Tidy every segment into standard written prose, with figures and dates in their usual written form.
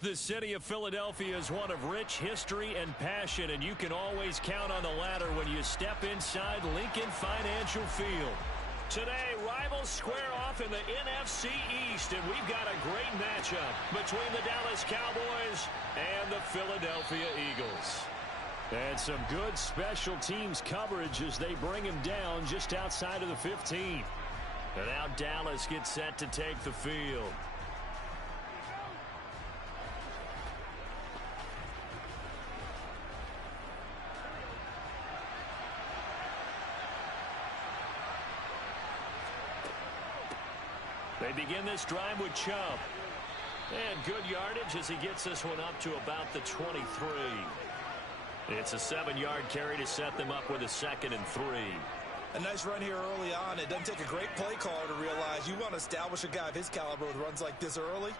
The city of Philadelphia is one of rich history and passion, and you can always count on the latter when you step inside Lincoln Financial Field. Today, rivals square off in the NFC East, and we've got a great matchup between the Dallas Cowboys and the Philadelphia Eagles. And some good special teams coverage as they bring him down just outside of the 15. And now Dallas gets set to take the field. They begin this drive with Chubb. And good yardage as he gets this one up to about the 23. It's a 7-yard carry to set them up with a 2nd and 3. A nice run here early on. It doesn't take a great play caller to realize you want to establish a guy of his caliber with runs like this early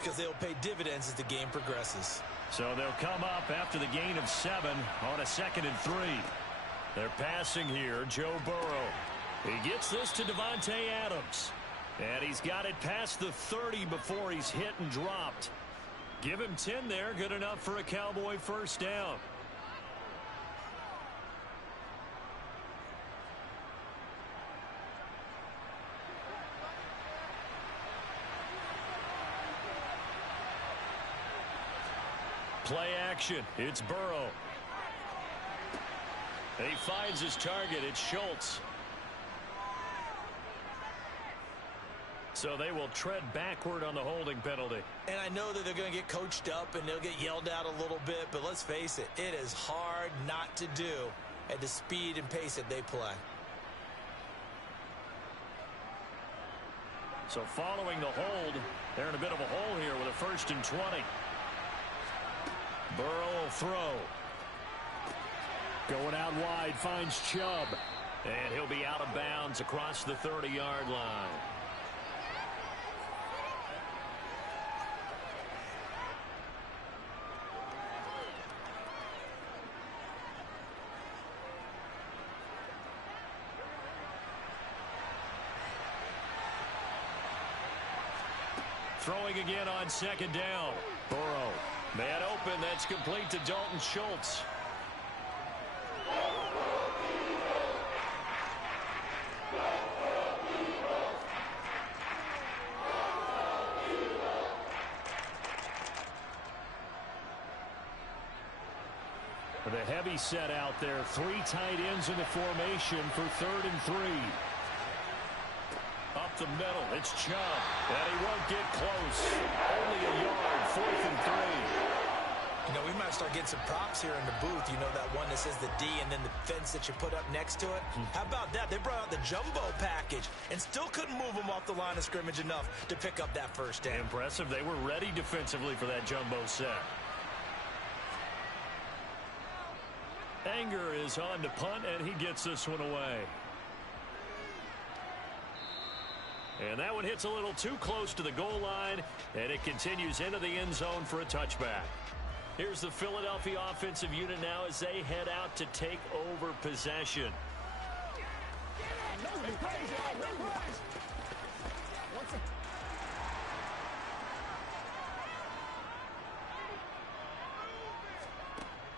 because they'll pay dividends as the game progresses. So they'll come up after the gain of 7 on a 2nd and 3. They're passing here, Joe Burrow. He gets this to Davante Adams. And he's got it past the 30 before he's hit and dropped. Give him 10 there, good enough for a Cowboy first down. Play action, it's Burrow. And he finds his target, it's Schultz. So they will tread backward on the holding penalty. And I know that they're going to get coached up and they'll get yelled at a little bit, but let's face it, it is hard not to do at the speed and pace that they play. So following the hold, they're in a bit of a hole here with a 1st and 20. Burrow will throw. Going out wide, finds Chubb. And he'll be out of bounds across the 30-yard line. Throwing again on 2nd down. Burrow. Man open. That's complete to Dalton Schultz. With a heavy set out there. 3 tight ends in the formation for 3rd and 3. Up the middle, it's Chubb. And he won't get close. Only a yard, 4th and 3. You know, we might start getting some props here in the booth. You know that one that says the D and then the fence that you put up next to it? How about that? They brought out the jumbo package and still couldn't move them off the line of scrimmage enough to pick up that first down. Impressive. They were ready defensively for that jumbo set. Anger is on to punt, and he gets this one away. And that one hits a little too close to the goal line, and it continues into the end zone for a touchback. Here's the Philadelphia offensive unit now as they head out to take over possession.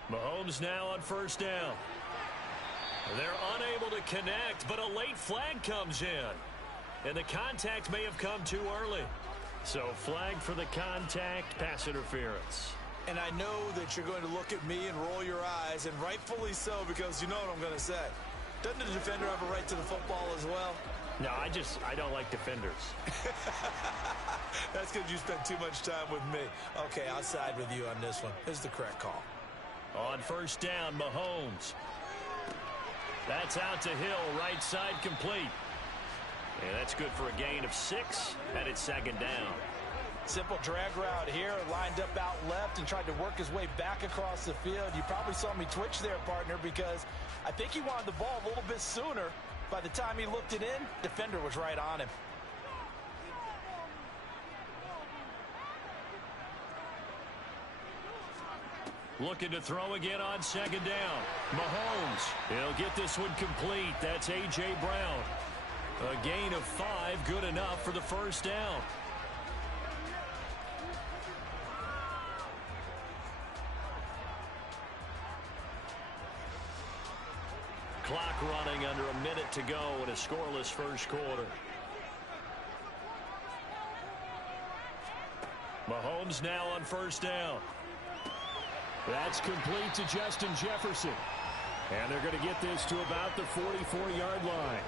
Mahomes now on 1st down. They're unable to connect, but a late flag comes in. And the contact may have come too early. So flag for the contact, pass interference. And I know that you're going to look at me and roll your eyes, and rightfully so, because you know what I'm going to say. Doesn't the defender have a right to the football as well? No, I don't like defenders. That's because you spend too much time with me. Okay, I'll side with you on this one. This is the correct call. On 1st down, Mahomes. That's out to Hill, right side complete. And that's good for a gain of 6, and it's 2nd down. Simple drag route here, lined up out left and tried to work his way back across the field. You probably saw me twitch there, partner, because I think he wanted the ball a little bit sooner. By the time he looked it in, defender was right on him. Looking to throw again on 2nd down. Mahomes, he'll get this one complete. That's A.J. Brown. A gain of 5, good enough for the first down. clock running under a minute to go in a scoreless first quarter. Mahomes now on first down. That's complete to Justin Jefferson. And they're going to get this to about the 44-yard line.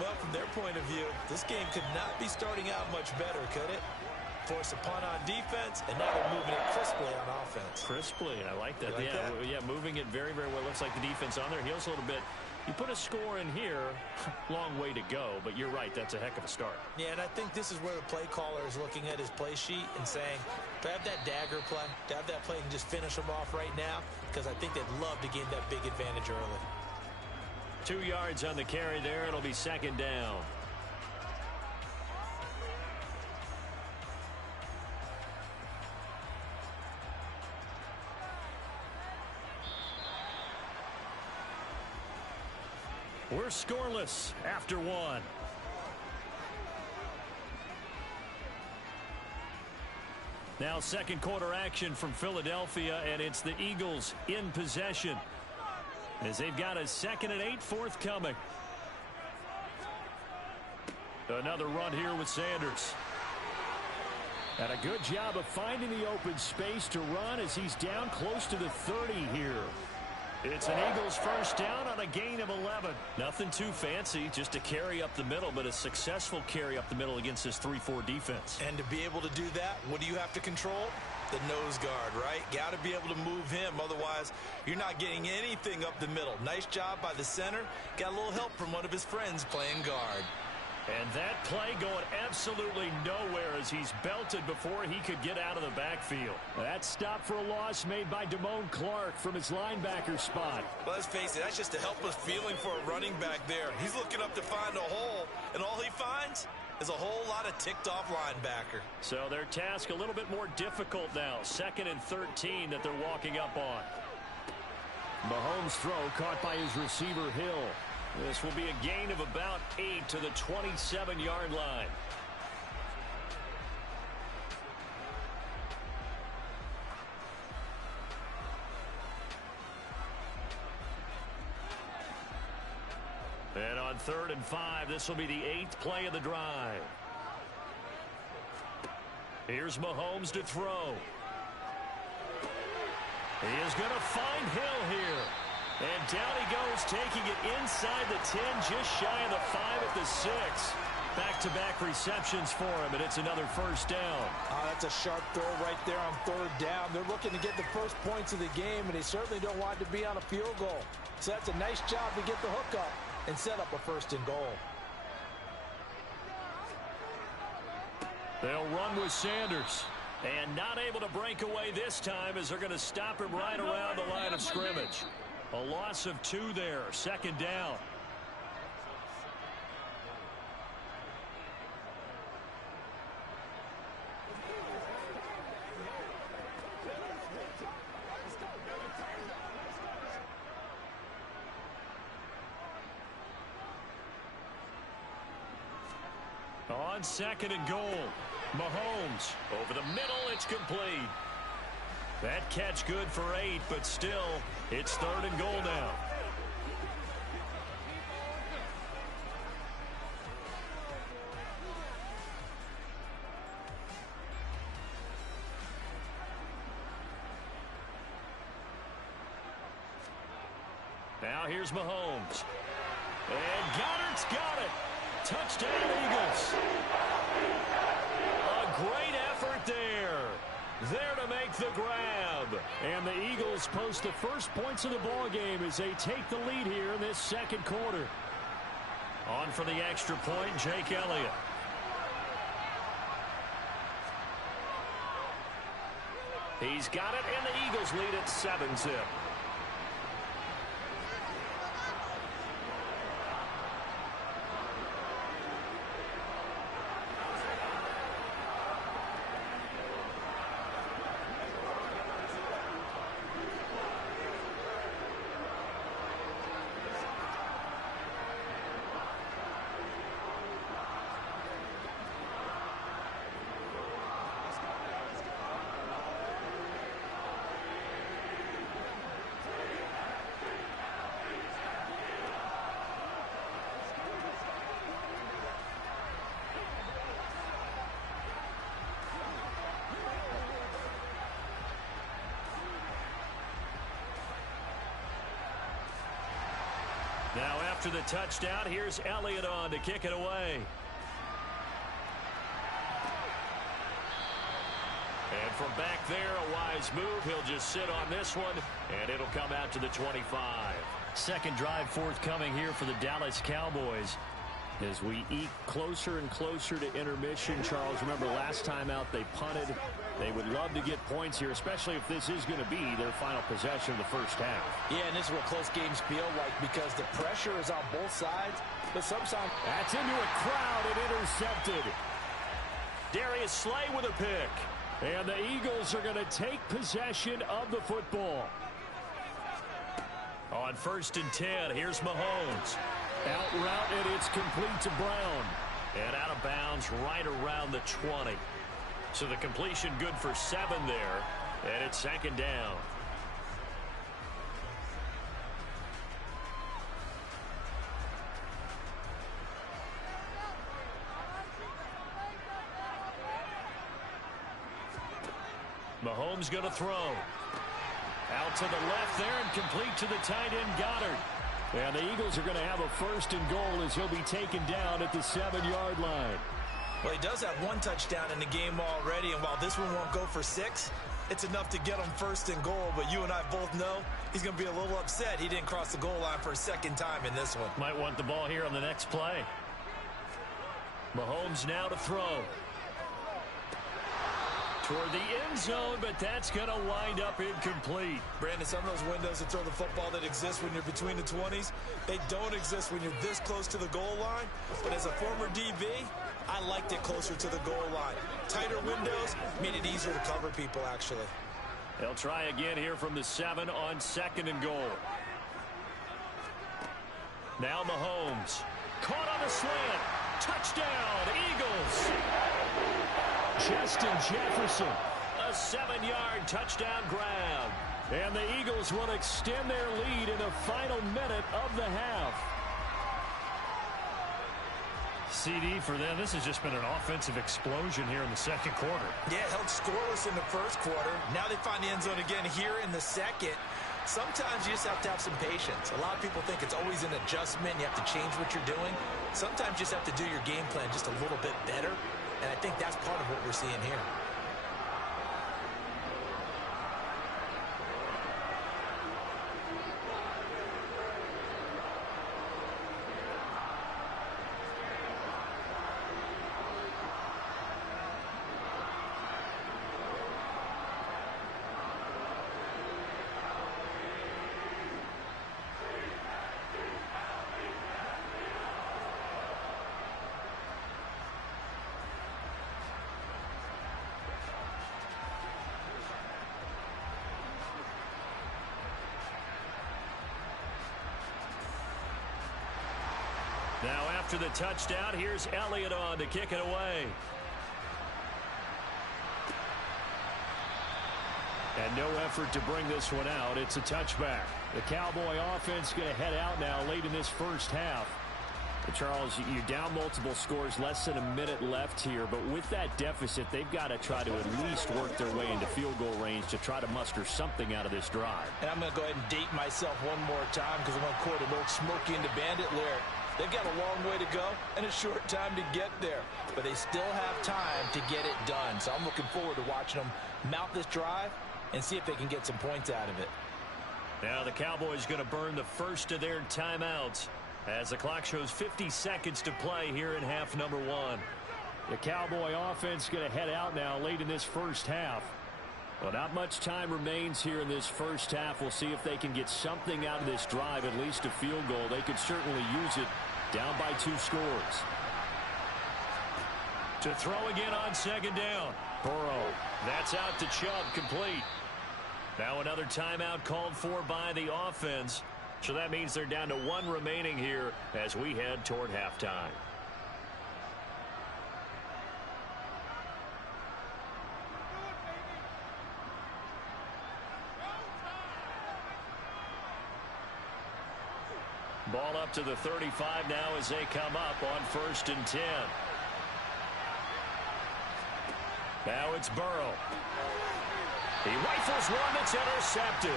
Well, from their point of view, this game could not be starting out much better, could it? Force a punt on defense, and now they're moving it crisply on offense. Crisply, I like that. Like that? Yeah, moving it very, very well. Looks like the defense on their heels a little bit. You put a score in here, long way to go, but you're right, that's a heck of a start. Yeah, and I think this is where the play caller is looking at his play sheet and saying, to have that dagger play, to have that play and just finish them off right now, because I think they'd love to gain that big advantage early. 2 yards on the carry there. It'll be second down. We're scoreless after one. Now second quarter action from Philadelphia, and it's the Eagles in possession as they've got a 2nd and 8 forthcoming. Another run here with Sanders. And a good job of finding the open space to run as he's down close to the 30 here. It's an Eagles first down on a gain of 11. Nothing too fancy, just a carry up the middle, but a successful carry up the middle against this 3-4 defense. And to be able to do that, what do you have to control? The nose guard, right? Got to be able to move him. Otherwise, you're not getting anything up the middle. Nice job by the center. Got a little help from one of his friends playing guard. And that play going absolutely nowhere as he's belted before he could get out of the backfield. That stop for a loss made by Damone Clark from his linebacker spot. Well, let's face it, that's just a helpless feeling for a running back there. He's looking up to find a hole, and all he finds is a whole lot of ticked-off linebacker. So their task a little bit more difficult now. 2nd and 13 that they're walking up on. Mahomes' throw caught by his receiver, Hill. This will be a gain of about 8 to the 27-yard line. And on 3rd and 5, this will be the 8th play of the drive. Here's Mahomes to throw. He is going to find Hill here. And down he goes, taking it inside the 10, just shy of the 5 at the 6. Back-to-back receptions for him, and it's another first down. Oh, that's a sharp throw right there on 3rd down. They're looking to get the first points of the game, and they certainly don't want to be on a field goal. So that's a nice job to get the hook up and set up a 1st and goal. They'll run with Sanders. And not able to break away this time as they're going to stop him right around the line of scrimmage. A loss of 2 there, 2nd down. On 2nd and goal, Mahomes over the middle, it's complete. That catch good for 8, but still, it's 3rd and goal now. Now here's Mahomes. And Goddard's got it. Touchdown, Eagles. A great effort there. There to make the grab. And the Eagles post the first points of the ball game as they take the lead here in this 2nd quarter. On for the extra point, Jake Elliott. He's got it, and the Eagles lead at 7-zip. after the touchdown, here's Elliott on to kick it away. And from back there, a wise move. He'll just sit on this one, and it'll come out to the 25. Second drive forthcoming here for the Dallas Cowboys. As we eke closer and closer to intermission, Charles, remember last time out they punted. They would love to get points here, especially if this is going to be their final possession of the first half. Yeah, and this is what close games feel like because the pressure is on both sides. But sometimes that's into a crowd and intercepted. Darius Slay with a pick. And the Eagles are going to take possession of the football. On 1st and 10, here's Mahomes. Out route, and it's complete to Brown. And out of bounds right around the 20. So the completion good for 7 there. And it's 2nd down. Mahomes going to throw. Out to the left there and complete to the tight end Goddard. And the Eagles are going to have a 1st and goal as he'll be taken down at the 7-yard line. Well, he does have 1 touchdown in the game already, and while this one won't go for 6, it's enough to get him 1st and goal. But you and I both know he's going to be a little upset he didn't cross the goal line for a 2nd time in this one. Might want the ball here on the next play. Mahomes now to throw. Toward the end zone, but that's going to wind up incomplete. Brandon, some of those windows to throw the football that exist when you're between the 20s, they don't exist when you're this close to the goal line. But as a former DB, I liked it closer to the goal line. Tighter windows made it easier to cover people, actually. They'll try again here from the 7 on 2nd and goal. Now Mahomes. Caught on the slant. Touchdown, Eagles. Justin Jefferson, a 7-yard touchdown grab. And the Eagles will extend their lead in the final minute of the half. CD for them, this has just been an offensive explosion here in the 2nd quarter. Yeah, held scoreless in the 1st quarter. Now they find the end zone again here in the 2nd. Sometimes you just have to have some patience. A lot of people think it's always an adjustment. You have to change what you're doing. Sometimes you just have to do your game plan just a little bit better. And I think that's part of what we're seeing here. Now after the touchdown, here's Elliott on to kick it away. And no effort to bring this one out. It's a touchback. The Cowboy offense going to head out now late in this first half. And Charles, you're down multiple scores, less than a minute left here. But with that deficit, they've got to try to at least work their way into field goal range to try to muster something out of this drive. And I'm going to go ahead and date myself one more time because I'm going to quote an old Smokey and the Bandit lyric. They've got a long way to go and a short time to get there. But they still have time to get it done. So I'm looking forward to watching them mount this drive and see if they can get some points out of it. Now the Cowboys going to burn the first of their timeouts as the clock shows 50 seconds to play here in half number 1. The Cowboy offense going to head out now late in this first half. Well, not much time remains here in this first half. We'll see if they can get something out of this drive, at least a field goal. They could certainly use it down by 2 scores. To throw again on 2nd down. Burrow. That's out to Chubb, complete. Now another timeout called for by the offense. So that means they're down to 1 remaining here as we head toward halftime. Ball up to the 35 now as they come up on 1st and 10. Now it's Burrow. He rifles one that's intercepted.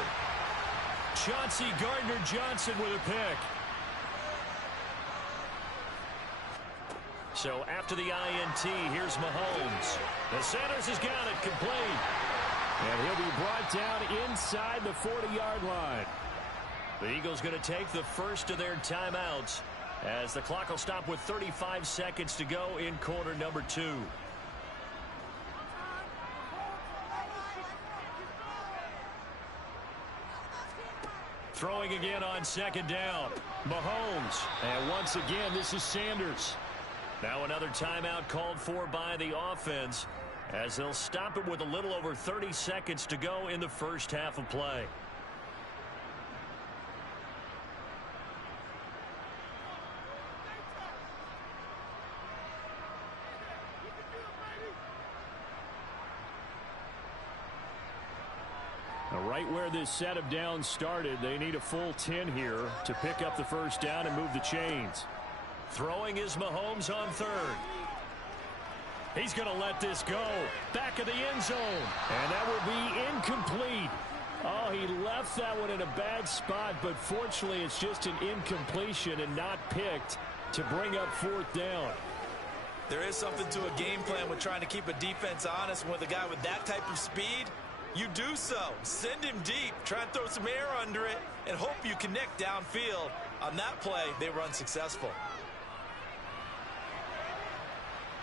Chauncey Gardner-Johnson with a pick. So after the INT, here's Mahomes. The Sanders has got it complete. And he'll be brought down inside the 40-yard line. The Eagles going to take the first of their timeouts as the clock will stop with 35 seconds to go in quarter number 2. Throwing again on second down. Mahomes. And once again, this is Sanders. Now another timeout called for by the offense as they'll stop it with a little over 30 seconds to go in the first half of play. Right where this set of downs started, they need a full 10 here to pick up the first down and move the chains. Throwing is Mahomes on third. He's going to let this go. Back of the end zone. And that will be incomplete. Oh, he left that one in a bad spot, but fortunately it's just an incompletion and not picked to bring up fourth down. There is something to a game plan with trying to keep a defense honest. With a guy with that type of speed, you do so. Send him deep. Try and throw some air under it and hope you connect downfield. On that play, they were unsuccessful.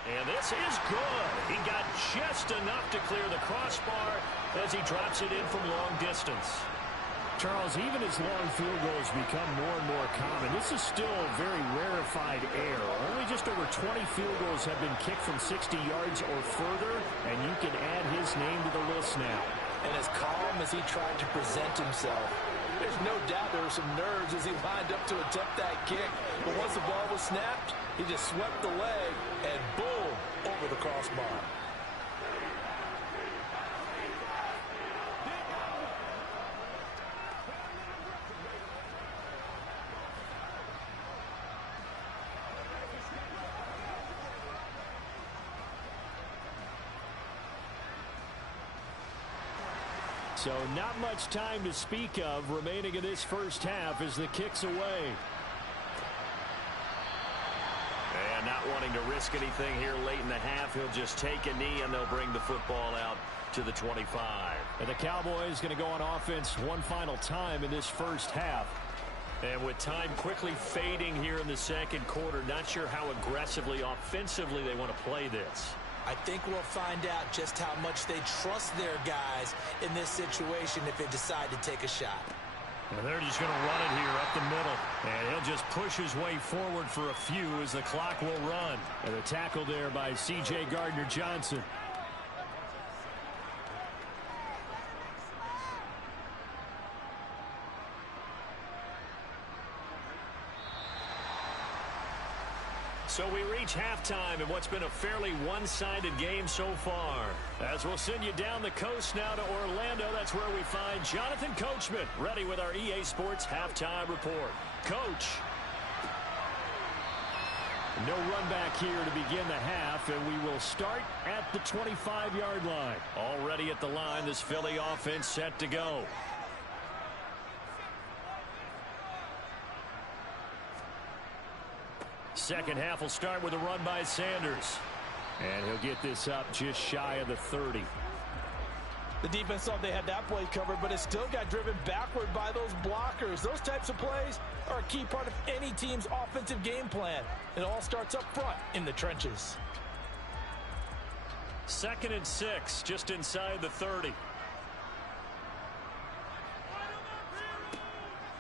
And this is good. He got just enough to clear the crossbar as he drops it in from long distance. Charles, even as long field goals become more and more common, this is still very rarefied air. Only just over 20 field goals have been kicked from 60 yards or further, and you can add his name to the list now. And as calm as he tried to present himself, there's no doubt there were some nerves as he lined up to attempt that kick. But once the ball was snapped, he just swept the leg and boom, over the crossbar. So not much time to speak of remaining in this first half as the kick's away. And not wanting to risk anything here late in the half, he'll just take a knee and they'll bring the football out to the 25. And the Cowboys going to go on offense one final time in this first half. And with time quickly fading here in the second quarter, not sure how aggressively offensively they want to play this. I think we'll find out just how much they trust their guys in this situation if they decide to take a shot. And they're just going to run it here up the middle. And he'll just push his way forward for a few as the clock will run. And a tackle there by C.J. Gardner-Johnson. So we reach halftime in what's been a fairly one-sided game so far. As we'll send you down the coast now to Orlando, that's where we find Jonathan Coachman, ready with our EA Sports Halftime Report. Coach. No run back here to begin the half, and we will start at the 25-yard line. Already at the line, this Philly offense set to go. Second half will start with a run by Sanders. And he'll get this up just shy of the 30. The defense thought they had that play covered, but it still got driven backward by those blockers. Those types of plays are a key part of any team's offensive game plan. It all starts up front in the trenches. 2nd and 6, just inside the 30.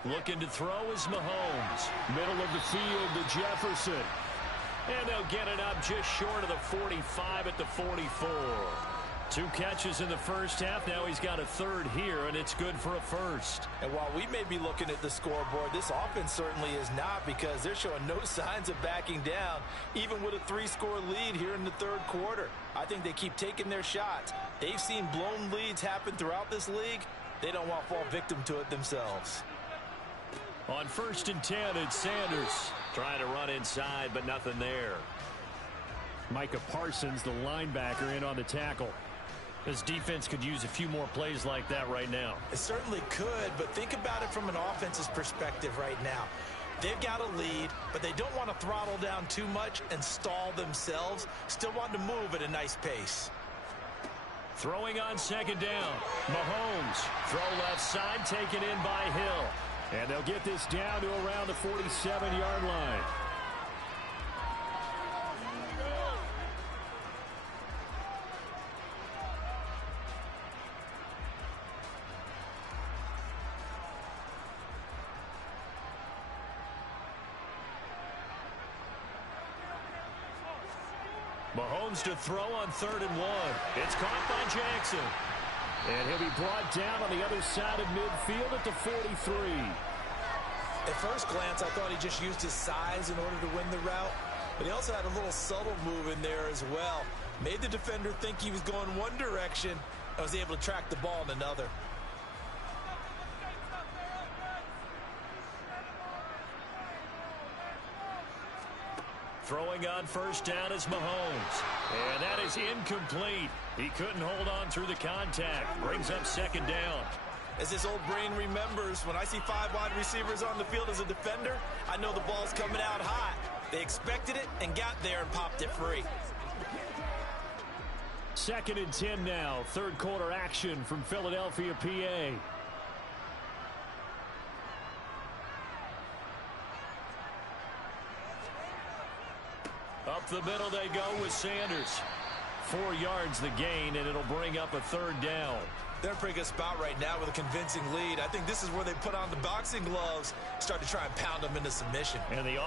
Looking to throw is Mahomes. Middle of the field to Jefferson. And they'll get it up just short of the 45 at the 44. 2 catches in the first half. Now he's got a third here, and it's good for a first. And while we may be looking at the scoreboard, this offense certainly is not, because they're showing no signs of backing down, even with a 3-score lead here in the third quarter. I think they keep taking their shots. They've seen blown leads happen throughout this league. They don't want to fall victim to it themselves. On 1st and 10, it's Sanders trying to run inside, but nothing there. Micah Parsons, the linebacker, in on the tackle. This defense could use a few more plays like that right now. It certainly could, but think about it from an offense's perspective right now. They've got a lead, but they don't want to throttle down too much and stall themselves. Still want to move at a nice pace. Throwing on second down. Mahomes. Throw left side, taken in by Hill. And they'll get this down to around the 47-yard line. Mahomes to throw on 3rd and 1. It's caught by Jackson. And he'll be brought down on the other side of midfield at the 43. At first glance, I thought he just used his size in order to win the route. But he also had a little subtle move in there as well. Made the defender think he was going one direction and was able to track the ball in another. Throwing on first down is Mahomes. And that is incomplete. He couldn't hold on through the contact. Brings up second down. As his old brain remembers, when I see 5 wide receivers on the field as a defender, I know the ball's coming out hot. They expected it and got there and popped it free. 2nd and 10 now. Third quarter action from Philadelphia, PA. Up the middle they go with Sanders. 4 yards the gain, and it'll bring up a 3rd down. They're in a pretty good spot right now with a convincing lead. I think this is where they put on the boxing gloves, start to try and pound them into submission. And the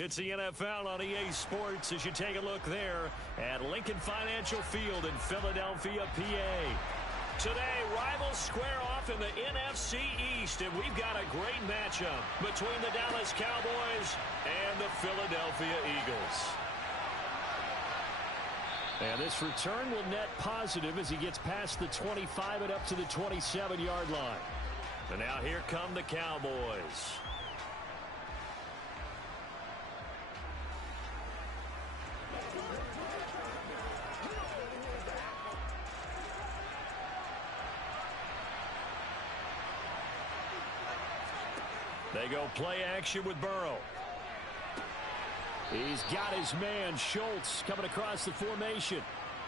It's the NFL on EA Sports as you take a look there at Lincoln Financial Field in Philadelphia, PA. Today, rivals square off in the NFC East, and we've got a great matchup between the Dallas Cowboys and the Philadelphia Eagles. And this return will net positive as he gets past the 25 and up to the 27-yard line. And now here come the Cowboys. They go play action with Burrow. He's got his man, Schultz, coming across the formation.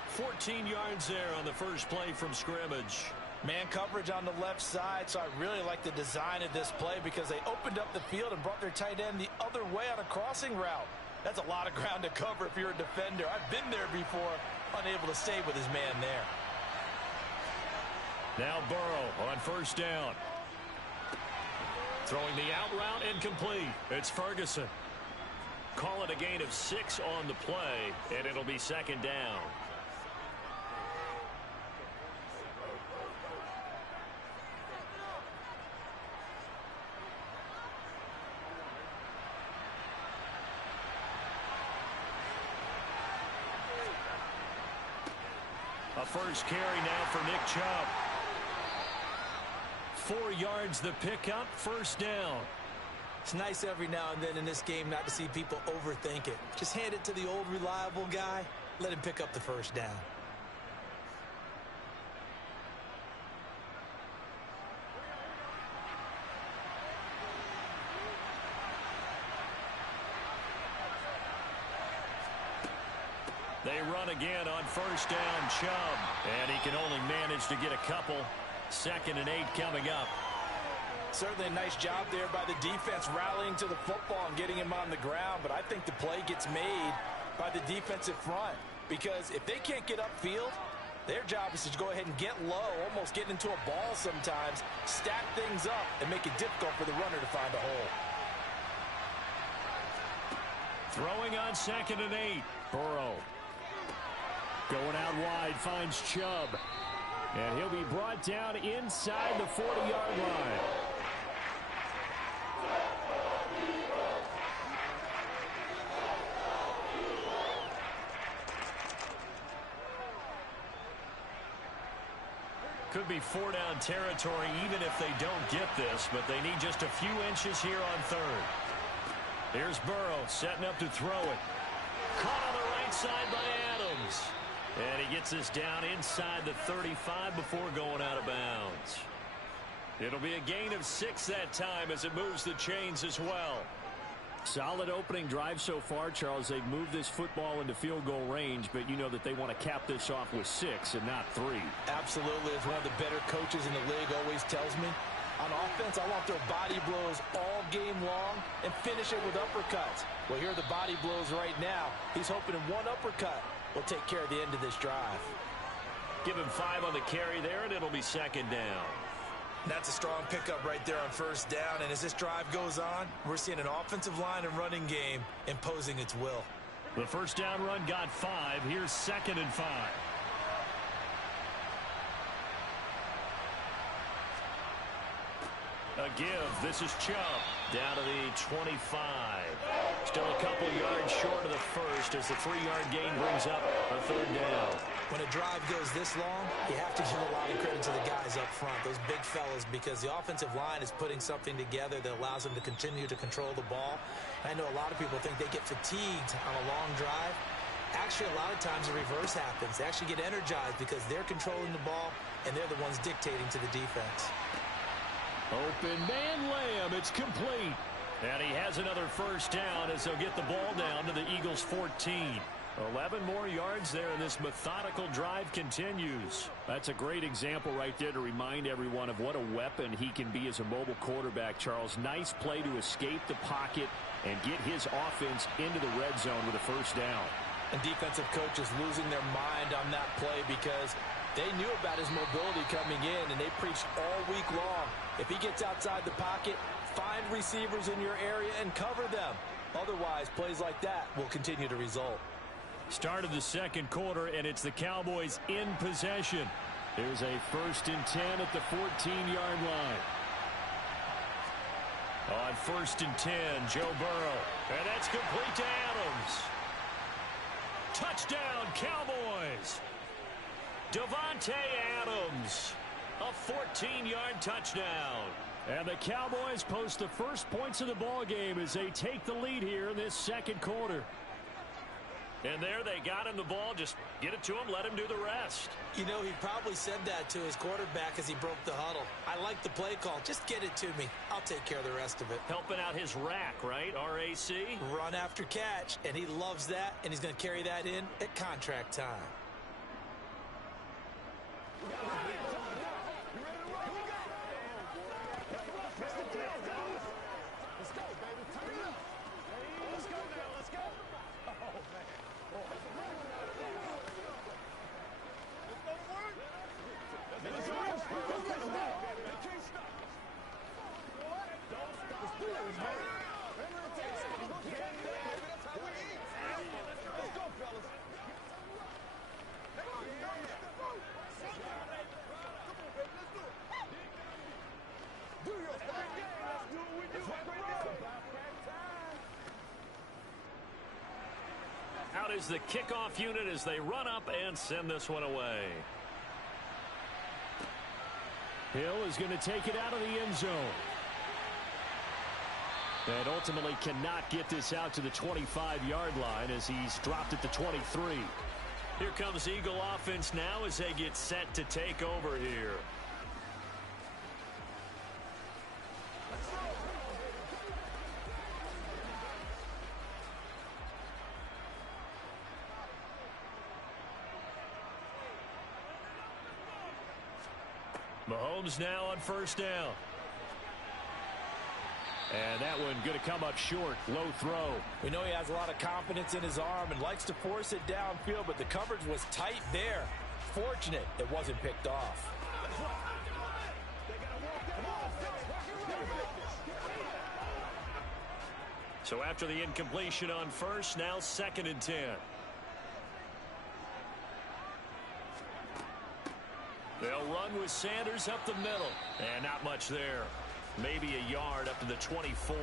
14 yards there on the first play from scrimmage. Man coverage on the left side, so I really like the design of this play because they opened up the field and brought their tight end the other way on a crossing route. That's a lot of ground to cover if you're a defender. I've been there before, unable to stay with his man there. Now Burrow on first down. Throwing the out route incomplete. It's Ferguson. Call it a gain of 6 on the play, and it'll be second down. A first carry now for Nick Chubb. 4 yards the pickup, first down. It's nice every now and then in this game not to see people overthink it. Just hand it to the old reliable guy. Let him pick up the first down. They run again on first down, Chubb. And he can only manage to get a couple. 2nd and 8 coming up. Certainly a nice job there by the defense rallying to the football and getting him on the ground. But I think the play gets made by the defensive front. Because if they can't get upfield, their job is to go ahead and get low, almost get into a ball sometimes, stack things up, and make it difficult for the runner to find a hole. Throwing on 2nd and 8. Burrow. Going out wide, finds Chubb. And he'll be brought down inside the 40-yard line. Could be 4-down territory even if they don't get this, but they need just a few inches here on 3rd. Here's Burrow setting up to throw it. Caught on the right side by Adams. And he gets this down inside the 35 before going out of bounds. It'll be a gain of 6 that time as it moves the chains as well. Solid opening drive so far, Charles. They've moved this football into field goal range, but you know that they want to cap this off with 6 and not 3. Absolutely. As one of the better coaches in the league always tells me, on offense, I want their body blows all game long and finish it with uppercuts. Well, here are the body blows right now. He's hoping in one uppercut will take care of the end of this drive. Give him 5 on the carry there, and it'll be 2nd down. That's a strong pickup right there on first down. And as this drive goes on, we're seeing an offensive line and running game imposing its will. The first down run got 5. Here's 2nd and 5. A give. This is Chubb down to the 25. Still a couple yards short of the first as the 3-yard gain brings up a 3rd down. When a drive goes this long, you have to give a lot of credit to the guys up front, those big fellas, because the offensive line is putting something together that allows them to continue to control the ball. I know a lot of people think they get fatigued on a long drive. Actually, a lot of times the reverse happens. They actually get energized because they're controlling the ball, and they're the ones dictating to the defense. Open man Lamb. It's complete. And he has another first down as they'll get the ball down to the Eagles' 14. 11 more yards there, and this methodical drive continues. That's a great example right there to remind everyone of what a weapon he can be as a mobile quarterback, Charles. Nice play to escape the pocket and get his offense into the red zone with a first down. And defensive coaches losing their mind on that play because they knew about his mobility coming in, and they preached all week long. If he gets outside the pocket, find receivers in your area and cover them. Otherwise, plays like that will continue to result. Start of the second quarter, and it's the Cowboys in possession. Here's a 1st and 10 at the 14-yard line. On 1st and 10, Joe Burrow. And that's complete to Adams. Touchdown, Cowboys. Davante Adams. A 14-yard touchdown. And the Cowboys post the first points of the ball game as they take the lead here in this second quarter. And there they got him the ball. Just get it to him, let him do the rest. You know, he probably said that to his quarterback as he broke the huddle. I like the play call. Just get it to me. I'll take care of the rest of it. Helping out his rack, right? R-A-C? Run after catch, and he loves that, and he's going to carry that in at contract time. Out is the kickoff unit as they run up and send this one away. Hill is going to take it out of the end zone. And ultimately cannot get this out to the 25-yard line as he's dropped at the 23. Here comes Eagle offense now as they get set to take over here. Mahomes now on 1st down. And that one going to come up short. Low throw. We know he has a lot of confidence in his arm and likes to force it downfield, but the coverage was tight there. Fortunate it wasn't picked off. So after the incompletion on 1st, now 2nd and 10. They'll run with Sanders up the middle. And not much there. Maybe a yard up to the 24.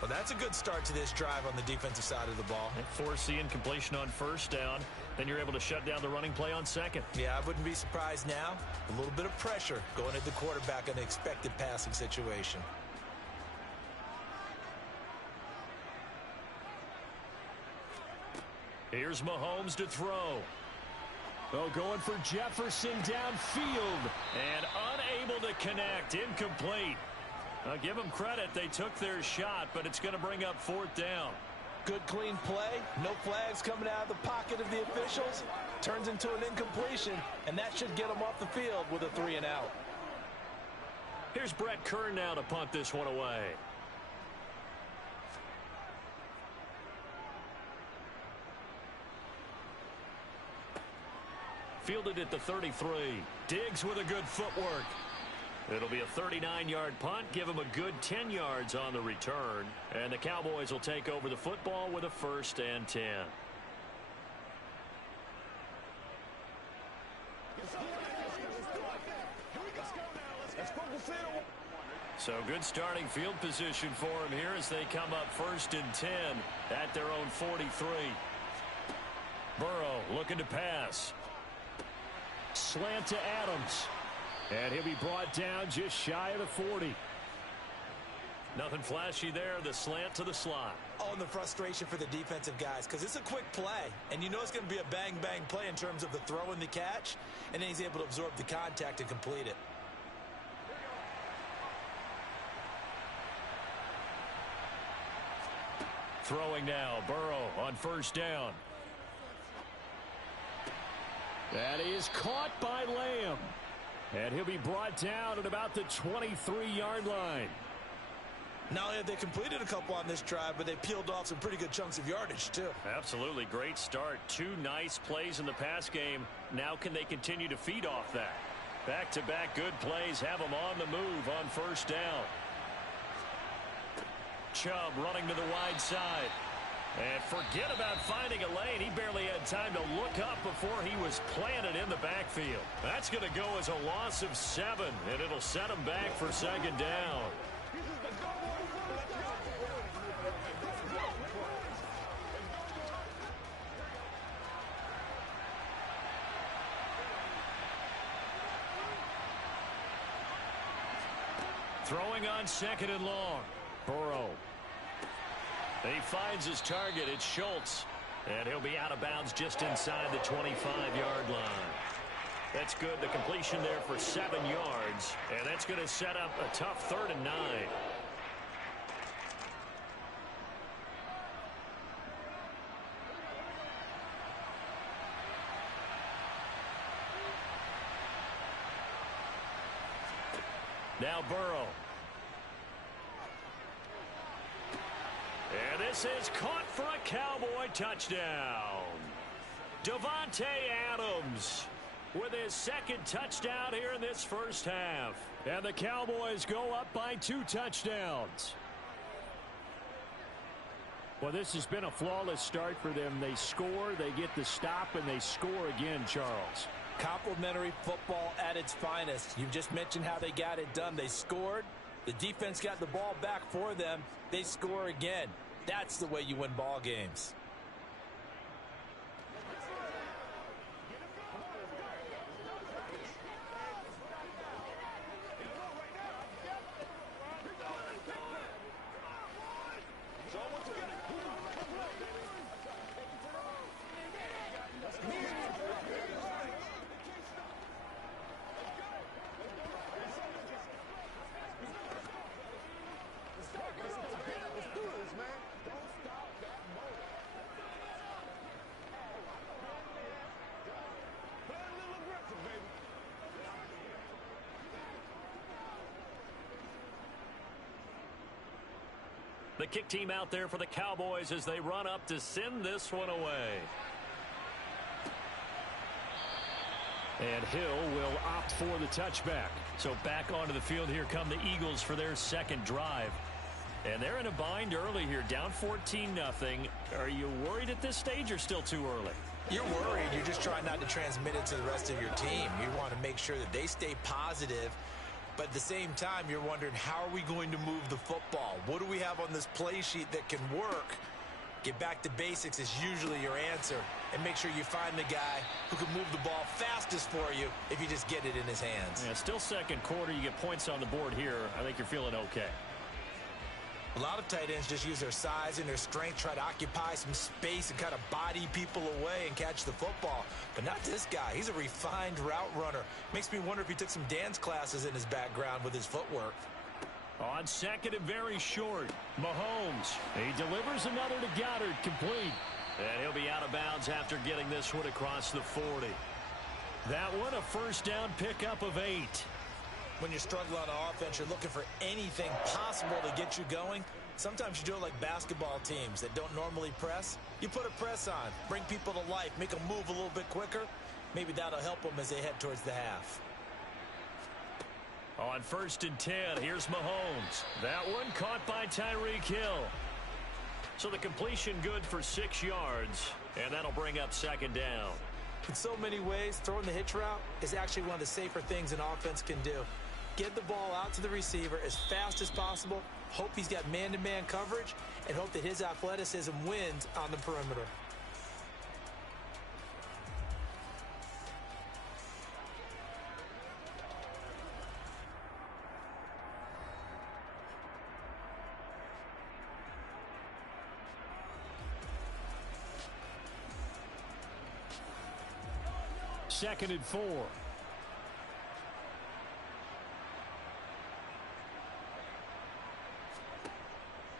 Well, that's a good start to this drive on the defensive side of the ball. And force the incompletion on 1st down. Then you're able to shut down the running play on 2nd. Yeah, I wouldn't be surprised now. A little bit of pressure going at the quarterback in an expected passing situation. Here's Mahomes to throw. Oh, going for Jefferson downfield. And unable to connect. Incomplete. I'll give them credit. They took their shot, but it's going to bring up 4th down. Good, clean play. No flags coming out of the pocket of the officials. Turns into an incompletion, and that should get them off the field with a 3 and out. Here's Brett Kern now to punt this one away. Fielded at the 33. Diggs with a good footwork. It'll be a 39-yard punt. Give him a good 10 yards on the return. And the Cowboys will take over the football with a 1st and 10. So good starting field position for him here as they come up 1st and 10 at their own 43. Burrow looking to pass. Slant to Adams. And he'll be brought down just shy of the 40. Nothing flashy there. The slant to the slot. Oh, and the frustration for the defensive guys because it's a quick play. And you know it's going to be a bang-bang play in terms of the throw and the catch. And then he's able to absorb the contact and complete it. Throwing now. Burrow on 1st down. That is caught by Lamb. And he'll be brought down at about the 23-yard line. Not only have they completed a couple on this drive, but they peeled off some pretty good chunks of yardage, too. Absolutely. Great start. 2 nice plays in the pass game. Now can they continue to feed off that? Back-to-back good plays have them on the move on 1st down. Chubb running to the wide side. And forget about finding a lane. He barely had time to look up before he was planted in the backfield. That's going to go as a loss of 7, and it'll set him back for second down. Throwing on second and long. Burrow. He finds his target. It's Schultz. And he'll be out of bounds just inside the 25-yard line. That's good. The completion there for 7 yards. And that's going to set up a tough 3rd and 9. Now Burrow. And this is caught for a Cowboy touchdown. Davante Adams with his 2nd touchdown here in this first half. And the Cowboys go up by 2 touchdowns. Well, this has been a flawless start for them. They score, they get the stop, and they score again, Charles. Complimentary football at its finest. You just mentioned how they got it done. They scored. The defense got the ball back for them. They score again. That's the way you win ball games. The kick team out there for the Cowboys as they run up to send this one away. And Hill will opt for the touchback. So back onto the field here come the Eagles for their 2nd drive. And they're in a bind early here, down 14-0. Are you worried at this stage or still too early? You're worried. You're just trying not to transmit it to the rest of your team. You want to make sure that they stay positive. But at the same time, you're wondering, how are we going to move the football? What do we have on this play sheet that can work? Get back to basics is usually your answer. And make sure you find the guy who can move the ball fastest for you if you just get it in his hands. Yeah, still second quarter. You get points on the board here. I think you're feeling okay. A lot of tight ends just use their size and their strength, try to occupy some space and kind of body people away and catch the football. But not this guy. He's a refined route runner. Makes me wonder if he took some dance classes in his background with his footwork. On second and very short, Mahomes. He delivers another to Goddard, complete. And he'll be out of bounds after getting this one across the 40. That one a first down pickup of 8. When you're struggling on offense, you're looking for anything possible to get you going. Sometimes you do it like basketball teams that don't normally press. You put a press on, bring people to life, make them move a little bit quicker. Maybe that'll help them as they head towards the half. On 1st and 10, here's Mahomes. That one caught by Tyreek Hill. So the completion good for 6 yards, and that'll bring up 2nd down. In so many ways, throwing the hitch route is actually one of the safer things an offense can do. Get the ball out to the receiver as fast as possible, hope he's got man-to-man coverage, and hope that his athleticism wins on the perimeter. Second and 4.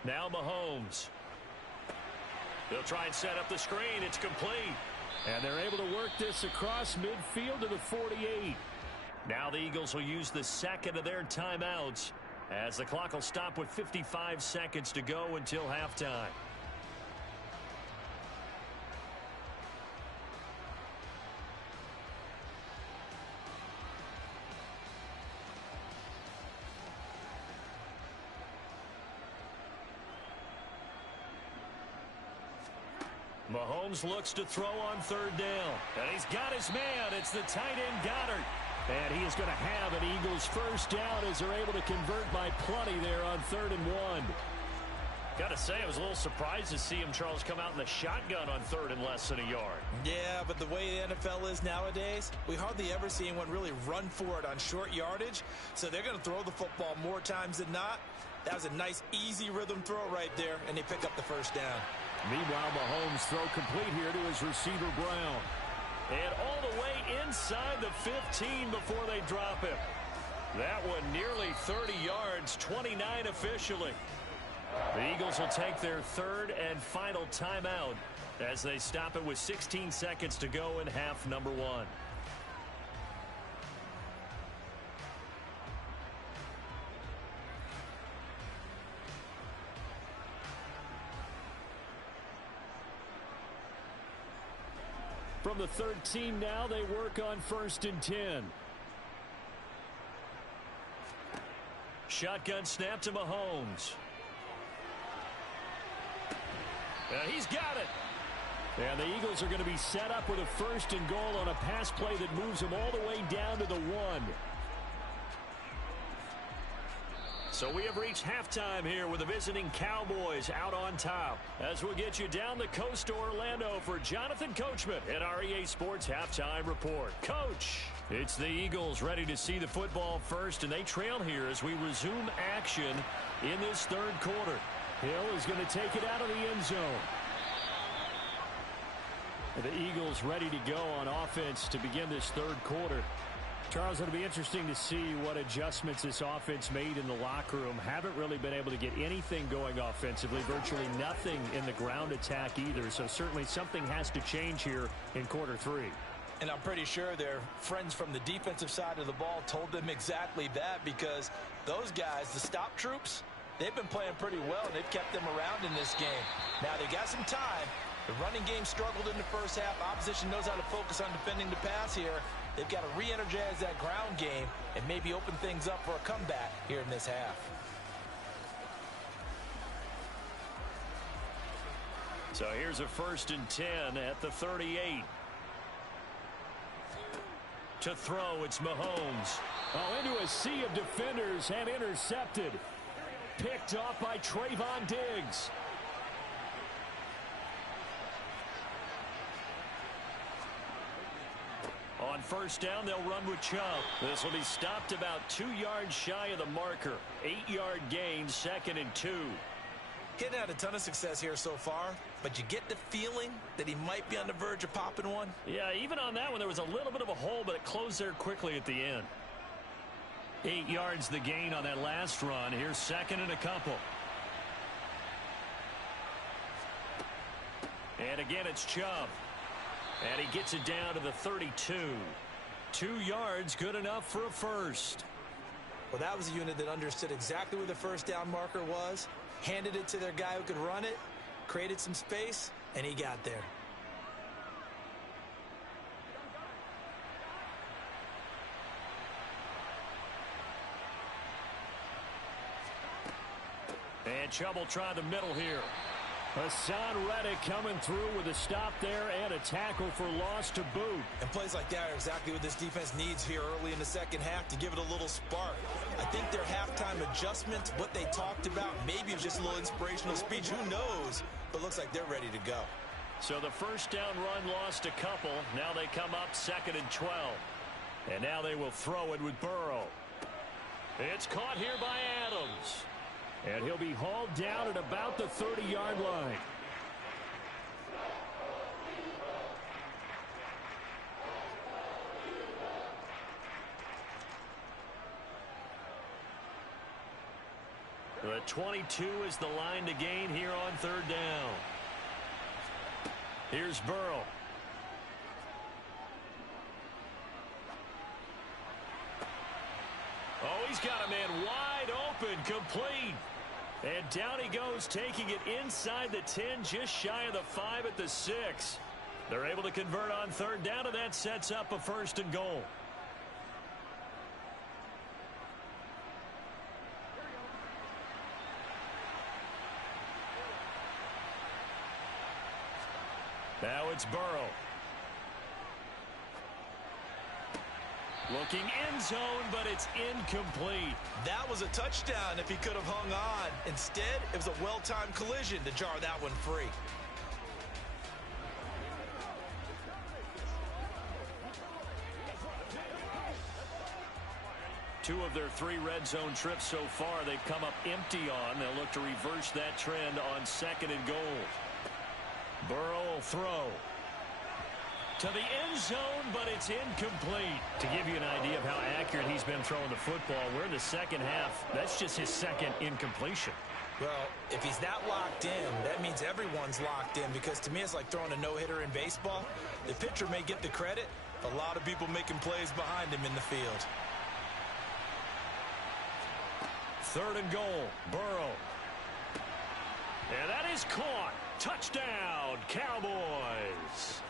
Now Mahomes. They'll try and set up the screen. It's complete. And they're able to work this across midfield to the 48. Now the Eagles will use the 2nd of their timeouts as the clock will stop with 55 seconds to go until halftime. Mahomes looks to throw on third down. And he's got his man. It's the tight end Goddard. And he is going to have an Eagles first down as they're able to convert by plenty there on 3rd and 1. Got to say, I was a little surprised to see him, Charles, come out in the shotgun on 3rd and less than a yard. Yeah, but the way the NFL is nowadays, we hardly ever see anyone really run for it on short yardage. So they're going to throw the football more times than not. That was a nice, easy rhythm throw right there, and they pick up the first down. Meanwhile, Mahomes throw complete here to his receiver, Brown. And all the way inside the 15 before they drop him. That one nearly 30 yards, 29 officially. The Eagles will take their 3rd and final timeout as they stop it with 16 seconds to go in half number 1. From the 13 now, they work on 1st and 10. Shotgun snap to Mahomes. And he's got it. And the Eagles are going to be set up with a 1st and goal on a pass play that moves them all the way down to the 1. So we have reached halftime here with the visiting Cowboys out on top. As we'll get you down the coast to Orlando for Jonathan Coachman at our EA Sports Halftime Report. Coach, it's the Eagles ready to see the football first, and they trail here as we resume action in this 3rd quarter. Hill is going to take it out of the end zone. The Eagles ready to go on offense to begin this 3rd quarter. Charles, it'll be interesting to see what adjustments this offense made in the locker room. Haven't really been able to get anything going offensively, virtually nothing in the ground attack either. So certainly something has to change here in quarter 3. And I'm pretty sure their friends from the defensive side of the ball told them exactly that, because those guys, the stop troops, they've been playing pretty well, and they've kept them around in this game. Now, they got some time. The running game struggled in the first half. Opposition knows how to focus on defending the pass here. They've got to re-energize that ground game and maybe open things up for a comeback here in this half. So here's a 1st and 10 at the 38. To throw, it's Mahomes. Oh, into a sea of defenders and intercepted. Picked off by Trayvon Diggs. On 1st down, they'll run with Chubb. This will be stopped about 2 yards shy of the marker. 8-yard gain, 2nd and 2. Getting had a ton of success here so far, but you get the feeling that he might be on the verge of popping one. Yeah, even on that one, there was a little bit of a hole, but it closed there quickly at the end. 8 yards the gain on that last run. Here's 2nd and a couple. And again, it's Chubb. And he gets it down to the 32. 2 yards, good enough for a first. Well, that was a unit that understood exactly where the first down marker was, handed it to their guy who could run it, created some space, and he got there. And Chubb will try the middle here. Hassan Reddick coming through with a stop there and a tackle for loss to boot. And plays like that are exactly what this defense needs here early in the second half to give it a little spark. I think their halftime adjustments, what they talked about, maybe it was just a little inspirational speech. Who knows? But looks like they're ready to go. So the first down run lost a couple. Now they come up 2nd and 12. And now they will throw it with Burrow. It's caught here by Adams. And he'll be hauled down at about the 30-yard line. The 22 is the line to gain here on 3rd down. Here's Burrow. Oh, he's got a man wide open, complete. And down he goes, taking it inside the 10, just shy of the 5 at the 6. They're able to convert on 3rd down, and that sets up a 1st and goal. Now it's Burrow. Looking end zone, but it's incomplete. That was a touchdown if he could have hung on. Instead, it was a well-timed collision to jar that one free. Two of their 3 red zone trips so far, they've come up empty on. They'll look to reverse that trend on 2nd and goal. Burrow will throw to the end zone, but it's incomplete. To give you an idea of how accurate he's been throwing the football, we're in the second half. That's just his second incompletion. Well, if he's that locked in, that means everyone's locked in, because to me it's like throwing a no-hitter in baseball. The pitcher may get the credit, a lot of people making plays behind him in the field. 3rd and goal, Burrow. And that is caught. Touchdown, Cowboys.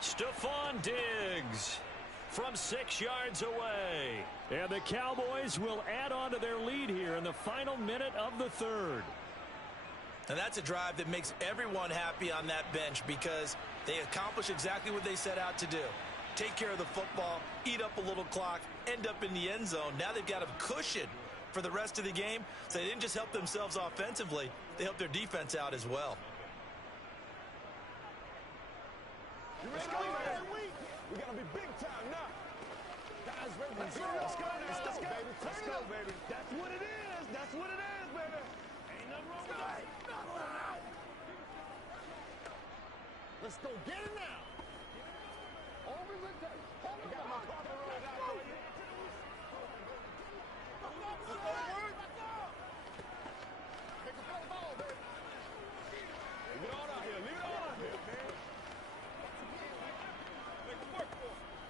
Stephon Diggs from 6 yards away. And the Cowboys will add on to their lead here in the final minute of the 3rd. And that's a drive that makes everyone happy on that bench, because they accomplish exactly what they set out to do. Take care of the football, eat up a little clock, end up in the end zone. Now they've got a cushion for the rest of the game, so they didn't just help themselves offensively, they helped their defense out as well. Let's go, baby. We gotta be big time now. Guys, ready? Let's go, baby. Let's go, baby. That's what it is. That's what it is, baby. Ain't nothing wrong with that. Let's go get it now. Over the tape. I got my partner right out for you. Let's go, work. Make a play ball, baby. Leave it all out here. Leave it all out here, man.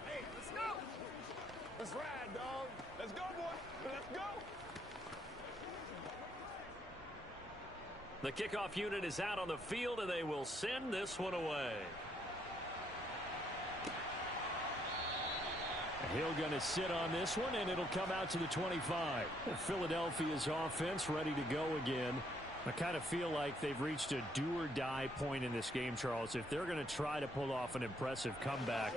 Hey, let's go. Let's ride, dog. Let's go, boy. Let's go. The kickoff unit is out on the field, and they will send this one away. Hill going to sit on this one, and it'll come out to the 25. Philadelphia's offense ready to go again. I kind of feel like they've reached a do-or-die point in this game, Charles. If they're going to try to pull off an impressive comeback,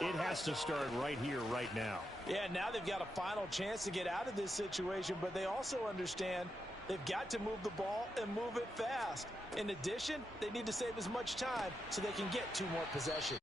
it has to start right here, right now. Yeah, now they've got a final chance to get out of this situation, but they also understand they've got to move the ball and move it fast. In addition, they need to save as much time so they can get 2 more possessions.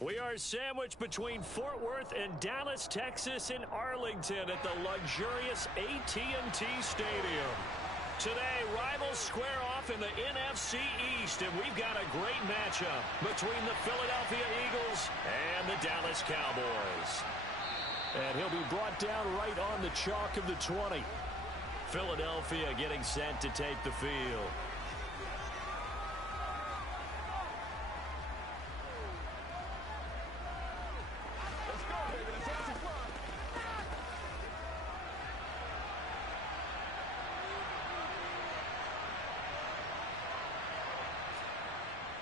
We are sandwiched between Fort Worth and Dallas, Texas in Arlington at the luxurious AT&T Stadium. Today, rivals square off in the NFC East, and we've got a great matchup between the Philadelphia Eagles and the Dallas Cowboys. And he'll be brought down right on the chalk of the 20. Philadelphia getting set to take the field.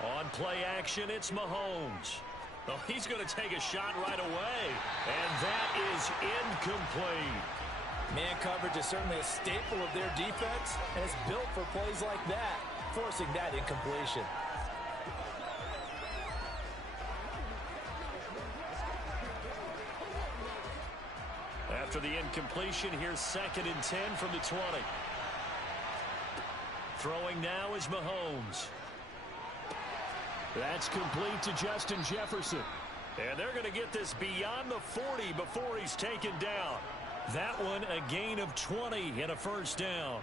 On play action, it's Mahomes. Oh, he's going to take a shot right away. And that is incomplete. Man coverage is certainly a staple of their defense, and it's built for plays like that, forcing that incompletion. After the incompletion, here's 2nd and 10 from the 20. Throwing now is Mahomes. That's complete to Justin Jefferson. And they're going to get this beyond the 40 before he's taken down. That one a gain of 20 and a first down.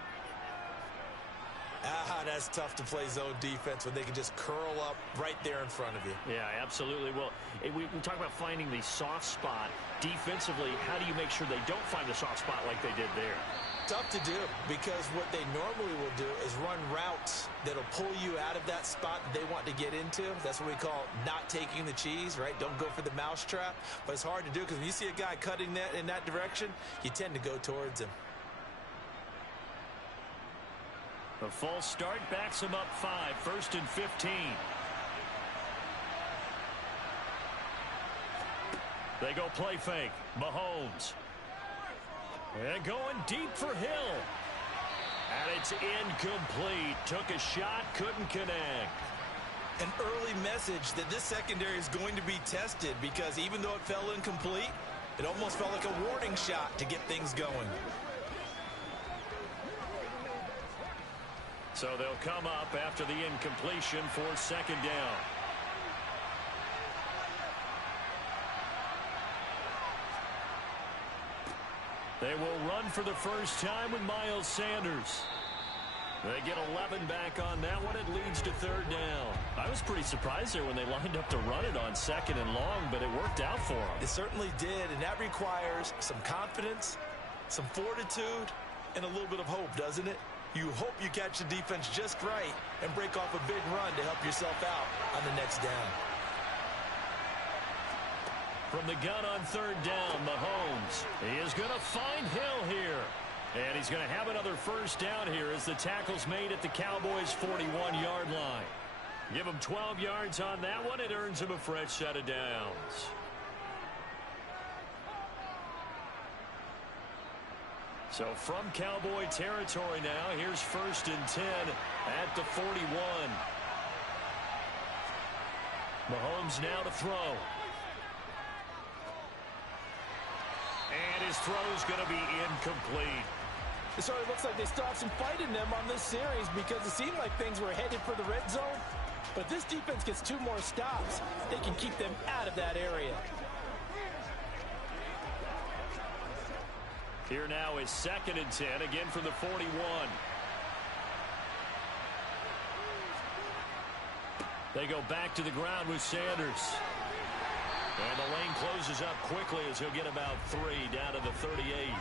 That's tough to play zone defense when they can just curl up right there in front of you. Yeah, absolutely. Well, we talk about finding the soft spot. Defensively, how do you make sure they don't find the soft spot like they did there? Tough to do, because what they normally will do is run routes that'll pull you out of that spot that they want to get into. That's what we call not taking the cheese, right? Don't go for the mousetrap. But it's hard to do because when you see a guy cutting that in that direction, you tend to go towards him. The false start backs him up 5, 1st and 15. They go play fake. Mahomes. And going deep for Hill. And it's incomplete. Took a shot, couldn't connect. An early message that this secondary is going to be tested, because even though it fell incomplete, it almost felt like a warning shot to get things going. So they'll come up after the incompletion for 2nd down. They will run for the first time with Miles Sanders. They get 11 back on that one. It leads to 3rd down. I was pretty surprised there when they lined up to run it on 2nd and long, but it worked out for them. It certainly did, and that requires some confidence, some fortitude, and a little bit of hope, doesn't it? You hope you catch the defense just right and break off a big run to help yourself out on the next down. From the gun on 3rd down, Mahomes. He is going to find Hill here. And he's going to have another first down here as the tackle's made at the Cowboys' 41-yard line. Give him 12 yards on that one. It earns him a fresh set of downs. So from Cowboy territory now, here's 1st and 10 at the 41. Mahomes now to throw. And his throw's going to be incomplete. It certainly looks like they still have some fight in them on this series, because it seemed like things were headed for the red zone. But this defense gets 2 more stops. They can keep them out of that area. Here now is 2nd and 10, again from the 41. They go back to the ground with Sanders. And the lane closes up quickly as he'll get about 3 down to the 38.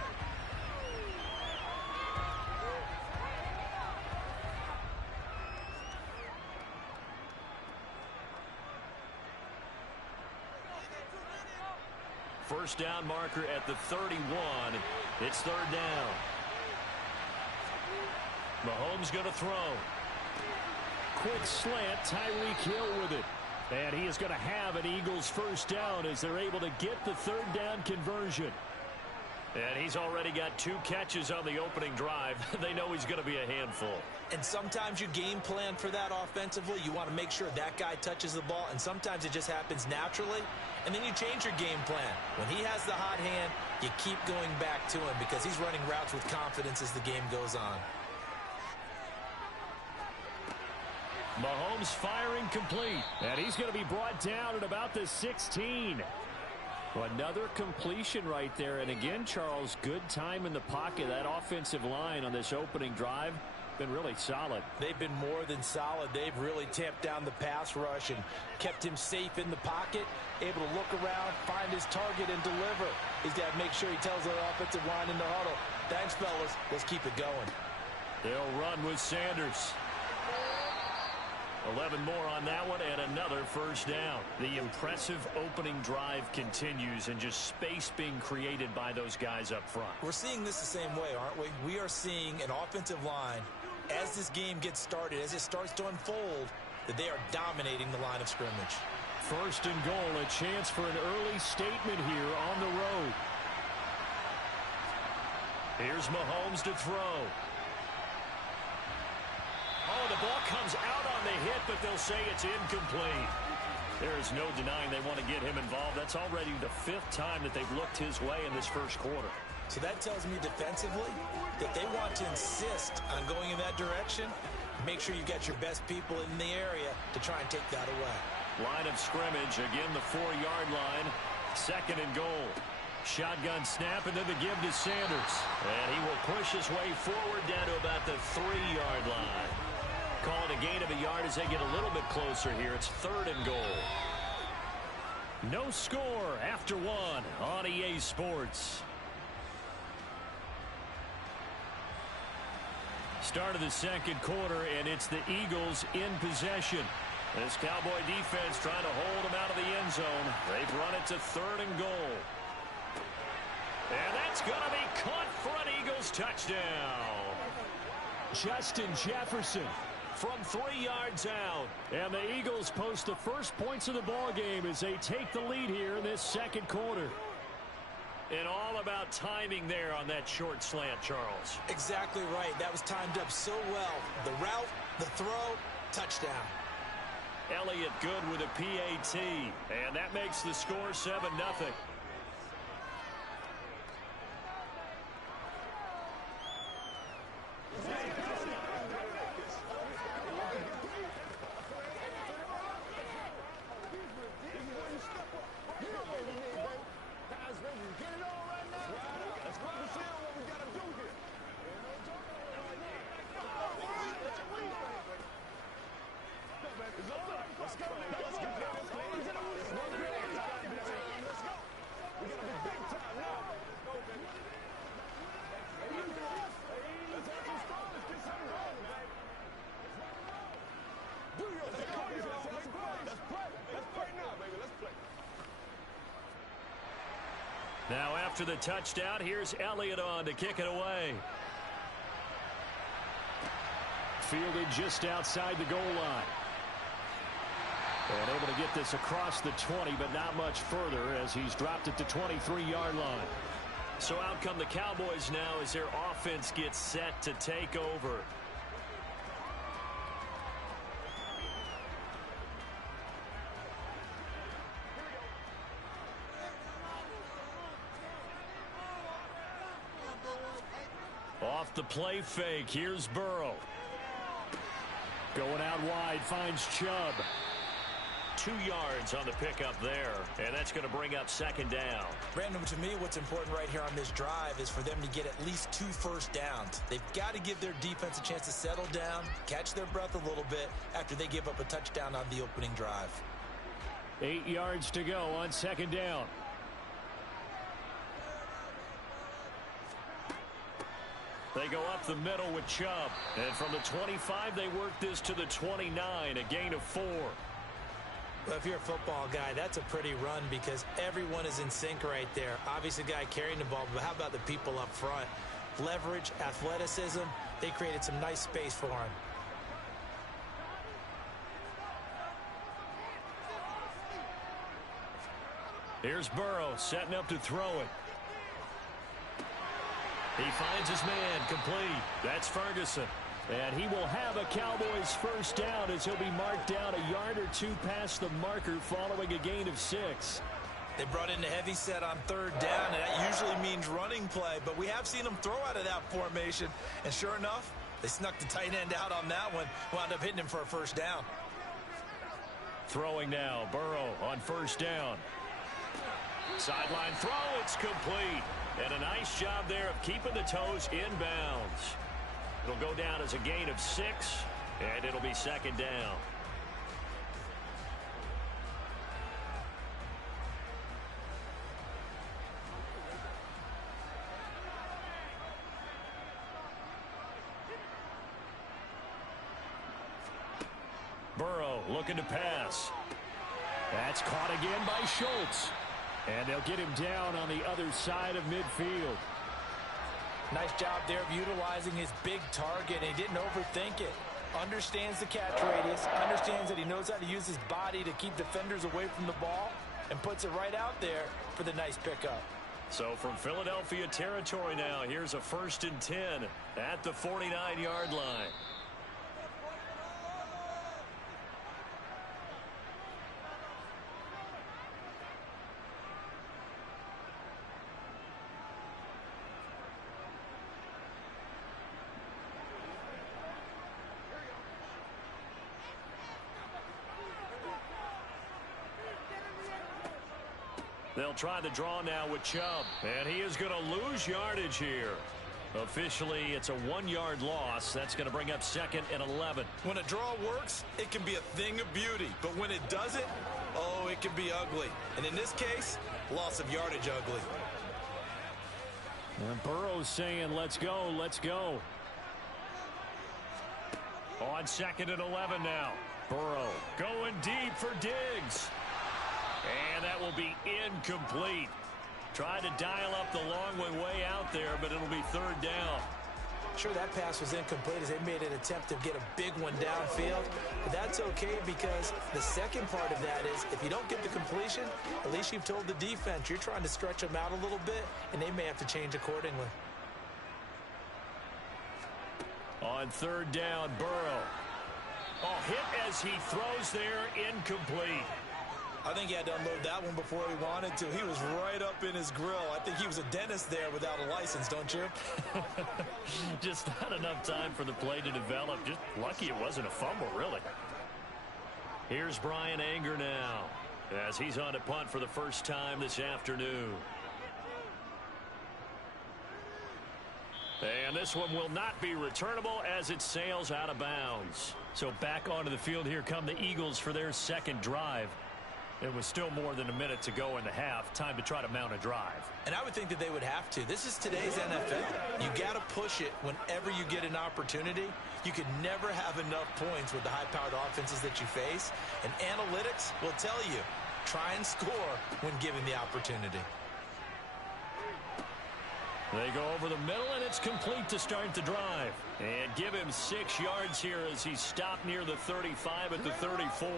First down marker at the 31. It's 3rd down. Mahomes going to throw. Quick slant, Tyreek Hill with it. And he is going to have an Eagles first down as they're able to get the 3rd down conversion. And he's already got 2 catches on the opening drive. They know he's going to be a handful. And sometimes you game plan for that offensively. You want to make sure that guy touches the ball, and sometimes it just happens naturally. And then you change your game plan. When he has the hot hand, you keep going back to him because he's running routes with confidence as the game goes on. Mahomes firing complete. And he's going to be brought down at about the 16. Another completion right there. And again, Charles, good time in the pocket. That offensive line on this opening drive been really solid. They've been more than solid. They've really tamped down the pass rush and kept him safe in the pocket, able to look around, find his target, and deliver. He's got to make sure he tells the offensive line in the huddle, thanks, fellas. Let's keep it going. They'll run with Sanders. 11 more on that one and another first down. The impressive opening drive continues and just space being created by those guys up front. We're seeing this the same way, aren't we? We are seeing an offensive line, as this game gets started, as it starts to unfold, that they are dominating the line of scrimmage. First and goal, a chance for an early statement here on the road. Here's Mahomes to throw. Oh, the ball comes out on the hit, but they'll say it's incomplete. There is no denying they want to get him involved. That's already the 5th time that they've looked his way in this first quarter. So that tells me defensively that they want to insist on going in that direction. Make sure you've got your best people in the area to try and take that away. Line of scrimmage, again the 4-yard line. Second and goal. Shotgun snap and then the give to Sanders. And he will push his way forward down to about the 3-yard line. Call it a gain of a yard as they get a little bit closer here. It's 3rd and goal. No score after 1 on EA Sports. Start of the second quarter, and it's the Eagles in possession. This Cowboy defense trying to hold them out of the end zone. They've run it to 3rd and goal. And that's going to be caught for an Eagles touchdown. Justin Jefferson from 3 yards out. And the Eagles post the first points of the ball game as they take the lead here in this second quarter. And all about timing there on that short slant, Charles. Exactly right. That was timed up so well. The route, the throw, touchdown. Elliott good with a PAT. And that makes the score 7-0. Now after the touchdown, here's Elliott on to kick it away. Fielded just outside the goal line. And able to get this across the 20, but not much further as he's dropped it to 23-yard line. So out come the Cowboys now as their offense gets set to take over. Off the play fake, here's Burrow. Going out wide, finds Chubb. 2 yards on the pickup there, and that's going to bring up 2nd down. Brandon, to me, what's important right here on this drive is for them to get at least 2 first downs. They've got to give their defense a chance to settle down, catch their breath a little bit after they give up a touchdown on the opening drive. 8 yards to go on 2nd down. They go up the middle with Chubb. And from the 25, they work this to the 29, a gain of 4. Well, if you're a football guy, that's a pretty run because everyone is in sync right there. Obviously, the guy carrying the ball, but how about the people up front? Leverage, athleticism, they created some nice space for him. Here's Burrow setting up to throw it. He finds his man complete. That's Ferguson. And he will have a Cowboys first down as he'll be marked down a yard or 2 past the marker following a gain of 6. They brought in the heavy set on 3rd down, and that usually means running play. But we have seen them throw out of that formation. And sure enough, They snuck the tight end out on that one, wound up hitting him for a first down. Throwing now, Burrow on first down. Sideline throw, it's complete. And a nice job there of keeping the toes inbounds. It'll go down as a gain of 6, and it'll be second down. Burrow looking to pass. That's caught again by Schultz. And they'll get him down on the other side of midfield. Nice job there of utilizing his big target. He didn't overthink it. Understands the catch radius. Understands that he knows how to use his body to keep defenders away from the ball. And puts it right out there for the nice pickup. So from Philadelphia territory now, here's a 1st and 10 at the 49-yard line. They'll try the draw now with Chubb. And he is going to lose yardage here. Officially, it's a 1-yard loss. That's going to bring up 2nd and 11. When a draw works, it can be a thing of beauty. But when it doesn't, oh, it can be ugly. And in this case, loss of yardage ugly. And Burrow's saying, let's go, let's go. On 2nd and 11 now. Burrow going deep for Diggs. And that will be incomplete. Tried to dial up the long way out there, but it'll be 3rd down. Sure, that pass was incomplete as they made an attempt to get a big one downfield. But that's okay because the second part of that is if you don't get the completion, at least you've told the defense you're trying to stretch them out a little bit, and they may have to change accordingly. On 3rd down, Burrow. Oh, hit as he throws there, incomplete. I think he had to unload that one before he wanted to. He was right up in his grill. I think he was a dentist there without a license, don't you? Just not enough time for the play to develop. Just lucky it wasn't a fumble, really. Here's Bryan Anger now as he's on a punt for the first time this afternoon. And this one will not be returnable as it sails out of bounds. So back onto the field here come the Eagles for their 2nd drive. It was still more than a minute to go in the half. Time to try to mount a drive. And I would think that they would have to. This is today's NFL. You got to push it whenever you get an opportunity. You can never have enough points with the high-powered offenses that you face. And analytics will tell you, try and score when given the opportunity. They go over the middle, and it's complete to start the drive. And give him 6 yards here as he stopped near the 35 at the 34.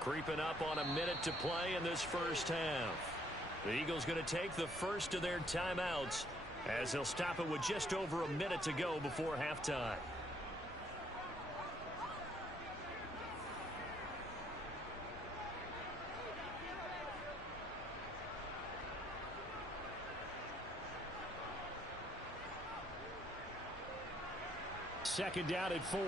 Creeping up on a minute to play in this first half. The Eagles going to take the first of their timeouts as they'll stop it with just over a minute to go before halftime. Second down at 4.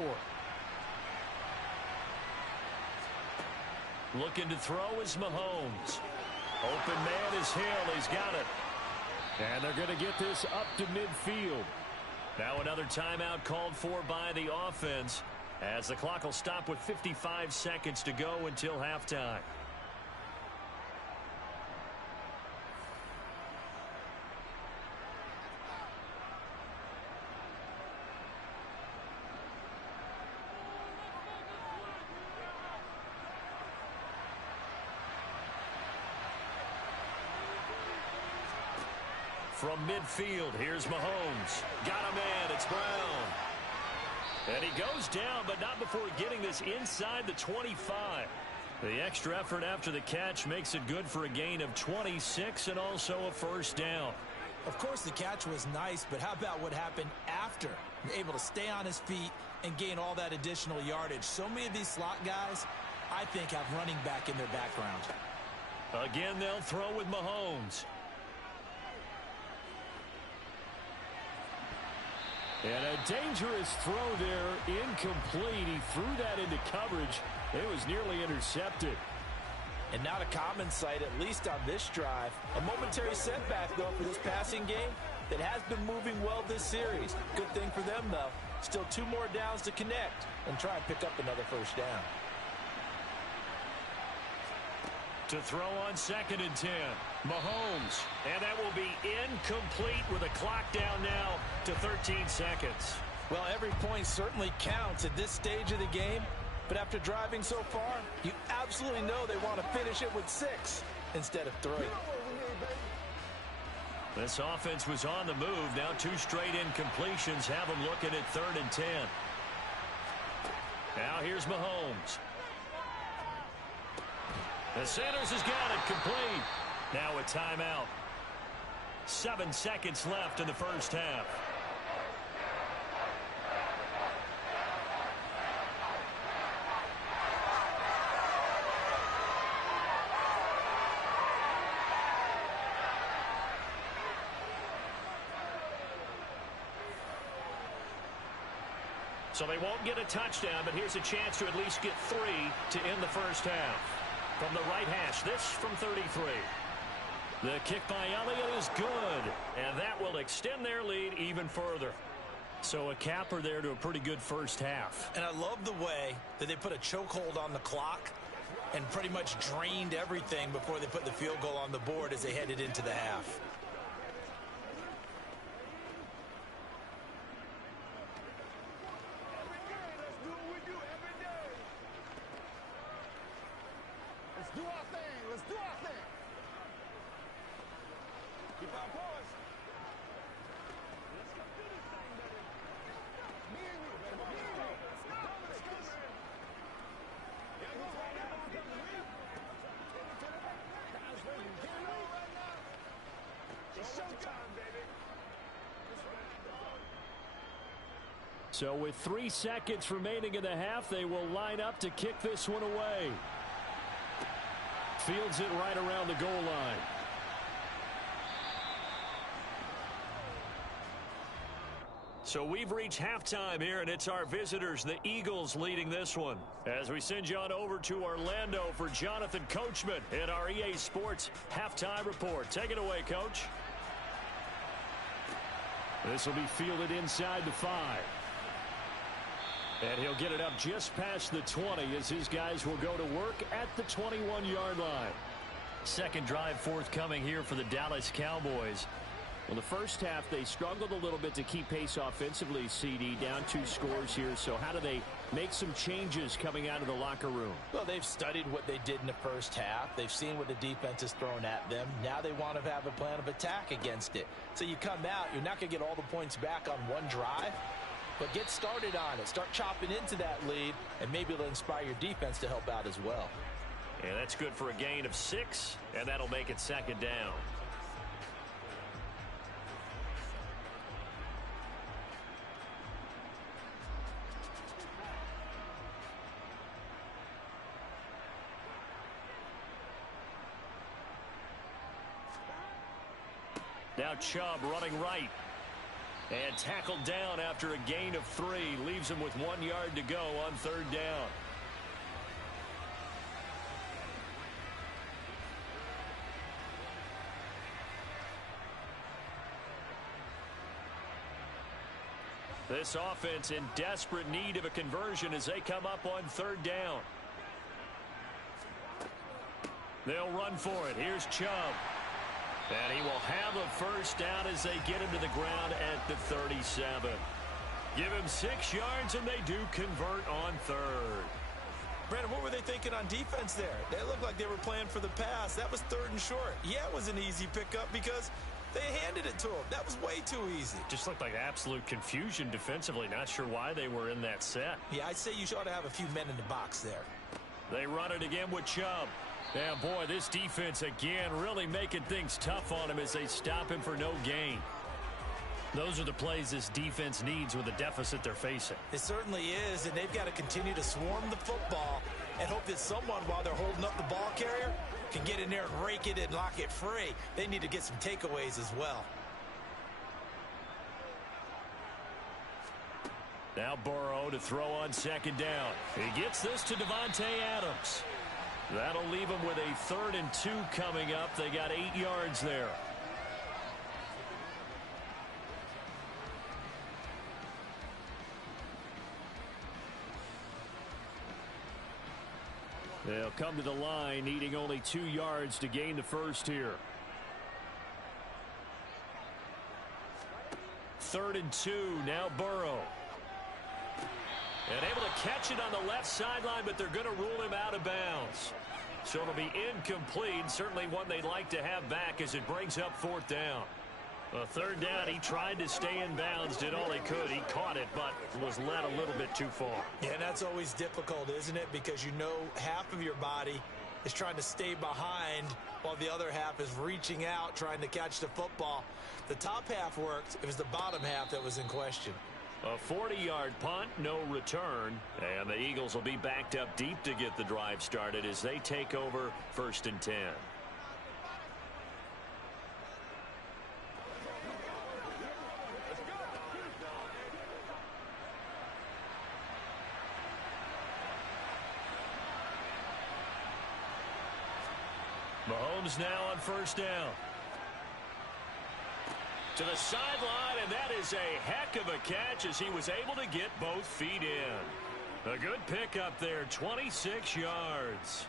Looking to throw is Mahomes. Open man is Hill. He's got it. And they're going to get this up to midfield. Now another timeout called for by the offense as the clock will stop with 55 seconds to go until halftime. From midfield, here's Mahomes. Got a man, it's Brown. And he goes down, but not before getting this inside the 25. The extra effort after the catch makes it good for a gain of 26 and also a first down. Of course, the catch was nice, but how about what happened after? Able to stay on his feet and gain all that additional yardage. So many of these slot guys, I think, have running back in their background. Again, they'll throw with Mahomes. And a dangerous throw there, incomplete. He threw that into coverage. It was nearly intercepted. And not a common sight, at least on this drive. A momentary setback, though, for this passing game that has been moving well this series. Good thing for them, though. Still 2 more downs to connect and try and pick up another first down. To throw on 2nd and 10, Mahomes. And that will be incomplete with a clock down now to 13 seconds. Well, every point certainly counts at this stage of the game. But after driving so far, you absolutely know they want to finish it with 6 instead of 3. This offense was on the move. Now 2 straight incompletions have them looking at 3rd and 10. Now here's Mahomes. The Sanders has got it complete. Now a timeout. 7 seconds left in the first half. So they won't get a touchdown, but here's a chance to at least get 3 to end the first half. From the right hash, this from 33. The kick by Elliott is good, and that will extend their lead even further. So a capper there to a pretty good first half. And I love the way that they put a chokehold on the clock and pretty much drained everything before they put the field goal on the board as they headed into the half. Do our thing. Let's do our thing. Keep our poise. Let's go do this thing, baby. Me and you, baby. Me and you. Let's go. Let's go, man. Yeah, go right now. Guys ready to get it on right now. It's showtime, baby. So with 3 seconds remaining in the half, they will line up to kick this one away. Fields it right around the goal line. So we've reached halftime here, and it's our visitors, the Eagles, leading this one. As we send you on over to Orlando for Jonathan Coachman in our EA Sports Halftime Report. Take it away, Coach. This will be fielded inside the 5. And he'll get it up just past the 20 as his guys will go to work at the 21-yard line. Second drive forthcoming here for the Dallas Cowboys. Well, the first half, they struggled a little bit to keep pace offensively, CD, down 2 scores here. So how do they make some changes coming out of the locker room? Well, they've studied what they did in the first half. They've seen what the defense has thrown at them. Now they want to have a plan of attack against it. So you come out, you're not going to get all the points back on one drive. But get started on it. Start chopping into that lead, and maybe it'll inspire your defense to help out as well. And that's good for a gain of 6, and that'll make it 2nd down. Now Chubb running right. And tackled down after a gain of 3. Leaves him with 1 yard to go on 3rd down. This offense in desperate need of a conversion as they come up on 3rd down. They'll run for it. Here's Chubb. And he will have a first down as they get him to the ground at the 37. Give him 6 yards, and they do convert on 3rd. Brandon, what were they thinking on defense there? They looked like they were playing for the pass. That was 3rd and short. Yeah, it was an easy pickup because they handed it to him. That was way too easy. Just looked like absolute confusion defensively. Not sure why they were in that set. Yeah, I'd say you ought to have a few men in the box there. They run it again with Chubb. Yeah, boy, this defense again really making things tough on him as they stop him for no gain. Those are the plays this defense needs with the deficit they're facing. It certainly is, and they've got to continue to swarm the football and hope that someone, while they're holding up the ball carrier, can get in there and rake it and lock it free. They need to get some takeaways as well. Now Burrow to throw on second down. He gets this to Davante Adams. That'll leave him with a 3rd and 2 coming up. They got 8 yards there. They'll come to the line, needing only 2 yards to gain the first here. 3rd and 2, now Burrow. And able to catch it on the left sideline, but they're going to rule him out of bounds. So it'll be incomplete. Certainly one they'd like to have back as it brings up 4th down. A 3rd down, he tried to stay in bounds, did all he could. He caught it, but was led a little bit too far. Yeah, and that's always difficult, isn't it? Because you know half of your body is trying to stay behind while the other half is reaching out, trying to catch the football. The top half worked. It was the bottom half that was in question. A 40-yard punt, no return. And the Eagles will be backed up deep to get the drive started as they take over 1st and 10. Mahomes now on 1st down. To the sideline, and that is a heck of a catch as he was able to get both feet in. A good pickup there, 26 yards.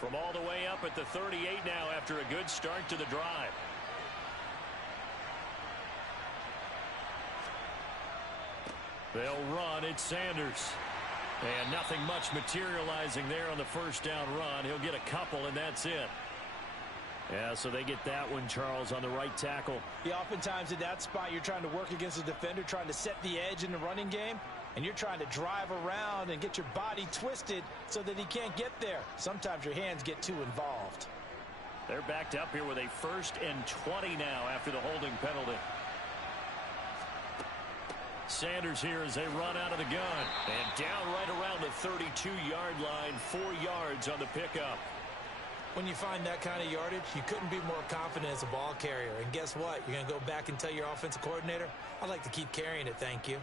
From all the way up at the 38 now after a good start to the drive. They'll run. It's Sanders. And nothing much materializing there on the 1st down run. He'll get a couple, and that's it. Yeah, so they get that one, Charles, on the right tackle. Yeah, oftentimes in that spot, you're trying to work against a defender, trying to set the edge in the running game, and you're trying to drive around and get your body twisted so that he can't get there. Sometimes your hands get too involved. They're backed up here with a 1st and 20 now after the holding penalty. Sanders here as they run out of the gun. And down right around the 32-yard line, 4 yards on the pickup. When you find that kind of yardage, you couldn't be more confident as a ball carrier. And guess what? You're going to go back and tell your offensive coordinator, I'd like to keep carrying it, thank you.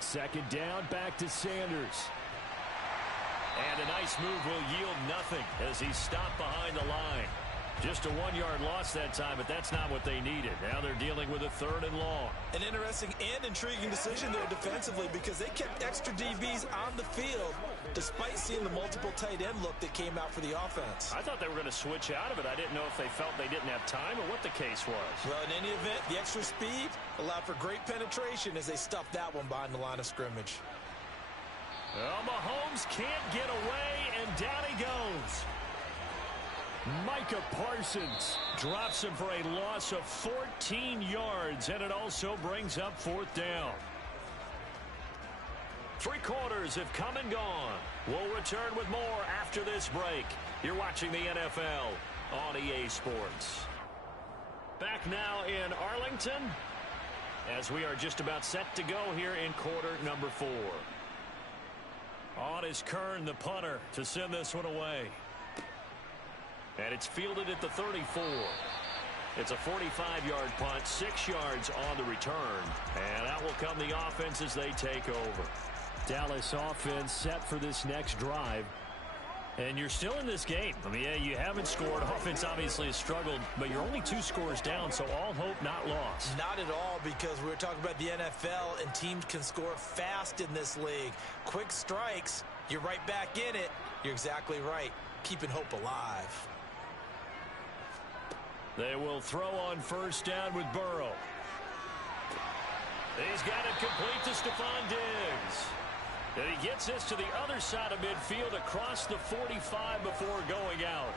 Second down, back to Sanders. And a nice move will yield nothing as he's stopped behind the line. Just a 1-yard loss that time, but that's not what they needed. Now they're dealing with a 3rd and long. An interesting and intriguing decision there defensively because they kept extra DBs on the field despite seeing the multiple tight end look that came out for the offense. I thought they were going to switch out of it. I didn't know if they felt they didn't have time or what the case was. Well, in any event, the extra speed allowed for great penetration as they stuffed that one behind the line of scrimmage. Well, Mahomes can't get away, and down he goes. Micah Parsons drops him for a loss of 14 yards, and it also brings up 4th down. 3 quarters have come and gone. We'll return with more after this break. You're watching the NFL on EA Sports. Back now in Arlington as we are just about set to go here in quarter number 4. On is Kern, the punter, to send this one away. And it's fielded at the 34. It's a 45-yard punt, 6 yards on the return. And out will come the offense as they take over. Dallas offense set for this next drive. And you're still in this game. I mean, yeah, you haven't scored. Offense obviously has struggled, but you're only 2 scores down, so all hope not lost. Not at all, because we were talking about the NFL, and teams can score fast in this league. Quick strikes, you're right back in it. You're exactly right. Keeping hope alive. They will throw on 1st down with Burrow. He's got it complete to Stephon Diggs. And he gets this to the other side of midfield across the 45 before going out.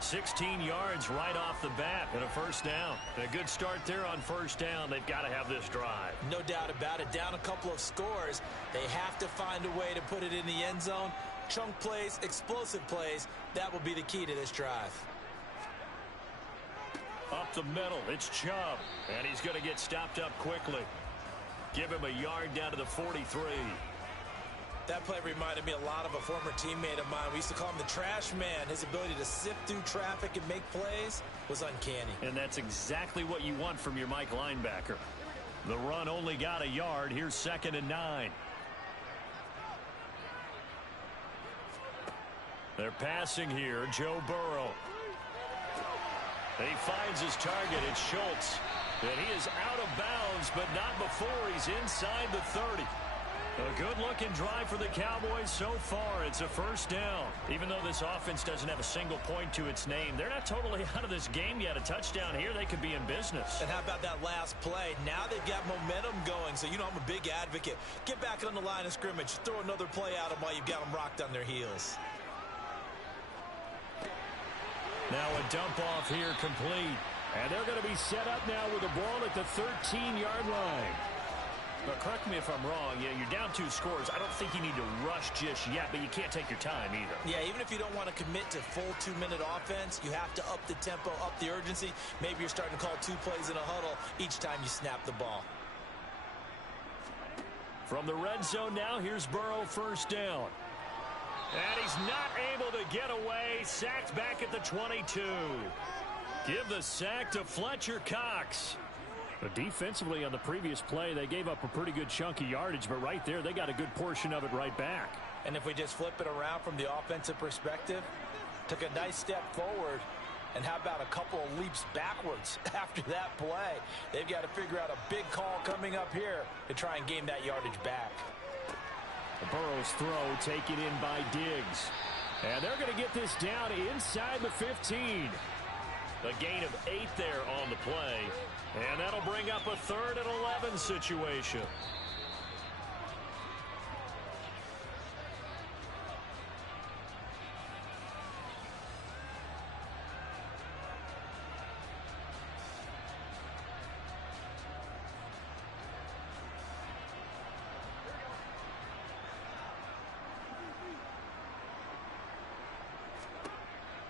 16 yards right off the bat and a first down. And a good start there on first down. They've got to have this drive. No doubt about it. Down a couple of scores. They have to find a way to put it in the end zone. Chunk plays, explosive plays. That will be the key to this drive. Up the middle, it's Chubb. And he's going to get stopped up quickly. Give him a yard down to the 43. That play reminded me a lot of a former teammate of mine. We used to call him the trash man. His ability to sift through traffic and make plays was uncanny. And that's exactly what you want from your Mike linebacker. The run only got a yard. Here's 2nd and 9. They're passing here. Joe Burrow. He finds his target. It's Schultz. And he is out of bounds, but not before he's inside the 30. A good-looking drive for the Cowboys so far. It's a first down. Even though this offense doesn't have a single point to its name, they're not totally out of this game yet. A touchdown here, they could be in business. And how about that last play? Now they've got momentum going, so you know I'm a big advocate. Get back on the line of scrimmage. Throw another play at them while you've got them rocked on their heels. Now a dump off here complete. And they're going to be set up now with the ball at the 13-yard line. But correct me if I'm wrong. Yeah, you're down 2 scores. I don't think you need to rush just yet, but you can't take your time either. Yeah, even if you don't want to commit to full 2-minute offense, you have to up the tempo, up the urgency. Maybe you're starting to call 2 plays in a huddle each time you snap the ball. From the red zone now, here's Burrow, first down. And he's not able to get away. Sacked back at the 22. Give the sack to Fletcher Cox. But defensively on the previous play, they gave up a pretty good chunk of yardage, but right there, they got a good portion of it right back. And if we just flip it around from the offensive perspective, took a nice step forward, and how about a couple of leaps backwards after that play? They've got to figure out a big call coming up here to try and gain that yardage back. Burrow's throw taken in by Diggs. And they're going to get this down inside the 15. A gain of 8 there on the play. And that'll bring up a 3rd and 11 situation.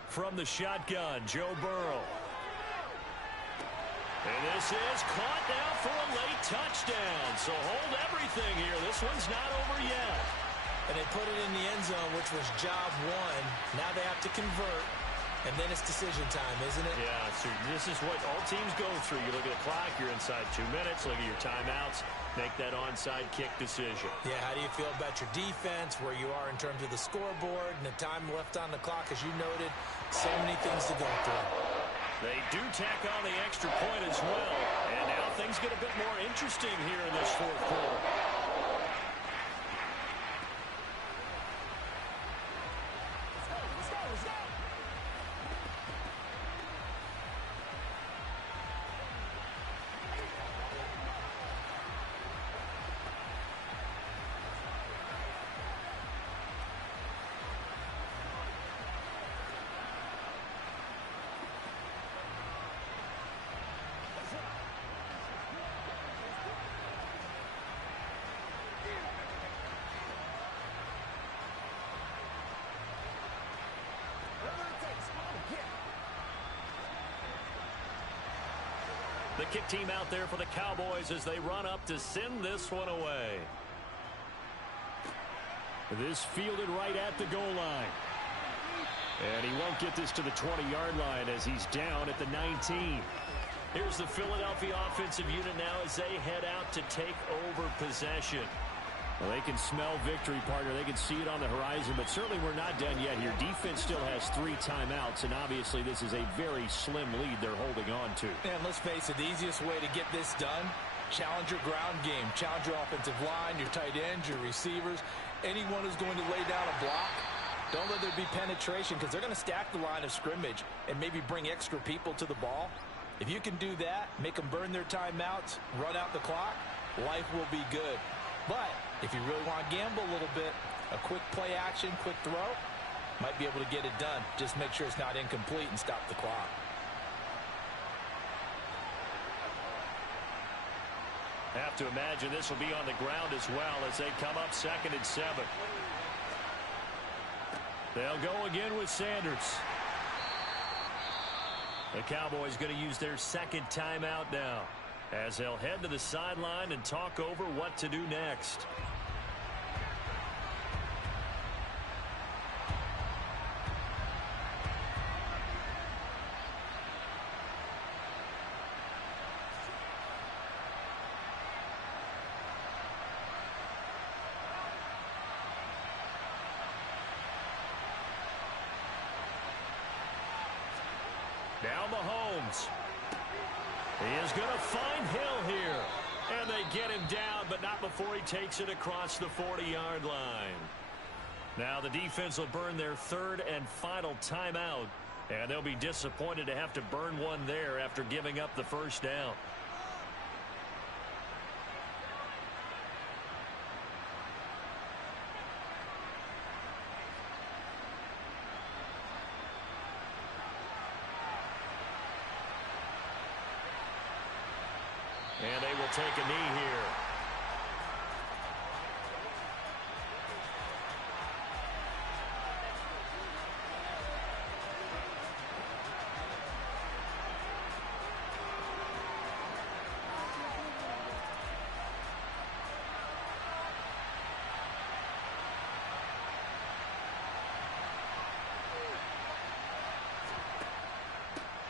From the shotgun, Joe Burrow. And this is caught now for a late touchdown. So hold everything here. This one's not over yet. And they put it in the end zone, which was job 1. Now they have to convert. And then it's decision time, isn't it? Yeah, so this is what all teams go through. You look at the clock, you're inside 2 minutes, look at your timeouts, make that onside kick decision. Yeah, how do you feel about your defense, where you are in terms of the scoreboard, and the time left on the clock, as you noted, so many things to go through. They do tack on the extra point as well, and now things get a bit more interesting here in this 4th quarter. The kick team out there for the Cowboys as they run up to send this one away. This fielded right at the goal line. And he won't get this to the 20-yard line as he's down at the 19. Here's the Philadelphia offensive unit now as they head out to take over possession. Well, they can smell victory, partner. They can see it on the horizon, but certainly we're not done yet here. Defense still has 3 timeouts, and obviously this is a very slim lead they're holding on to. And let's face it, the easiest way to get this done, challenge your ground game. Challenge your offensive line, your tight ends, your receivers, anyone who's going to lay down a block. Don't let there be penetration because they're going to stack the line of scrimmage and maybe bring extra people to the ball. If you can do that, make them burn their timeouts, run out the clock, life will be good. But if you really want to gamble a little bit, a quick play action, quick throw, Might be able to get it done. Just make sure it's not incomplete and stop the clock. Have to imagine this will be on the ground as well as they come up 2nd and 7. They'll go again with Sanders. The Cowboys going to use their 2nd timeout now as they'll head to the sideline and talk over what to do next. Now Mahomes. He is going to find Hill here. And they get him down, but not before he takes it across the 40-yard line. Now the defense will burn their 3rd and final timeout. And they'll be disappointed to have to burn one there after giving up the first down. And they will take a knee here.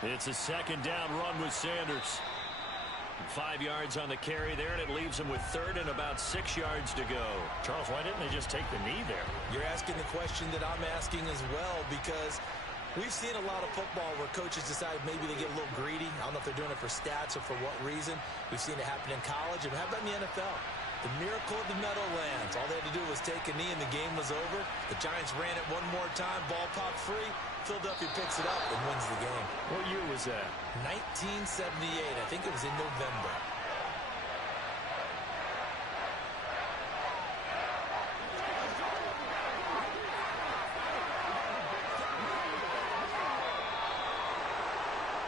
It's a 2nd down run with Sanders. 5 yards on the carry there, and it leaves him with 3rd and about 6 yards to go. Charles, why didn't they just take the knee there? You're asking the question that I'm asking as well, because we've seen a lot of football where coaches decide maybe they get a little greedy. I don't know if they're doing it for stats or for what reason. We've seen it happen in college. And how about in the NFL? The miracle of the Meadowlands. All they had to do was take a knee and the game was over. The Giants ran it one more time. Ball popped free. Philadelphia picks it up and wins the game. What year was that? 1978. I think it was in November.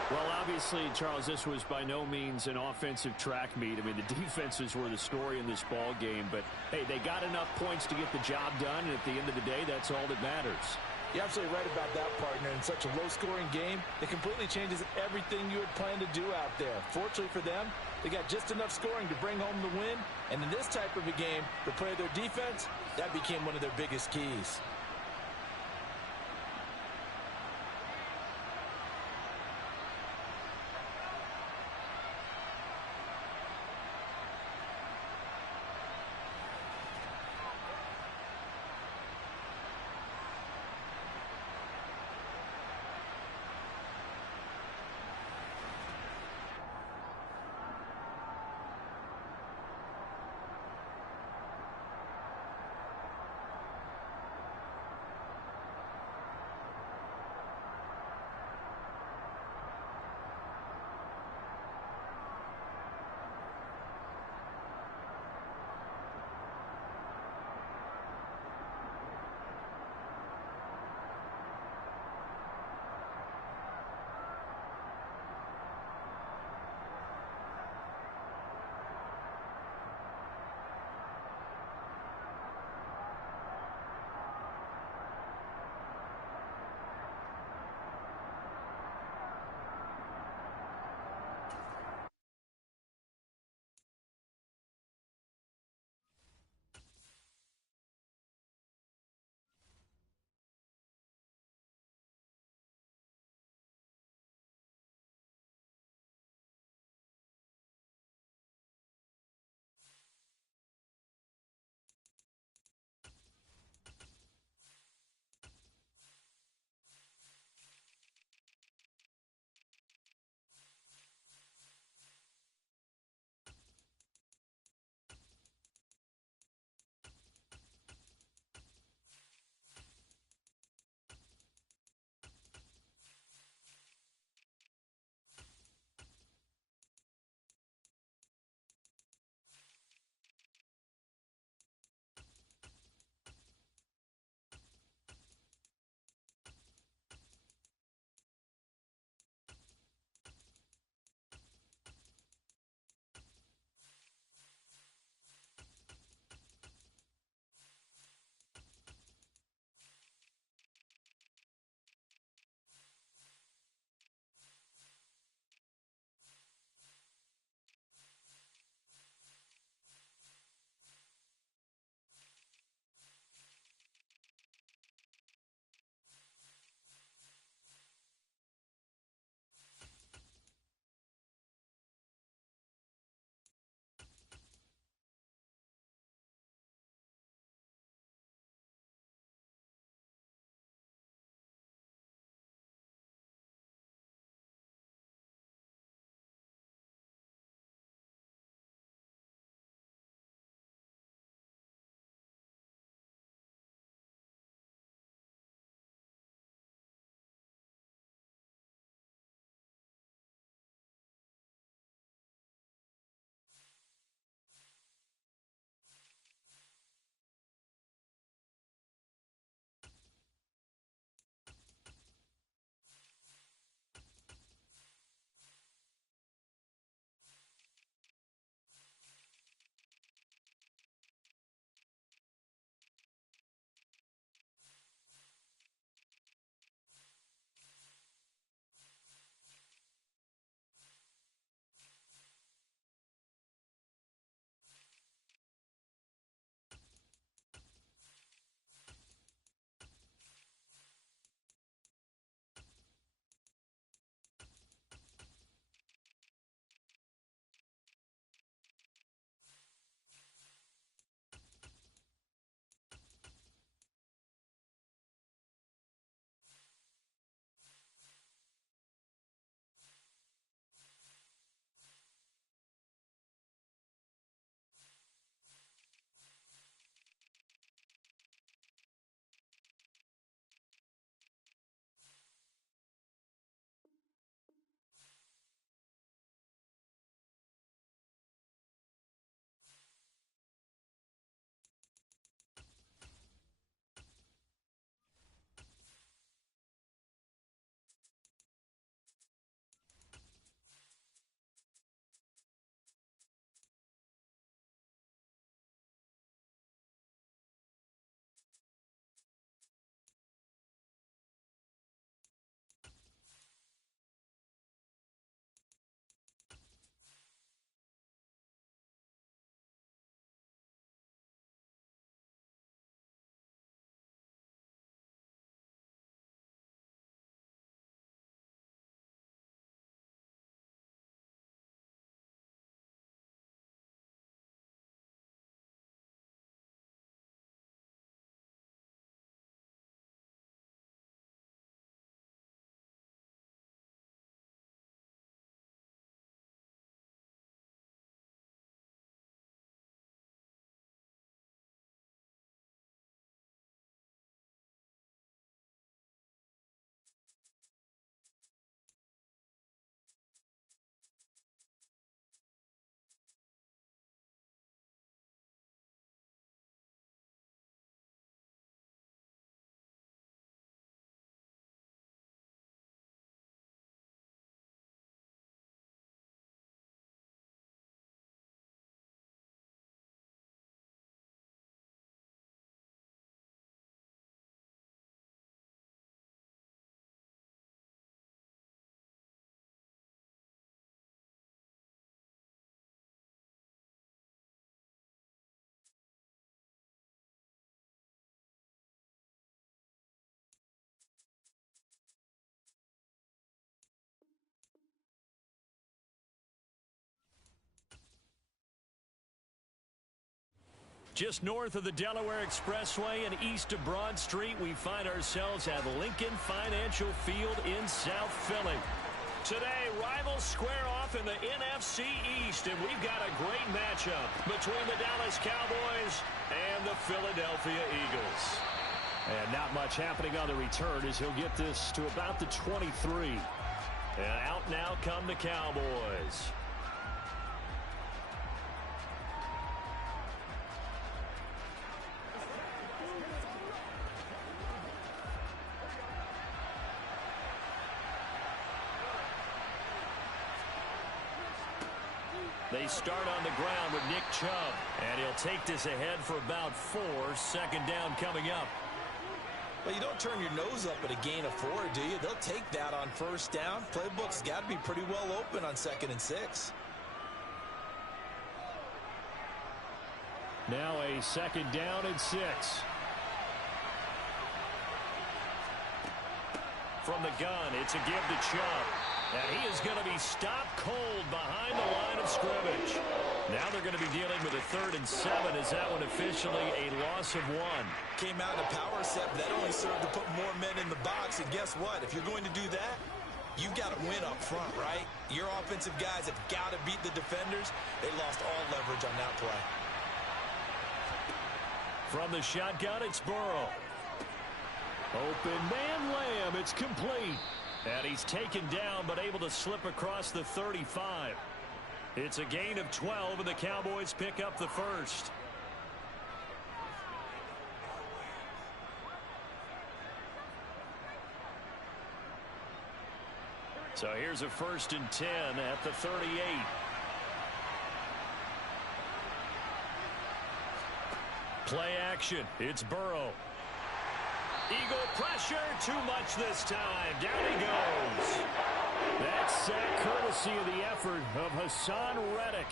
Well, obviously, Charles, this was by no means an offensive track meet. I mean, the defenses were the story in this ball game. But, hey, they got enough points to get the job done, and at the end of the day, that's all that matters. You're absolutely right about that, partner. In such a low-scoring game, it completely changes everything you had planned to do out there. Fortunately for them, they got just enough scoring to bring home the win. And in this type of a game, to play their defense, that became one of their biggest keys. Just north of the Delaware Expressway and east of Broad Street, we find ourselves at Lincoln Financial Field in South Philly. Today, rivals square off in the NFC East, and we've got a great matchup between the Dallas Cowboys and the Philadelphia Eagles. And not much happening on the return as he'll get this to about the 23. And out now come the Cowboys. They start on the ground with Nick Chubb, and he'll take this ahead for about 4. Second down coming up. Well, you don't turn your nose up at a gain of 4, do you? They'll take that on first down. Playbook's got to be pretty well open on 2nd and 6. Now a 2nd down and 6. From the gun, it's a give to Chubb. And he is going to be stopped cold behind the line of scrimmage. Now they're going to be dealing with a 3rd and 7. Is that one officially a loss of 1? Came out in a power set, but that only served to put more men in the box. And guess what? If you're going to do that, you've got to win up front, right? Your offensive guys have got to beat the defenders. They lost all leverage on that play. From the shotgun, it's Burrow. Open man Lamb. It's complete. And he's taken down, but able to slip across the 35. It's a gain of 12, and the Cowboys pick up the first. So here's a 1st and 10 at the 38. Play action. It's Burrow. Eagle pressure, too much this time. Down he goes. That's sack courtesy of the effort of Hassan Reddick.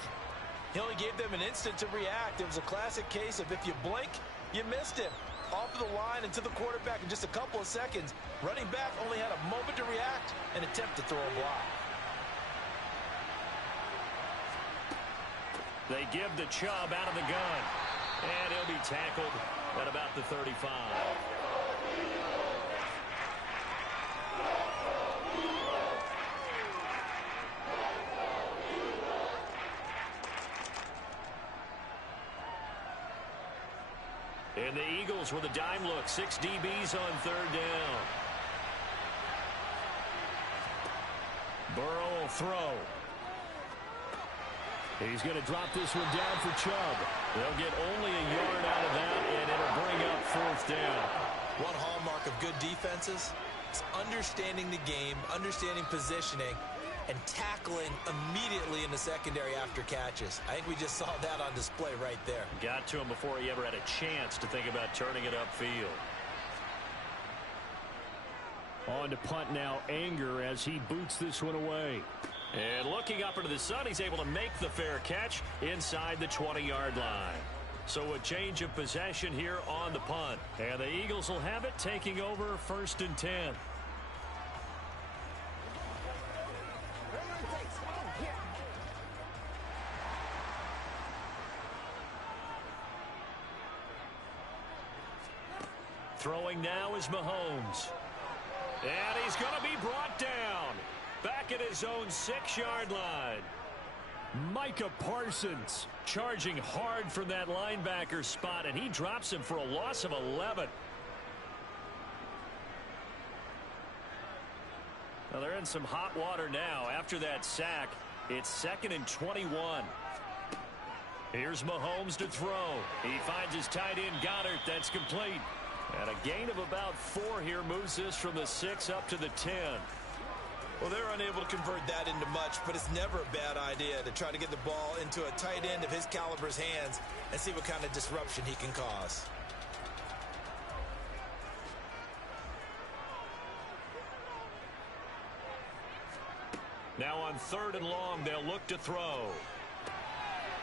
He only gave them an instant to react. It was a classic case of if you blink, you missed him. Off of the line and to the quarterback in just a couple of seconds. Running back only had a moment to react and attempt to throw a block. They give the Chubb out of the gun. And he'll be tackled at about the 35. And the Eagles with a dime look. 6 DBs on 3rd down. Burrow will throw. He's going to drop this one down for Chubb. They'll get only a yard out of that, and it'll bring up 4th down. One hallmark of good defenses is understanding the game, understanding positioning, and tackling immediately in the secondary after catches. I think we just saw that on display right there. Got to him before he ever had a chance to think about turning it upfield. On to punt now, Anger as he boots this one away. And looking up into the sun, he's able to make the fair catch inside the 20-yard line. So a change of possession here on the punt. And the Eagles will have it, taking over 1st and 10. Throwing now is Mahomes. And he's going to be brought down. Back at his own 6-yard line. Micah Parsons charging hard from that linebacker spot, and he drops him for a loss of 11. Now they're in some hot water now. After that sack, it's 2nd and 21. Here's Mahomes to throw. He finds his tight end Goddard. That's complete. And a gain of about 4 here moves this from the 6 up to the 10. Well, they're unable to convert that into much, but it's never a bad idea to try to get the ball into a tight end of his caliber's hands and see what kind of disruption he can cause. Now on 3rd and long, they'll look to throw.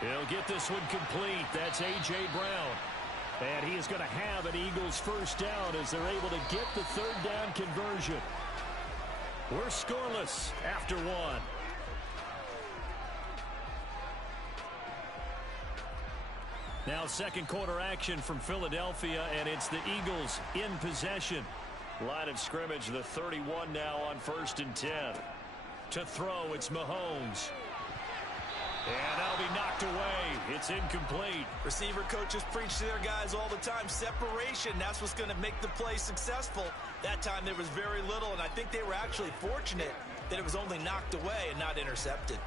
He'll get this one complete. That's A.J. Brown. And he is going to have an Eagles 1st down as they're able to get the 3rd down conversion. We're scoreless after 1. Now second quarter action from Philadelphia, and it's the Eagles in possession. Line of scrimmage, the 31 now on 1st and 10. To throw, it's Mahomes. And that'll be knocked away. It's incomplete. Receiver coaches preach to their guys all the time. Separation, that's what's going to make the play successful. That time there was very little, and I think they were actually fortunate that it was only knocked away and not intercepted.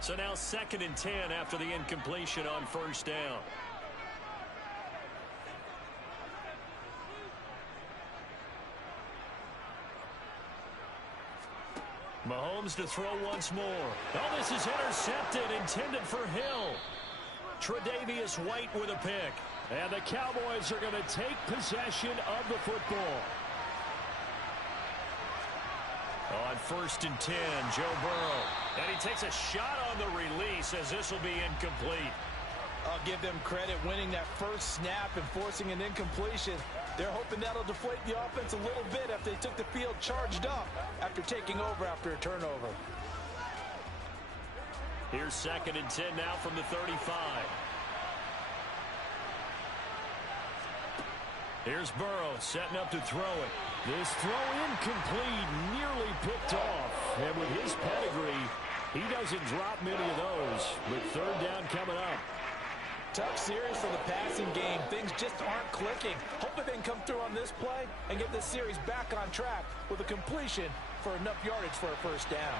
So now 2nd and 10 after the incompletion on 1st down. Mahomes to throw once more. Oh, this is intercepted, intended for Hill. Tre'Davious White with a pick. And the Cowboys are going to take possession of the football. On 1st and 10, Joe Burrow. And he takes a shot on the release as this will be incomplete. I'll give them credit winning that first snap and forcing an incompletion. They're hoping that'll deflate the offense a little bit after they took the field charged up after taking over after a turnover. Here's 2nd and 10 now from the 35. Here's Burrow setting up to throw it. This throw incomplete, nearly picked off. And with his pedigree, he doesn't drop many of those. But 3rd down coming up. Tough series for the passing game. Things just aren't clicking. Hoping they can come through on this play and get this series back on track with a completion for enough yardage for a 1st down.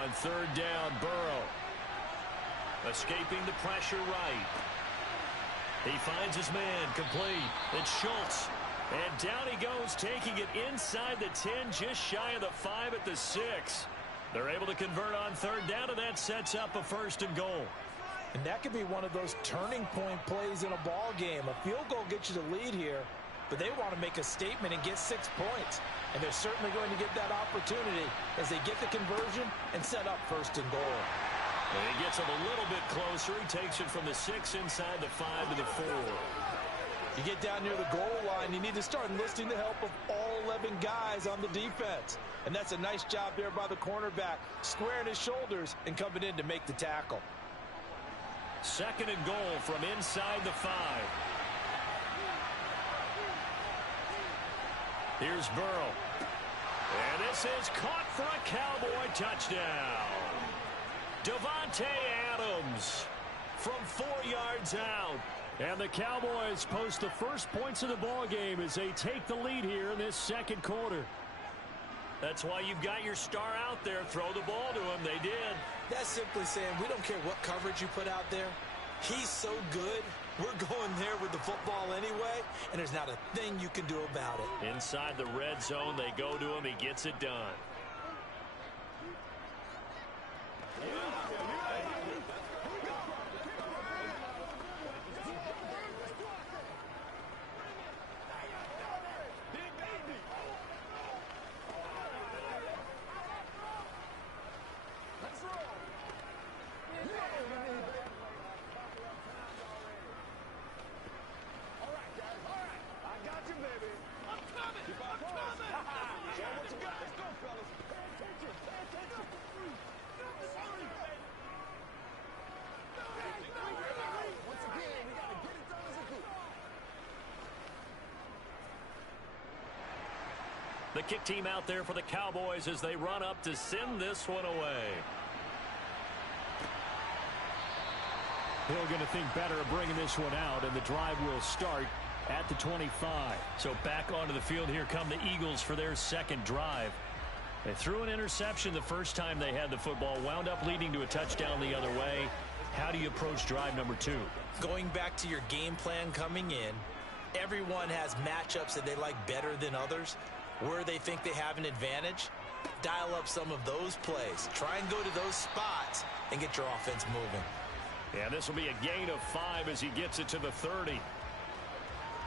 On 3rd down, Burrow. Escaping the pressure right. He finds his man, complete. It's Schultz. And down he goes, taking it inside the 10, just shy of the 5 at the 6. They're able to convert on 3rd down, and that sets up a 1st and goal. And that could be one of those turning point plays in a ball game. A field goal gets you the lead here, but they want to make a statement and get 6 points. And they're certainly going to get that opportunity as they get the conversion and set up 1st and goal. And he gets him a little bit closer. He takes it from the 6 inside the 5 to the 4. You get down near the goal line, you need to start enlisting the help of all 11 guys on the defense. And that's a nice job there by the cornerback, squaring his shoulders and coming in to make the tackle. 2nd and goal from inside the 5. Here's Burrow. And this is caught for a Cowboy touchdown. Davante Adams from 4 yards out. And the Cowboys post the first points of the ball game as they take the lead here in this 2nd quarter. That's why you've got your star out there. Throw the ball to him. They did. That's simply saying we don't care what coverage you put out there. He's so good. We're going there with the football anyway, and there's not a thing you can do about it. Inside the red zone, they go to him. He gets it done. The kick team out there for the Cowboys as they run up to send this one away. Hill going to think better of bringing this one out, and the drive will start at the 25. So back onto the field here come the Eagles for their 2nd drive. They threw an interception the first time they had the football, wound up leading to a touchdown the other way. How do you approach drive number 2? Going back to your game plan coming in, everyone has matchups that they like better than others. Where they think they have an advantage, dial up some of those plays. Try and go to those spots and get your offense moving. Yeah, this will be a gain of 5 as he gets it to the 30.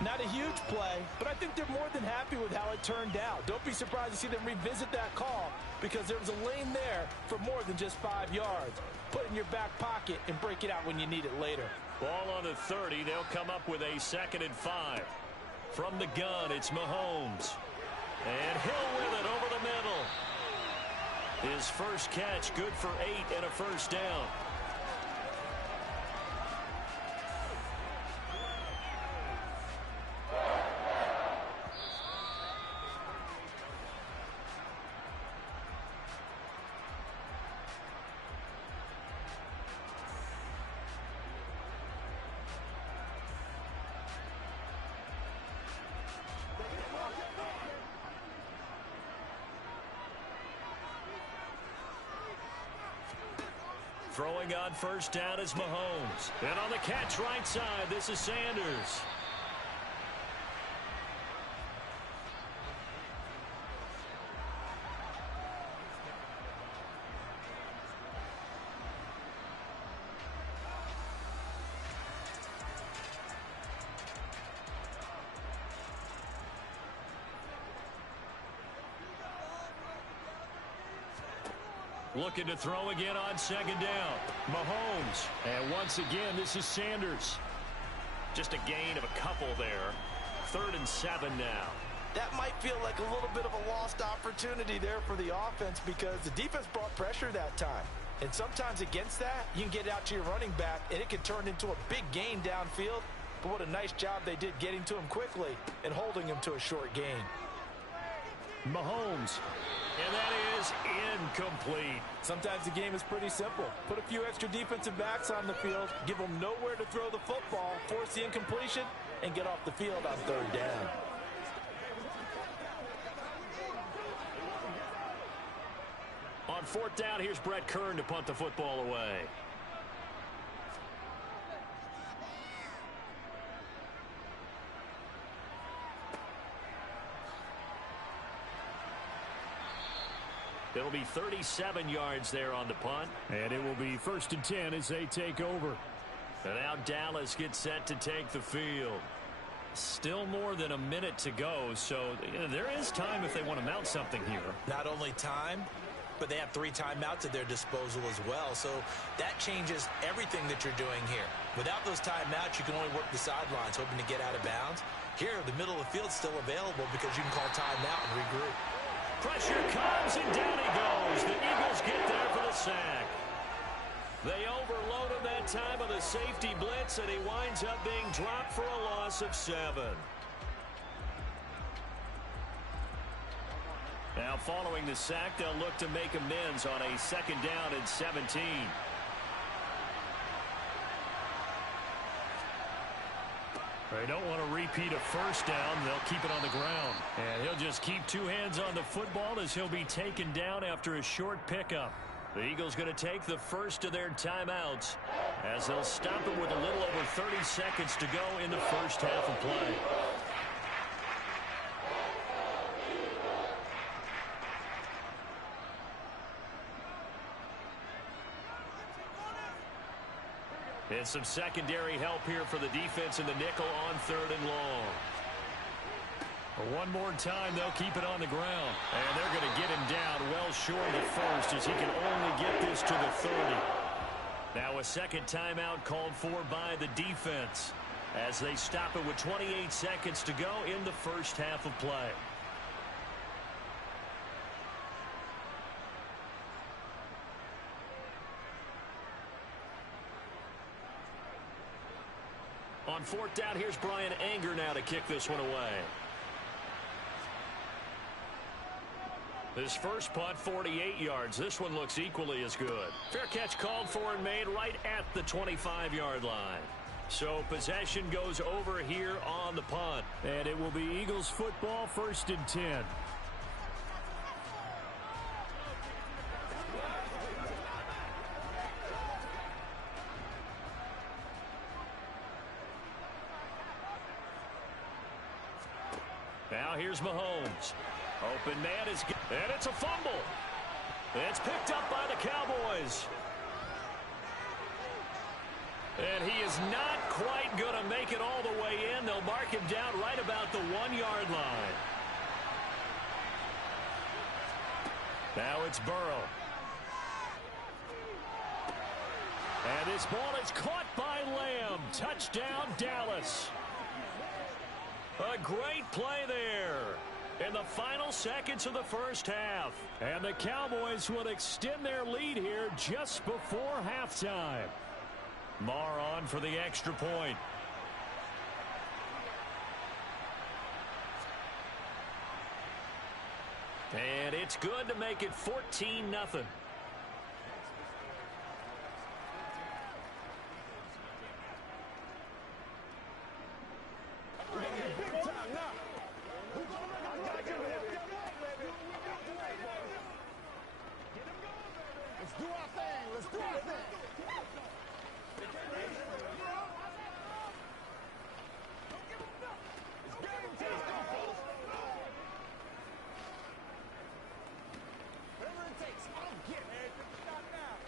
Not a huge play, but I think they're more than happy with how it turned out. Don't be surprised to see them revisit that call because there was a lane there for more than just 5 yards. Put it in your back pocket and break it out when you need it later. Ball on the 30. They'll come up with a 2nd and 5. From the gun, it's Mahomes. And Hill with it over the middle. His first catch, good for 8 and a first down. Throwing on first down is Mahomes. And on the catch right side, this is Sanders. Looking to throw again on second down. Mahomes. And once again, this is Sanders. Just a gain of a couple there. 3rd and 7 now. That might feel like a little bit of a lost opportunity there for the offense because the defense brought pressure that time. And sometimes against that, you can get it out to your running back, and it can turn into a big gain downfield. But what a nice job they did getting to him quickly and holding him to a short gain. Mahomes. And that is incomplete. Sometimes the game is pretty simple. Put a few extra defensive backs on the field, give them nowhere to throw the football, force the incompletion, and get off the field on 3rd down. On 4th down, here's Brett Kern to punt the football away. It'll be 37 yards there on the punt. And it will be 1st and 10 as they take over. And now Dallas gets set to take the field. Still more than a minute to go, so there is time if they want to mount something here. Not only time, but they have 3 timeouts at their disposal as well. So that changes everything that you're doing here. Without those timeouts, you can only work the sidelines, hoping to get out of bounds. Here, the middle of the field's still available because you can call timeout and regroup. Pressure comes, and down he goes. The Eagles get there for the sack. They overload him that time of the safety blitz, and he winds up being dropped for a loss of 7. Now, following the sack, they'll look to make amends on a 2nd down and 17. They don't want to repeat a first down. They'll keep it on the ground. And he'll just keep 2 hands on the football as he'll be taken down after a short pickup. The Eagles going to take the first of their timeouts as they'll stop it with a little over 30 seconds to go in the first half of play. And some secondary help here for the defense in the nickel on 3rd and long. One more time, they'll keep it on the ground. And they're going to get him down well short of the first as he can only get this to the 30. Now a 2nd timeout called for by the defense as they stop it with 28 seconds to go in the first half of play. On 4th down, here's Brian Anger now to kick this one away. This first punt, 48 yards. This one looks equally as good. Fair catch called for and made right at the 25-yard line. So possession goes over here on the punt. And it will be Eagles football, 1st and 10. Now here's Mahomes. Open man is good. And it's a fumble. It's picked up by the Cowboys. And he is not quite going to make it all the way in. They'll mark him down right about the 1-yard line. Now it's Burrow. And this ball is caught by Lamb. Touchdown, Dallas. A great play there. in the final seconds of the first half. And the Cowboys will extend their lead here just before halftime. Marr on for the extra point. And it's good to make it 14-0.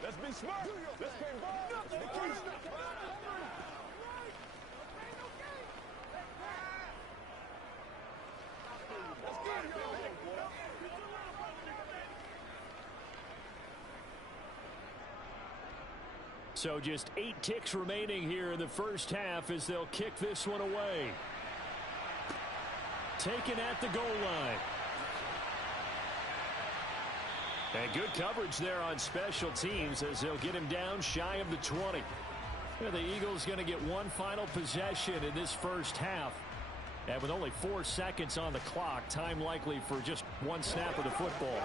Let's be smart. Let's play ball. So just 8 ticks remaining here in the first half as they'll kick this one away. Taken at the goal line. And good coverage there on special teams as they'll get him down shy of the 20. And the Eagles going to get one final possession in this first half. And with only 4 seconds on the clock, time likely for just one snap of the football.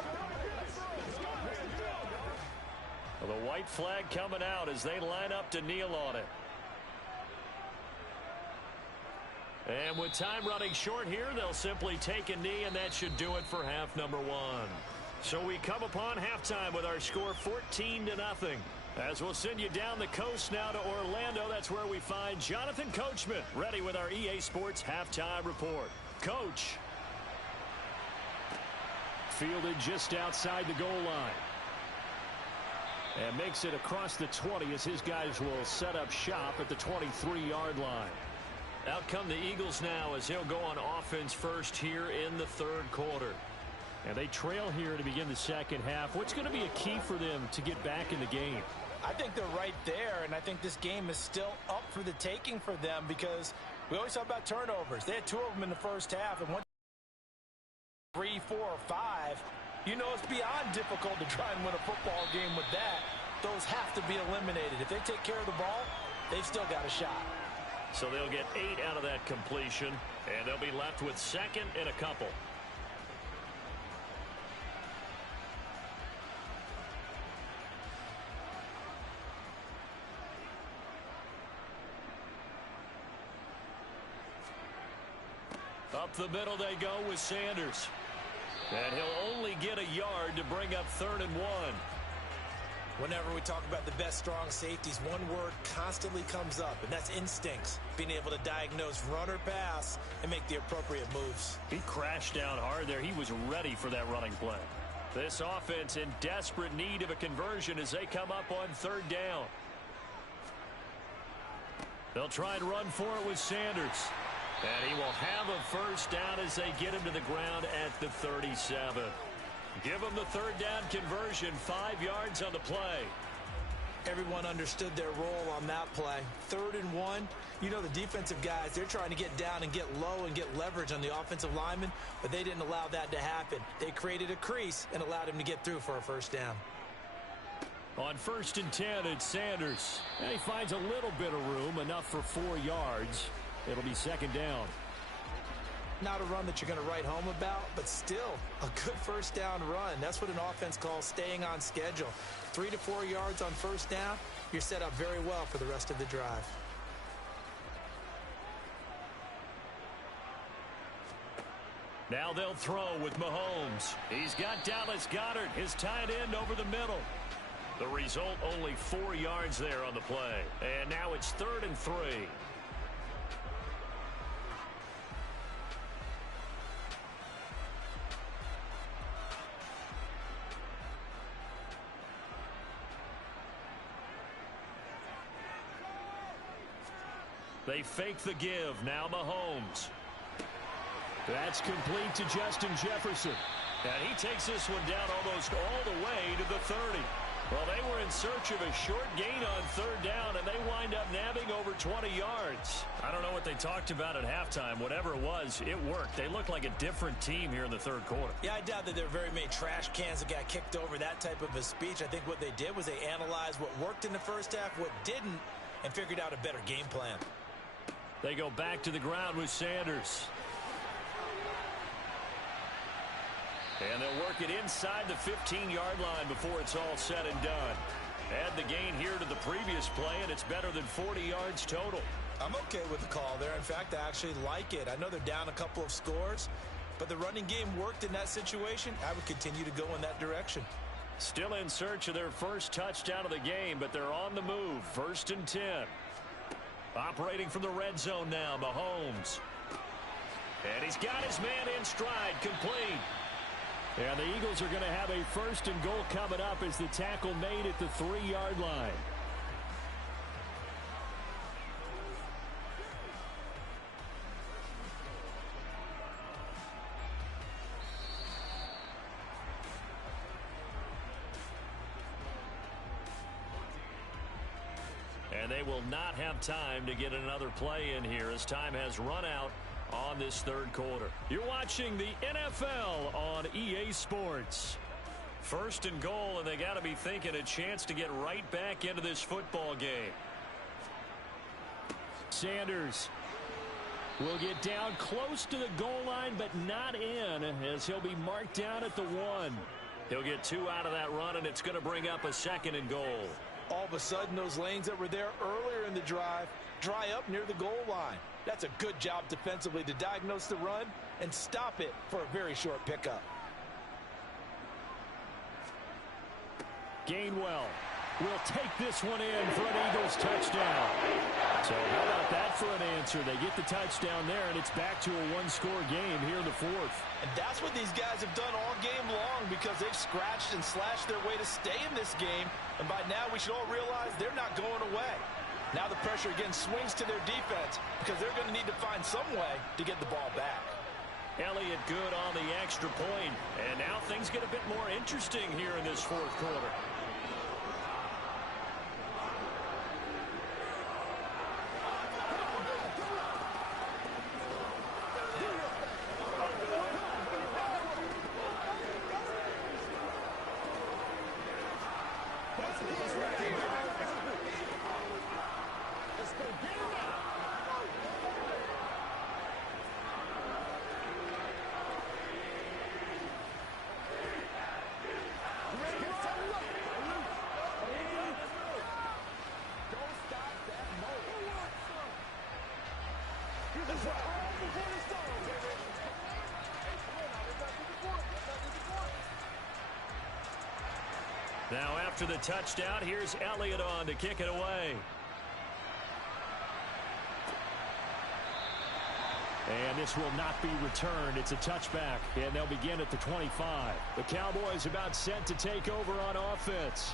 Well, the white flag coming out as they line up to kneel on it. And with time running short here, they'll simply take a knee, and that should do it for half number 1. So we come upon halftime with our score 14-0. As we'll send you down the coast now to Orlando, that's where we find Jonathan Coachman ready with our EA Sports halftime report. Coach. Fielded just outside the goal line. And makes it across the 20 as his guys will set up shop at the 23-yard line. Out come the Eagles now as he'll go on offense first here in the third quarter. And they trail here to begin the second half. What's going to be a key for them to get back in the game? I think they're right there, and I think this game is still up for the taking for them because we always talk about turnovers. They had 2 of them in the first half, and 1, 3, 4, or 5. You know it's beyond difficult to try and win a football game with that. Those have to be eliminated. If they take care of the ball, they've still got a shot. So they'll get 8 out of that completion, and they'll be left with second and a couple. Up the middle they go with Sanders. And he'll only get a yard to bring up 3rd and 1. Whenever we talk about the best strong safeties, one word constantly comes up, and that's instincts. Being able to diagnose run or pass and make the appropriate moves. He crashed down hard there. He was ready for that running play. This offense in desperate need of a conversion as they come up on 3rd down. They'll try and run for it with Sanders. And he will have a first down as they get him to the ground at the 37. Give him the 3rd down conversion, 5 yards on the play. Everyone understood their role on that play. 3rd and 1. You know the defensive guys, they're trying to get down and get low and get leverage on the offensive lineman, but they didn't allow that to happen. They created a crease and allowed him to get through for a first down. On 1st and 10, it's Sanders. And he finds a little bit of room, enough for 4 yards. It'll be 2nd down. Not a run that you're going to write home about, but still a good first down run. That's what an offense calls staying on schedule. 3 to 4 yards on first down, you're set up very well for the rest of the drive. Now they'll throw with Mahomes. He's got Dallas Goedert, his tight end, over the middle. The result, only 4 yards there on the play. And now it's 3rd and 3. They fake the give. Now Mahomes. That's complete to Justin Jefferson. And he takes this one down almost all the way to the 30. Well, they were in search of a short gain on third down, and they wind up nabbing over 20 yards. I don't know what they talked about at halftime. Whatever it was, it worked. They looked like a different team here in the third quarter. Yeah, I doubt that there are very many trash cans that got kicked over, that type of a speech. I think what they did was they analyzed what worked in the first half, what didn't, and figured out a better game plan. They go back to the ground with Sanders. And they'll work it inside the 15-yard line before it's all said and done. Add the gain here to the previous play, and it's better than 40 yards total. I'm okay with the call there. In fact, I actually like it. I know they're down a couple of scores, but the running game worked in that situation. I would continue to go in that direction. Still in search of their first touchdown of the game, but they're on the move. 1st and 10. Operating from the red zone now, Mahomes. And he's got his man in stride, complete. And the Eagles are going to have a 1st and goal coming up as the tackle made at the 3-yard line. And they will not have time to get another play in here as time has run out on this third quarter. You're watching the NFL on EA Sports. 1st and goal, and they got to be thinking a chance to get right back into this football game. Sanders will get down close to the goal line, but not in, as he'll be marked down at the 1. He'll get 2 out of that run, and it's going to bring up a 2nd and goal. All of a sudden, those lanes that were there earlier in the drive dry up near the goal line. That's a good job defensively to diagnose the run and stop it for a very short pickup. Gainwell will take this one in for an Eagles touchdown. So how about that for an answer? They get the touchdown there, and it's back to a one-score game here in the 4th. And that's what these guys have done all game long, because they've scratched and slashed their way to stay in this game. And by now, we should all realize they're not going away. Now the pressure again swings to their defense, because they're going to need to find some way to get the ball back. Elliott good on the extra point. And now things get a bit more interesting here in this 4th quarter. Now after the touchdown, here's Elliott on to kick it away. And this will not be returned. It's a touchback, and they'll begin at the 25. The Cowboys about set to take over on offense.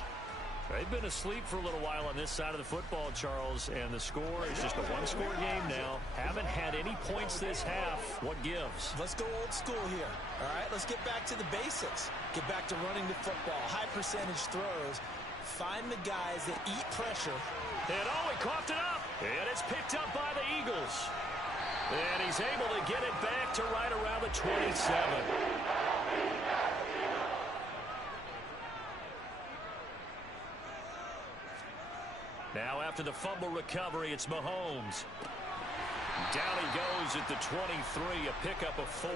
They've been asleep for a little while on this side of the football, Charles, and the score is just a one-score game now. Haven't had any points this half. What gives? Let's go old school here. All right, let's get back to the basics. Get back to running the football, high percentage throws. Find the guys that eat pressure. And he coughed it up. And it's picked up by the Eagles. And he's able to get it back to right around the 27. Now after the fumble recovery, it's Mahomes. Down he goes at the 23, a pickup of 4.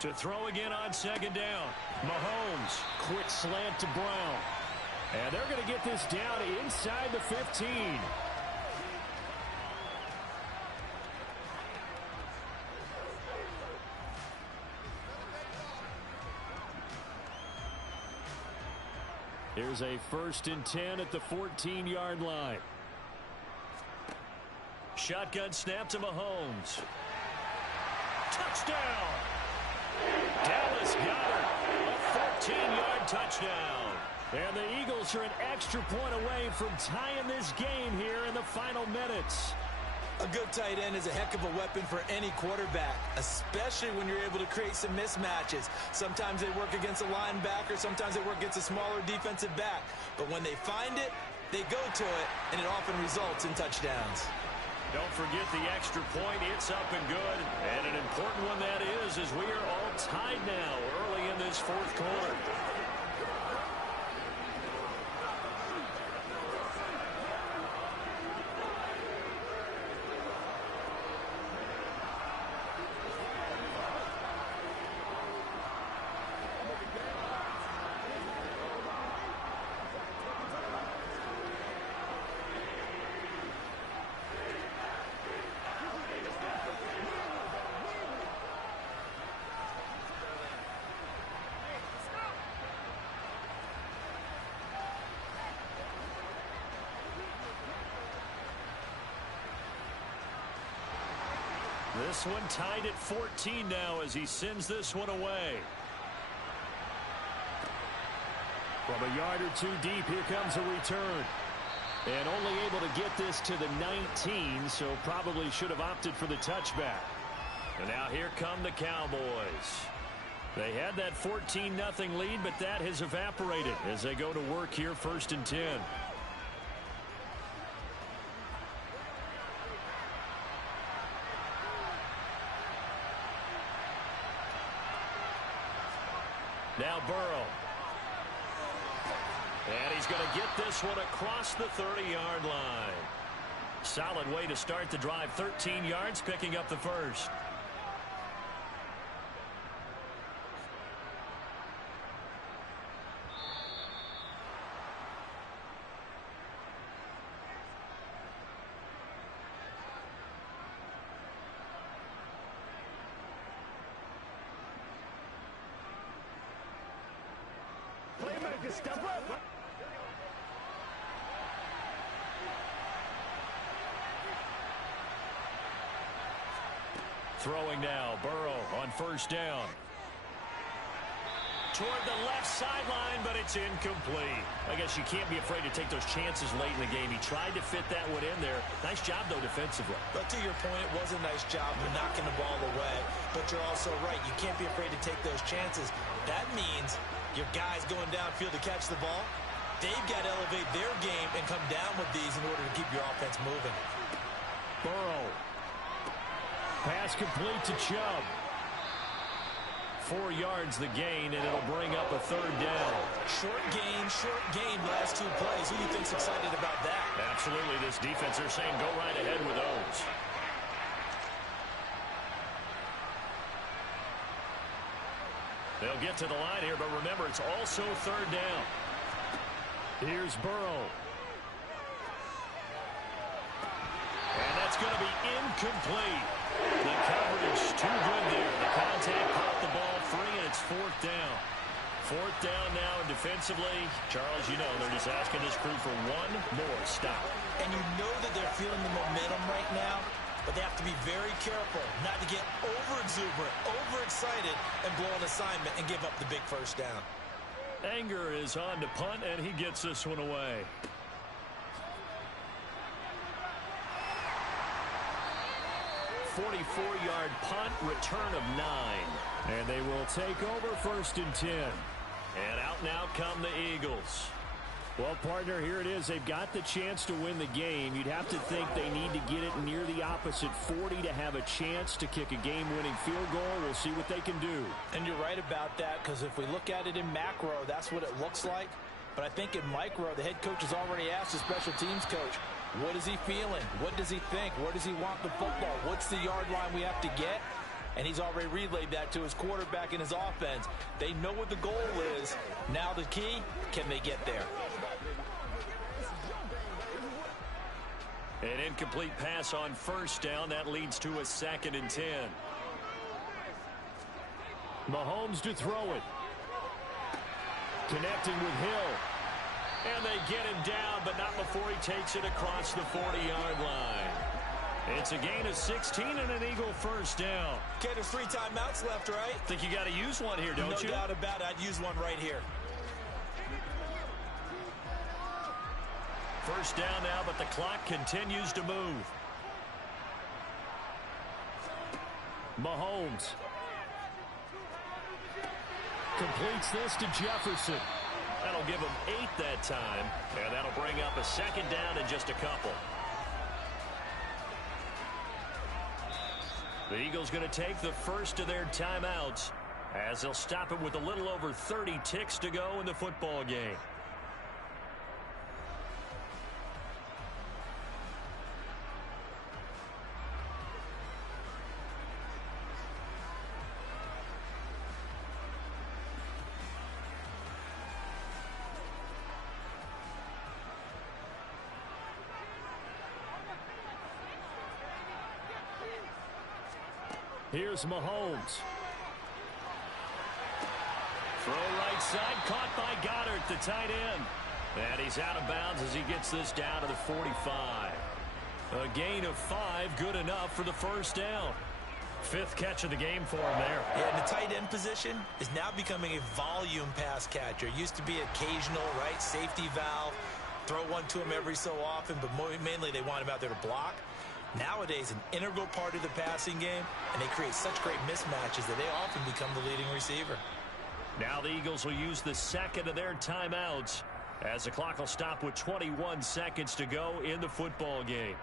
To throw again on 2nd down. Mahomes, quick slant to Brown. And they're going to get this down inside the 15. Here's a 1st and 10 at the 14-yard line. Shotgun snap to Mahomes. Touchdown! Dallas Goedert, a 14-yard touchdown. And the Eagles are an extra point away from tying this game here in the final minutes. A good tight end is a heck of a weapon for any quarterback, especially when you're able to create some mismatches. Sometimes they work against a linebacker, sometimes they work against a smaller defensive back. But when they find it, they go to it, and it often results in touchdowns. Don't forget the extra point. It's up and good. And an important one that is, as we are all tied now early in this fourth quarter. This one tied at 14 now as he sends this one away. From a yard or two deep, here comes a return. And only able to get this to the 19, so probably should have opted for the touchback. And now here come the Cowboys. They had that 14-0 lead, but that has evaporated as they go to work here 1st and 10. Now Burrow. And he's going to get this one across the 30-yard line. Solid way to start the drive. 13 yards, picking up the first. Step up. Throwing now, Burrow on 1st down. Toward the left sideline, but it's incomplete. I guess you can't be afraid to take those chances late in the game. He tried to fit that one in there. Nice job, though, defensively. But to your point, it was a nice job of knocking the ball away. But you're also right. You can't be afraid to take those chances. That means your guys going downfield to catch the ball, they've got to elevate their game and come down with these in order to keep your offense moving. Burrow. Pass complete to Chubb. 4 yards the gain, and it'll bring up a 3rd down. Short gain, last 2 plays. Who do you think's excited about that? Absolutely. This defense, they're saying go right ahead with those. They'll get to the line here, but remember, it's also 3rd down. Here's Burrow. And that's going to be incomplete. The coverage too good there. The contact caught the ball free, and it's 4th down. 4th down now, and defensively, Charles, you know, they're just asking this crew for one more stop. And you know that they're feeling the momentum right now, but they have to be very careful not to get over-exuberant, overexcited, and blow an assignment and give up the big 1st down. Anger is on to punt, and he gets this one away. A 44-yard punt, return of 9. And they will take over 1st and 10. And out now come the Eagles. Well, partner, here it is. They've got the chance to win the game. You'd have to think they need to get it near the opposite 40 to have a chance to kick a game-winning field goal. We'll see what they can do. And you're right about that, because if we look at it in macro, that's what it looks like. But I think in micro, the head coach has already asked the special teams coach, what is he feeling? What does he think? Where does he want the football? What's the yard line we have to get? And he's already relayed that to his quarterback and his offense. They know what the goal is. Now the key, can they get there? An incomplete pass on 1st down. That leads to a 2nd and 10. Mahomes to throw it. Connecting with Hill. And they get him down, but not before he takes it across the 40-yard line. It's a gain of 16 and an Eagle first down. Okay, there's 3 timeouts left, right? Think you got to use one here, don't you? No doubt about it. I'd use one right here. First down now, but the clock continues to move. Mahomes completes this to Jefferson. That'll give him 8 that time, and that'll bring up a second down in just a couple. The Eagles going to take the first of their timeouts as they'll stop it with a little over 30 ticks to go in the football game. Here's Mahomes. Throw right side, caught by Goddard, the tight end. And he's out of bounds as he gets this down to the 45. A gain of 5, good enough for the first down. 5th catch of the game for him there. Yeah, and the tight end position is now becoming a volume pass catcher. Used to be occasional, right, safety valve. Throw one to him every so often, but mainly they want him out there to block. Nowadays, an integral part of the passing game, and they create such great mismatches that they often become the leading receiver. Now the Eagles will use the second of their timeouts as the clock will stop with 21 seconds to go in the football game.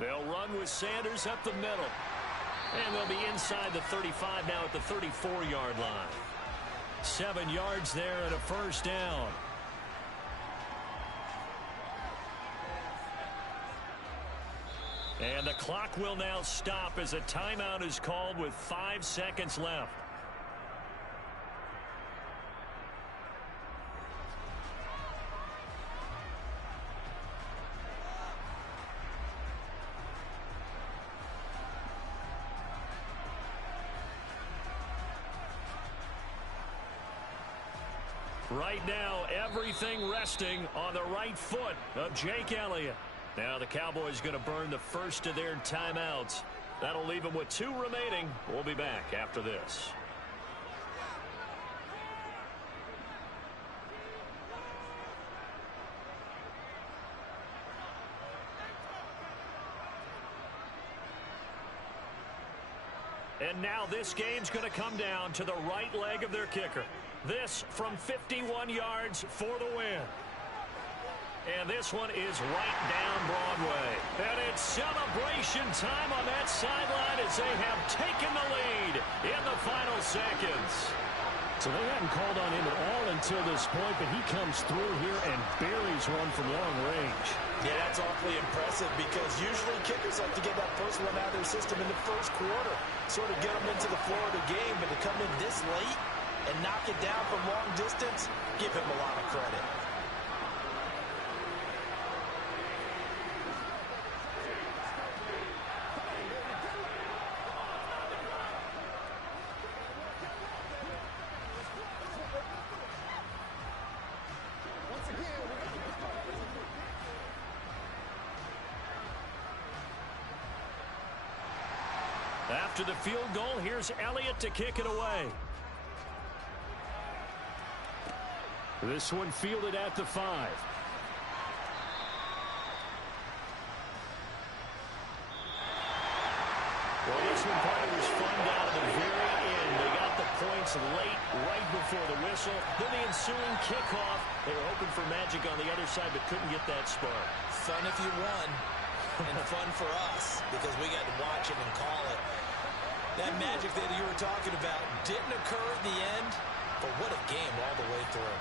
They'll run with Sanders up the middle. And they'll be inside the 35 now at the 34-yard line. 7 yards there and a first down. And the clock will now stop as a timeout is called with 5 seconds left. Right now, everything resting on the right foot of Jake Elliott. Now the Cowboys going to burn the first of their timeouts. That'll leave them with 2 remaining. We'll be back after this. And now this game's going to come down to the right leg of their kicker. This from 51 yards for the win. And this one is right down Broadway. And it's celebration time on that sideline as they have taken the lead in the final seconds. So they hadn't called on him at all until this point, but he comes through here and buries one from long range. Yeah, that's awfully impressive because usually kickers like to get that first one out of their system in the first quarter, sort of get them into the flow of the game, but to come in this late and knock it down from long distance, give him a lot of credit. After the field goal, here's Elliott to kick it away. This one fielded at the 5. Well, this one probably was fun down to the very end. They got the points late, right before the whistle. Then the ensuing kickoff. They were hoping for magic on the other side, but couldn't get that spark. Fun if you won, and fun for us because we got to watch it and call it. That magic that you were talking about didn't occur at the end, but what a game all the way through.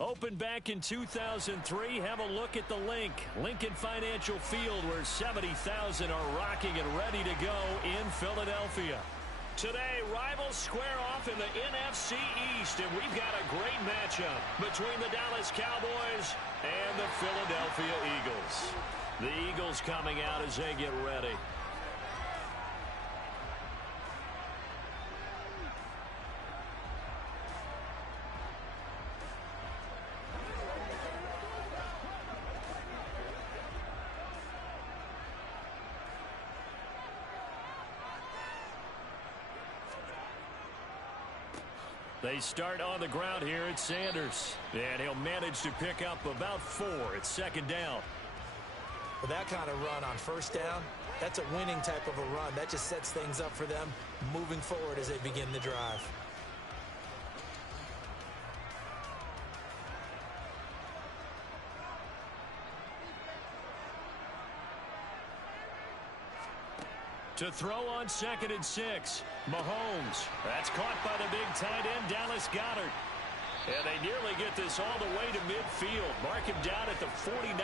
Opened back in 2003, have a look at the Lincoln Financial Field, where 70,000 are rocking and ready to go in Philadelphia. Today, rivals square off in the NFC East, and we've got a great matchup between the Dallas Cowboys and the Philadelphia Eagles. The Eagles coming out as they get ready. They start on the ground here at Sanders. And he'll manage to pick up about 4. It's second down. With that kind of run on first down, that's a winning type of a run. That just sets things up for them moving forward as they begin the drive. To throw on 2nd and 6. Mahomes. That's caught by the big tight end, Dallas Goedert. And they nearly get this all the way to midfield. Mark him down at the 49.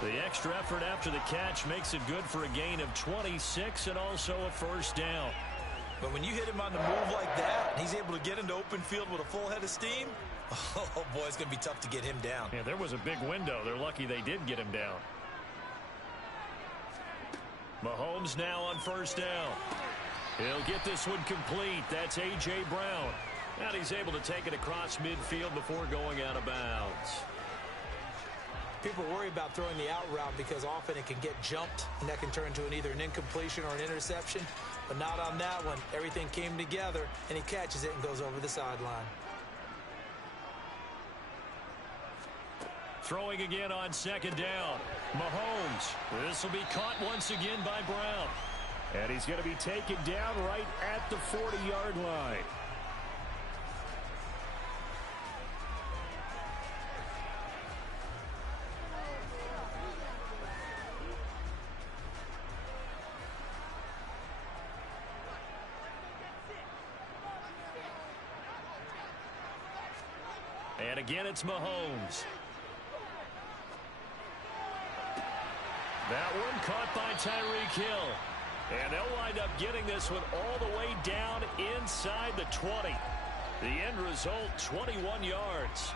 The extra effort after the catch makes it good for a gain of 26 and also a first down. But when you hit him on the move like that, and he's able to get into open field with a full head of steam, oh boy, it's going to be tough to get him down. Yeah, there was a big window. They're lucky they did get him down. Mahomes now on first down. He'll get this one complete. That's A.J. Brown. And he's able to take it across midfield before going out of bounds. People worry about throwing the out route because often it can get jumped, and that can turn into either an incompletion or an interception. But not on that one. Everything came together, and he catches it and goes over the sideline. Throwing again on second down. Mahomes. This will be caught once again by Brown. And he's going to be taken down right at the 40-yard line. And again, it's Mahomes. That one caught by Tyreek Hill. And they'll wind up getting this one all the way down inside the 20. The end result, 21 yards.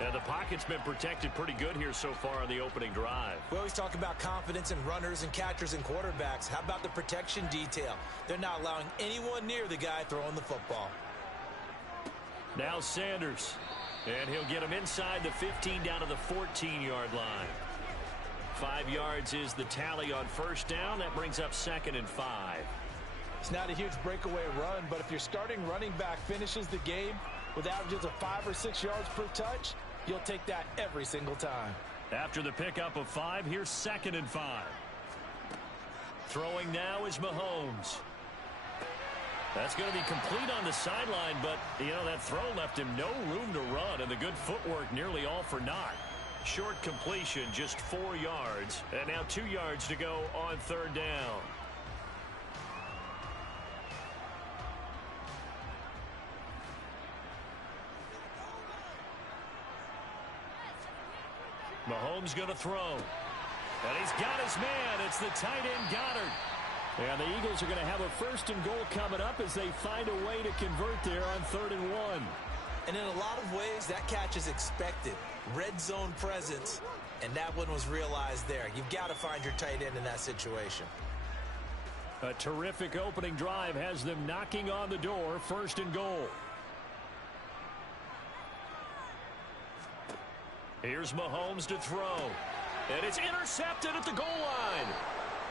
And the pocket's been protected pretty good here so far on the opening drive. We always talk about confidence in runners and catchers and quarterbacks. How about the protection detail? They're not allowing anyone near the guy throwing the football. Now Sanders. And he'll get him inside the 15 down to the 14-yard line. 5 yards is the tally on first down. That brings up 2nd and 5. It's not a huge breakaway run, but if your starting running back finishes the game with averages of 5 or 6 yards per touch, you'll take that every single time. After the pickup of 5, here's 2nd and 5. Throwing now is Mahomes. That's going to be complete on the sideline, but, you know, that throw left him no room to run, and the good footwork nearly all for naught. Short completion, just 4 yards, and now 2 yards to go on third down. Mahomes going to throw. And he's got his man. It's the tight end Goedert. And the Eagles are going to have a 1st and goal coming up as they find a way to convert there on 3rd and 1. And in a lot of ways, that catch is expected. Red zone presence, and that one was realized there. You've got to find your tight end in that situation. A terrific opening drive has them knocking on the door. 1st and goal. Here's Mahomes to throw. And it's intercepted at the goal line.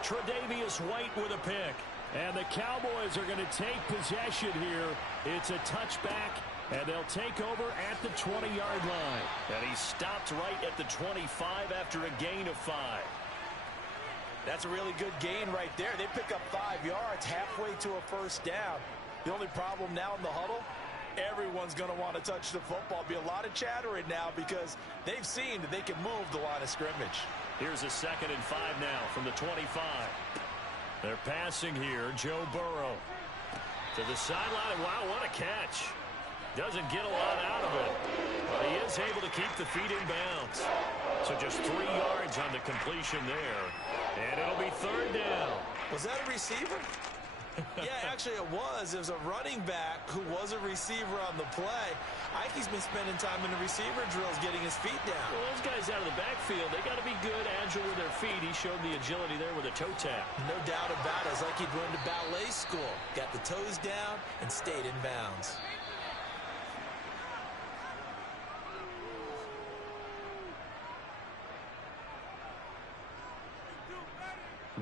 Tre'Davious White with a pick. And the Cowboys are going to take possession here. It's a touchback, and they'll take over at the 20-yard line. And he stopped right at the 25 after a gain of 5. That's a really good gain right there. They pick up 5 yards halfway to a 1st down. The only problem now in the huddle, everyone's going to want to touch the football. Be a lot of chattering now because they've seen that they can move the line of scrimmage. Here's a 2nd and 5 now from the 25. They're passing here. Joe Burrow to the sideline. Wow, what a catch. Doesn't get a lot out of it, but he is able to keep the feet in bounds. So just 3 yards on the completion there, and it'll be third down. Was that a receiver? Yeah, actually it was. It was a running back who was a receiver on the play. I think he's been spending time in the receiver drills getting his feet down. Well, those guys out of the backfield, they got to be good, agile with their feet. He showed the agility there with a toe tap. No doubt about it. It's like he'd run to ballet school. Got the toes down and stayed in bounds.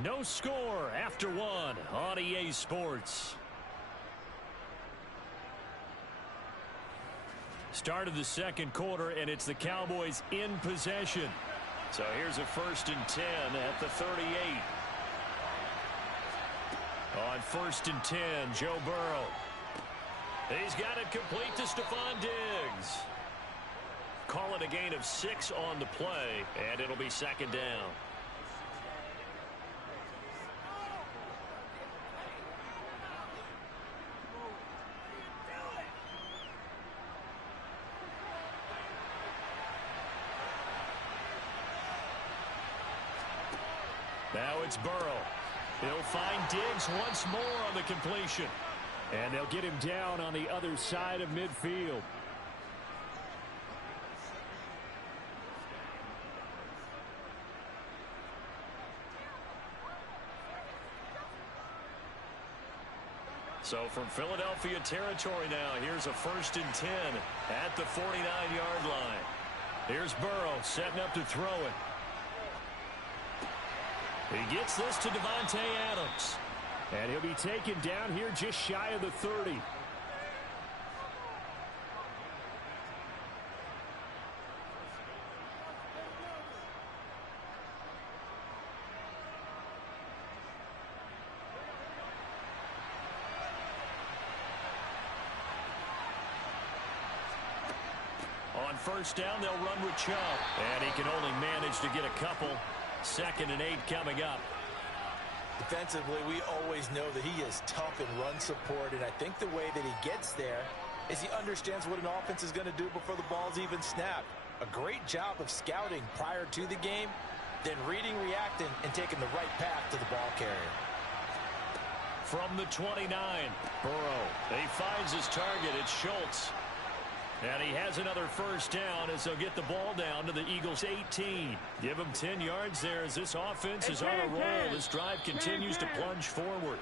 No score after one on EA Sports. Start of the second quarter, and it's the Cowboys in possession. So here's a 1st and 10 at the 38. On 1st and 10, Joe Burrow. He's got it complete to Stephon Diggs. Call it a gain of 6 on the play, and it'll be 2nd down. Now it's Burrow. He'll find Diggs once more on the completion. And they'll get him down on the other side of midfield. So from Philadelphia territory now, here's a 1st and 10 at the 49-yard line. Here's Burrow setting up to throw it. He gets this to Davante Adams. And he'll be taken down here just shy of the 30. On 1st down, they'll run with Chubb. And he can only manage to get a couple. 2nd and 8 coming up. Defensively, we always know that he is tough in run support, and I think the way that he gets there is he understands what an offense is going to do before the ball's even snapped. A great job of scouting prior to the game, then reading, reacting, and taking the right path to the ball carrier. From the 29, Burrow. He finds his target. It's Schultz. And he has another 1st down as they'll get the ball down to the Eagles' 18. Give him 10 yards there as this offense is on a roll. This drive continues to plunge forward.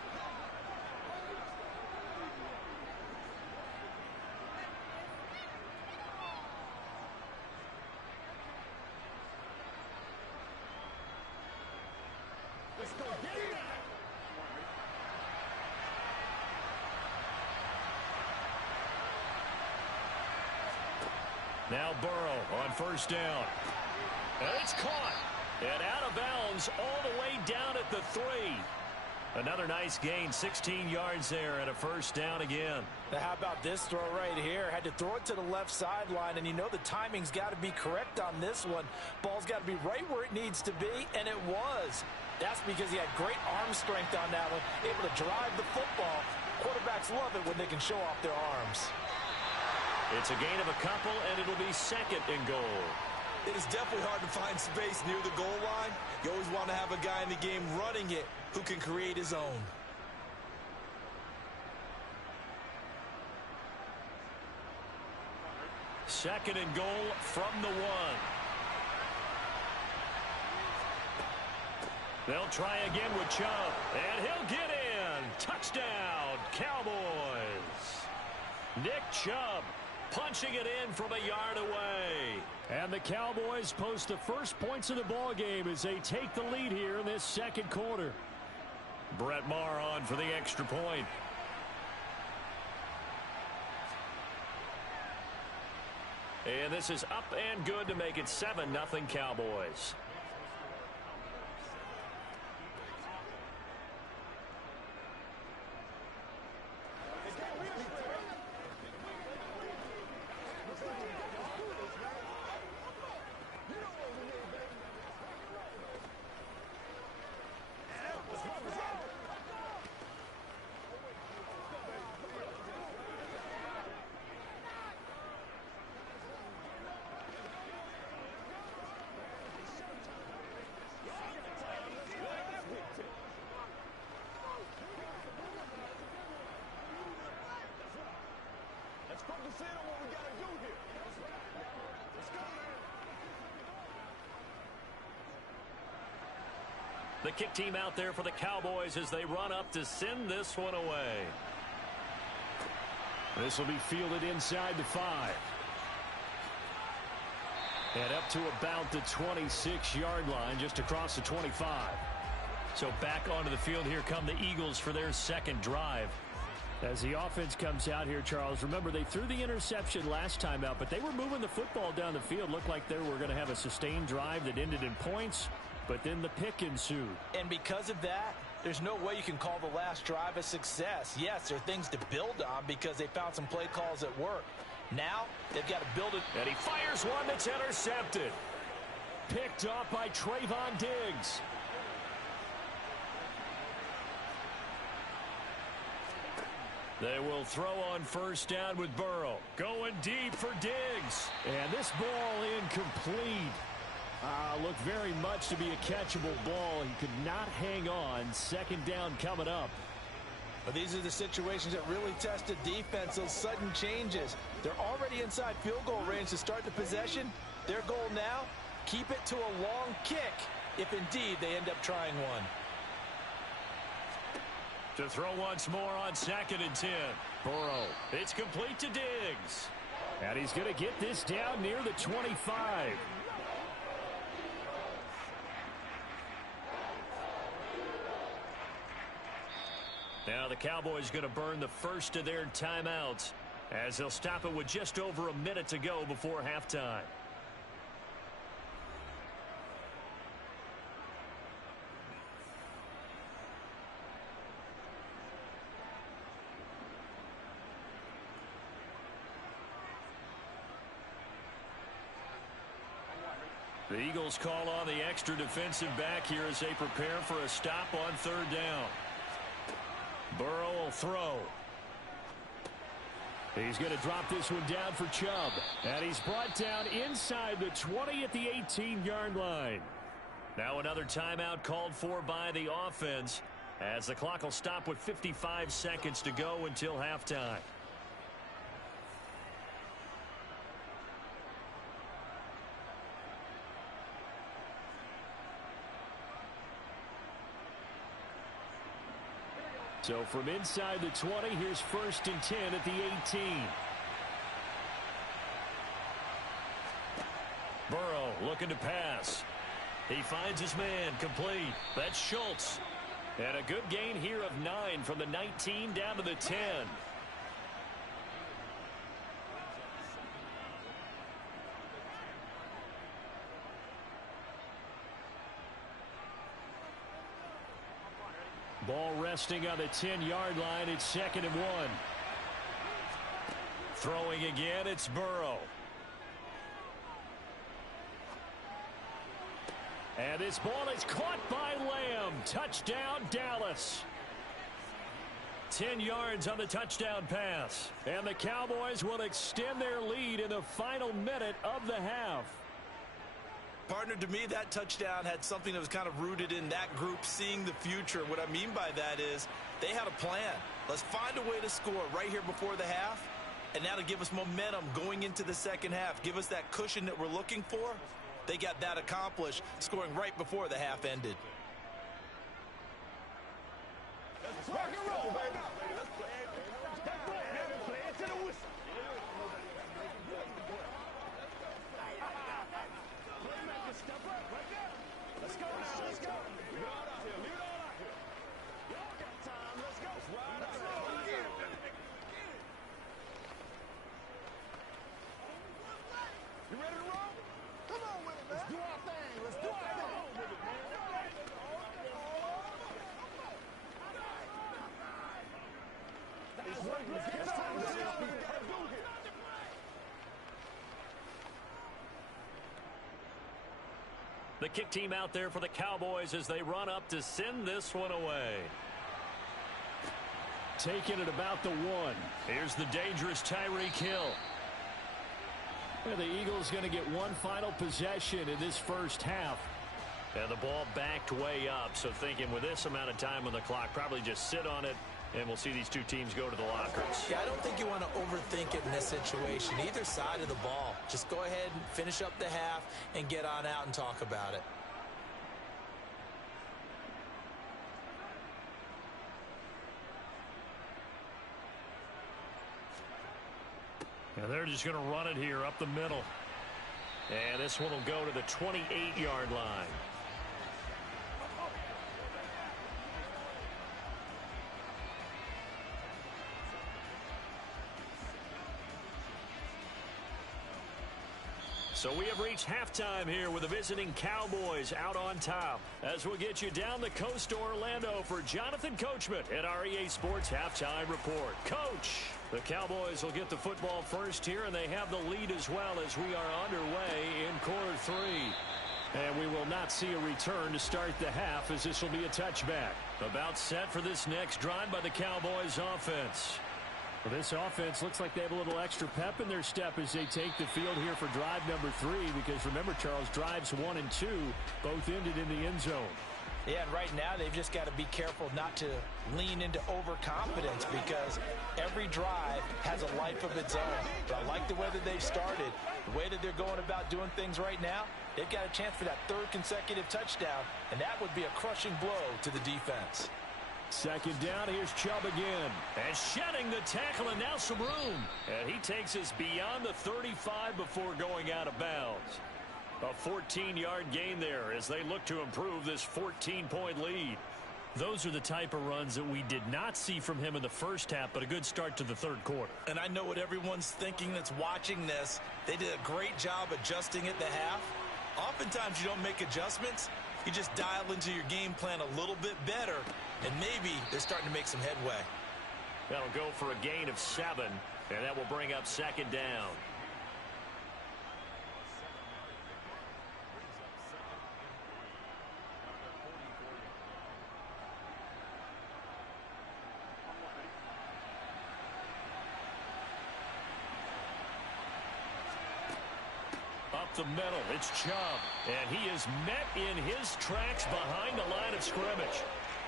Now Burrow on 1st down. And it's caught. And out of bounds all the way down at the 3. Another nice gain, 16 yards there and a 1st down again. Now how about this throw right here? Had to throw it to the left sideline, and you know the timing's got to be correct on this one. Ball's got to be right where it needs to be, and it was. That's because he had great arm strength on that one, able to drive the football. Quarterbacks love it when they can show off their arms. It's a gain of a couple, and it'll be 2nd and goal. It is definitely hard to find space near the goal line. You always want to have a guy in the game running it who can create his own. Second and goal from the 1. They'll try again with Chubb, and he'll get in. Touchdown, Cowboys. Nick Chubb punching it in from a yard away. And the Cowboys post the first points of the ball game as they take the lead here in this second quarter. Brett Maher on for the extra point. And this is up and good to make it 7-0 Cowboys. focus in on what we got to do here. Let's go, man. The kick team out there for the Cowboys as they run up to send this one away. This will be fielded inside the 5. And up to about the 26-yard line, just across the 25. So back onto the field, here come the Eagles for their second drive. As the offense comes out here, Charles, remember they threw the interception last time out, but they were moving the football down the field. Looked like they were going to have a sustained drive that ended in points, but then the pick ensued. And because of that, there's no way you can call the last drive a success. Yes, there are things to build on because they found some play calls that work. Now, they've got to build it. And he fires one that's intercepted. Picked off by Trayvon Diggs. They will throw on first down with Burrow. Going deep for Diggs. And this ball incomplete. Looked very much to be a catchable ball. He could not hang on. Second down coming up. But these are the situations that really test the defense, those sudden changes. They're already inside field goal range to start the possession. Their goal now, keep it to a long kick, if indeed they end up trying one. To throw once more on 2nd and 10. Burrow. It's complete to Diggs. And he's going to get this down near the 25. Now the Cowboys going to burn the first of their timeouts as they'll stop it with just over a minute to go before halftime. The Eagles call on the extra defensive back here as they prepare for a stop on 3rd down. Burrow will throw. He's going to drop this one down for Chubb. And he's brought down inside the 20 at the 18-yard line. Now another timeout called for by the offense as the clock will stop with 55 seconds to go until halftime. So from inside the 20, here's 1st and 10 at the 18. Burrow looking to pass. He finds his man complete. That's Schultz. And a good gain here of 9 from the 19 down to the 10. Ball resting on the 10-yard line. It's 2nd and 1. Throwing again, it's Burrow. And this ball is caught by Lamb. Touchdown, Dallas. 10 yards on the touchdown pass. And the Cowboys will extend their lead in the final minute of the half. Partner, to me, that touchdown had something that was kind of rooted in that group seeing the future. What I mean by that is they had a plan. Let's find a way to score right here before the half. And now to give us momentum going into the second half, give us that cushion that we're looking for. They got that accomplished, scoring right before the half ended. Let's rock and roll, baby. Let's play it. That's right, man. Play it to the whistle. Playmakers, step up right there. Let's go now. Let's go. Leave it all out here. Leave it all out here. Y'all got time. Let's go. Let's ride out here. You ready to roll? Come on with it, man. Let's do our thing. Let's do our thing. With it, man. It's working. Let's get on. Let's see what we gotta do here. The kick team out there for the Cowboys as they run up to send this one away. Taking it about the 1. Here's the dangerous Tyreek Hill. And the Eagles going to get one final possession in this first half. And the ball backed way up, so thinking with this amount of time on the clock, probably just sit on it And we'll see these two teams go to the lockers. Yeah, I don't think you want to overthink it in this situation. Either side of the ball. Just go ahead and finish up the half and get on out and talk about it. And they're just going to run it here up the middle. And this one will go to the 28-yard line. So we have reached halftime here with the visiting Cowboys out on top. As we'll get you down the coast to Orlando for Jonathan Coachman at our EA Sports Halftime Report. Coach, the Cowboys will get the football first here, and they have the lead as well as we are underway in quarter three. And we will not see a return to start the half, as this will be a touchback. About set for this next drive by the Cowboys offense. Well, this offense looks like they have a little extra pep in their step as they take the field here for drive number 3, because remember, Charles, drives 1 and 2 both ended in the end zone. Yeah, and right now they've just got to be careful not to lean into overconfidence, because every drive has a life of its own. But I like the way that they've started, the way that they're going about doing things right now. They've got a chance for that 3rd consecutive touchdown, and that would be a crushing blow to the defense. Second down, here's Chubb again. And shedding the tackle, and now some room. And he takes us beyond the 35 before going out of bounds. A 14-yard gain there as they look to improve this 14-point lead. Those are the type of runs that we did not see from him in the first half, but a good start to the 3rd quarter. And I know what everyone's thinking that's watching this. They did a great job adjusting at the half. Oftentimes you don't make adjustments. You just dial into your game plan a little bit better, and maybe they're starting to make some headway. That'll go for a gain of 7, and that will bring up second down. Up the middle, it's Chubb, and he is met in his tracks behind the line of scrimmage.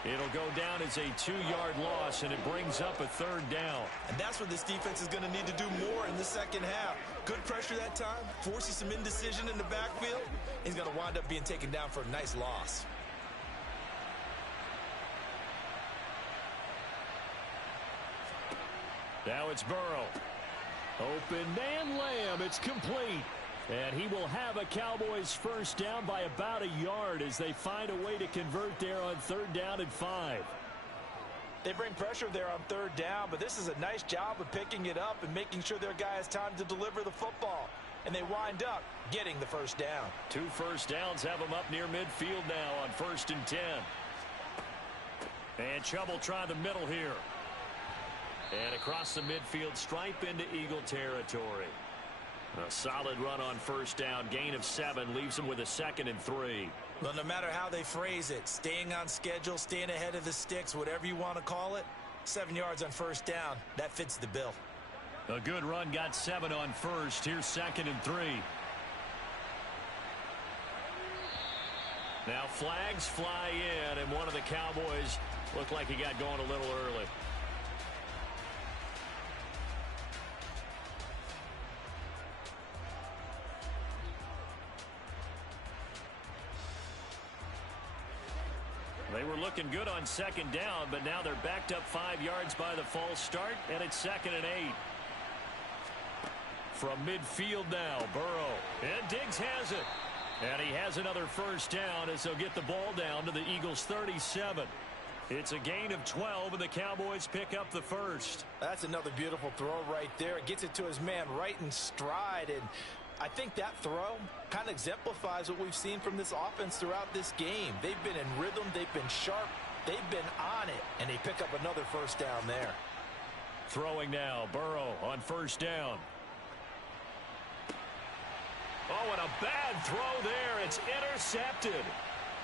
It'll go down as a 2-yard loss, and it brings up a 3rd down. And that's what this defense is going to need to do more in the second half. Good pressure that time, forces some indecision in the backfield. He's going to wind up being taken down for a nice loss. Now it's Burrow. Open man, Lamb, it's complete. And he will have a Cowboys first down by about a yard as they find a way to convert there on 3rd down and 5. They bring pressure there on 3rd down, but this is a nice job of picking it up and making sure their guy has time to deliver the football. And they wind up getting the first down. 2 first downs have them up near midfield now on 1st and 10. And Chubb will try the middle here. And across the midfield stripe into Eagle territory. A solid run on 1st down, gain of 7, leaves them with a 2nd and 3. Well, no matter how they phrase it, staying on schedule, staying ahead of the sticks, whatever you want to call it, 7 yards on 1st down, that fits the bill. A good run, got 7 on 1st. Here's 2nd and 3. Now flags fly in, and one of the Cowboys looked like he got going a little early. They were looking good on 2nd down, but now they're backed up 5 yards by the false start, and it's 2nd and 8. From midfield now, Burrow. And Diggs has it. And he has another first down as they'll get the ball down to the Eagles' 37. It's a gain of 12, and the Cowboys pick up the first. That's another beautiful throw right there. It gets it to his man right in stride, and I think that throw kind of exemplifies what we've seen from this offense throughout this game. They've been in rhythm, they've been sharp, they've been on it, and they pick up another first down there. Throwing now, Burrow on 1st down. Oh, and a bad throw there. It's intercepted.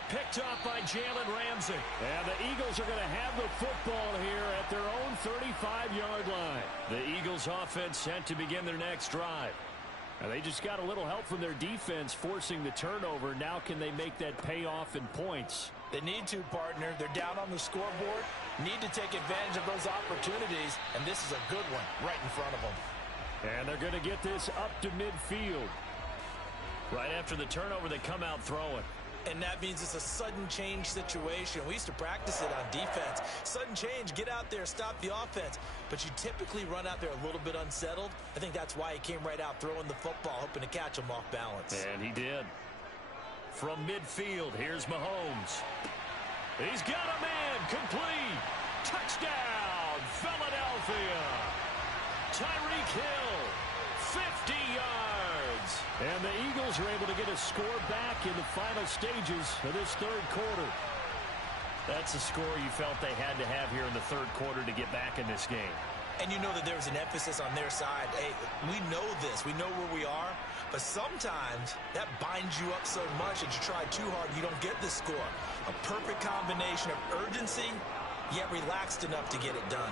Picked off by Jalen Ramsey. And the Eagles are going to have the football here at their own 35-yard line. The Eagles offense sent to begin their next drive. And they just got a little help from their defense forcing the turnover. Now can they make that pay off in points? They need to, partner. They're down on the scoreboard. Need to take advantage of those opportunities, and this is a good one right in front of them. And they're going to get this up to midfield. Right after the turnover, they come out throwing. And that means it's a sudden change situation. We used to practice it on defense. Sudden change, get out there, stop the offense. But you typically run out there a little bit unsettled. I think that's why he came right out throwing the football, hoping to catch him off balance. And he did. From midfield, here's Mahomes. He's got a man, complete. Touchdown, Philadelphia. Tyreek Hill, 50 yards. And the Eagles are able to get a score back in the final stages of this third quarter. That's a score you felt they had to have here in the third quarter to get back in this game. And you know that there's an emphasis on their side. Hey, we know this. We know where we are. But sometimes that binds you up so much that you try too hard, you don't get the score. A perfect combination of urgency, yet relaxed enough to get it done.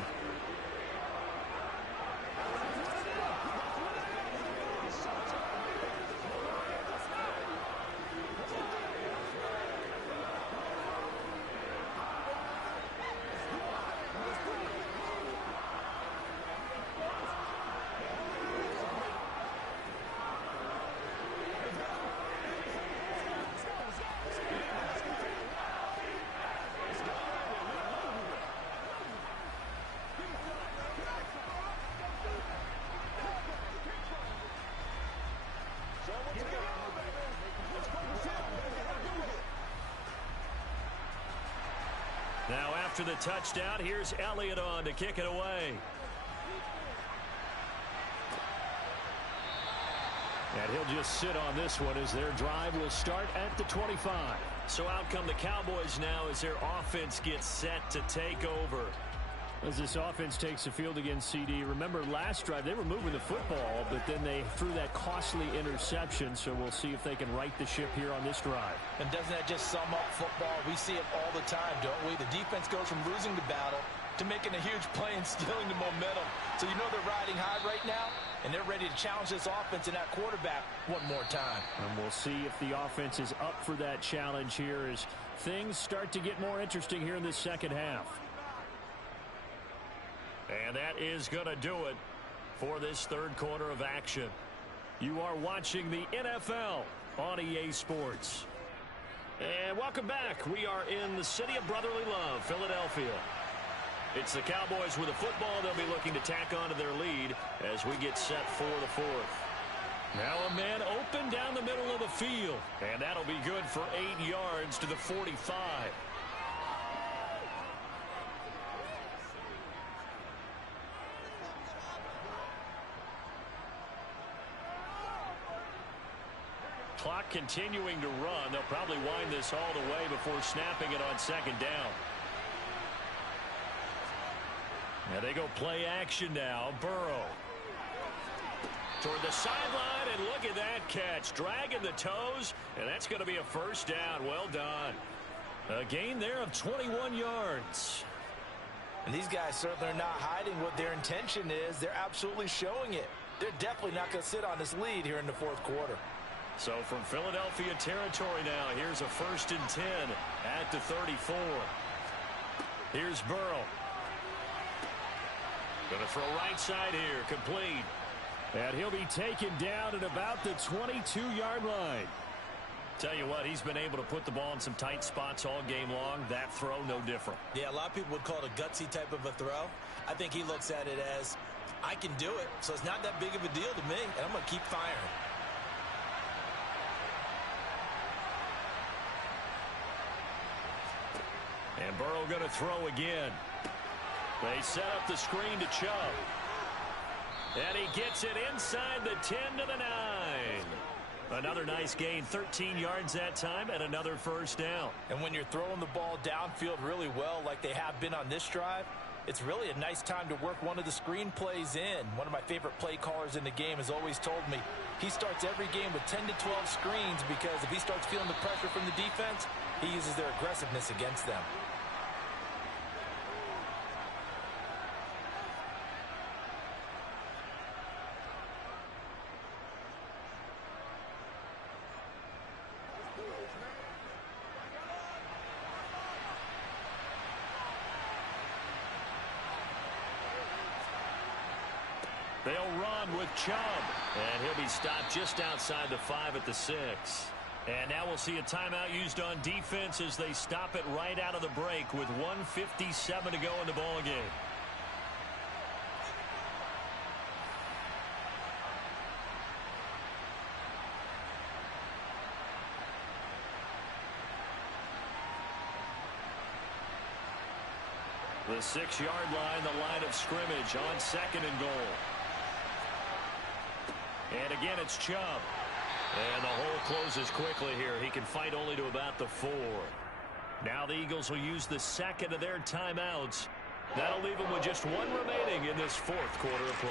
Now after the touchdown, here's Elliott on to kick it away. And he'll just sit on this one as their drive will start at the 25. So out come the Cowboys now as their offense gets set to take over. As this offense takes the field against CD, remember last drive they were moving the football, but then they threw that costly interception, so we'll see if they can right the ship here on this drive. And doesn't that just sum up football? We see it all the time, don't we? The defense goes from losing the battle to making a huge play and stealing the momentum. So you know they're riding high right now, and they're ready to challenge this offense and that quarterback one more time. And we'll see if the offense is up for that challenge here as things start to get more interesting here in this second half. And that is going to do it for this third quarter of action. You are watching the NFL on EA Sports. And welcome back. We are in the city of brotherly love, Philadelphia. It's the Cowboys with the football. They'll be looking to tack on to their lead as we get set for the fourth. Now a man open down the middle of the field. And that'll be good for 8 yards to the 45. Clock continuing to run. They'll probably wind this all the way before snapping it on second down. Now they go play action now. Burrow. Toward the sideline, and look at that catch. Dragging the toes, and that's going to be a first down. Well done. A gain there of 21 yards. And these guys certainly are not hiding what their intention is. They're absolutely showing it. They're definitely not going to sit on this lead here in the fourth quarter. So from Philadelphia territory now, here's a 1st and 10 at the 34. Here's Burrow. Going to throw right side here, complete. And he'll be taken down at about the 22-yard line. Tell you what, he's been able to put the ball in some tight spots all game long. That throw, no different. Yeah, a lot of people would call it a gutsy type of a throw. I think he looks at it as, I can do it, so it's not that big of a deal to me, and I'm going to keep firing. And Burrow going to throw again. They set up the screen to Chubb. And he gets it inside the 10 to the 9. Another nice gain, 13 yards that time, and another first down. And when you're throwing the ball downfield really well like they have been on this drive, it's really a nice time to work one of the screen plays in. One of my favorite play callers in the game has always told me he starts every game with 10 to 12 screens because if he starts feeling the pressure from the defense, he uses their aggressiveness against them. They'll run with Chubb. And he'll be stopped just outside the 5 at the 6. And now we'll see a timeout used on defense as they stop it right out of the break with 1:57 to go in the ball game. The 6-yard line, the line of scrimmage on 2nd and goal. And again, it's Chubb. And the hole closes quickly here. He can fight only to about the 4. Now the Eagles will use the second of their timeouts. That'll leave them with just 1 remaining in this 4th quarter of play.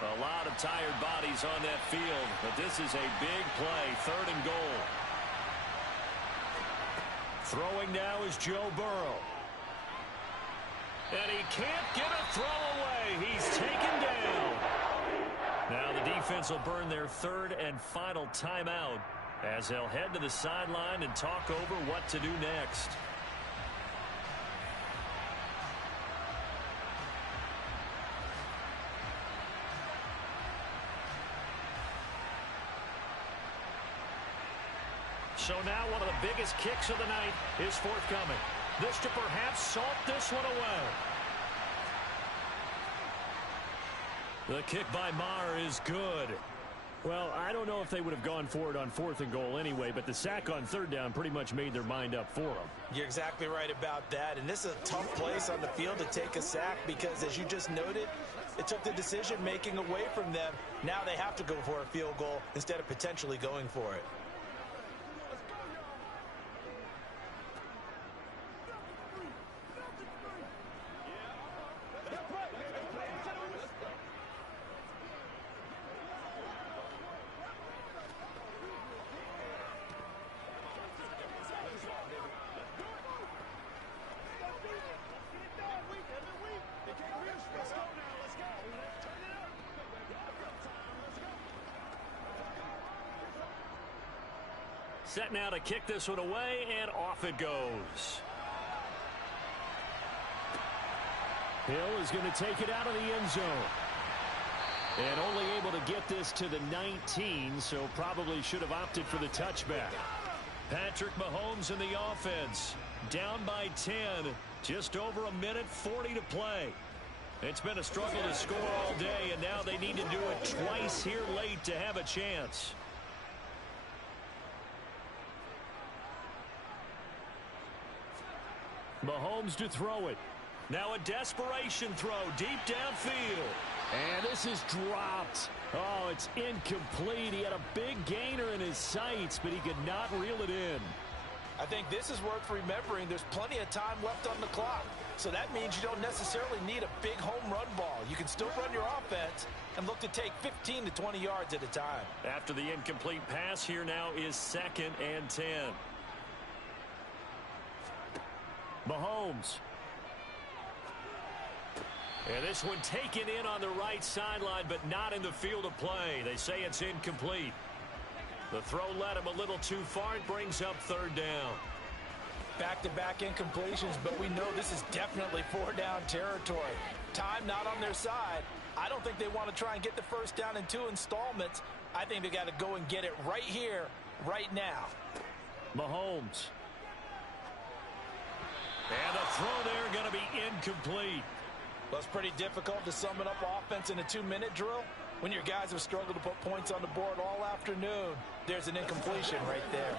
A lot of tired bodies on that field, but this is a big play, 3rd and goal. Throwing now is Joe Burrow. And he can't get a throw away. He's taken down. Now the defense will burn their 3rd and final timeout as they'll head to the sideline and talk over what to do next. So now one of the biggest kicks of the night is forthcoming. This to perhaps salt this one away. The kick by Maher is good. Well, I don't know if they would have gone for it on 4th and goal anyway, but the sack on 3rd down pretty much made their mind up for them. You're exactly right about that. And this is a tough place on the field to take a sack because, as you just noted, it took the decision-making away from them. Now they have to go for a field goal instead of potentially going for it. Set now to kick this one away, and off it goes. Hill is going to take it out of the end zone. And only able to get this to the 19, so probably should have opted for the touchback. Patrick Mahomes in the offense. Down by 10. Just over 1:40 to play. It's been a struggle to score all day, and now they need to do it twice here late to have a chance. Mahomes to throw it. Now a desperation throw deep downfield. And this is dropped. Oh, it's incomplete. He had a big gainer in his sights, but he could not reel it in. I think this is worth remembering. There's plenty of time left on the clock. So that means you don't necessarily need a big home run ball. You can still run your offense and look to take 15 to 20 yards at a time. After the incomplete pass, here now is 2nd and 10. Mahomes. And this one taken in on the right sideline, but not in the field of play. They say it's incomplete. The throw led him a little too far. It brings up 3rd down. Back-to-back incompletions, but we know this is definitely 4-down territory. Time not on their side. I don't think they want to try and get the 1st down in 2 installments. I think they got to go and get it right here, right now. Mahomes. And the throw there going to be incomplete. Well, it's pretty difficult to sum it up offense in a 2-minute drill when your guys have struggled to put points on the board all afternoon. There's an incompletion right there.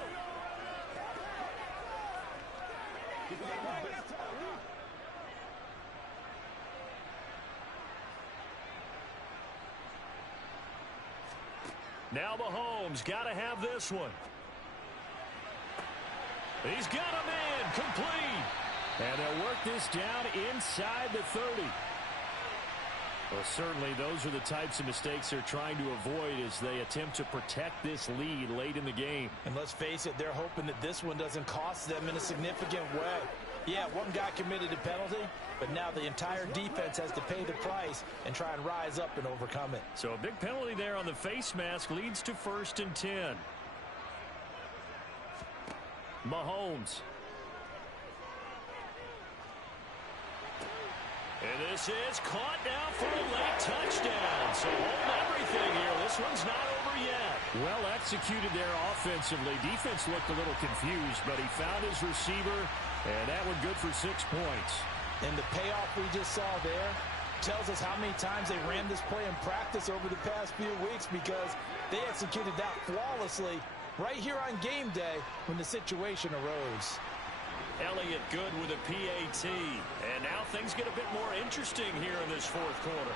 Now Mahomes got to have this one. He's got a man complete. And they'll work this down inside the 30. Well, certainly those are the types of mistakes they're trying to avoid as they attempt to protect this lead late in the game. And let's face it, they're hoping that this one doesn't cost them in a significant way. Yeah, one guy committed a penalty, but now the entire defense has to pay the price and try and rise up and overcome it. So a big penalty there on the face mask leads to 1st and 10. Mahomes. And this is caught now for a late touchdown. So hold everything here. This one's not over yet. Well executed there offensively. Defense looked a little confused, but he found his receiver, and that one good for 6 points. And the payoff we just saw there tells us how many times they ran this play in practice over the past few weeks, because they executed that flawlessly right here on game day when the situation arose. Elliott good with a PAT. And now things get a bit more interesting here in this 4th quarter.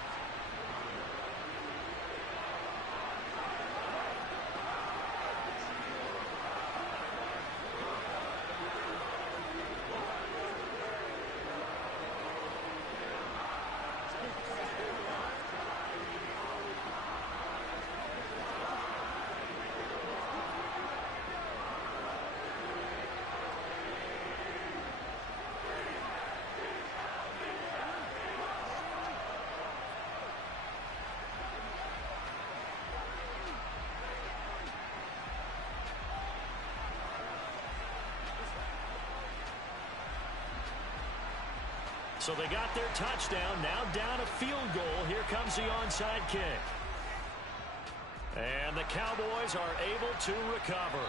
So they got their touchdown, now down a field goal. Here comes the onside kick. And the Cowboys are able to recover.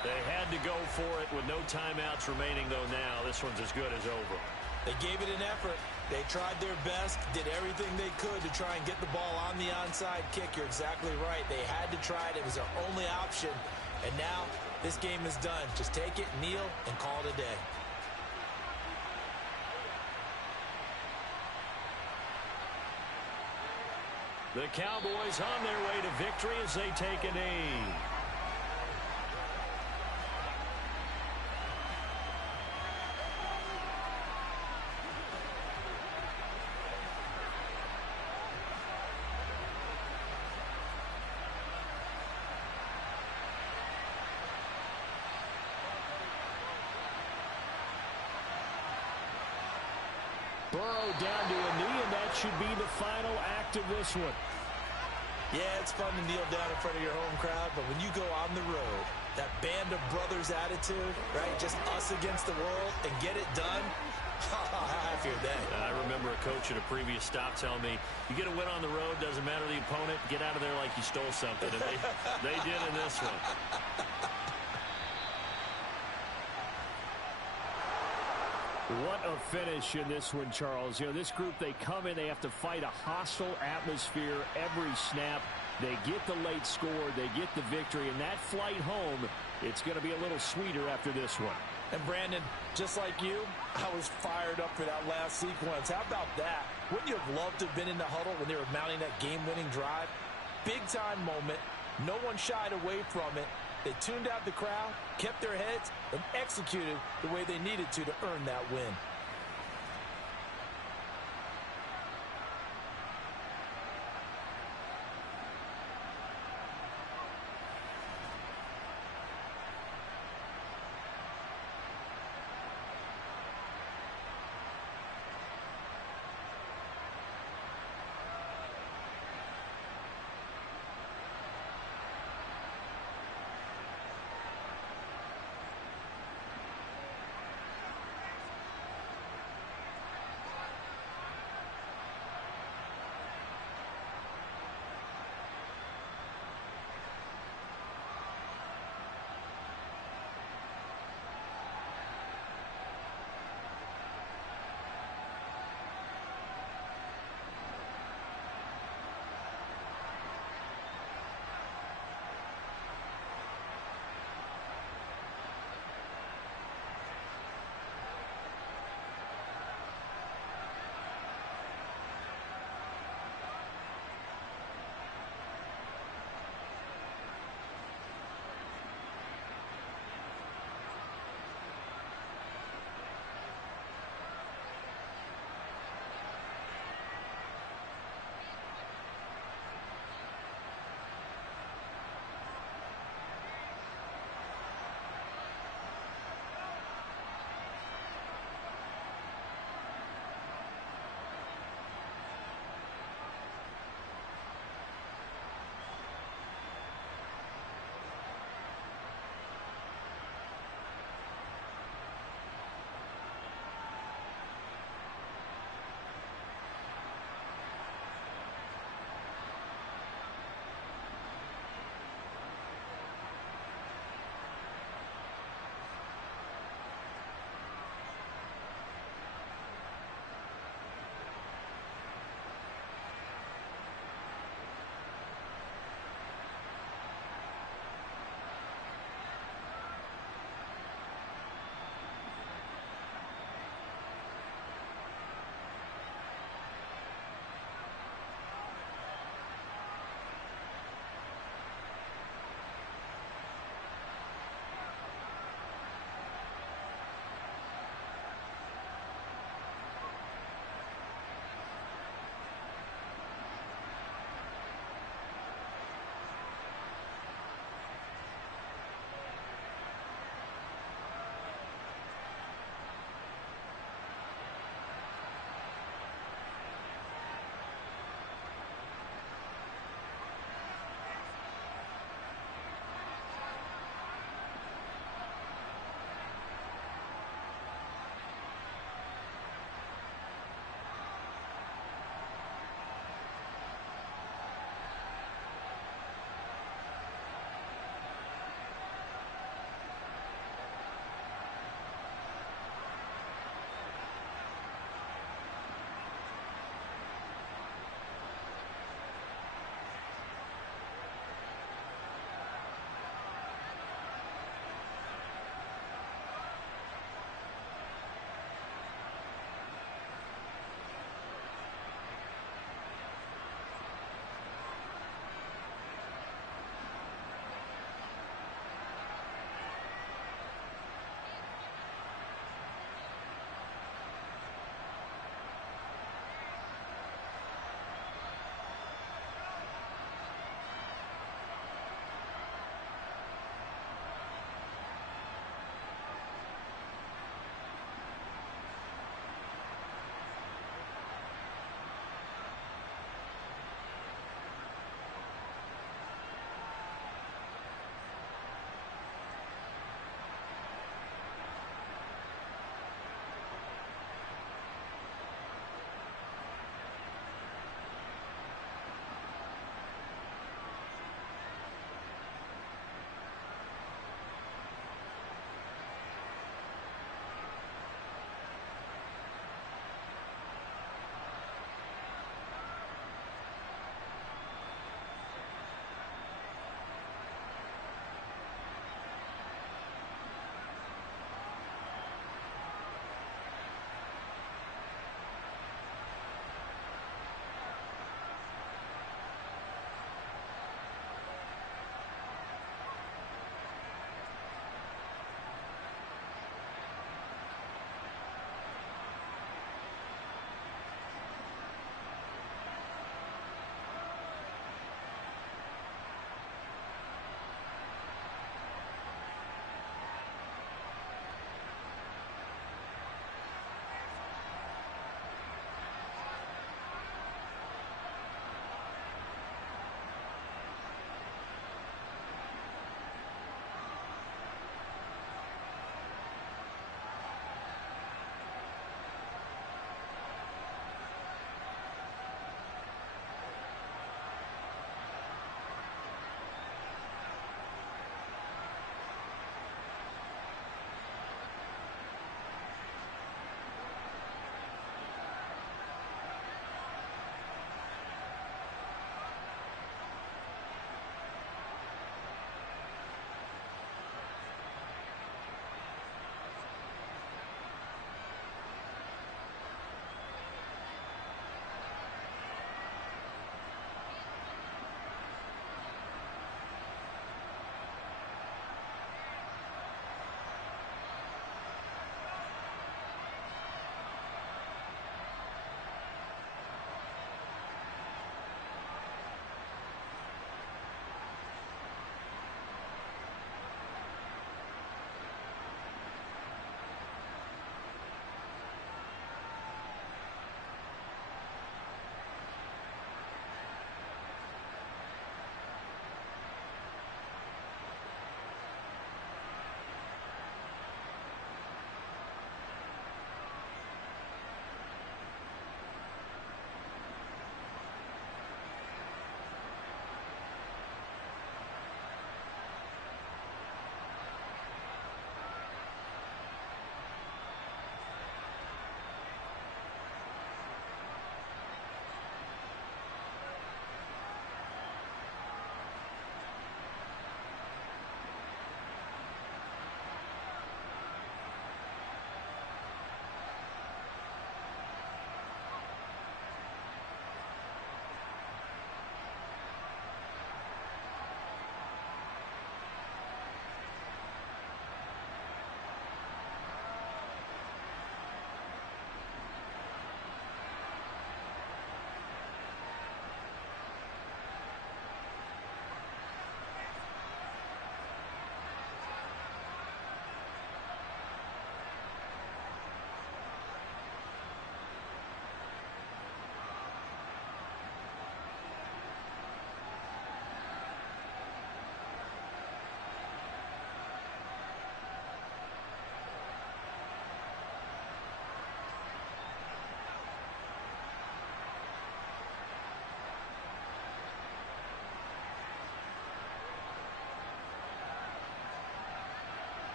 They had to go for it with no timeouts remaining, though now this one's as good as over. They gave it an effort. They tried their best, did everything they could to try and get the ball on the onside kick. You're exactly right. They had to try it. It was their only option. And now this game is done. Just take it, kneel, and call it a day. The Cowboys on their way to victory as they take a knee. Burrow down to a knee, and that should be the final act of this one. Yeah, it's fun to kneel down in front of your home crowd, but when you go on the road, that band of brothers attitude, right, just us against the world, and get it done, how happy are they? I remember a coach at a previous stop telling me, you get a win on the road, doesn't matter the opponent, get out of there like you stole something. And they did in this one. What a finish in this one, Charles. You know, this group, they come in, they have to fight a hostile atmosphere every snap. They get the late score, they get the victory, and that flight home, it's going to be a little sweeter after this one. And Brandon, just like you, I was fired up for that last sequence. How about that? Wouldn't you have loved to have been in the huddle when they were mounting that game-winning drive? Big-time moment. No one shied away from it. They tuned out the crowd, kept their heads, and executed the way they needed to earn that win.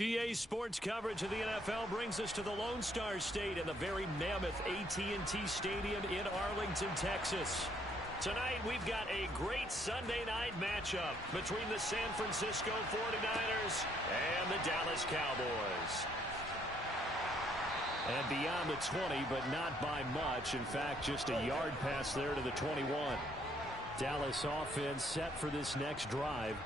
EA Sports coverage of the NFL brings us to the Lone Star State and the very mammoth AT&T Stadium in Arlington, Texas. Tonight, we've got a great Sunday night matchup between the San Francisco 49ers and the Dallas Cowboys. And beyond the 20, but not by much. In fact, just a yard pass there to the 21. Dallas offense set for this next drive.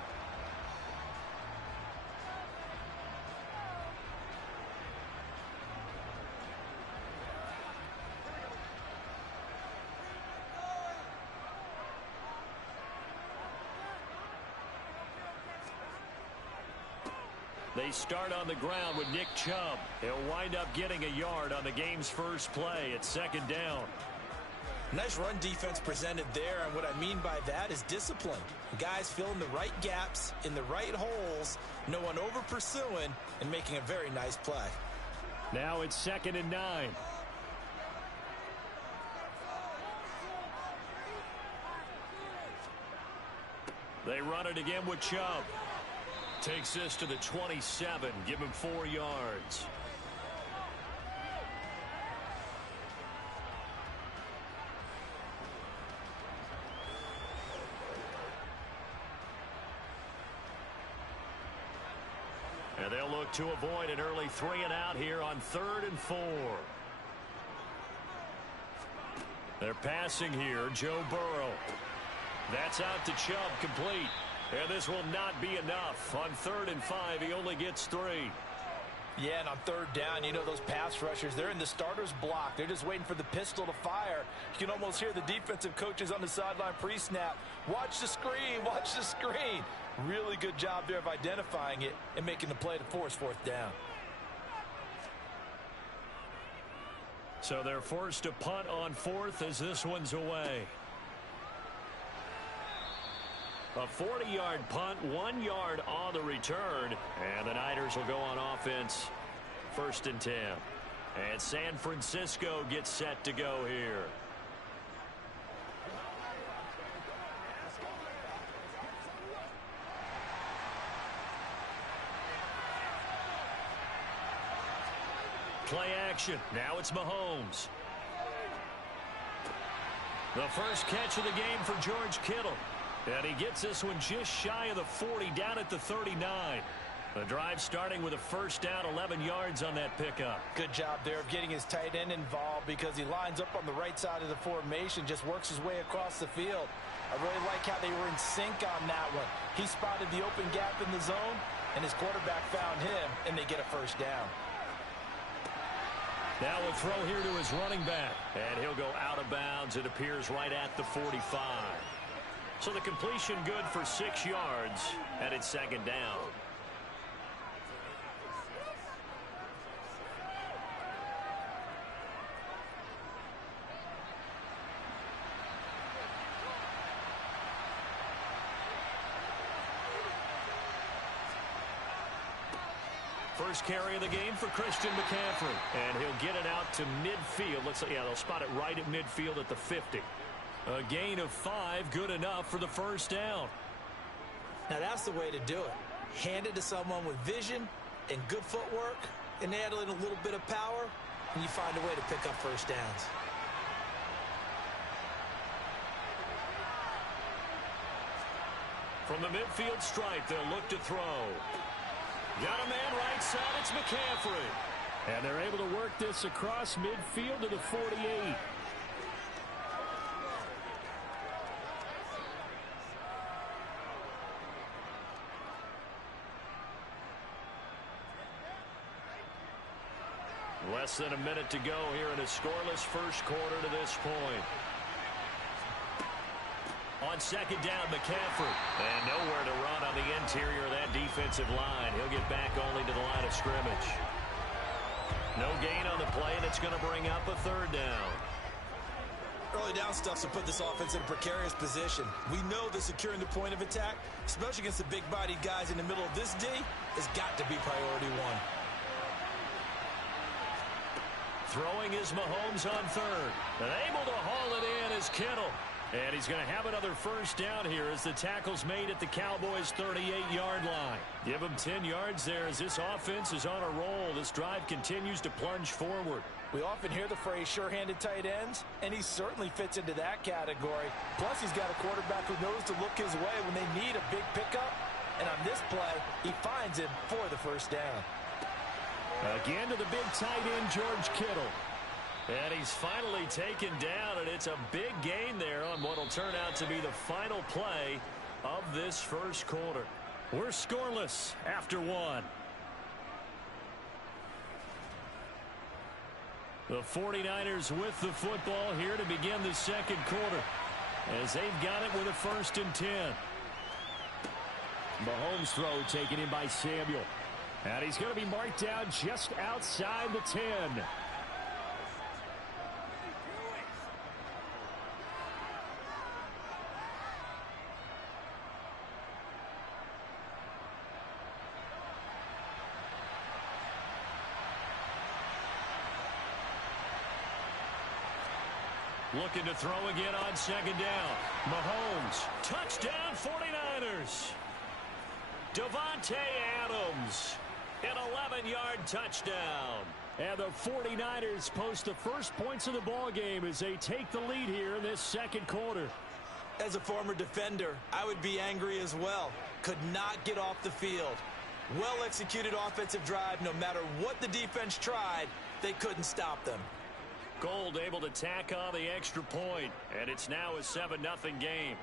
They start on the ground with Nick Chubb. He'll wind up getting a yard on the game's first play at second down. Nice run defense presented there, and what I mean by that is discipline. Guys filling the right gaps in the right holes, no one over pursuing, and making a very nice play. Now it's 2nd and 9. They run it again with Chubb. Takes this to the 27. Give him 4 yards. And they'll look to avoid an early 3 and out here on 3rd and 4. They're passing here. Joe Burrow. That's out to Chubb, complete. And this will not be enough. On 3rd and 5, he only gets 3. Yeah, and on 3rd down, you know those pass rushers, they're in the starter's block. They're just waiting for the pistol to fire. You can almost hear the defensive coaches on the sideline pre-snap. Watch the screen, watch the screen. Really good job there of identifying it and making the play to force 4th down. So they're forced to punt on 4th as this one's away. A 40-yard punt, 1 yard on the return. And the Niners will go on offense. 1st and 10. And San Francisco gets set to go here. Play action. Now it's Mahomes. The first catch of the game for George Kittle. And he gets this one just shy of the 40, down at the 39. The drive starting with a 1st down, 11 yards on that pickup. Good job there of getting his tight end involved because he lines up on the right side of the formation, just works his way across the field. I really like how they were in sync on that one. He spotted the open gap in the zone, and his quarterback found him, and they get a 1st down. Now we'll throw here to his running back, and he'll go out of bounds. It appears right at the 45. So the completion good for 6 yards, and it's 2nd down. First carry of the game for Christian McCaffrey, and he'll get it out to midfield. They'll spot it right at midfield at the 50. A gain of 5, good enough for the 1st down. Now that's the way to do it. Hand it to someone with vision and good footwork, and add in a little bit of power, and you find a way to pick up 1st downs. From the midfield stripe, they'll look to throw. Got a man right side, it's McCaffrey. And they're able to work this across midfield to the 48. Less than a minute to go here in a scoreless first quarter to this point. On 2nd down, McCaffrey. And nowhere to run on the interior of that defensive line. He'll get back only to the line of scrimmage. No gain on the play, and it's going to bring up a 3rd down. Early down stuff to put this offense in a precarious position. We know that securing the point of attack, especially against the big-bodied guys in the middle of this D, has got to be priority 1. Throwing is Mahomes on 3rd. And able to haul it in is Kittle. And he's going to have another first down here as the tackle's made at the Cowboys' 38-yard line. Give him 10 yards there as this offense is on a roll. This drive continues to plunge forward. We often hear the phrase sure-handed tight ends, and he certainly fits into that category. Plus, he's got a quarterback who knows to look his way when they need a big pickup. And on this play, he finds him for the first down. Again to the big tight end, George Kittle. And he's finally taken down, and it's a big gain there on what will turn out to be the final play of this first quarter. We're scoreless after one. The 49ers with the football here to begin the second quarter as they've got it with a 1st and 10. Mahomes' throw taken in by Samuel. And he's going to be marked down just outside the 10. Looking to throw again on second down. Mahomes, touchdown 49ers. Davante Adams, an 11-yard touchdown. And the 49ers post the first points of the ball game as they take the lead here in this second quarter. As a former defender, I would be angry as well. Could not get off the field. Well-executed offensive drive. No matter what the defense tried, they couldn't stop them. Gold able to tack on the extra point, and it's now a 7-0 game.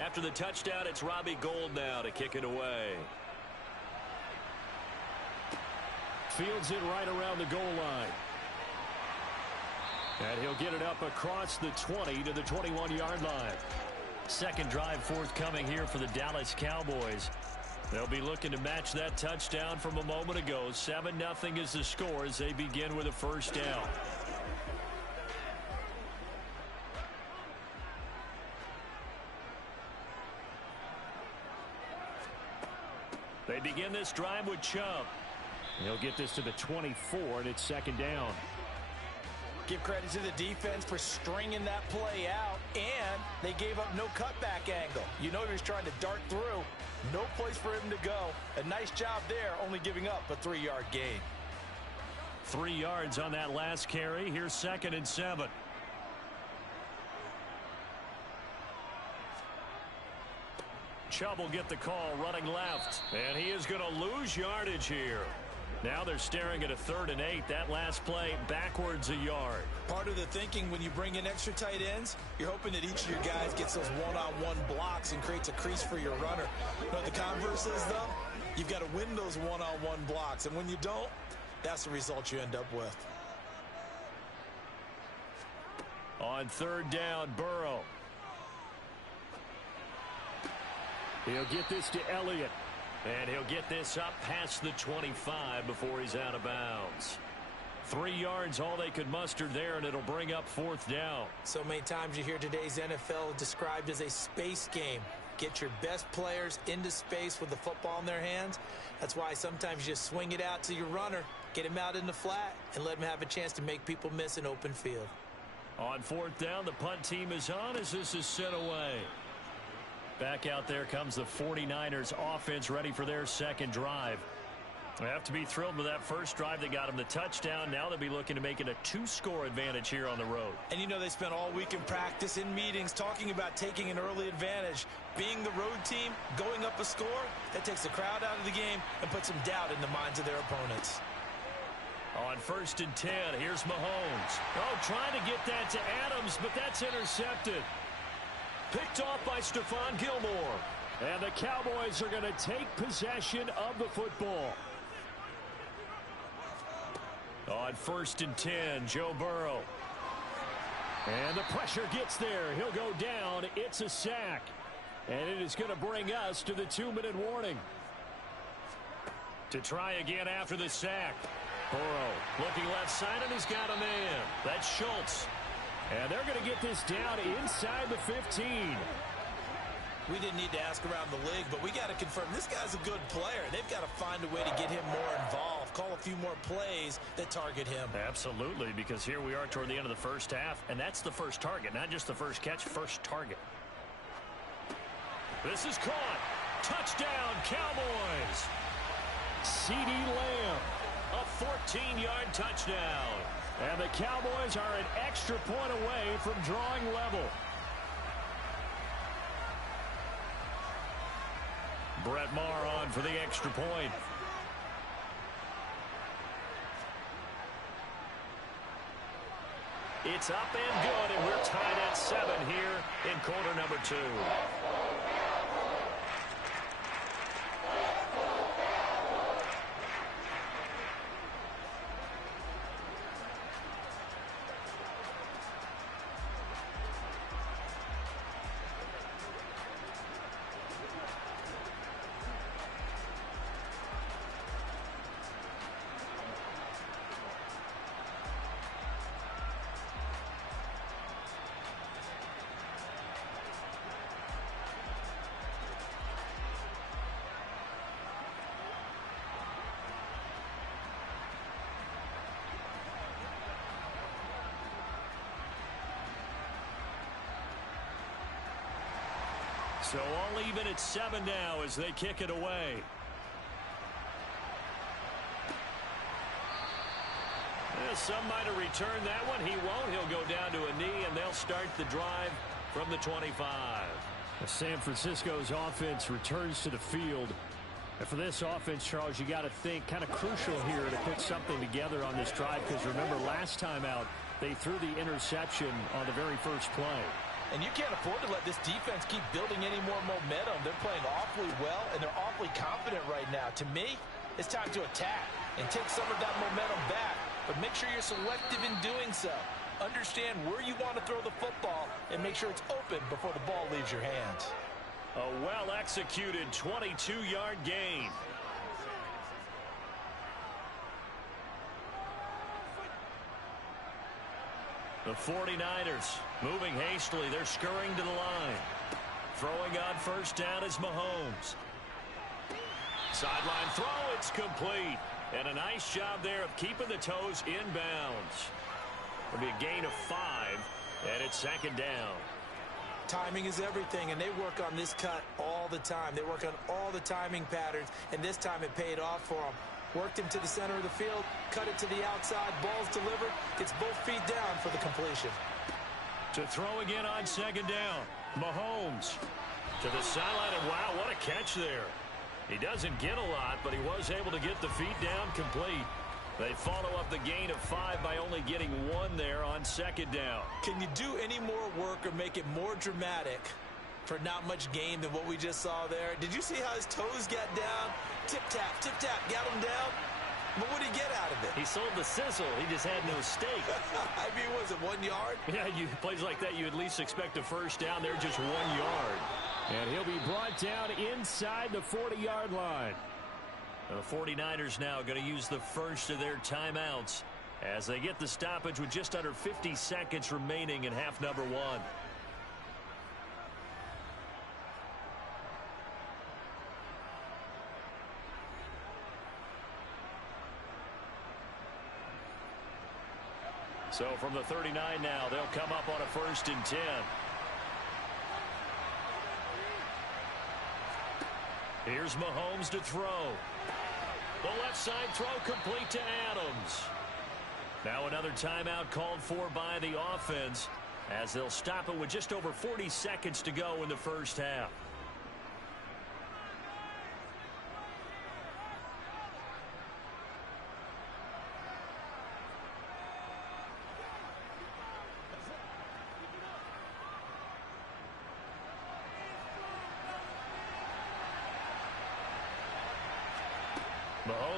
After the touchdown, it's Robbie Gould now to kick it away. Fields it right around the goal line. And he'll get it up across the 20 to the 21-yard line. Second drive forthcoming here for the Dallas Cowboys. They'll be looking to match that touchdown from a moment ago. 7-0 is the score as they begin with a first down. They begin this drive with Chubb. He'll get this to the 24, and it's second down. Give credit to the defense for stringing that play out, and they gave up no cutback angle. You know he was trying to dart through. No place for him to go. A nice job there, only giving up a 3-yard gain. 3 yards on that last carry. Here's 2nd and 7. Chubb will get the call running left. And he is going to lose yardage here. Now they're staring at a 3rd and 8. That last play backwards a yard. Part of the thinking when you bring in extra tight ends, you're hoping that each of your guys gets those one-on-one blocks and creates a crease for your runner. You know what the converse is, though? You've got to win those one-on-one blocks. And when you don't, that's the result you end up with. On 3rd down, Burrow. He'll get this to Elliott. And he'll get this up past the 25 before he's out of bounds. 3 yards, all they could muster there, and it'll bring up 4th down. So many times you hear today's NFL described as a space game. Get your best players into space with the football in their hands. That's why sometimes you just swing it out to your runner, get him out in the flat, and let him have a chance to make people miss an open field. On 4th down, the punt team is on as this is sent away. Back out there comes the 49ers offense ready for their second drive. They have to be thrilled with that first drive that got them the touchdown. Now they'll be looking to make it a 2-score advantage here on the road. And you know they spent all week in practice, in meetings, talking about taking an early advantage. Being the road team, going up a score, that takes the crowd out of the game and puts some doubt in the minds of their opponents. On 1st and 10, here's Mahomes. Oh, trying to get that to Adams, but that's intercepted. Picked off by Stephon Gilmore. And the Cowboys are going to take possession of the football. On 1st and 10, Joe Burrow. And the pressure gets there. He'll go down. It's a sack. And it is going to bring us to the 2-minute warning. To try again after the sack. Burrow looking left side, and he's got a man. That's Schultz. And they're going to get this down inside the 15. We didn't need to ask around the league, but we got to confirm this guy's a good player. They've got to find a way to get him more involved, call a few more plays that target him. Absolutely, because here we are toward the end of the first half, and that's the first target, not just the first catch, first target. This is caught. Touchdown, Cowboys. CeeDee Lamb. A 14-yard touchdown. And the Cowboys are an extra point away from drawing level. Brett Maher on for the extra point. It's up and good, and we're tied at 7 here in quarter number 2. So all even at 7 now as they kick it away. Some might have returned that one. He won't. He'll go down to a knee, and they'll start the drive from the 25. San Francisco's offense returns to the field. And for this offense, Charles, you got to think kind of crucial here to put something together on this drive, because remember last time out they threw the interception on the very first play. And you can't afford to let this defense keep building any more momentum. They're playing awfully well, and they're awfully confident right now. To me, it's time to attack and take some of that momentum back. But make sure you're selective in doing so. Understand where you want to throw the football and make sure it's open before the ball leaves your hands. A well-executed 22-yard gain. The 49ers moving hastily. They're scurrying to the line. Throwing on first down is Mahomes. Sideline throw. It's complete. And a nice job there of keeping the toes inbounds. It'll be a gain of 5, and it's second down. Timing is everything, and they work on this cut all the time. They work on all the timing patterns, and this time it paid off for them. Worked him to the center of the field, cut it to the outside, ball's delivered, gets both feet down for the completion. To throw again on second down. Mahomes to the sideline, and wow, what a catch there. He doesn't get a lot, but he was able to get the feet down complete. They follow up the gain of 5 by only getting 1 there on second down. Can you do any more work or make it more dramatic for not much gain than what we just saw there? Did you see how his toes got down? Tip-tap, got him down. But what did he get out of it? He sold the sizzle. He just had no steak. I mean, was it 1 yard? Yeah, plays like that, you at least expect a first down. They're just 1 yard. And he'll be brought down inside the 40-yard line. The 49ers now going to use the first of their timeouts as they get the stoppage with just under 50 seconds remaining in half number 1. So from the 39 now, they'll come up on a 1st and 10. Here's Mahomes to throw. The left side throw complete to Adams. Now another timeout called for by the offense as they'll stop it with just over 40 seconds to go in the first half.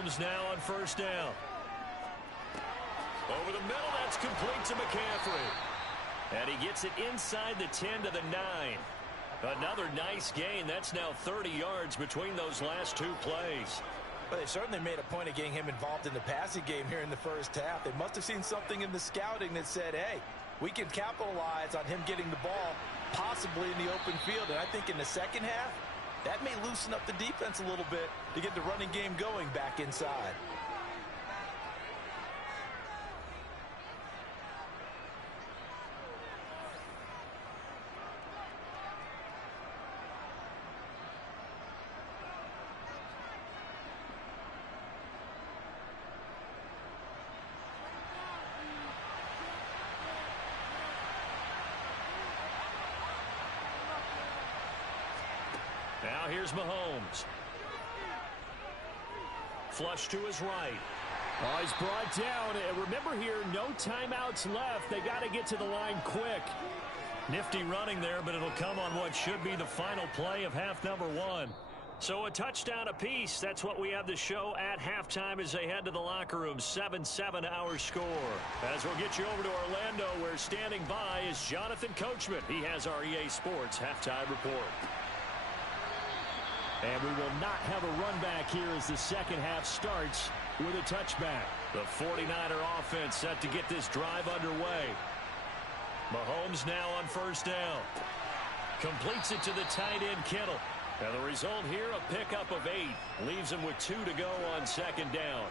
Mahomes now on first down. Over the middle, that's complete to McCaffrey. And he gets it inside the 10 to the 9. Another nice gain. That's now 30 yards between those last two plays. Well, they certainly made a point of getting him involved in the passing game here in the first half. They must have seen something in the scouting that said, hey, we can capitalize on him getting the ball possibly in the open field. And I think in the second half, that may loosen up the defense a little bit to get the running game going back inside. Now here's Mahomes. Flush to his right. Oh, he's brought down. And remember here, no timeouts left. They got to get to the line quick. Nifty running there, but it'll come on what should be the final play of half number one. So a touchdown apiece. That's what we have to show at halftime as they head to the locker room. 7-7 our score. As we'll get you over to Orlando, where standing by is Jonathan Coachman. He has our EA Sports halftime report. And we will not have a run back here as the second half starts with a touchback. The 49er offense set to get this drive underway. Mahomes now on first down. Completes it to the tight end, Kittle. And the result here, a pickup of 8. Leaves him with 2 to go on second down.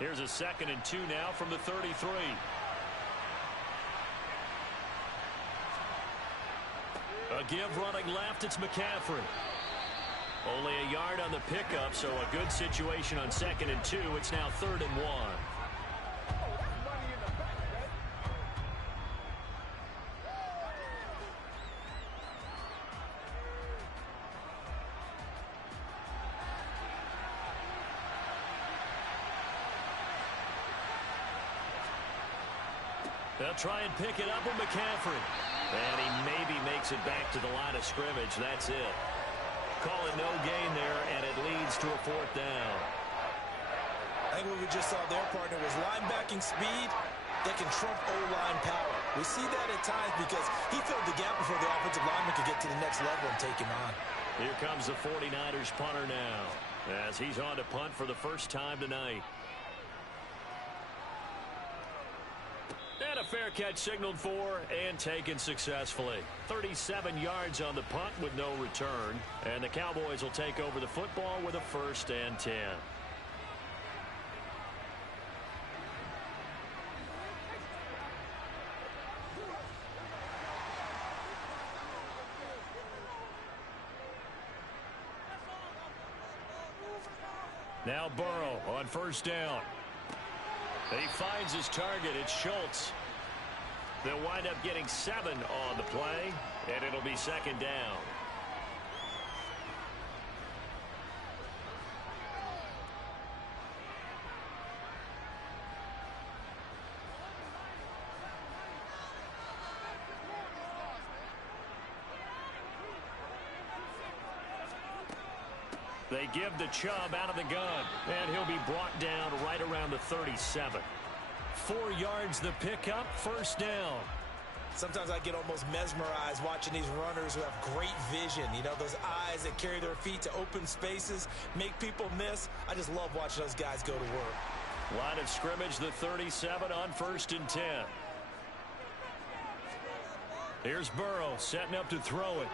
Here's a 2nd and 2 now from the 33. A give running left, it's McCaffrey. Only a yard on the pickup, so a good situation on 2nd and 2. It's now 3rd and 1. They'll try and pick it up with McCaffrey. And he maybe makes it back to the line of scrimmage. That's it. Call it no gain there, and it leads to a 4th down. I think what we just saw there, partner, was linebacking speed that can trump O-line power. We see that at times because he filled the gap before the offensive lineman could get to the next level and take him on. Here comes the 49ers punter now, as he's on to punt for the first time tonight. And a fair catch signaled for and taken successfully. 37 yards on the punt with no return. And the Cowboys will take over the football with a 1st and 10. Now Burrow on first down. He finds his target. It's Schultz. They'll wind up getting 7 on the play, and it'll be 2nd down. They give the Chubb out of the gun, and he'll be brought down right around the 37. 4 yards the pickup, 1st down. Sometimes I get almost mesmerized watching these runners who have great vision. You know, those eyes that carry their feet to open spaces, make people miss. I just love watching those guys go to work. Line of scrimmage, the 37 on 1st and 10. Here's Burrow setting up to throw it.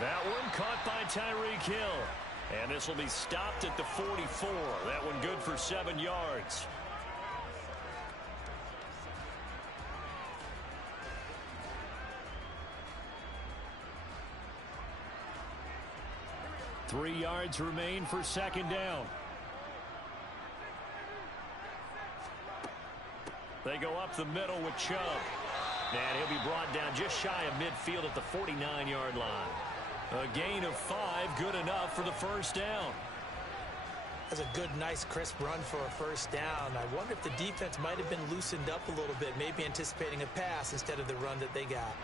That one caught by Tyreek Hill. And this will be stopped at the 44. That one good for 7 yards. Three yards remain for 2nd down. They go up the middle with Chubb. And he'll be brought down just shy of midfield at the 49-yard line. A gain of 5, good enough for the 1st down. That's a good, nice, crisp run for a first down. I wonder if the defense might have been loosened up a little bit, maybe anticipating a pass instead of the run that they got.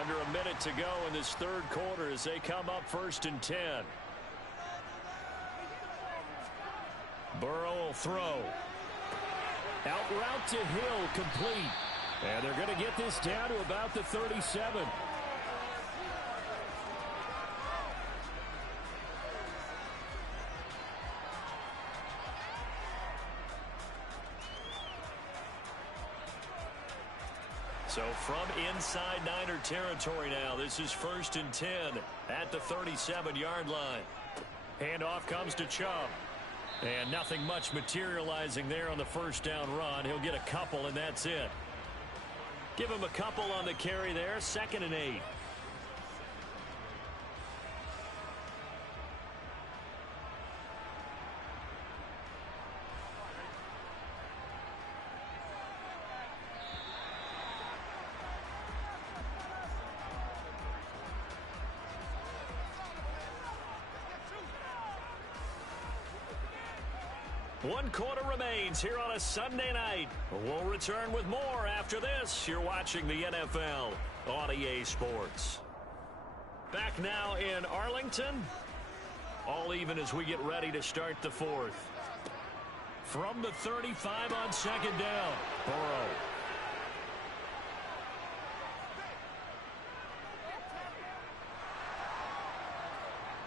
Under a minute to go in this third quarter as they come up 1st and 10. Burrow will throw. Out route to Hill, complete. And they're going to get this down to about the 37. So from inside Niner territory now, this is 1st and 10 at the 37-yard line. Handoff comes to Chubb. And nothing much materializing there on the first down run. He'll get a couple, and that's it. Give him a couple on the carry there. 2nd and 8. One quarter remains here on a Sunday night. We'll return with more after this. You're watching the NFL on EA Sports. Back now in Arlington. All even as we get ready to start the fourth. From the 35 on 2nd down. Burrow.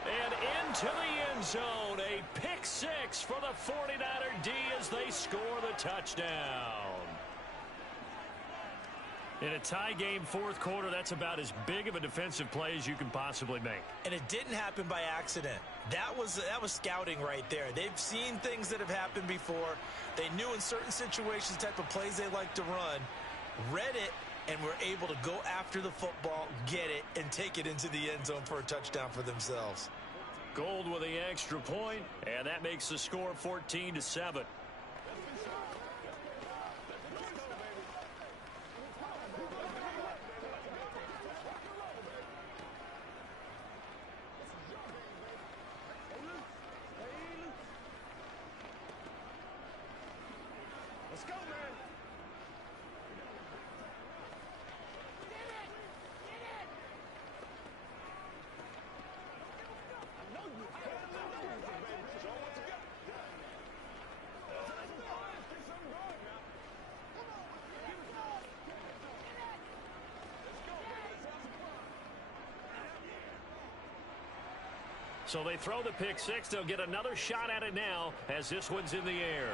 And into the end zone. A pick six for the 49er D as they score the touchdown. In a tie game fourth quarter, that's about as big of a defensive play as you can possibly make. And it didn't happen by accident. That was scouting right there. They've seen things that have happened before. They knew in certain situations the type of plays they like to run, read it, and were able to go after the football, get it, and take it into the end zone for a touchdown for themselves. Gold with the extra point, and that makes the score 14-7. Let's go, man. So they throw the pick six. They'll get another shot at it now as this one's in the air.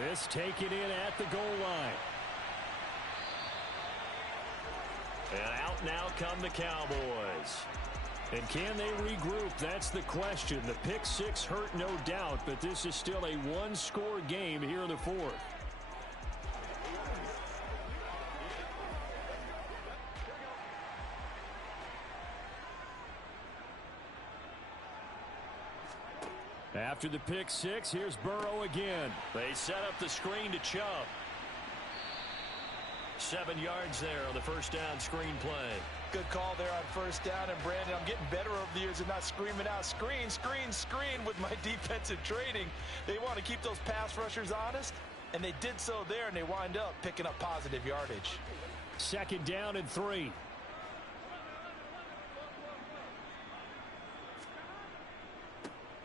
This taken in at the goal line. And out now come the Cowboys. And can they regroup? That's the question. The pick six hurt, no doubt, but this is still a one-score game here in the fourth. After the pick six, here's Burrow again. They set up the screen to Chubb. 7 yards there on the first down screen play. Good call there on first down. And, Brandon, I'm getting better over the years of not screaming out, screen, screen, screen with my defensive training. They want to keep those pass rushers honest, and they did so there, and they wind up picking up positive yardage. 2nd down and 3.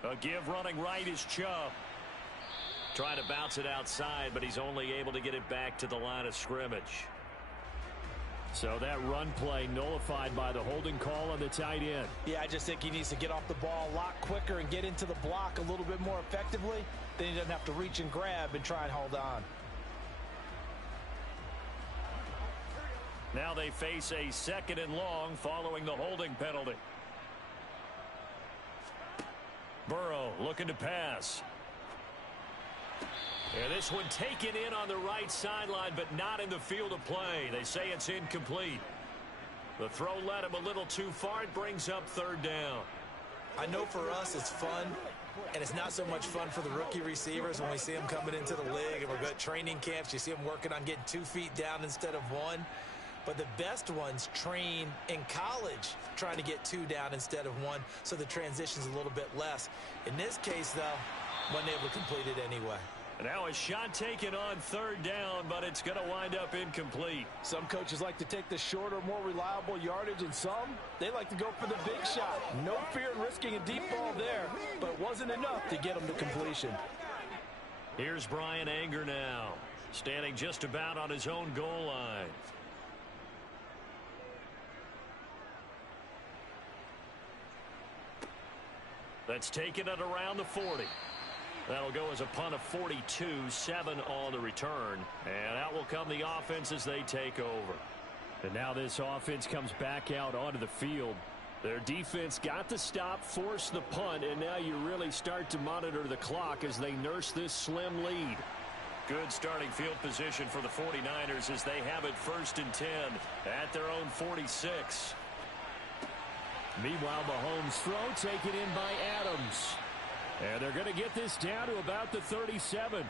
A give running right is Chubb. Trying to bounce it outside, but he's only able to get it back to the line of scrimmage. So that run play nullified by the holding call on the tight end. Yeah, I just think he needs to get off the ball a lot quicker and get into the block a little bit more effectively. Then he doesn't have to reach and grab and try and hold on. Now they face a 2nd and long following the holding penalty. Burrow looking to pass. And this one taken in on the right sideline, but not in the field of play. They say it's incomplete. The throw led him a little too far. It brings up 3rd down. I know for us it's fun, and it's not so much fun for the rookie receivers when we see them coming into the league and we're at training camps. You see them working on getting 2 feet down instead of 1. but the best ones train in college trying to get 2 down instead of 1, so the transition's a little bit less. In this case, though, wasn't able to complete it anyway. Now a shot taken on 3rd down, but it's going to wind up incomplete. Some coaches like to take the shorter, more reliable yardage, and some, they like to go for the big shot. No fear in risking a deep ball there, but it wasn't enough to get them to completion. Here's Bryan Anger now, standing just about on his own goal line. That's taken at around the 40. That'll go as a punt of 42, 7 on the return. And out will come the offense as they take over. And now this offense comes back out onto the field. Their defense got the stop, forced the punt, and now you really start to monitor the clock as they nurse this slim lead. Good starting field position for the 49ers as they have it 1st and 10 at their own 46. Meanwhile, Mahomes' throw taken in by Adams. And they're going to get this down to about the 37.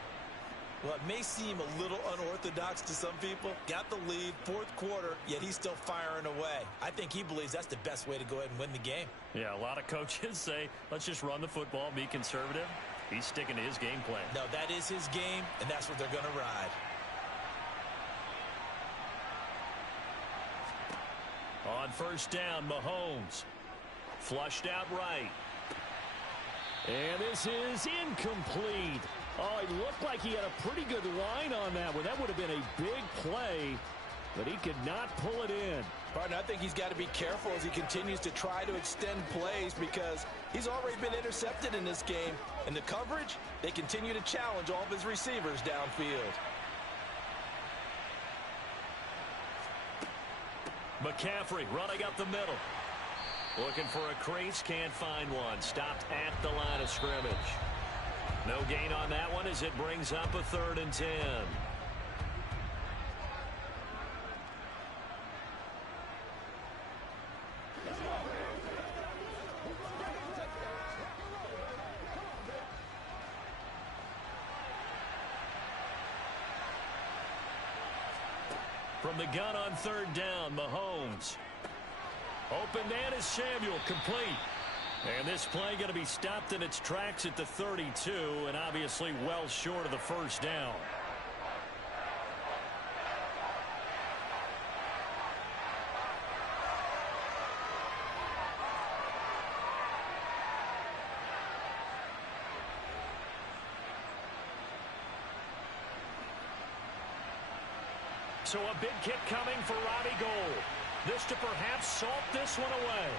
Well, it may seem a little unorthodox to some people. Got the lead, 4th quarter, yet he's still firing away. I think he believes that's the best way to go ahead and win the game. Yeah, a lot of coaches say, let's just run the football, be conservative. He's sticking to his game plan. No, that is his game, and that's what they're going to ride. On 1st down, Mahomes. Flushed out right. And this is incomplete. Oh, it looked like he had a pretty good line on that one. That would have been a big play, but he could not pull it in. Partner, I think he's got to be careful as he continues to try to extend plays because he's already been intercepted in this game. And the coverage, they continue to challenge all of his receivers downfield. McCaffrey running up the middle. Looking for a crease, can't find one. Stopped at the line of scrimmage. No gain on that one as it brings up a 3rd and 10. From the gun on 3rd down, Mahomes. Open man is Samuel, complete. And this play going to be stopped in its tracks at the 32, and obviously well short of the 1st down. So a big kick coming for Robbie Gould. This to perhaps salt this one away.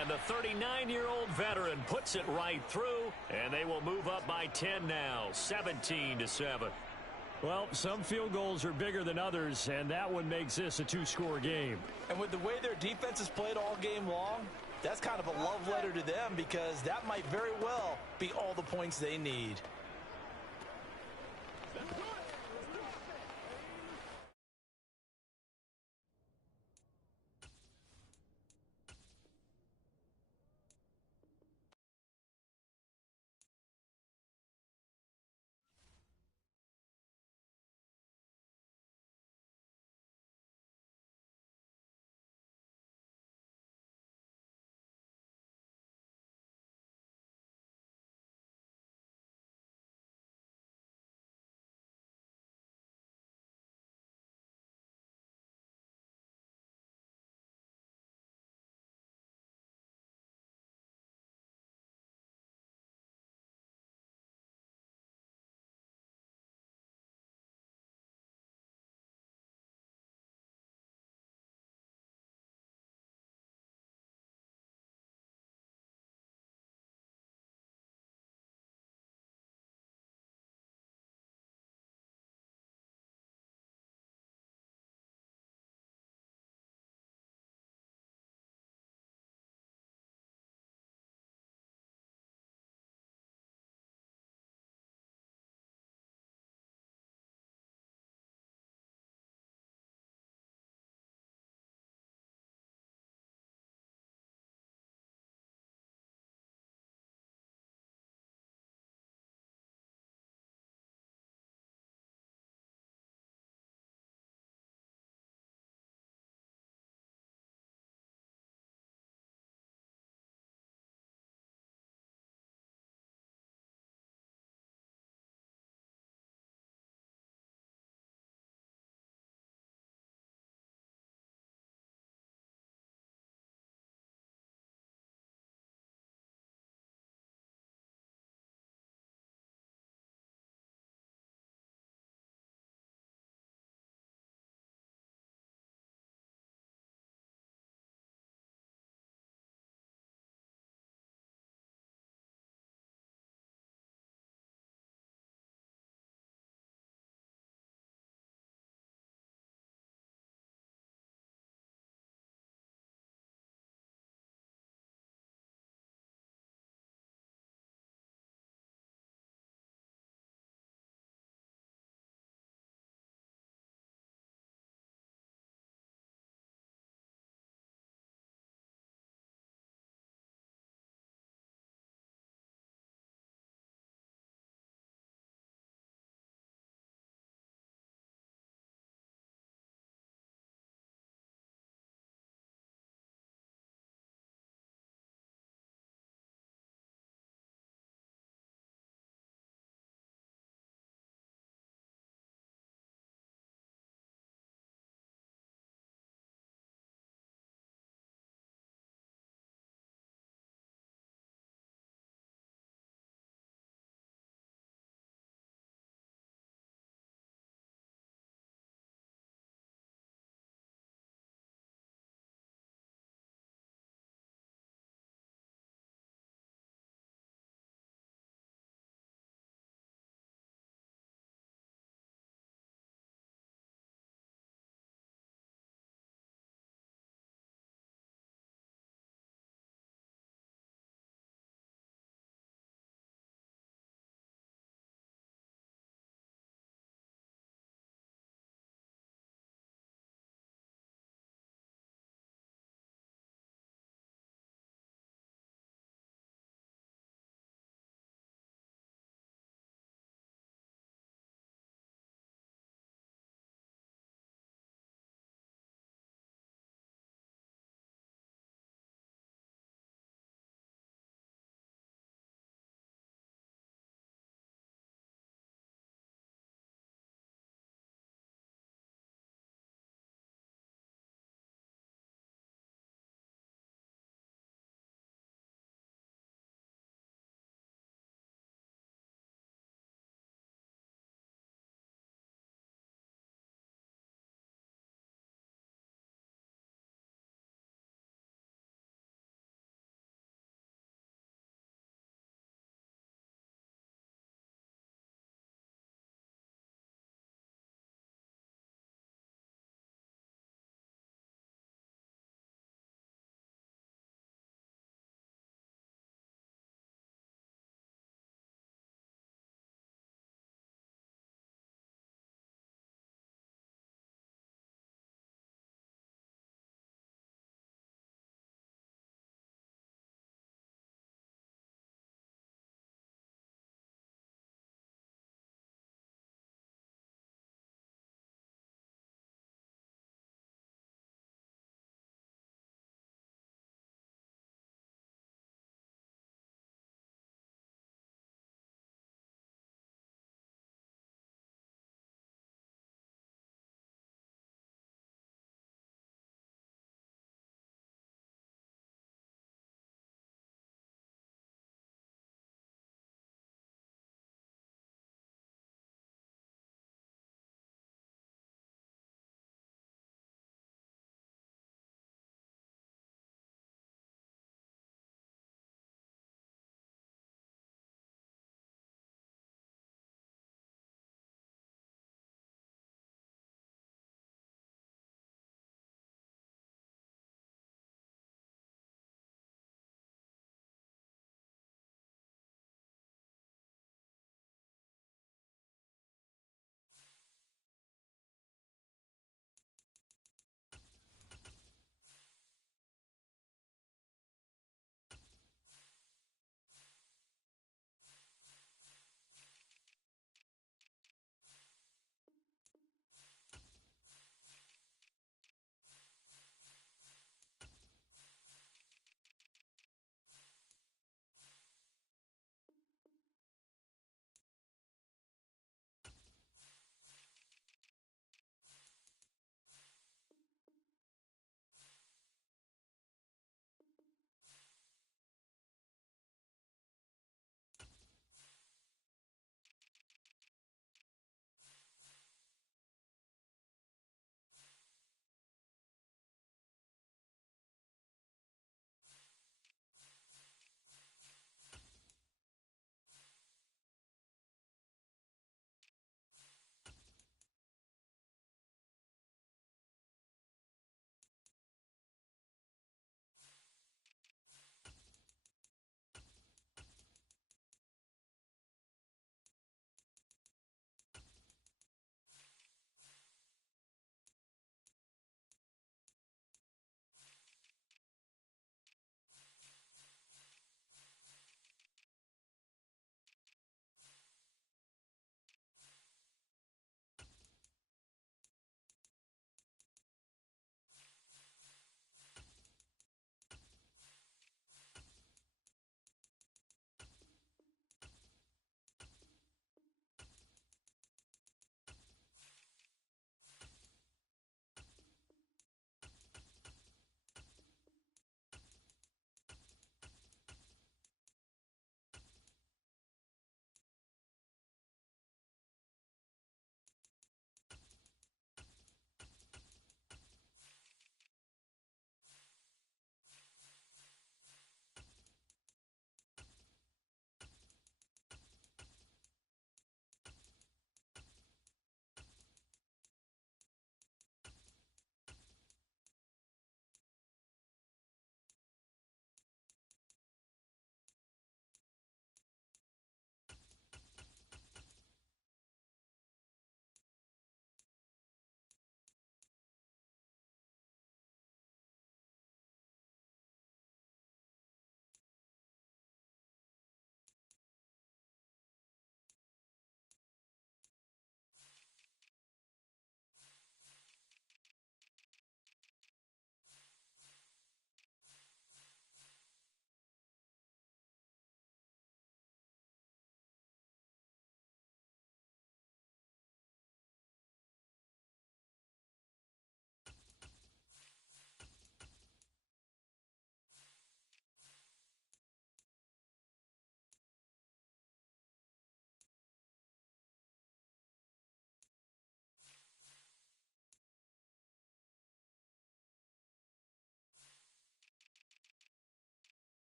And the 39-year-old veteran puts it right through, and they will move up by 10 now, 17-7. Well, some field goals are bigger than others, and that one makes this a 2-score game. And with the way their defense has played all game long, that's kind of a love letter to them because that might very well be all the points they need.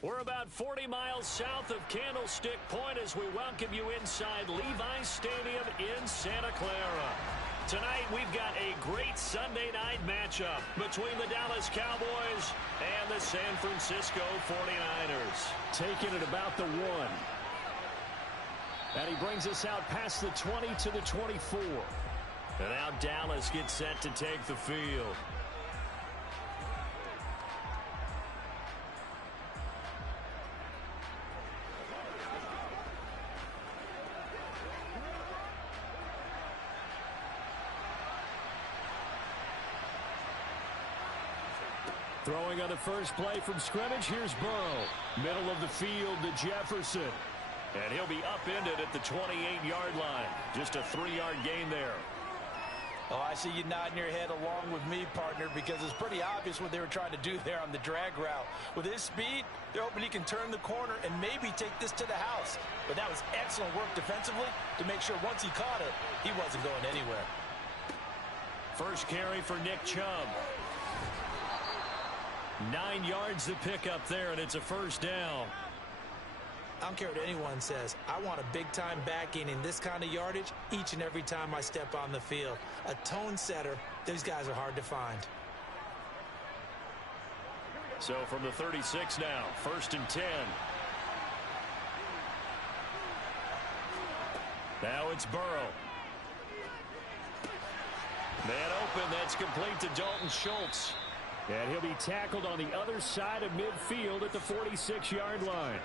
We're about 40 miles south of Candlestick Point as we welcome you inside Levi's Stadium in Santa Clara. Tonight, we've got a great Sunday night matchup between the Dallas Cowboys and the San Francisco 49ers. Taking it about the 1. And he brings us out past the 20 to the 24. And now Dallas gets set to take the field. Throwing on the first play from scrimmage, here's Burrow. Middle of the field to Jefferson. And he'll be upended at the 28-yard line. Just a 3-yard gain there. Oh, I see you nodding your head along with me, partner, because it's pretty obvious what they were trying to do there on the drag route. With his speed, they're hoping he can turn the corner and maybe take this to the house. But that was excellent work defensively to make sure once he caught it, he wasn't going anywhere. First carry for Nick Chubb. 9 yards to pick up there, and it's a first down. I don't care what anyone says. I want a big-time back gaining this kind of yardage each and every time I step on the field. A tone setter, these guys are hard to find. So from the 36 now, 1st and 10. Now it's Burrow. Man open, that's complete to Dalton Schultz. And he'll be tackled on the other side of midfield at the 46-yard line.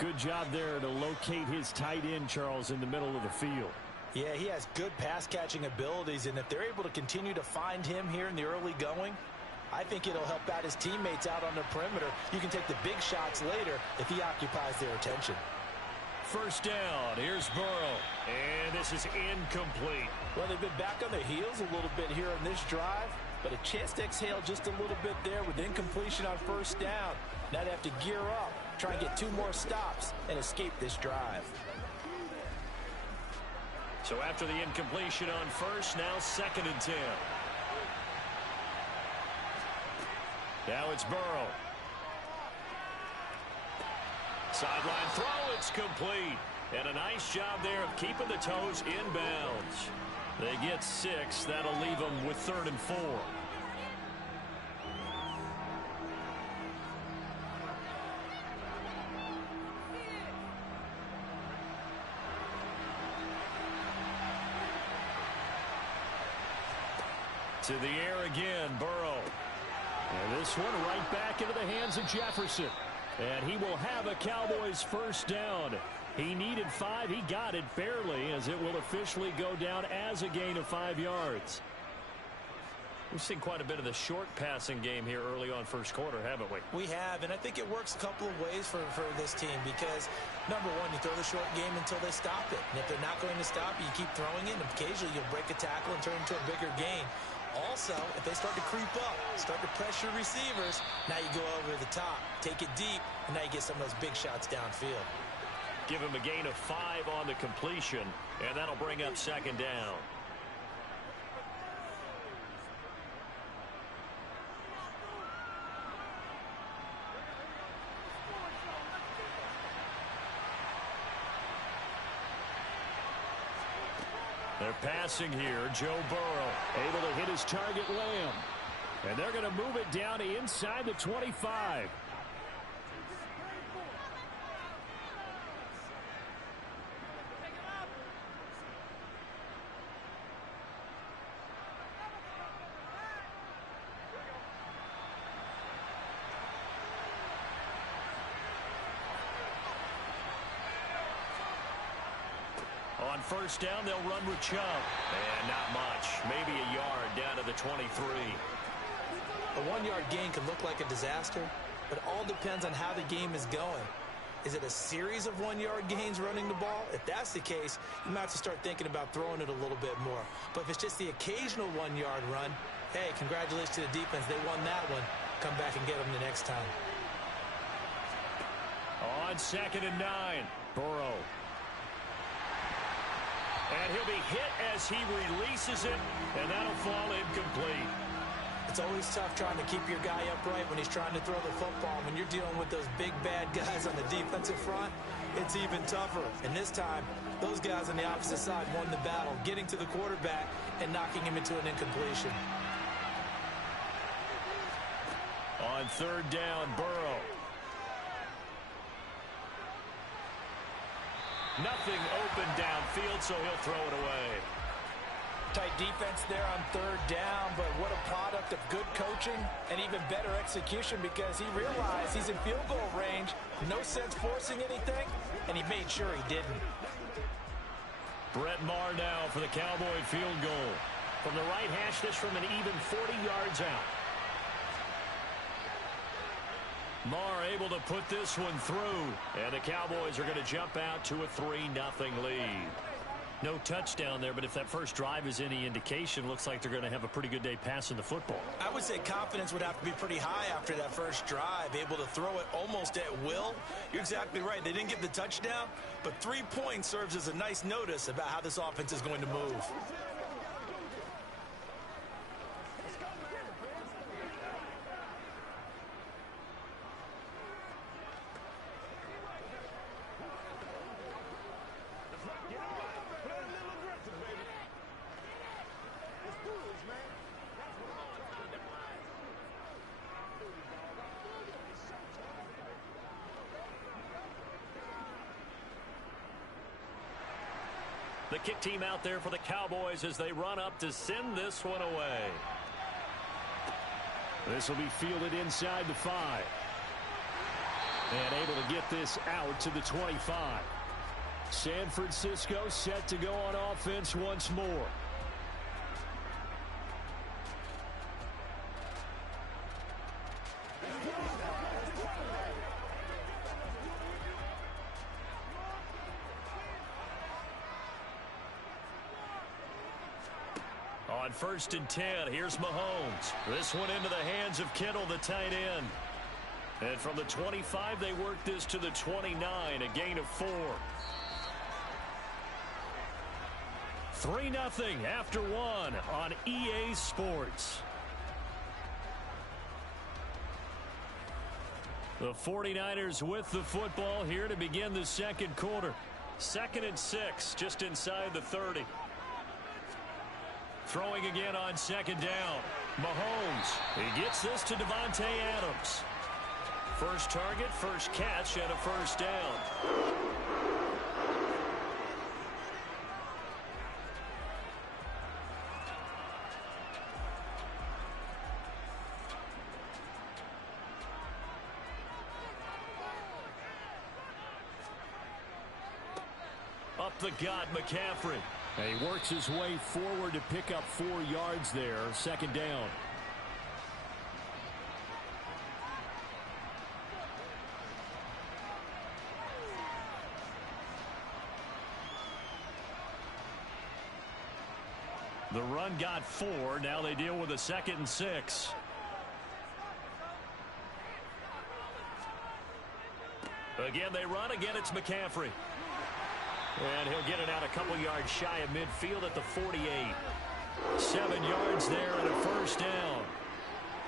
Good job there to locate his tight end, Charles, in the middle of the field. Yeah, he has good pass-catching abilities, and if they're able to continue to find him here in the early going, I think it'll help out his teammates out on the perimeter. You can take the big shots later if he occupies their attention. First down, here's Burrow, and this is incomplete. Well, they've been back on their heels a little bit here in this drive, but a chance to exhale just a little bit there with incompletion on first down. Now they have to gear up, try and get 2 more stops, and escape this drive. So after the incompletion on first, now 2nd and 10. Now it's Burrow. Sideline throw, it's complete. And a nice job there of keeping the toes inbounds. They get 6. That'll leave them with 3rd and 4. To the air again, Burrow. And this one right back into the hands of Jefferson. And he will have a Cowboys first down. He needed 5. He got it barely, as it will officially go down as a gain of 5 yards. We've seen quite a bit of the short passing game here early on first quarter, haven't we? We have, and I think it works a couple of ways for this team because, number one, you throw the short game until they stop it. And if they're not going to stop it, you keep throwing it, and occasionally you'll break a tackle and turn it into a bigger gain. Also, if they start to creep up, start to pressure receivers, now you go over the top, take it deep, and now you get some of those big shots downfield. Give him a gain of 5 on the completion, and that'll bring up 2nd down. They're passing here. Joe Burrow able to hit his target, Lamb. And they're going to move it down to inside the 25. On first down, they'll run with Chubb. And not much. Maybe a yard down to the 23. A 1-yard gain can look like a disaster, but it all depends on how the game is going. Is it a series of 1-yard gains running the ball? If that's the case, you might have to start thinking about throwing it a little bit more. But if it's just the occasional 1-yard run, hey, congratulations to the defense. They won that one. Come back and get them the next time. On 2nd and 9, Burrow. And he'll be hit as he releases it, and that'll fall incomplete. It's always tough trying to keep your guy upright when he's trying to throw the football. When you're dealing with those big, bad guys on the defensive front, it's even tougher. And this time, those guys on the opposite side won the battle, getting to the quarterback and knocking him into an incompletion. On third down, Burrow. Nothing open downfield, so he'll throw it away. Tight defense there on third down, but what a product of good coaching and even better execution, because he realized he's in field goal range, no sense forcing anything, and he made sure he didn't. Brett Maher now for the Cowboy field goal. From the right hash, this from an even 40 yards out. Maher able to put this one through, and the Cowboys are going to jump out to a 3-0 lead. No touchdown there, but if that first drive is any indication, looks like they're going to have a pretty good day passing the football. I would say confidence would have to be pretty high after that first drive, able to throw it almost at will. You're exactly right. They didn't get the touchdown, but 3 points serves as a nice notice about how this offense is going to move. The kick team out there for the Cowboys as they run up to send this one away. This will be fielded inside the 5. And able to get this out to the 25. San Francisco set to go on offense once more. On 1st and 10, here's Mahomes. This one into the hands of Kittle, the tight end. And from the 25, they work this to the 29, a gain of 4. 3-0 after 1 on EA Sports. The 49ers with the football here to begin the second quarter. 2nd and 6, just inside the 30. Throwing again on 2nd down. Mahomes. He gets this to Davante Adams. First target, first catch, and a first down. Up the gut, McCaffrey. And he works his way forward to pick up 4 yards there. 2nd down. The run got 4. Now they deal with a 2nd and 6. Again, they run. Again, it's McCaffrey. And he'll get it out a couple yards shy of midfield at the 48. 7 yards there and a first down.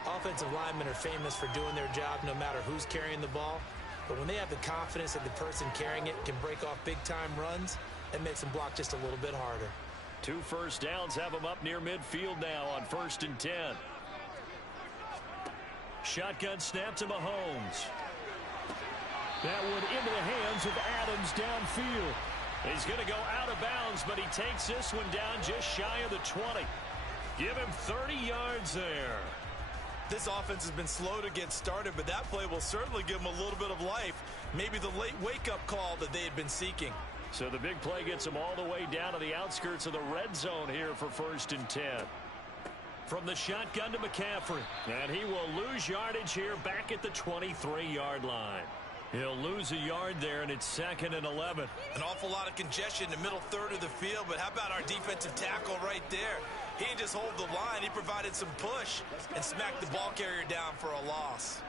Offensive linemen are famous for doing their job no matter who's carrying the ball. But when they have the confidence that the person carrying it can break off big-time runs, it makes them block just a little bit harder. 2 first downs have them up near midfield now on 1st and 10. Shotgun snap to Mahomes. That one into the hands of Adams downfield. He's going to go out of bounds, but he takes this one down just shy of the 20. Give him 30 yards there. This offense has been slow to get started, but that play will certainly give them a little bit of life. Maybe the late wake-up call that they had been seeking. So the big play gets them all the way down to the outskirts of the red zone here for 1st and 10. From the shotgun to McCaffrey. And he will lose yardage here back at the 23-yard line. He'll lose a yard there, and it's 2nd and 11. An awful lot of congestion in the middle third of the field, but how about our defensive tackle right there? He didn't just hold the line. He provided some push and smacked the ball carrier down for a loss.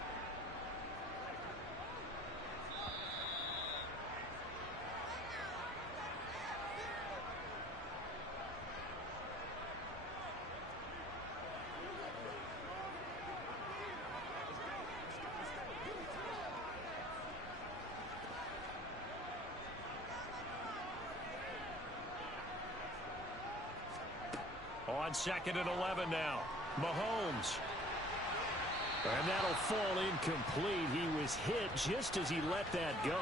on 2nd and 11 now. Mahomes. And that'll fall incomplete. He was hit just as he let that go.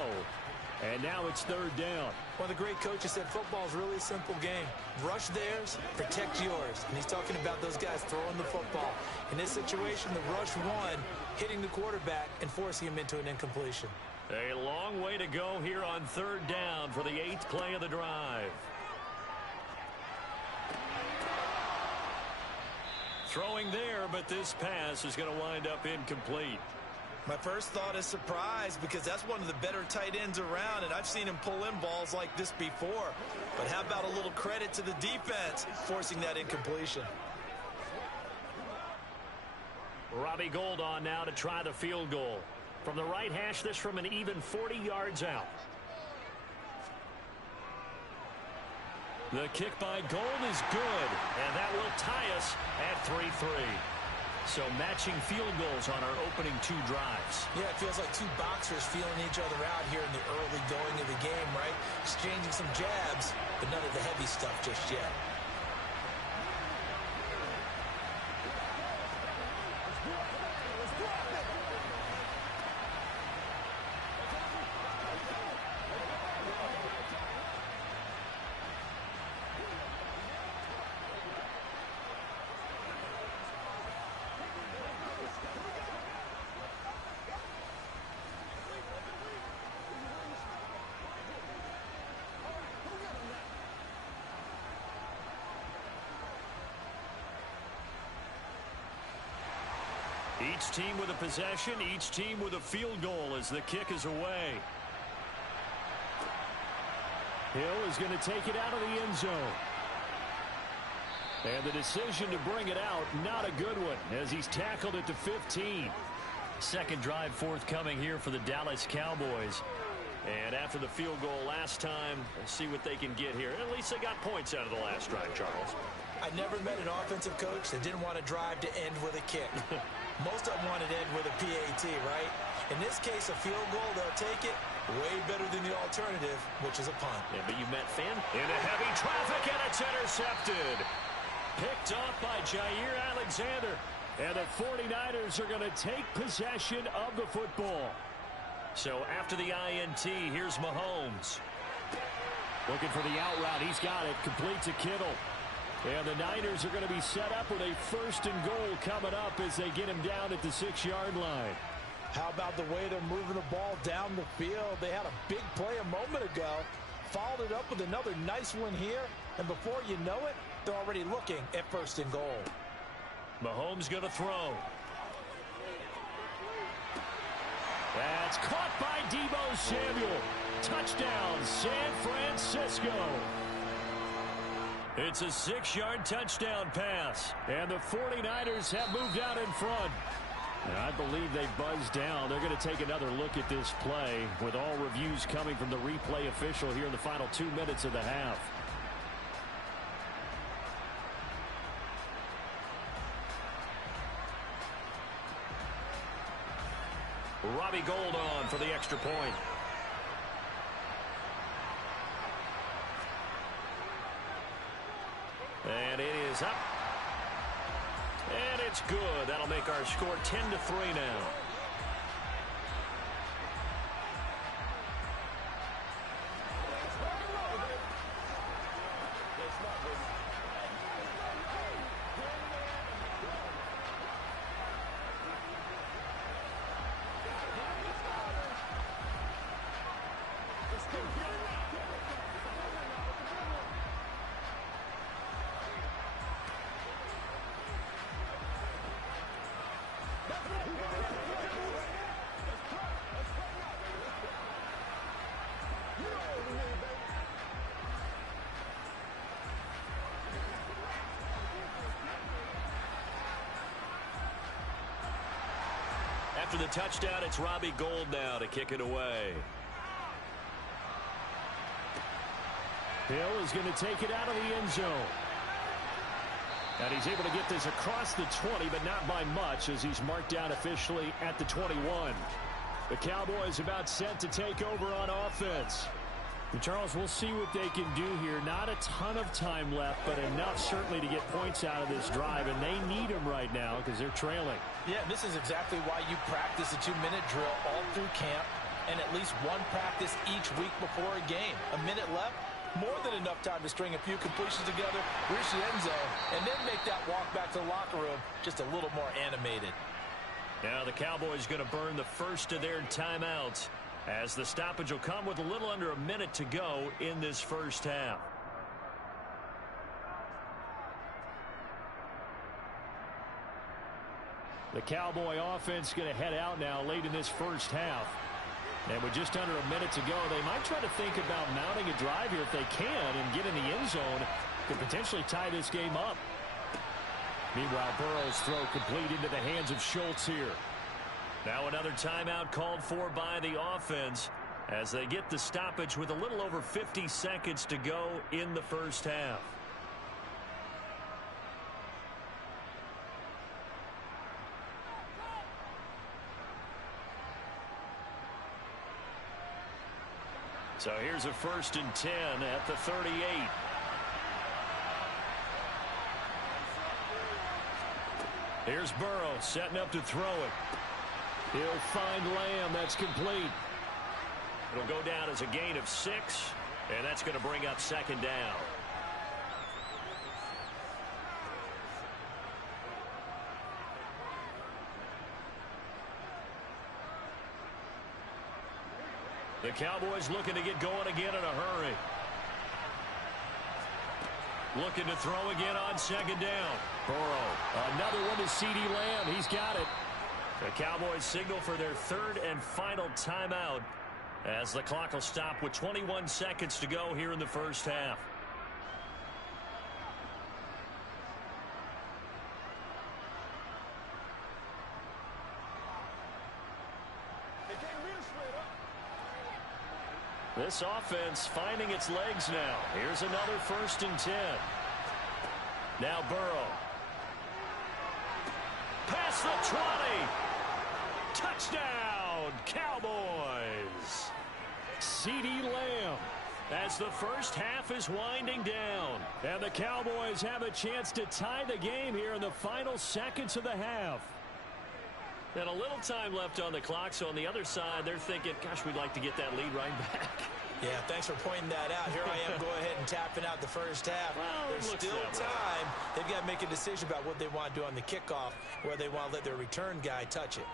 And now it's 3rd down. One of the great coaches said football is really a simple game. Rush theirs, protect yours. And he's talking about those guys throwing the football. In this situation, the rush one, hitting the quarterback and forcing him into an incompletion. A long way to go here on 3rd down for the 8th play of the drive. Throwing there, but this pass is going to wind up incomplete. My first thought is surprise because that's one of the better tight ends around, and I've seen him pull in balls like this before. But how about a little credit to the defense forcing that incompletion? Robbie Gould on now to try the field goal. From the right hash, this from an even 40 yards out. The kick by Gould is good, and that will tie us at 3-3. So matching field goals on our opening 2 drives. Yeah, it feels like 2 boxers feeling each other out here in the early going of the game, right? Exchanging some jabs, but none of the heavy stuff just yet. Each team with a possession, each team with a field goal as the kick is away. Hill is going to take it out of the end zone. And the decision to bring it out, not a good one, as he's tackled it to 15. Second drive forthcoming here for the Dallas Cowboys. And after the field goal last time, we'll see what they can get here. At least they got points out of the last drive, Charles. I never met an offensive coach that didn't want to drive to end with a kick. Most of them wanted to end with a PAT, right? In this case, a field goal, they'll take it way better than the alternative, which is a punt. Yeah, but you met Finn into heavy traffic, and it's intercepted. Picked off by Jair Alexander. And the 49ers are going to take possession of the football. So after the INT, here's Mahomes. Looking for the out route. He's got it. Completes a Kittle. And the Niners are going to be set up with a 1st and goal coming up as they get him down at the 6-yard line. How about the way they're moving the ball down the field? They had a big play a moment ago. Followed it up with another nice one here. And before you know it, they're already looking at 1st and goal. Mahomes going to throw. That's caught by Deebo Samuel. Touchdown, San Francisco. It's a 6-yard touchdown pass. And the 49ers have moved out in front. And I believe they buzzed down. They're going to take another look at this play with all reviews coming from the replay official here in the final 2 minutes of the half. Robbie Gould on for the extra point. And it is up. And it's good. That'll make our score 10-3 now. After the touchdown, it's Robbie Gould now to kick it away. Hill is going to take it out of the end zone. And he's able to get this across the 20, but not by much, as he's marked down officially at the 21. The Cowboys about set to take over on offense. And Charles, we'll see what they can do here. Not a ton of time left, but enough certainly to get points out of this drive, and they need them right now because they're trailing. Yeah, this is exactly why you practice a 2-minute drill all through camp and at least one practice each week before a game. A minute left, more than enough time to string a few completions together, reach the end zone, and then make that walk back to the locker room just a little more animated. Now the Cowboys going to burn the first of their timeouts, as the stoppage will come with a little under a minute to go in this first half. The Cowboy offense going to head out now late in this first half. And with just under a minute to go, they might try to think about mounting a drive here if they can and get in the end zone to potentially tie this game up. Meanwhile, Burrow's throw complete into the hands of Schultz here. Now another timeout called for by the offense as they get the stoppage with a little over 50 seconds to go in the first half. So here's a 1st and 10 at the 38. Here's Burrow setting up to throw it. He'll find Lamb. That's complete. It'll go down as a gain of 6, and that's going to bring up 2nd down. The Cowboys looking to get going again in a hurry. Looking to throw again on 2nd down. Burrow, another one to CeeDee Lamb. He's got it. The Cowboys signal for their 3rd and final timeout as the clock will stop with 21 seconds to go here in the first half. This offense finding its legs now. Here's another 1st and 10. Now Burrow. Past the 20. Touchdown, Cowboys. CeeDee Lamb As the first half is winding down. And the Cowboys have a chance to tie the game here in the final seconds of the half. And a little time left on the clock, so on the other side, they're thinking, gosh, we'd like to get that lead right back. Yeah, thanks for pointing that out. Here I am, go ahead and tapping out the first half. Well, there's still time. They've got to make a decision about what they want to do on the kickoff, where they want to let their return guy touch it.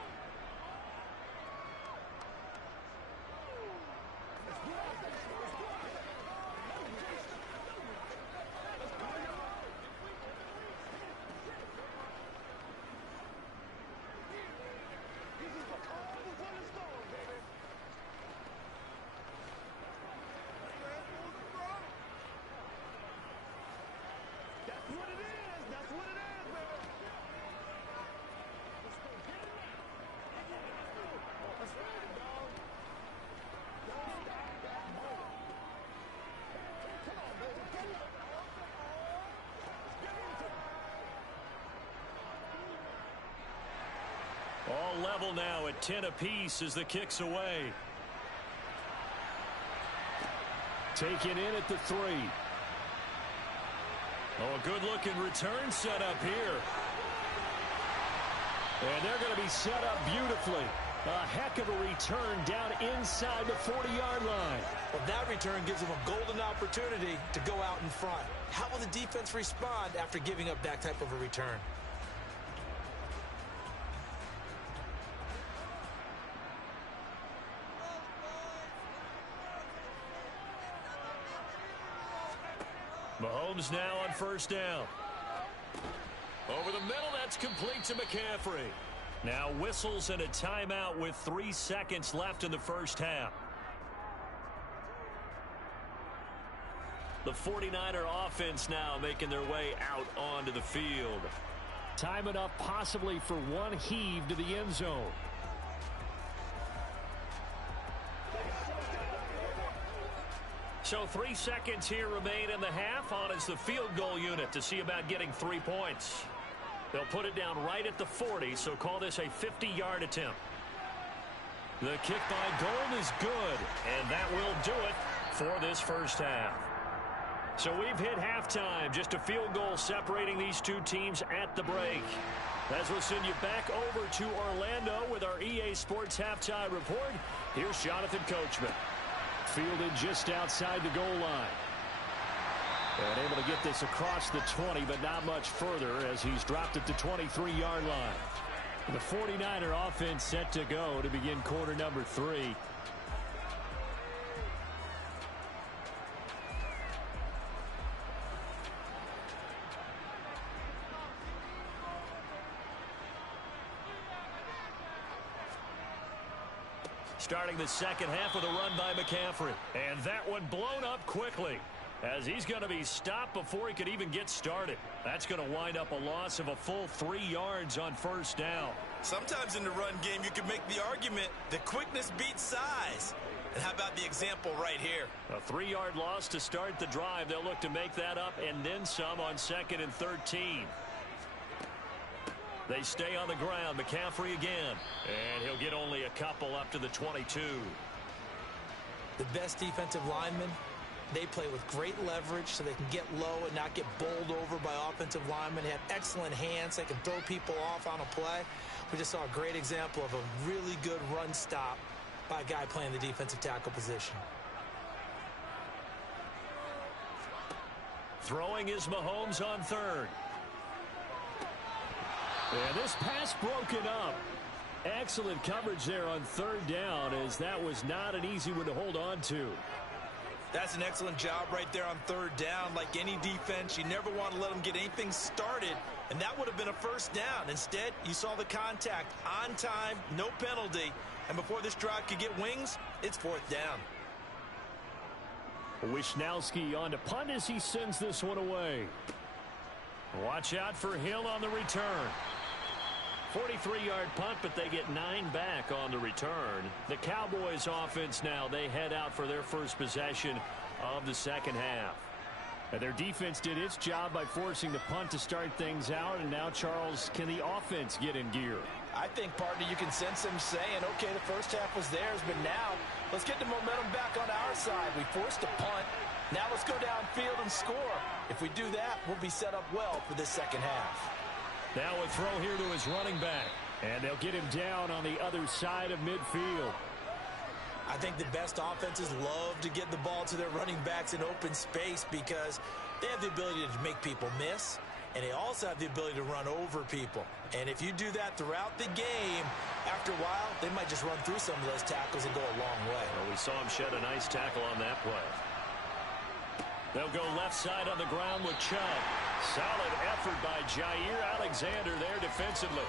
All level now at 10 apiece as the kick's away. Taken in at the 3. Oh, a good-looking return set up here. And they're going to be set up beautifully. A heck of a return down inside the 40-yard line. Well, that return gives them a golden opportunity to go out in front. How will the defense respond after giving up that type of a return? Mahomes now on first down. Over the middle, that's complete to McCaffrey. Now whistles and a timeout with 3 seconds left in the first half. The 49er offense now making their way out onto the field. Time enough possibly for one heave to the end zone. So 3 seconds here remain in the half. On is the field goal unit to see about getting 3 points. They'll put it down right at the 40, so call this a 50-yard attempt. The kick by Gold is good, and that will do it for this first half. So we've hit halftime. Just a field goal separating these two teams at the break. As we'll send you back over to Orlando with our EA Sports Halftime Report, here's Jonathan Coachman. Fielded just outside the goal line. And able to get this across the 20, but not much further as he's dropped it to 23-yard line. The 49er offense set to go to begin quarter number 3. Starting the second half with a run by McCaffrey. And that one blown up quickly as he's going to be stopped before he could even get started. That's going to wind up a loss of a full 3 yards on first down. Sometimes in the run game, you can make the argument that quickness beats size. And how about the example right here? A 3-yard loss to start the drive. They'll look to make that up and then some on 2nd and 13. They stay on the ground. McCaffrey again. And he'll get only a couple up to the 22. The best defensive linemen, they play with great leverage so they can get low and not get bowled over by offensive linemen. They have excellent hands. They can throw people off on a play. We just saw a great example of a really good run stop by a guy playing the defensive tackle position. Throwing is Mahomes on 3rd. And this pass broken up. Excellent coverage there on 3rd down, as that was not an easy one to hold on to. That's an excellent job right there on 3rd down. Like any defense, you never want to let them get anything started, and that would have been a first down. Instead, you saw the contact on time, no penalty, and before this drive could get wings, it's 4th down. Wishnowski on to punt as he sends this one away. Watch out for Hill on the return. 43-yard punt, but they get 9 back on the return. The Cowboys offense now, they head out for their first possession of the second half. And their defense did its job by forcing the punt to start things out. And now, Charles, can the offense get in gear? I think, partner, you can sense them saying, okay, the first half was theirs, but now let's get the momentum back on our side. We forced a punt. Now let's go downfield and score. If we do that, we'll be set up well for this second half. Now a throw here to his running back. And they'll get him down on the other side of midfield. I think the best offenses love to get the ball to their running backs in open space because they have the ability to make people miss, and they also have the ability to run over people. And if you do that throughout the game, after a while, they might just run through some of those tackles and go a long way. Well, we saw him shed a nice tackle on that play. They'll go left side on the ground with Chubb. Solid effort by Jair Alexander there defensively.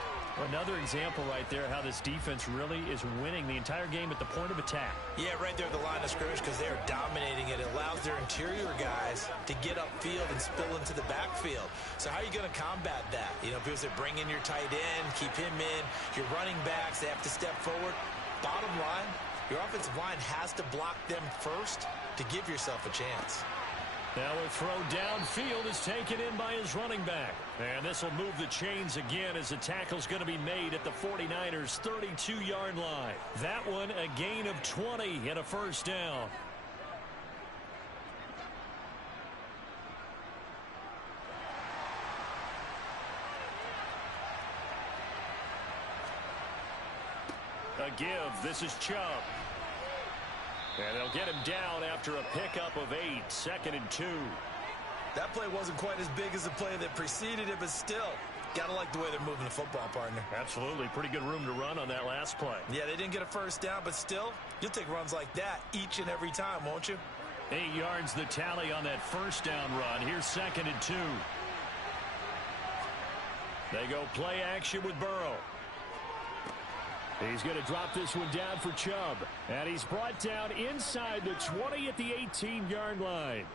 Another example right there how this defense really is winning the entire game at the point of attack. Yeah, right there at the line of scrimmage because they are dominating it. It allows their interior guys to get upfield and spill into the backfield. So how are you going to combat that? You know, people say bring in your tight end, keep him in. Your running backs, they have to step forward. Bottom line, your offensive line has to block them first to give yourself a chance. Now a throw downfield is taken in by his running back. And this will move the chains again as the tackle's going to be made at the 49ers' 32-yard line. That one a gain of 20 and a first down. A give. This is Chubb. And they'll get him down after a pickup of 8, 2nd and 2. That play wasn't quite as big as the play that preceded it, but still, got to like the way they're moving the football, partner. Absolutely. Pretty good room to run on that last play. Yeah, they didn't get a first down, but still, you'll take runs like that each and every time, won't you? 8 yards the tally on that first down run. Here's 2nd and 2. They go play action with Burrow. He's going to drop this one down for Chubb. And he's brought down inside the 20 at the 18-yard line.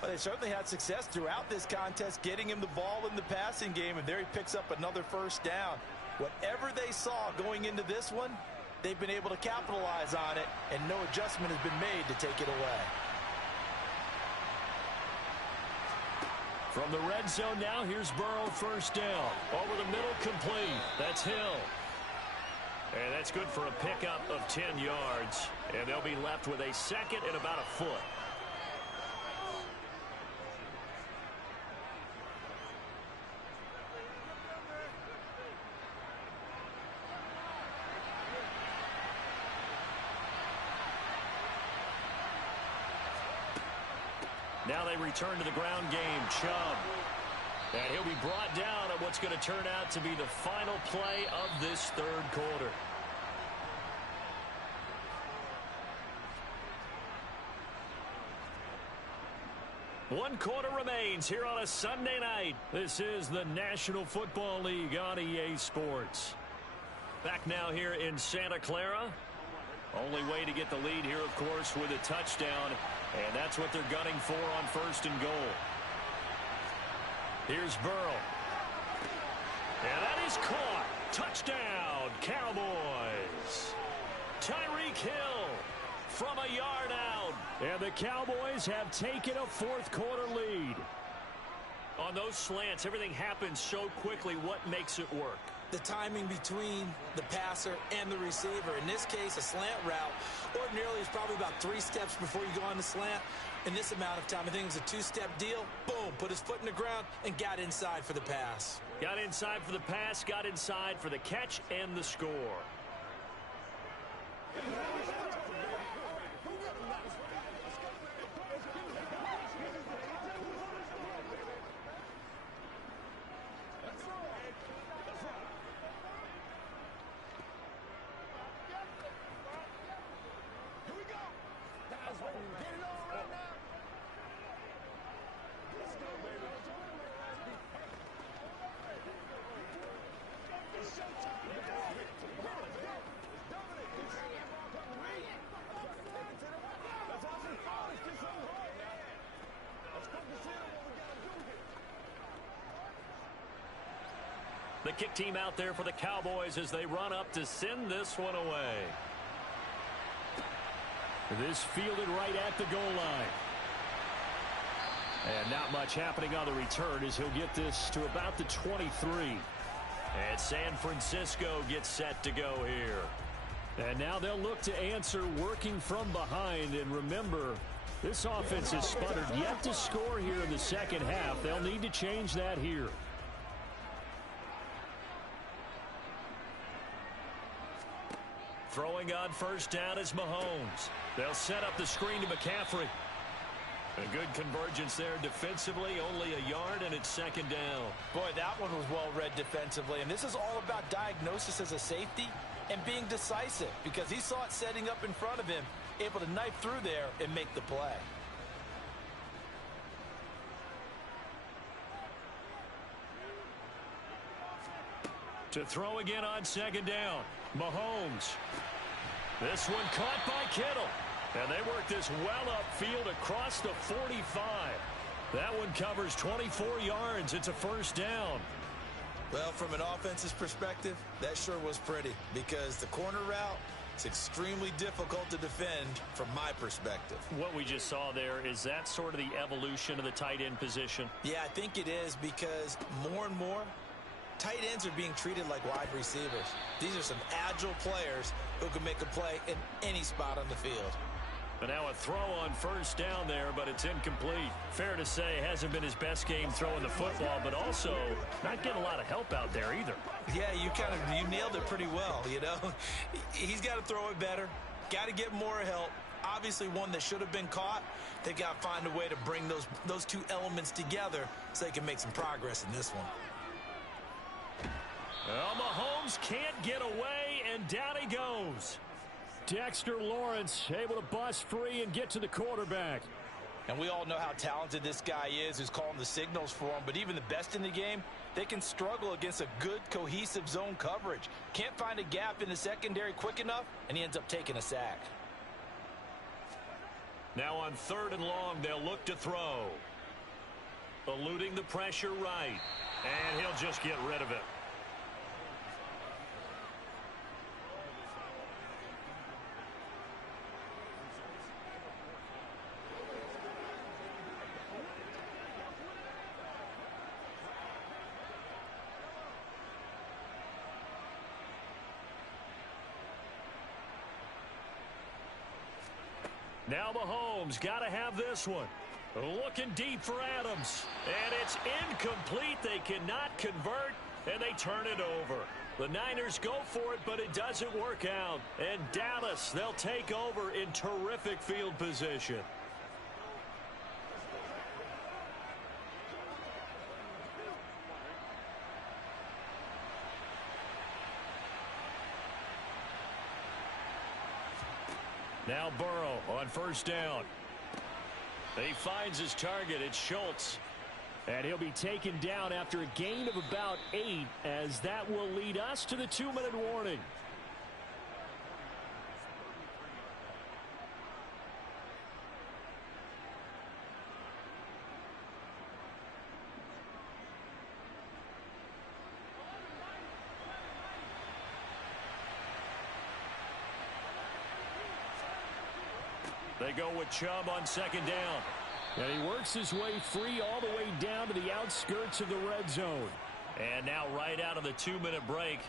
Well, they certainly had success throughout this contest, getting him the ball in the passing game, and there he picks up another first down. Whatever they saw going into this one, they've been able to capitalize on it, and no adjustment has been made to take it away. From the red zone now, here's Burrow, first down. Over the middle, complete. That's Hill. And that's good for a pickup of 10 yards. And they'll be left with a second and about a foot. Now they return to the ground game. Chubb. And he'll be brought down at what's going to turn out to be the final play of this third quarter. One quarter remains here on a Sunday night. This is the National Football League on EA Sports. Back now here in Santa Clara. Only way to get the lead here, of course, with a touchdown. And that's what they're gunning for on first and goal. Here's Burrow. And that is caught. Touchdown, Cowboys. Tyreek Hill from a yard out. And the Cowboys have taken a fourth quarter lead. On those slants, everything happens so quickly. What makes it work? The timing between the passer and the receiver. In this case, a slant route ordinarily is probably about 3 steps before you go on the slant. In this amount of time, I think it was a 2-step deal. Boom, put his foot in the ground and got inside for the pass. Got inside for the pass, got inside for the catch and the score. The kick team out there for the Cowboys as they run up to send this one away. This fielded right at the goal line. And not much happening on the return as he'll get this to about the 23. And San Francisco gets set to go here. And now they'll look to answer working from behind. And remember, this offense has sputtered yet to score here in the second half. They'll need to change that here. Throwing on first down is Mahomes. They'll set up the screen to McCaffrey. A good convergence there defensively, only a yard, and it's second down. Boy, that one was well read defensively. And this is all about diagnosis as a safety and being decisive because he saw it setting up in front of him, able to knife through there and make the play. To throw again on second down. Mahomes. This one caught by Kittle. And they work this well upfield across the 45. That one covers 24 yards. It's a first down. Well, from an offense's perspective, that sure was pretty because the corner route is extremely difficult to defend from my perspective. What we just saw there, is that sort of the evolution of the tight end position? Yeah, I think it is because more and more, tight ends are being treated like wide receivers. These are some agile players who can make a play in any spot on the field. And now a throw on first down there, but it's incomplete. Fair to say, hasn't been his best game throwing the football, but also not getting a lot of help out there either. Yeah, you nailed it pretty well, you know. He's got to throw it better, got to get more help. Obviously one that should have been caught. They got to find a way to bring those two elements together so they can make some progress in this one. Well, Mahomes can't get away, and down he goes. Dexter Lawrence able to bust free and get to the quarterback. And we all know how talented this guy is who's calling the signals for him. But even the best in the game, they can struggle against a good, cohesive zone coverage. Can't find a gap in the secondary quick enough, and he ends up taking a sack. Now on third and long, they'll look to throw. Eluding the pressure right. And he'll just get rid of it. Now Mahomes got to have this one. Looking deep for Adams. And it's incomplete. They cannot convert, and they turn it over. The Niners go for it, but it doesn't work out. And Dallas, they'll take over in terrific field position. Now Burrow on first down. He finds his target. It's Schultz. And he'll be taken down after a gain of about 8, as that will lead us to the 2-minute warning. They go with Chubb on second down. And he works his way free all the way down to the outskirts of the red zone. And now right out of the 2-minute break,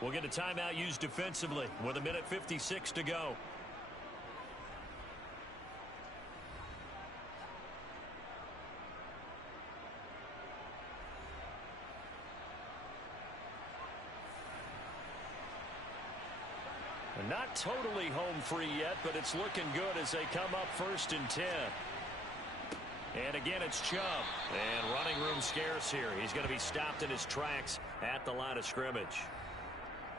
we'll get a timeout used defensively with 1:56 to go. Not totally home free yet, but it's looking good as they come up 1st and 10. And again, it's Chubb. And running room scarce here. He's going to be stopped in his tracks at the line of scrimmage.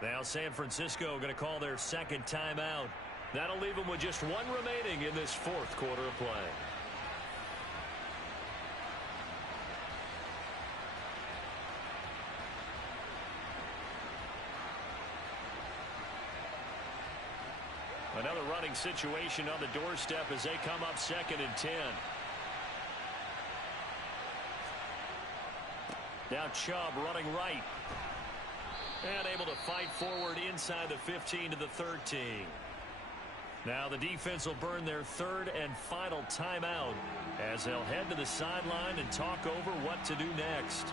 Now San Francisco going to call their second timeout. That'll leave them with just one remaining in this 4th quarter of play. Another running situation on the doorstep as they come up 2nd and 10. Now Chubb running right. And able to fight forward inside the 15 to the 13. Now the defense will burn their 3rd and final timeout as they'll head to the sideline and talk over what to do next.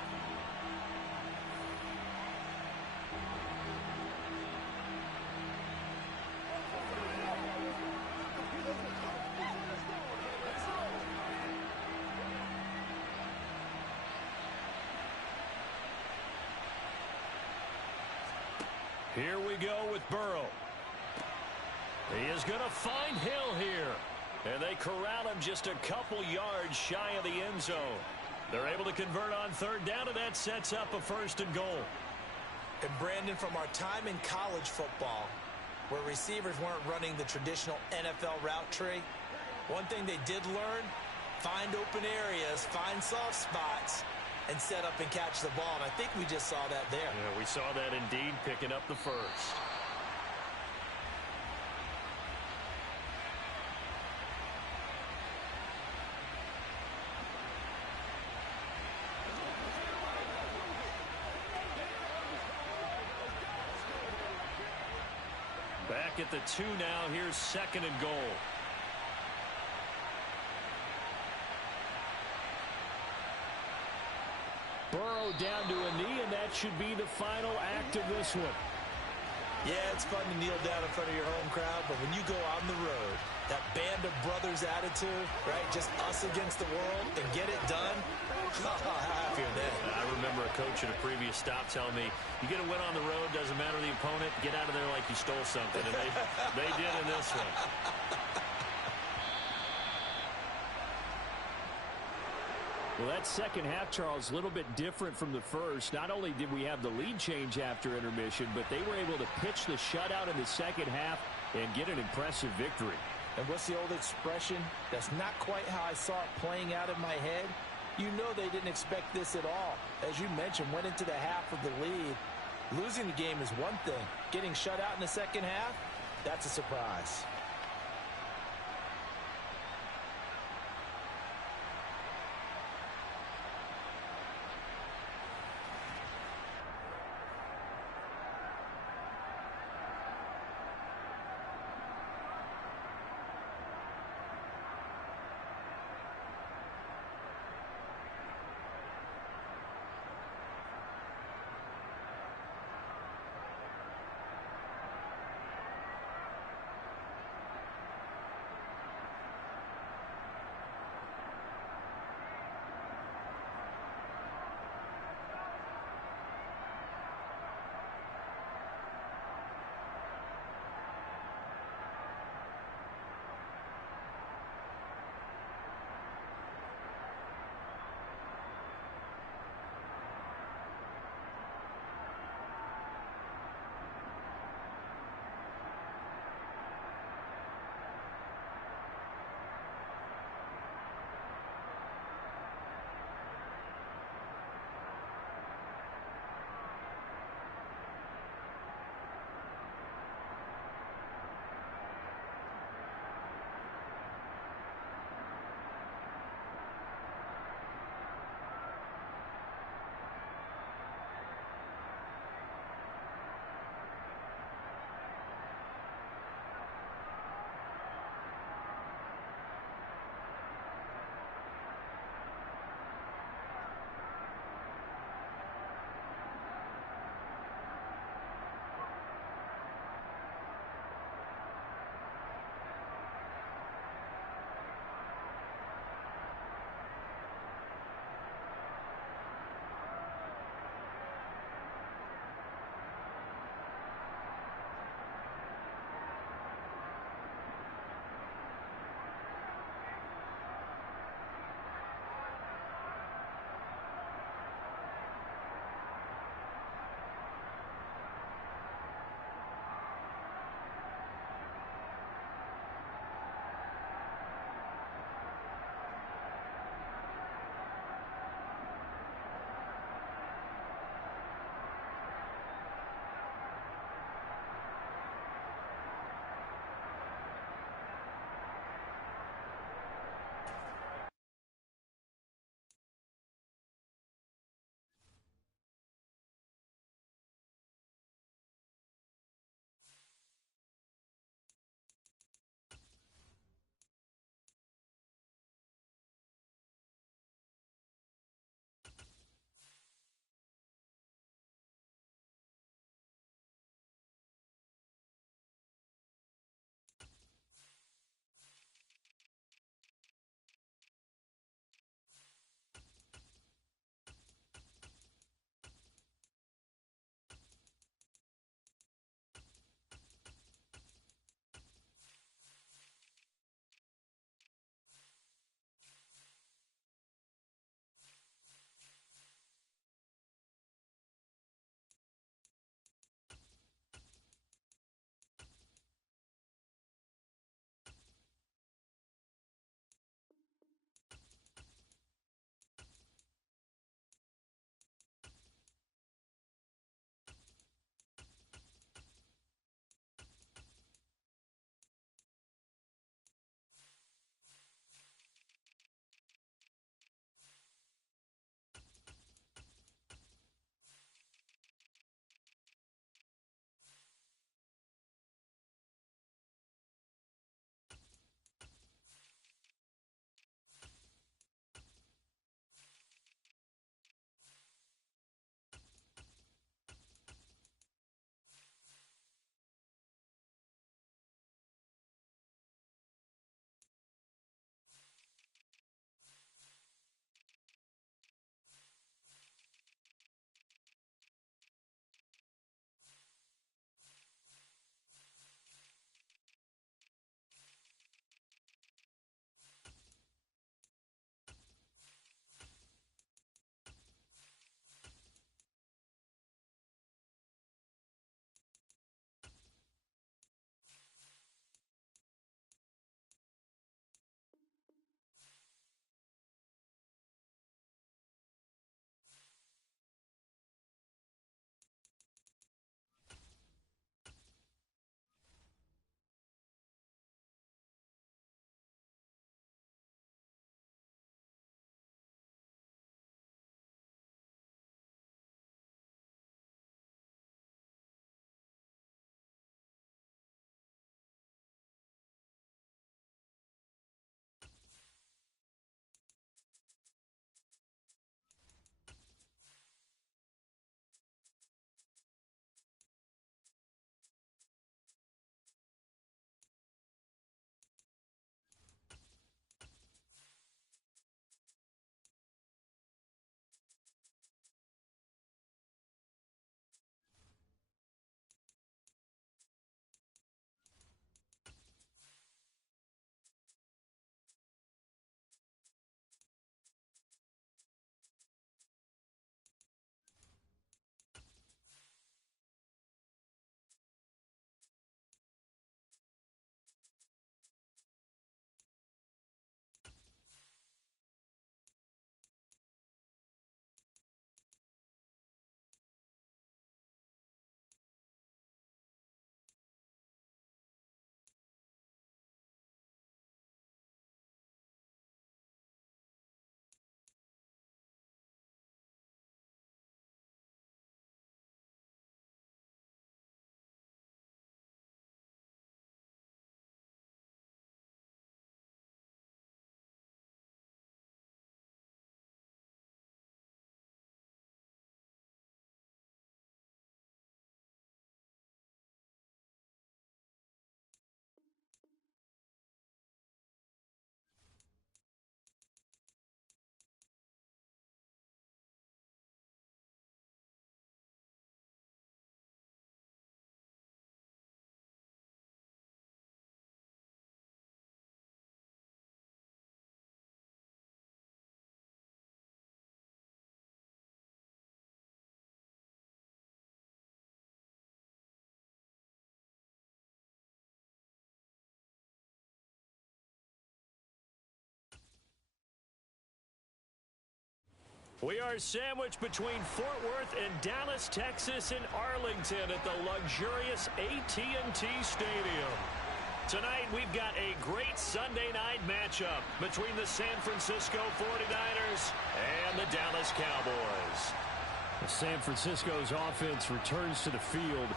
Here we go with Burrow. He is going to find Hill here. And they corral him just a couple yards shy of the end zone. They're able to convert on 3rd down, and that sets up a 1st and goal. And Brandon, from our time in college football, where receivers weren't running the traditional NFL route tree, one thing they did learn, find open areas, find soft spots, and set up and catch the ball. And I think we just saw that there. Yeah, we saw that indeed, picking up the 1st. Back at the 2 now. Here's 2nd and goal. Burrow down to a knee, and that should be the final act of this one. Yeah, it's fun to kneel down in front of your home crowd, but when you go on the road, that band of brothers attitude, right, just us against the world, and get it done, how happy are they? I remember a coach at a previous stop telling me, you get a win on the road, doesn't matter the opponent, get out of there like you stole something. And they did in this one. Well, that second half, Charles, a little bit different from the first. Not only did we have the lead change after intermission, but they were able to pitch the shutout in the second half and get an impressive victory. And what's the old expression? That's not quite how I saw it playing out in my head. You know they didn't expect this at all. As you mentioned, went into the half of the lead. Losing the game is one thing. Getting shut out in the second half, that's a surprise. We are sandwiched between Fort Worth and Dallas, Texas, and Arlington at the luxurious AT&T Stadium. Tonight, we've got a great Sunday night matchup between the San Francisco 49ers and the Dallas Cowboys. San Francisco's offense returns to the field.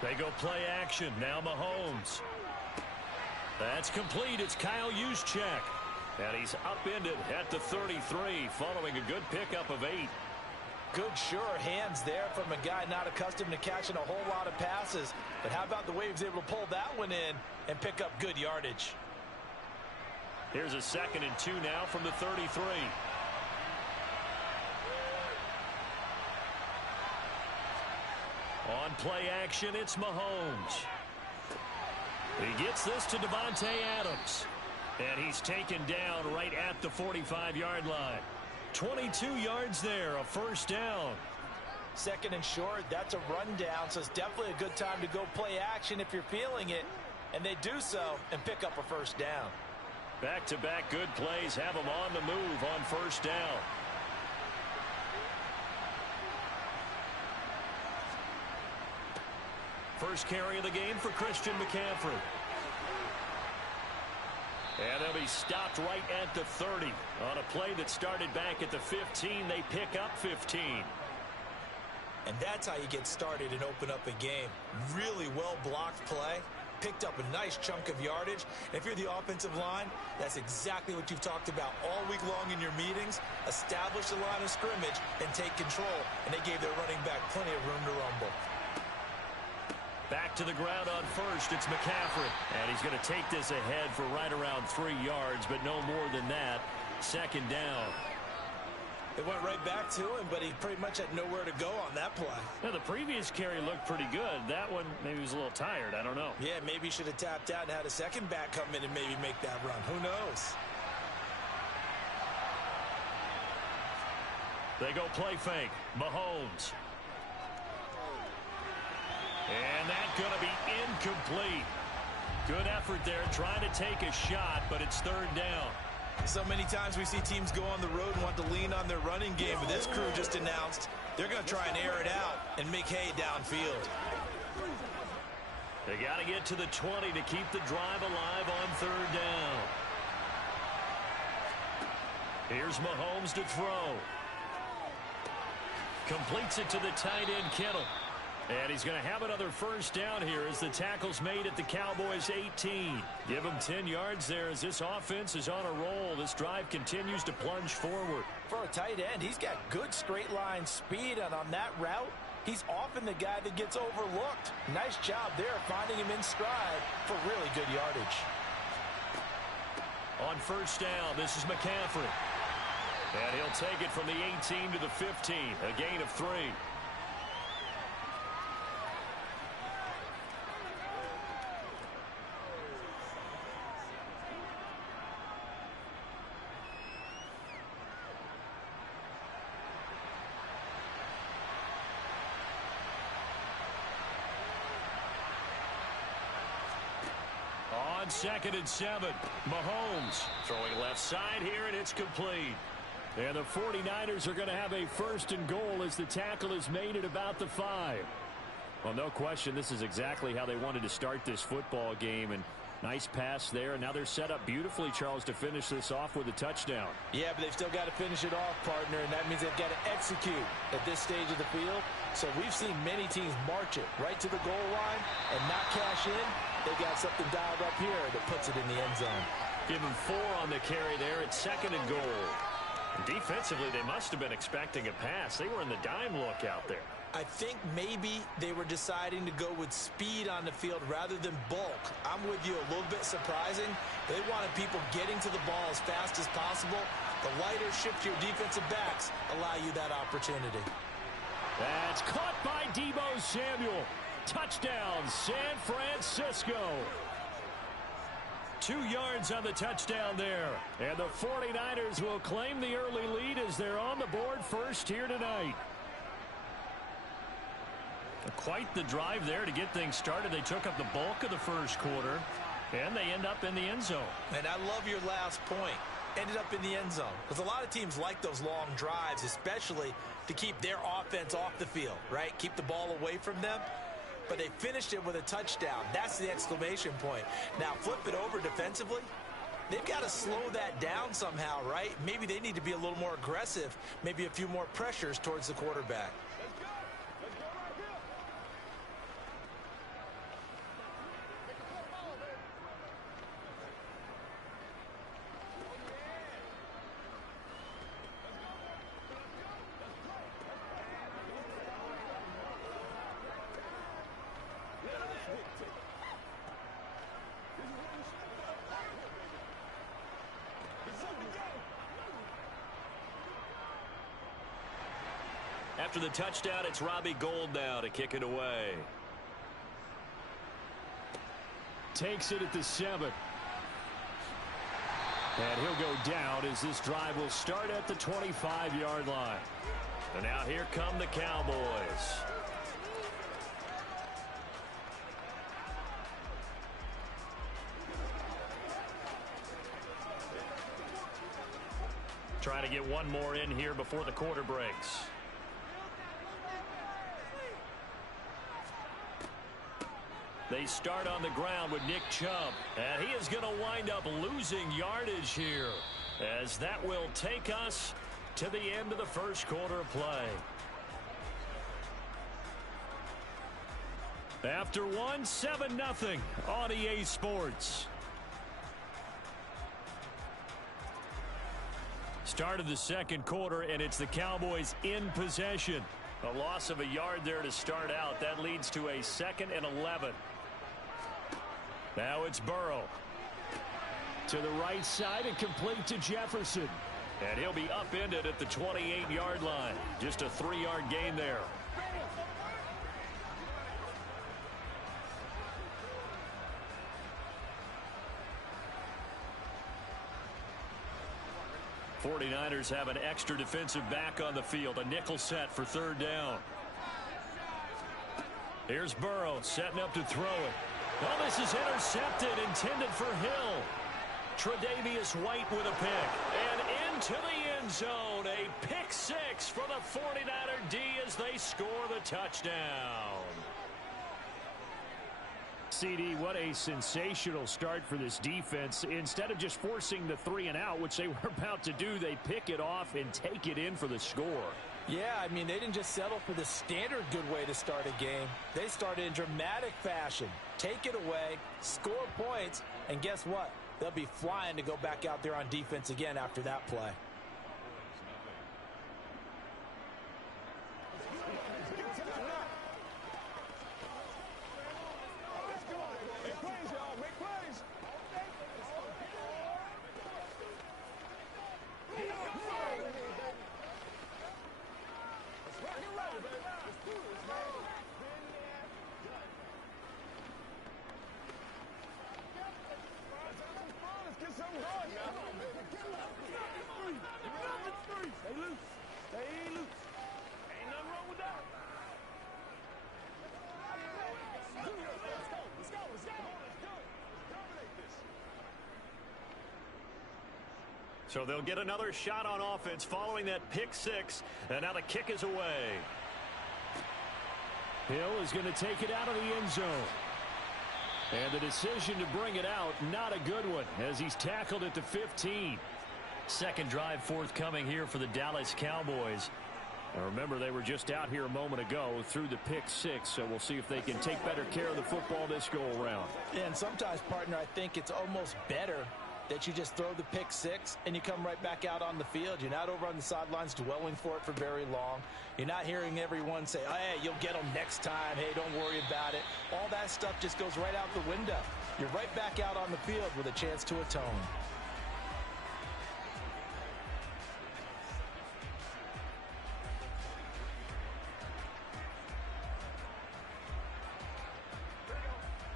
They go play action. Now Mahomes. That's complete. It's Kyle Juszczyk. And he's upended at the 33 following a good pickup of 8. Good, sure hands there from a guy not accustomed to catching a whole lot of passes. But how about the way he was able to pull that one in and pick up good yardage? Here's a 2nd and 2 now from the 33. On play action, it's Mahomes. He gets this to Davante Adams. And he's taken down right at the 45-yard line. 22 yards there, a first down. 2nd and short, that's a rundown, so it's definitely a good time to go play action if you're feeling it. And they do so and pick up a first down. Back-to-back good plays have them on the move on first down. First carry of the game for Christian McCaffrey. And they'll be stopped right at the 30. On a play that started back at the 15, they pick up 15. And that's how you get started and open up a game. Really well-blocked play. Picked up a nice chunk of yardage. And if you're the offensive line, that's exactly what you've talked about all week long in your meetings. Establish the line of scrimmage and take control. And they gave their running back plenty of room to rumble. Back to the ground on first, it's McCaffrey. And he's going to take this ahead for right around 3 yards, but no more than that. 2nd down. They went right back to him, but he pretty much had nowhere to go on that play. Now, the previous carry looked pretty good. That one, maybe he was a little tired. I don't know. Yeah, maybe he should have tapped out and had a second back come in and maybe make that run. Who knows? They go play fake. Mahomes. And that's going to be incomplete. Good effort there trying to take a shot, but it's 3rd down. So many times we see teams go on the road and want to lean on their running game, but this crew just announced they're going to try and air it out and make hay downfield. They got to get to the 20 to keep the drive alive on 3rd down. Here's Mahomes to throw. Completes it to the tight end, Kittle. And he's going to have another first down here as the tackle's made at the Cowboys' 18. Give him 10 yards there as this offense is on a roll. This drive continues to plunge forward. For a tight end, he's got good straight line speed, and on that route, he's often the guy that gets overlooked. Nice job there finding him in stride for really good yardage. On first down, this is McCaffrey. And he'll take it from the 18 to the 15, a gain of 3. On 2nd and 7, Mahomes throwing left side here, and it's complete. And the 49ers are going to have a 1st and goal as the tackle is made at about the 5. Well, no question, this is exactly how they wanted to start this football game. And nice pass there. And now they're set up beautifully, Charles, to finish this off with a touchdown. Yeah, but they've still got to finish it off, partner, and that means they've got to execute at this stage of the field. So we've seen many teams march it right to the goal line and not cash in. They've got something dialed up here that puts it in the end zone. Give them 4 on the carry there at 2nd and goal. Defensively, they must have been expecting a pass. They were in the dime look out there. I think maybe they were deciding to go with speed on the field rather than bulk. I'm with you, a little bit surprising. They wanted people getting to the ball as fast as possible. The lighter, shiftier defensive backs allow you that opportunity. That's caught by Deebo Samuel. Touchdown, San Francisco. 2 yards on the touchdown there. And the 49ers will claim the early lead as they're on the board first here tonight. Quite the drive there to get things started. They took up the bulk of the first quarter, and they end up in the end zone. And I love your last point. Ended up in the end zone. Because a lot of teams like those long drives, especially to keep their offense off the field, right? Keep the ball away from them. But they finished it with a touchdown. That's the exclamation point. Now, flip it over defensively. They've got to slow that down somehow, right? Maybe they need to be a little more aggressive. Maybe a few more pressures towards the quarterback. After the touchdown, it's Robbie Gould now to kick it away. Takes it at the 7. And he'll go down as this drive will start at the 25-yard line. And now here come the Cowboys. Trying to get one more in here before the quarter breaks. They start on the ground with Nick Chubb. And he is going to wind up losing yardage here, as that will take us to the end of the first quarter of play. After one, 7-0 on EA Sports. Start of the second quarter, and it's the Cowboys in possession. A loss of a yard there to start out. That leads to a 2nd and 11. Now it's Burrow. To the right side and complete to Jefferson. And he'll be upended at the 28-yard line. Just a 3-yard gain there. '49ers have an extra defensive back on the field. A nickel set for 3rd down. Here's Burrow setting up to throw it. Oh, this is intercepted, intended for Hill. Tre'Davious White with a pick. And into the end zone. A pick 6 for the 49er D as they score the touchdown. CD, what a sensational start for this defense. Instead of just forcing the 3 and out, which they were about to do, they pick it off and take it in for the score. Yeah, I mean, they didn't just settle for the standard good way to start a game. They started in dramatic fashion. Take it away, score points, and guess what? They'll be flying to go back out there on defense again after that play. So they'll get another shot on offense following that pick 6. And now the kick is away. Hill is going to take it out of the end zone. And the decision to bring it out, not a good one, as he's tackled at the 15. Second drive forthcoming here for the Dallas Cowboys. Now remember, they were just out here a moment ago through the pick 6, so we'll see if they can take better care of the football this go-around. And sometimes, partner, I think it's almost better that you just throw the pick 6 and you come right back out on the field. You're not over on the sidelines dwelling for it for very long. You're not hearing everyone say, oh, hey, you'll get them next time. Hey, don't worry about it. All that stuff just goes right out the window. You're right back out on the field with a chance to atone.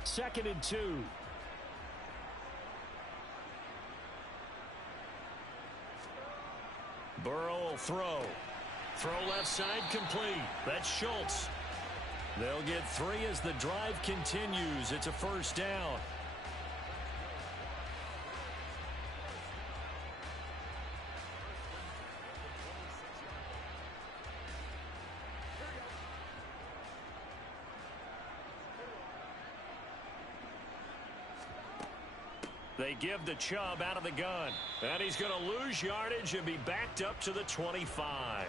Second and 2. throw. Throw left side complete. That's Schultz. They'll get 3 as the drive continues. It's a first down. They give the Chubb out of the gun. And he's going to lose yardage and be backed up to the 25.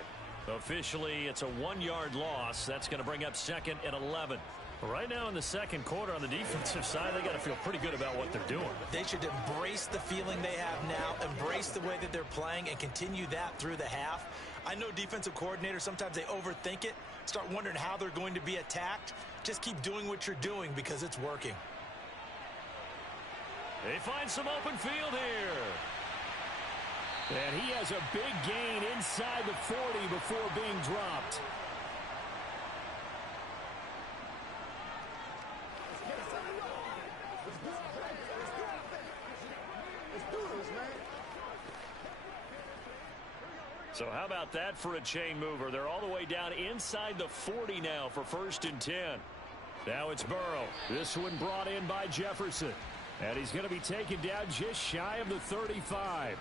Officially, it's a 1-yard loss. That's going to bring up 2nd and 11. Right now in the second quarter on the defensive side, they got to feel pretty good about what they're doing. They should embrace the feeling they have now, embrace the way that they're playing, and continue that through the half. I know defensive coordinators, sometimes they overthink it, start wondering how they're going to be attacked. Just keep doing what you're doing because it's working. They find some open field here. And he has a big gain inside the 40 before being dropped. So how about that for a chain mover? They're all the way down inside the 40 now for 1st and 10. Now it's Burrow. This one brought in by Jefferson. And he's going to be taken down just shy of the 35.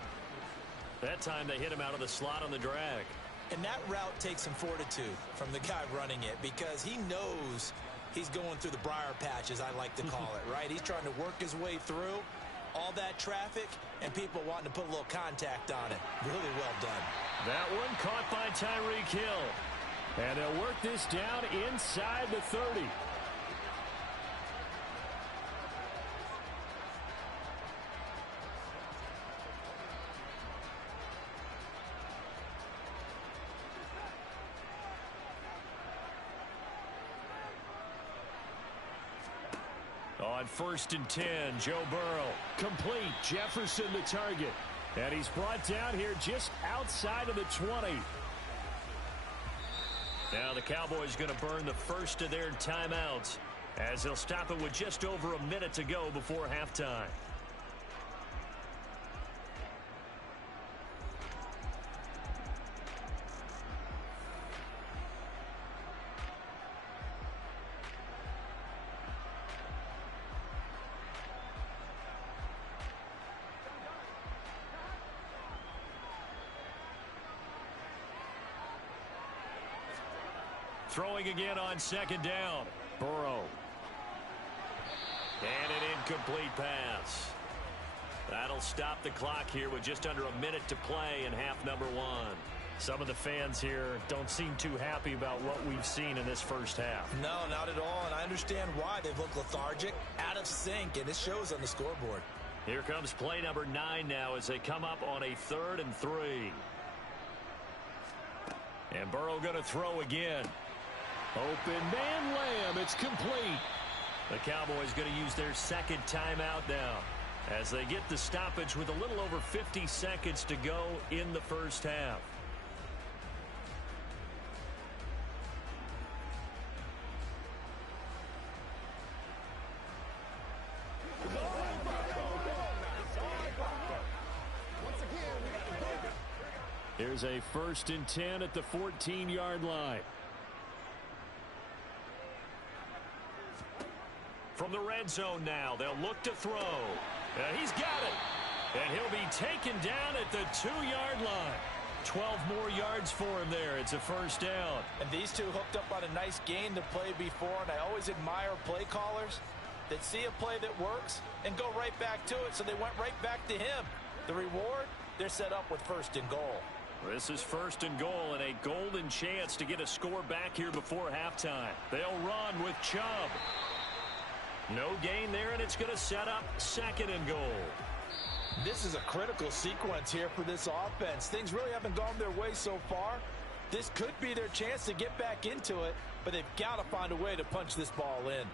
That time they hit him out of the slot on the drag. And that route takes some fortitude from the guy running it because he knows he's going through the briar patch, as I like to call it, right? He's trying to work his way through all that traffic and people wanting to put a little contact on it. Really well done. That one caught by Tyreek Hill. And they'll work this down inside the 30. On 1st and 10, Joe Burrow. Complete. Jefferson the target. And he's brought down here just outside of the 20. Now the Cowboys going to burn the first of their timeouts as they'll stop it with just over a minute to go before halftime. Throwing again on 2nd down. Burrow. And an incomplete pass. That'll stop the clock here with just under a minute to play in half number 1. Some of the fans here don't seem too happy about what we've seen in this first half. No, not at all, and I understand why. They've looked lethargic, out of sync, and it shows on the scoreboard. Here comes play number 9 now as they come up on a 3rd and 3. And Burrow going to throw again. Open man Lamb. It's complete. The Cowboys going to use their 2nd timeout now as they get the stoppage with a little over 50 seconds to go in the first half. Here's a 1st and 10 at the 14-yard line. From the red zone now, they'll look to throw. He's got it. And he'll be taken down at the 2-yard line. 12 more yards for him there. It's a first down. And these two hooked up on a nice gain to play before, and I always admire play callers that see a play that works and go right back to it, so they went right back to him. The reward, they're set up with 1st and goal. This is 1st and goal and a golden chance to get a score back here before halftime. They'll run with Chubb. No gain there, and it's going to set up 2nd and goal. This is a critical sequence here for this offense. Things really haven't gone their way so far. This could be their chance to get back into it, but they've got to find a way to punch this ball in.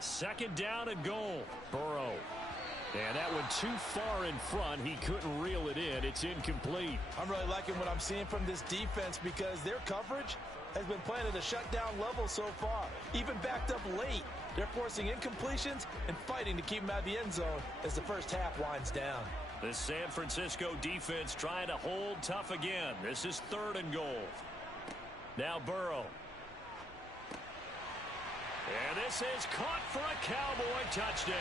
Second down and goal. Burrow. And that one too far in front. He couldn't reel it in. It's incomplete. I'm really liking what I'm seeing from this defense because their coverage has been playing at a shutdown level so far. Even backed up late, they're forcing incompletions and fighting to keep them out of the end zone as the first half winds down. The San Francisco defense trying to hold tough again. This is 3rd and goal. Now Burrow. And this is caught for a Cowboy touchdown.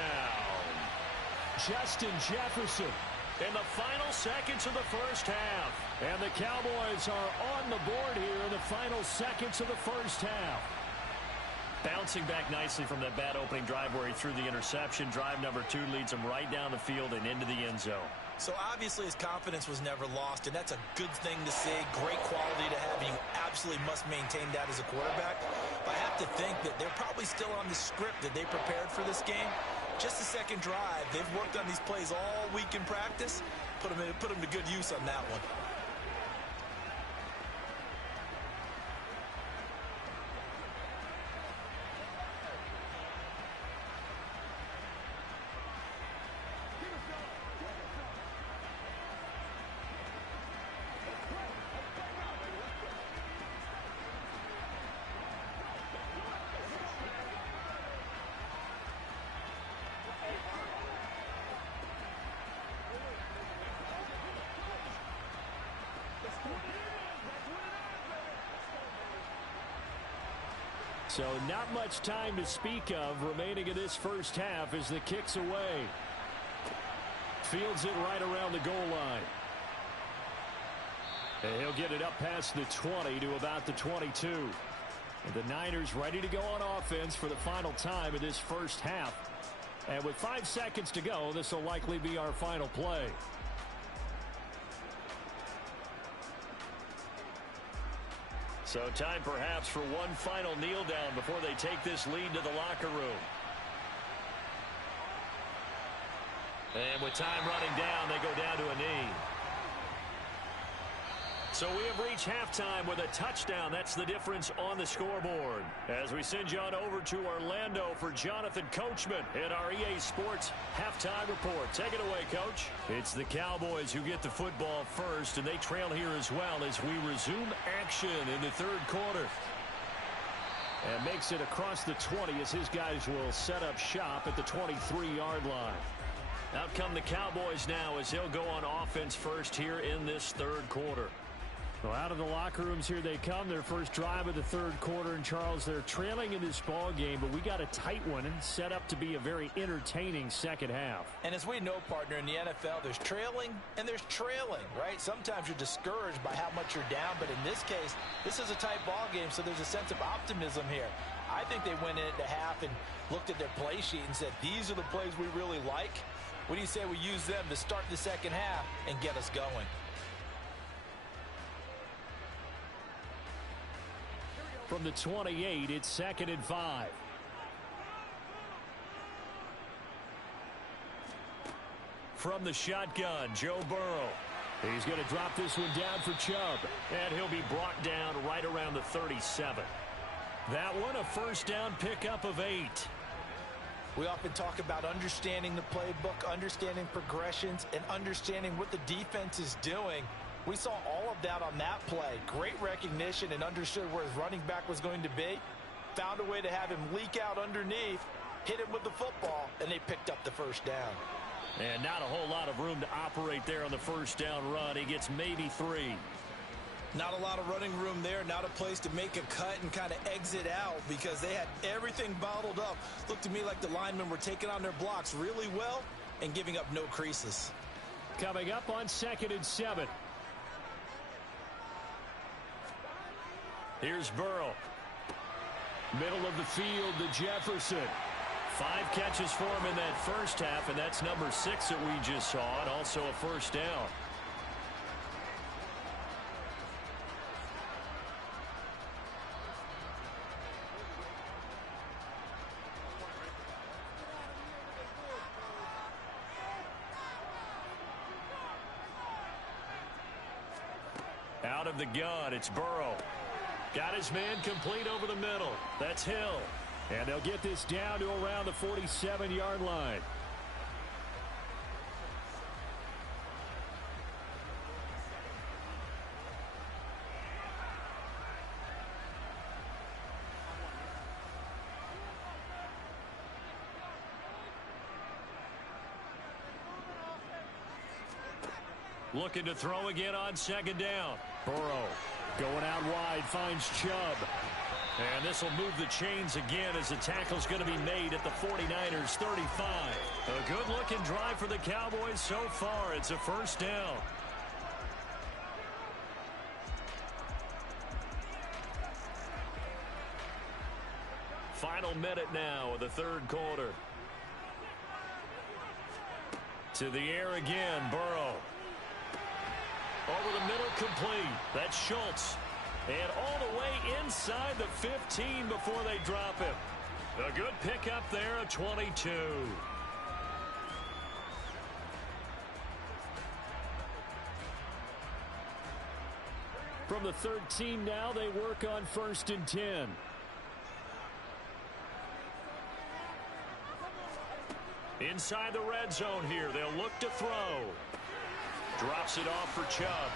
Justin Jefferson in the final seconds of the first half. And the Cowboys are on the board here in the final seconds of the first half. Bouncing back nicely from that bad opening drive where he threw the interception. Drive number 2 leads him right down the field and into the end zone. So obviously his confidence was never lost, and that's a good thing to see. Great quality to have. You absolutely must maintain that as a quarterback. But I have to think that they're probably still on the script that they prepared for this game. Just the second drive. They've worked on these plays all week in practice. Put them to good use on that one. So not much time to speak of remaining in this first half as the kick's away. Fields it right around the goal line. And he'll get it up past the 20 to about the 22. And the Niners ready to go on offense for the final time in this first half. And with 5 seconds to go, this will likely be our final play. So time perhaps for one final kneel down before they take this lead to the locker room. And with time running down, they go down to a knee. So we have reached halftime with a touchdown. That's the difference on the scoreboard. As we send you on over to Orlando for Jonathan Coachman in our EA Sports halftime report. Take it away, Coach. It's the Cowboys who get the football first, and they trail here as well as we resume action in the 3rd quarter. And makes it across the 20 as his guys will set up shop at the 23-yard line. Out come the Cowboys now as they'll go on offense first here in this 3rd quarter. Well, out of the locker rooms here they come. Their first drive of the 3rd quarter. And, Charles, they're trailing in this ball game, but we got a tight one and set up to be a very entertaining second half. And as we know, partner, in the NFL, there's trailing and there's trailing, right? Sometimes you're discouraged by how much you're down, but in this case, this is a tight ball game, so there's a sense of optimism here. I think they went in at the half and looked at their play sheet and said, these are the plays we really like. What do you say we use them to start the second half and get us going? From the 28, it's 2nd and 5. From the shotgun, Joe Burrow. He's going to drop this one down for Chubb. And he'll be brought down right around the 37. That one a first down pickup of 8. We often talk about understanding the playbook, understanding progressions, and understanding what the defense is doing. We saw all of that on that play. Great recognition and understood where his running back was going to be. Found a way to have him leak out underneath, hit him with the football, and they picked up the first down. And not a whole lot of room to operate there on the first down run. He gets maybe 3. Not a lot of running room there, not a place to make a cut and kind of exit out because they had everything bottled up. Looked to me like the linemen were taking on their blocks really well and giving up no creases. Coming up on 2nd and 7. Here's Burrow. Middle of the field to Jefferson. 5 catches for him in that first half, and that's number 6 that we just saw, and also a first down. Out of the gun, it's Burrow. Got his man complete over the middle. That's Hill. And they'll get this down to around the 47-yard line. Looking to throw again on second down. Burrow going out wide, finds Chubb. And this will move the chains again as the tackle's going to be made at the 49ers 35. A good-looking drive for the Cowboys so far. It's a first down. Final minute now of the third quarter. To the air again, Burrow. Over the middle, complete. That's Schultz. And all the way inside the 15 before they drop him. A good pickup there, a 22. From the 13 now, they work on 1st and 10. Inside the red zone here. They'll look to throw. Drops it off for Chubb.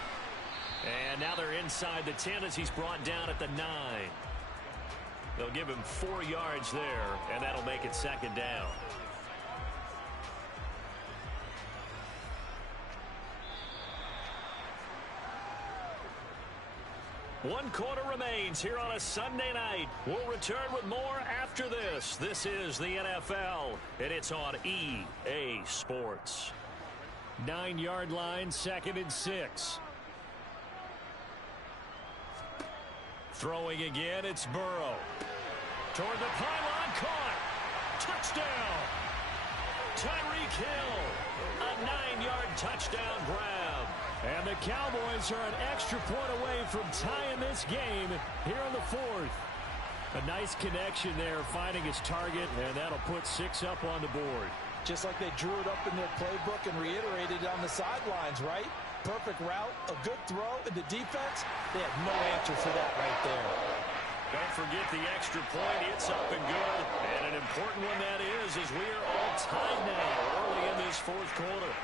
And now they're inside the 10 as he's brought down at the 9. They'll give him 4 yards there, and that'll make it second down. One quarter remains here on a Sunday night. We'll return with more after this. This is the NFL, and it's on EA Sports. 9-yard line, 2nd and 6. Throwing again, it's Burrow. Toward the pylon, caught. Touchdown. Tyreek Hill. A 9-yard touchdown grab. And the Cowboys are an extra point away from tying this game here in the 4th. A nice connection there, finding his target, and that'll put 6 up on the board. Just like they drew it up in their playbook and reiterated on the sidelines, right? Perfect route, a good throw, and the defense, they had no answer for that right there. Don't forget the extra point. It's up and good. And an important one that is, as we are all tied now early in this 4th quarter.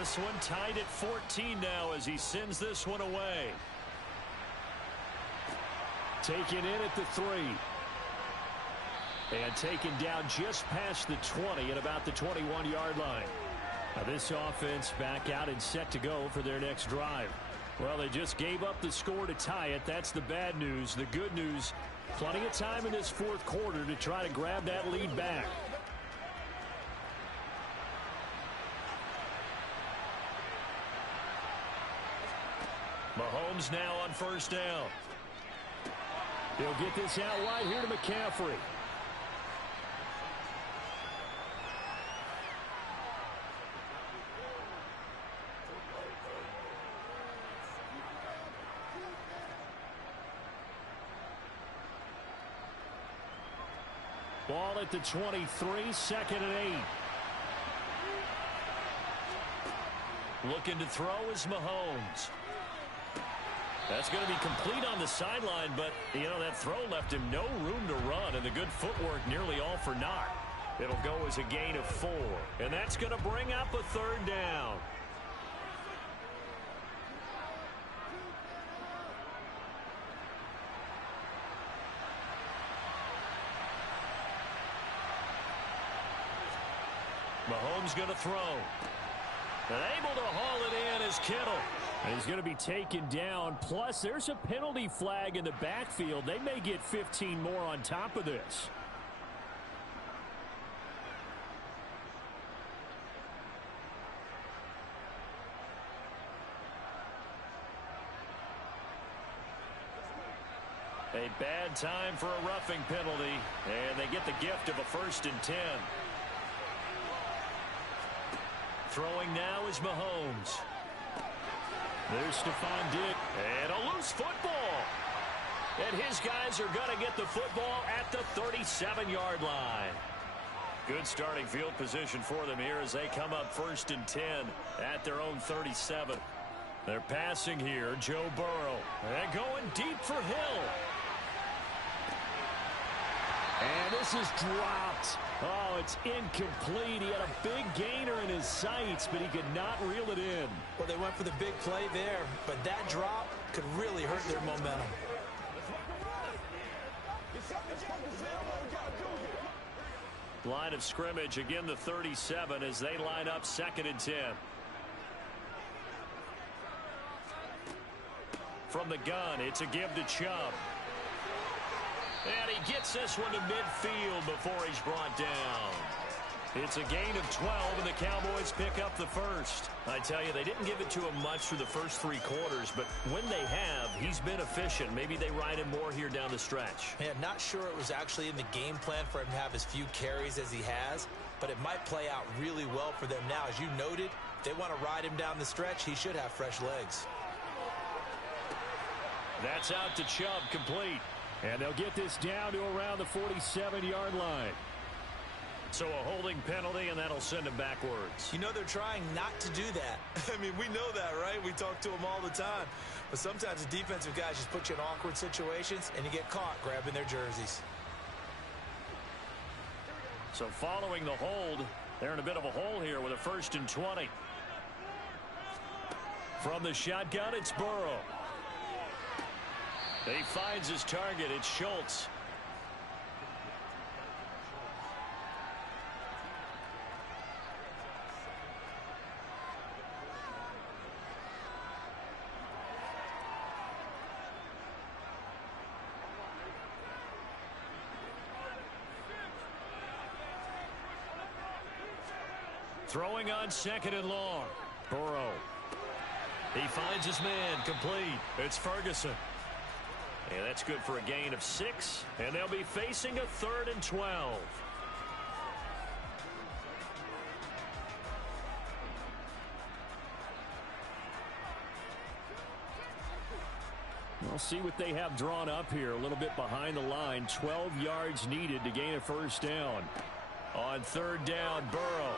This one tied at 14 now as he sends this one away. Taken in at the 3. And taken down just past the 20 at about the 21-yard line. Now this offense back out and set to go for their next drive. Well, they just gave up the score to tie it. That's the bad news. The good news, plenty of time in this 4th quarter to try to grab that lead back. Mahomes now on 1st down. He'll get this out wide here to McCaffrey. Ball at the 23, 2nd and 8. Looking to throw is Mahomes. That's going to be complete on the sideline, but, you know, that throw left him no room to run, and the good footwork nearly all for naught. It'll go as a gain of 4, and that's going to bring up a 3rd down. Mahomes going to throw. And able to haul it in is Kittle. And he's going to be taken down. Plus, there's a penalty flag in the backfield. They may get 15 more on top of this. A bad time for a roughing penalty, and they get the gift of a 1st and 10. Throwing now is Mahomes. There's Stephon Diggs. And a loose football. And his guys are going to get the football at the 37-yard line. Good starting field position for them here as they come up 1st and 10 at their own 37. They're passing here, Joe Burrow. And going deep for Hill. And this is dropped. Oh, it's incomplete. He had a big gainer in his sights, but he could not reel it in. Well, they went for the big play there, but that drop could really hurt their momentum. Line of scrimmage, again the 37 as they line up 2nd and 10. From the gun, it's a give to Chubb. And he gets this one to midfield before he's brought down. It's a gain of 12, and the Cowboys pick up the first. I tell you, they didn't give it to him much through the first 3 quarters, but when they have, he's been efficient. Maybe they ride him more here down the stretch. Man, not sure it was actually in the game plan for him to have as few carries as he has, but it might play out really well for them now. As you noted, if they want to ride him down the stretch, he should have fresh legs. That's out to Chubb, complete. And they'll get this down to around the 47-yard line. So a holding penalty, and that'll send him backwards. You know they're trying not to do that. I mean, we know that, right? We talk to them all the time. But sometimes the defensive guys just put you in awkward situations, and you get caught grabbing their jerseys. So following the hold, they're in a bit of a hole here with a 1st and 20. From the shotgun, it's Burrow. He finds his target. It's Schultz. Throwing on 2nd and long. Burrow. He finds his man, complete. It's Ferguson. And that's good for a gain of 6. And they'll be facing a 3rd and 12. We'll see what they have drawn up here. A little bit behind the line. 12 yards needed to gain a 1st down. On 3rd down, Burrow.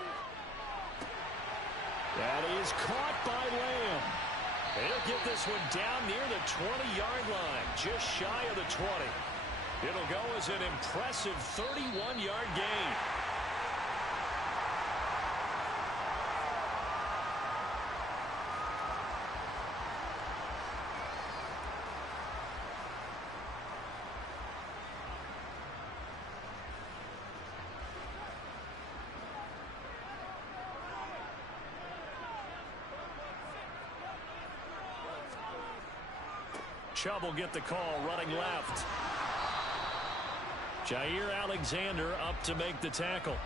That is caught by Lamb. He'll get this one down near the 20-yard line, just shy of the 20. It'll go as an impressive 31-yard gain. Chubb will get the call, running left. Jair Alexander up to make the tackle.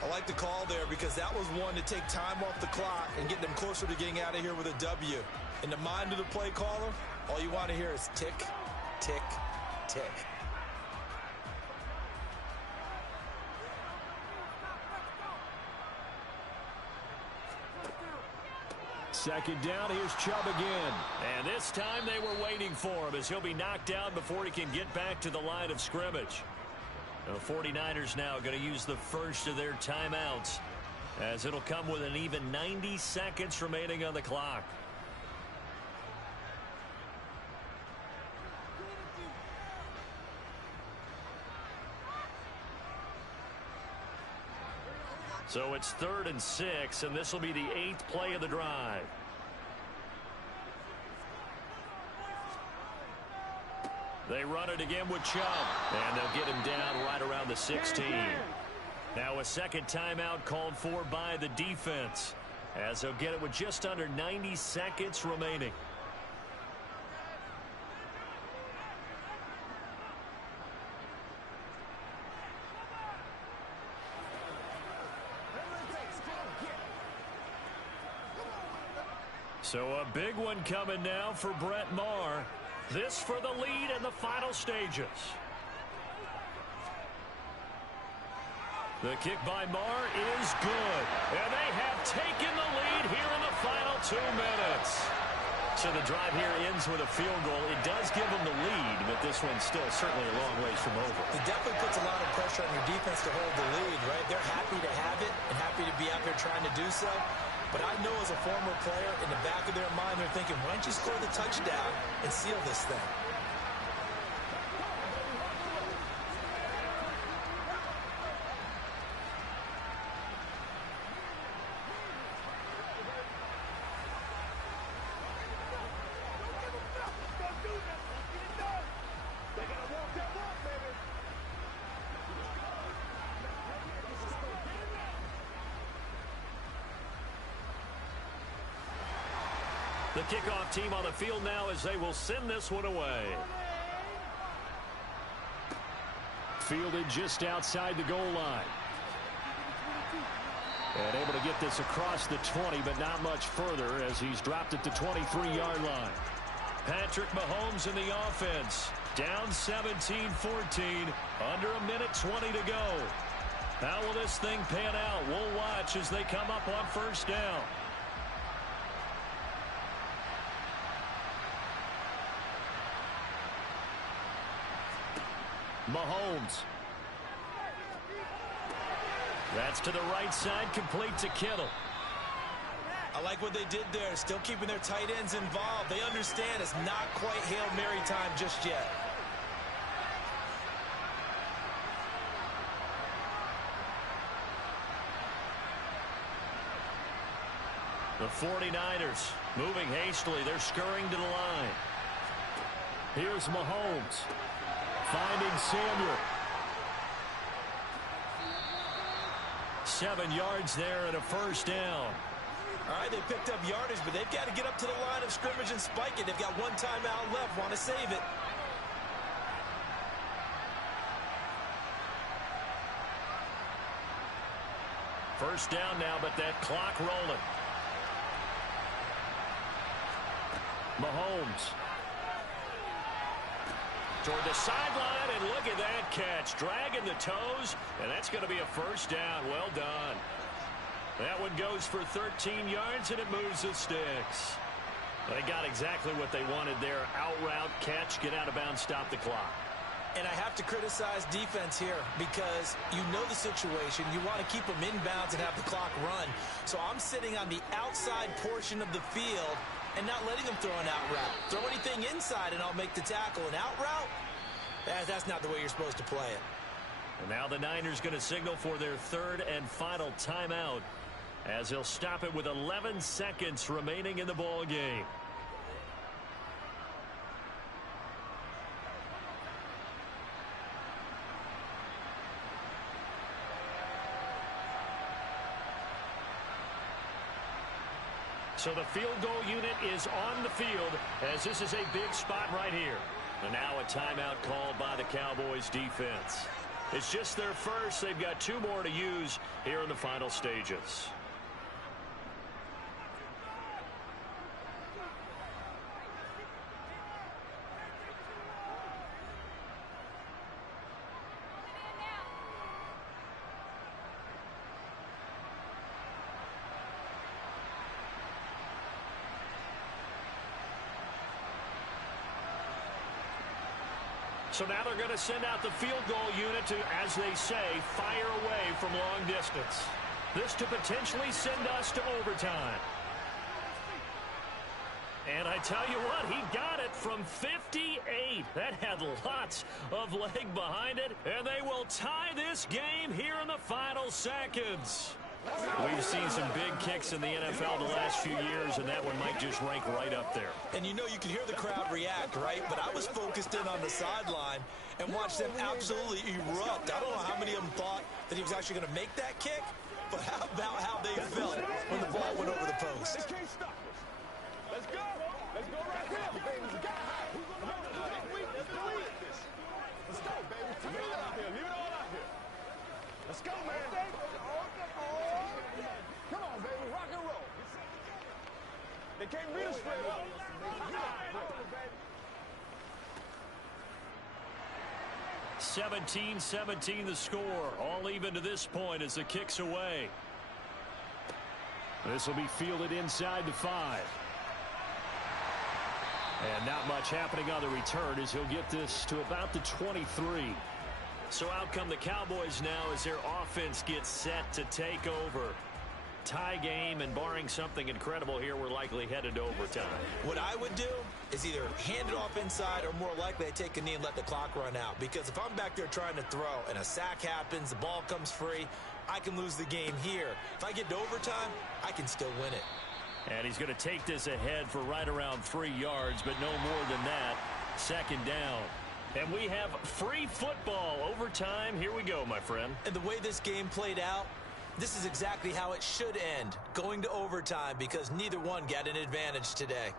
I like the call there because that was one to take time off the clock and get them closer to getting out of here with a W. In the mind of the play caller, all you want to hear is tick, tick, tick. Second down, here's Chubb again. And this time they were waiting for him as he'll be knocked down before he can get back to the line of scrimmage. The 49ers now going to use the first of their timeouts as it'll come with an even 90 seconds remaining on the clock. So it's 3rd and 6, and this will be the 8th play of the drive. They run it again with Chubb, and they'll get him down right around the 16. Now a second timeout called for by the defense, as they'll get it with just under 90 seconds remaining. So a big one coming now for Brett Maher. This for the lead in the final stages. The kick by Maher is good. And they have taken the lead here in the final 2 minutes. So the drive here ends with a field goal. It does give them the lead, but this one's still certainly a long ways from over. It definitely puts a lot of pressure on your defense to hold the lead, right? They're happy to have it and happy to be out there trying to do so. But I know as a former player, in the back of their mind, they're thinking, why don't you score the touchdown and seal this thing? The kickoff team on the field now as they will send this one away. Fielded just outside the goal line. And able to get this across the 20, but not much further as he's dropped it to 23-yard line. Patrick Mahomes in the offense. Down 17-14. Under a minute 20 to go. How will this thing pan out? We'll watch as they come up on first down. Mahomes. That's to the right side, complete to Kittle. I like what they did there, still keeping their tight ends involved. They understand it's not quite Hail Mary time just yet. The 49ers moving hastily. They're scurrying to the line. Here's Mahomes. Finding Samuel. 7 yards there and a first down. All right, they picked up yardage, but they've got to get up to the line of scrimmage and spike it. They've got one timeout left. Want to save it. First down now, but that clock rolling. Mahomes. Toward the sideline, and look at that catch. Dragging the toes, and that's going to be a first down. Well done. That one goes for 13 yards, and it moves the sticks. They got exactly what they wanted there. Out route, catch, get out of bounds, stop the clock. And I have to criticize defense here because you know the situation. You want to keep them inbounds and have the clock run. So I'm sitting on the outside portion of the field and not letting them throw an out route. Throw anything inside and I'll make the tackle. An out route? That's not the way you're supposed to play it. And now the Niners going to signal for their third and final timeout as they'll stop it with 11 seconds remaining in the ball game. So the field goal unit is on the field as this is a big spot right here. And now a timeout called by the Cowboys defense. It's just their first. They've got 2 more to use here in the final stages. So now they're going to send out the field goal unit to, as they say, fire away from long distance. This to potentially send us to overtime. And I tell you what, he got it from 58. That had lots of leg behind it. And they will tie this game here in the final seconds. We've seen some big kicks in the NFL the last few years, and that one might just rank right up there. And you know, you can hear the crowd react, right? But I was focused in on the sideline and watched them absolutely erupt. I don't know how many of them thought that he was actually going to make that kick, but how about how they felt when the ball went over the post? They can't stop us. Let's go. Let's go right here, baby. Let's go, baby. Leave it all out here. Leave it all out here. Let's go, man. Come on, baby. Rock and roll. They can't read us straight up. 17-17 the score. All even to this point as the kick's away. This will be fielded inside the 5. And not much happening on the return as he'll get this to about the 23. So out come the Cowboys now as their offense gets set to take over. Tie game, and barring something incredible here, we're likely headed to overtime. What I would do is either hand it off inside, or more likely I take a knee and let the clock run out. Because if I'm back there trying to throw and a sack happens, the ball comes free, I can lose the game here. If I get to overtime, I can still win it. And he's going to take this ahead for right around 3 yards, but no more than that. Second down. And we have free football. Overtime. Here we go, my friend. And the way this game played out, this is exactly how it should end, going to overtime, because neither one got an advantage today.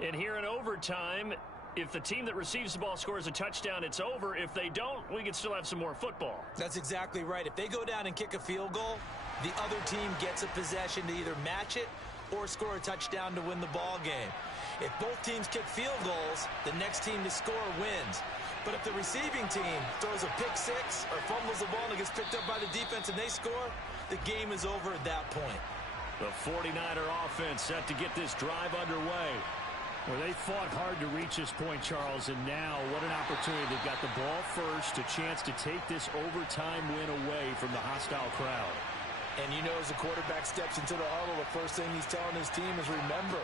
And here in overtime, if the team that receives the ball scores a touchdown, it's over. If they don't, we can still have some more football. That's exactly right. If they go down and kick a field goal, the other team gets a possession to either match it or score a touchdown to win the ball game. If both teams kick field goals, the next team to score wins. But if the receiving team throws a pick six or fumbles the ball and it gets picked up by the defense and they score, the game is over at that point. The 49er offense set to get this drive underway. Well, they fought hard to reach this point, Charles, and now what an opportunity. They've got the ball first, a chance to take this overtime win away from the hostile crowd. And you know, as the quarterback steps into the huddle, the first thing he's telling his team is, remember,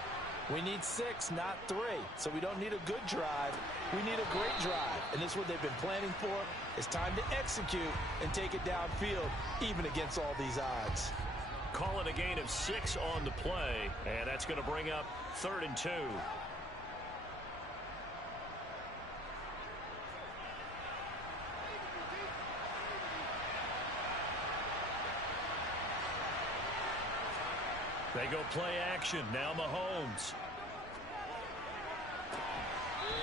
we need 6, not 3. So we don't need a good drive. We need a great drive. And this is what they've been planning for. It's time to execute and take it downfield, even against all these odds. Call it a gain of 6 on the play, and that's going to bring up 3rd and 2. They go play action. Now Mahomes.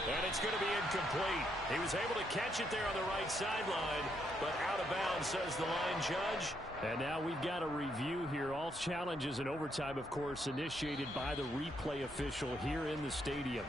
And it's going to be incomplete. He was able to catch it there on the right sideline, but out of bounds, says the line judge. And now we've got a review here. All challenges in overtime, of course, initiated by the replay official here in the stadium.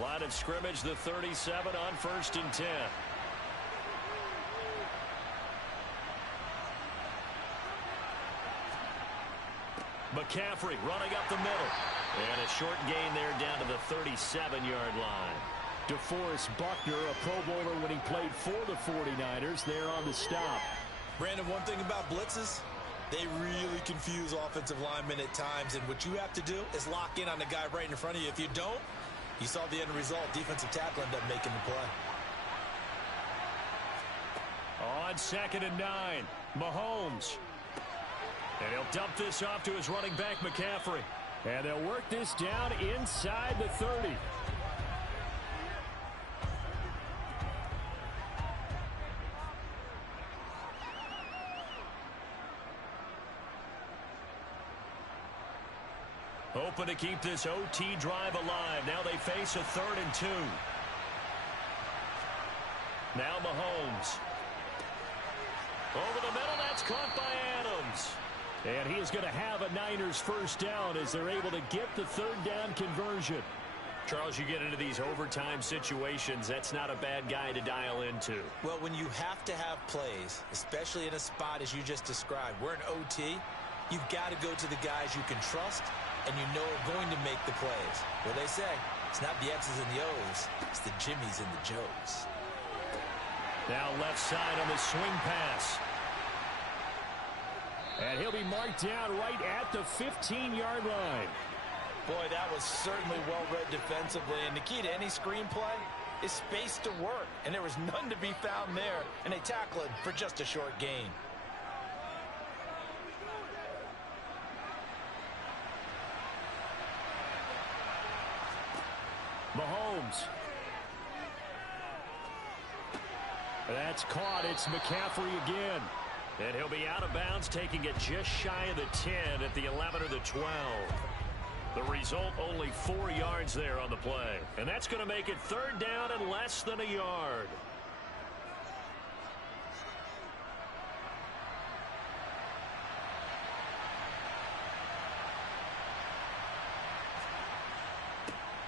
Line of scrimmage, the 37 on 1st and 10. McCaffrey running up the middle. And a short gain there down to the 37-yard line. DeForest Buckner, a Pro Bowler when he played for the 49ers, there on the stop. Brandon, one thing about blitzes, they really confuse offensive linemen at times. And what you have to do is lock in on the guy right in front of you. If you don't, you saw the end result. Defensive tackle ended up making the play. On 2nd and 9, Mahomes. And he'll dump this off to his running back, McCaffrey. And they'll work this down inside the 30. Hoping to keep this OT drive alive. Now they face a 3rd and 2. Now Mahomes. Over the middle, that's caught by Adams. And he is going to have a Niners first down as they're able to get the 3rd down conversion. Charles, you get into these overtime situations, that's not a bad guy to dial into. Well, when you have to have plays, especially in a spot as you just described, we're in OT, you've got to go to the guys you can trust and you know are going to make the plays. What they say, it's not the X's and the O's, it's the Jimmies and the Joes. Now left side on the swing pass. And he'll be marked down right at the 15-yard line. Boy, that was certainly well-read defensively. And the key to any screenplay is space to work. And there was none to be found there. And they tackle it for just a short gain. Mahomes. That's caught. It's McCaffrey again. And he'll be out of bounds, taking it just shy of the 10 at the 11 or the 12. The result, only 4 yards there on the play. And that's going to make it 3rd down and less than a yard.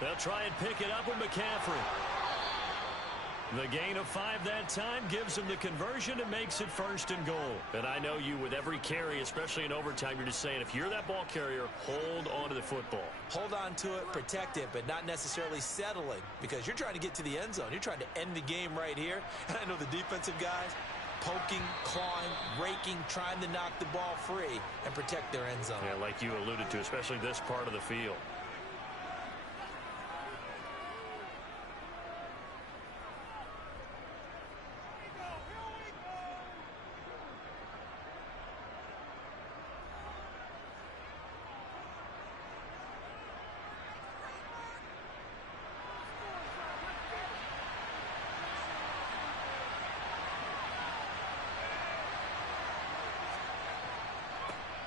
They'll try and pick it up with McCaffrey. The gain of 5 that time gives him the conversion and makes it 1st and goal. And I know you, with every carry, especially in overtime, you're just saying, if you're that ball carrier, hold on to the football. Hold on to it, protect it, but not necessarily settling, because you're trying to get to the end zone. You're trying to end the game right here. And I know the defensive guys poking, clawing, raking, trying to knock the ball free and protect their end zone. Yeah, like you alluded to, especially this part of the field.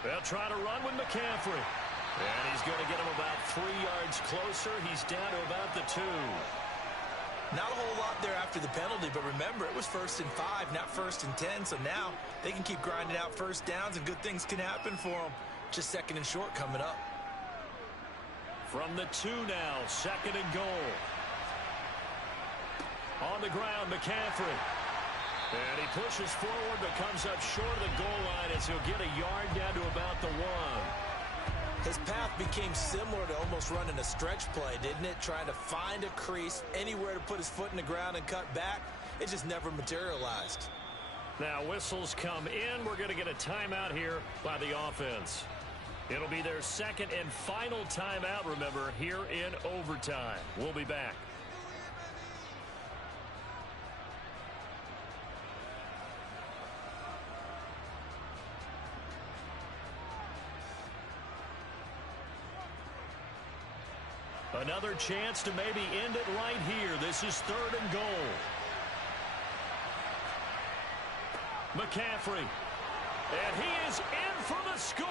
They'll try to run with McCaffrey. And he's going to get him about 3 yards closer. He's down to about the 2. Not a whole lot there after the penalty, but remember, it was 1st and 5, not 1st and 10. So now they can keep grinding out first downs, and good things can happen for them. Just 2nd and short coming up. From the 2 now, 2nd and goal. On the ground, McCaffrey. And he pushes forward but comes up short of the goal line as he'll get a yard down to about the 1. His path became similar to almost running a stretch play, didn't it? Trying to find a crease, anywhere to put his foot in the ground and cut back. It just never materialized. Now whistles come in. We're going to get a timeout here by the offense. It'll be their 2nd and final timeout, remember, here in overtime. We'll be back. Another chance to maybe end it right here. This is 3rd and goal. McCaffrey. And he is in for the score.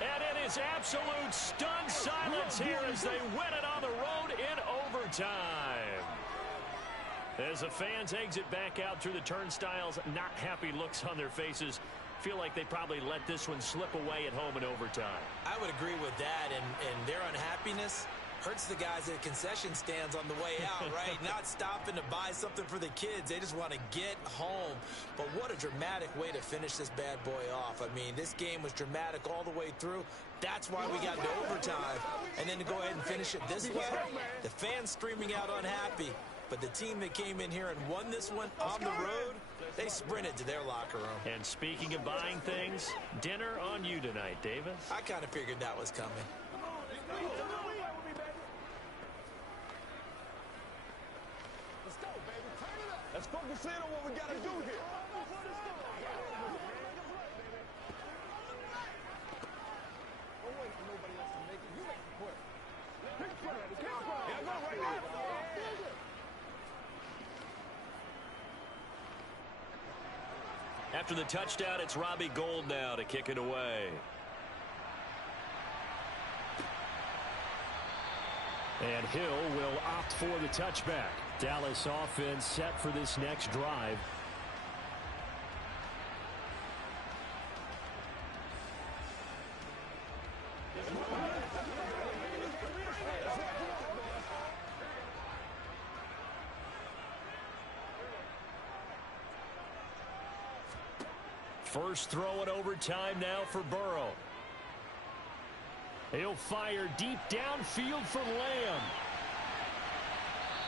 And it is absolute stunned silence here as they win it on the road in overtime. As the fans exit back out through the turnstiles, not happy looks on their faces. Feel like they probably let this one slip away at home in overtime. I would agree with that, and their unhappiness hurts the guys at concession stands on the way out, right? Not stopping to buy something for the kids. They just want to get home. But what a dramatic way to finish this bad boy off. I mean, this game was dramatic all the way through. That's why we got to overtime. And then to go ahead and finish it this way, the fans streaming out unhappy. But the team that came in here and won this one on the road, they sprinted to their locker room. And speaking of buying things, dinner on you tonight, Davis. I kind of figured that was coming. Let's go, baby. Turn it up. Let's focus in on what we got to do here. Don't wait for nobody else to make it. You make the play. Yeah, go right now. After the touchdown, it's Robbie Gould now to kick it away. And Hill will opt for the touchback. Dallas offense set for this next drive. First throw in overtime now for Burrow. He'll fire deep downfield for Lamb.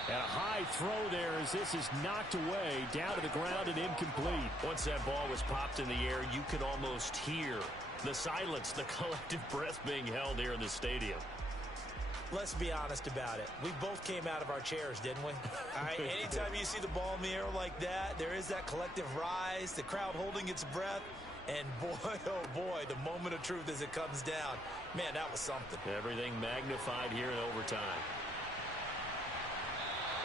And a high throw there as this is knocked away, down to the ground and incomplete. Once that ball was popped in the air, you could almost hear the silence, the collective breath being held here in the stadium. Let's be honest about it. We both came out of our chairs, didn't we? All right, anytime you see the ball in the air like that, there is that collective rise, the crowd holding its breath. And boy, oh boy, the moment of truth as it comes down. Man, that was something. Everything magnified here in overtime.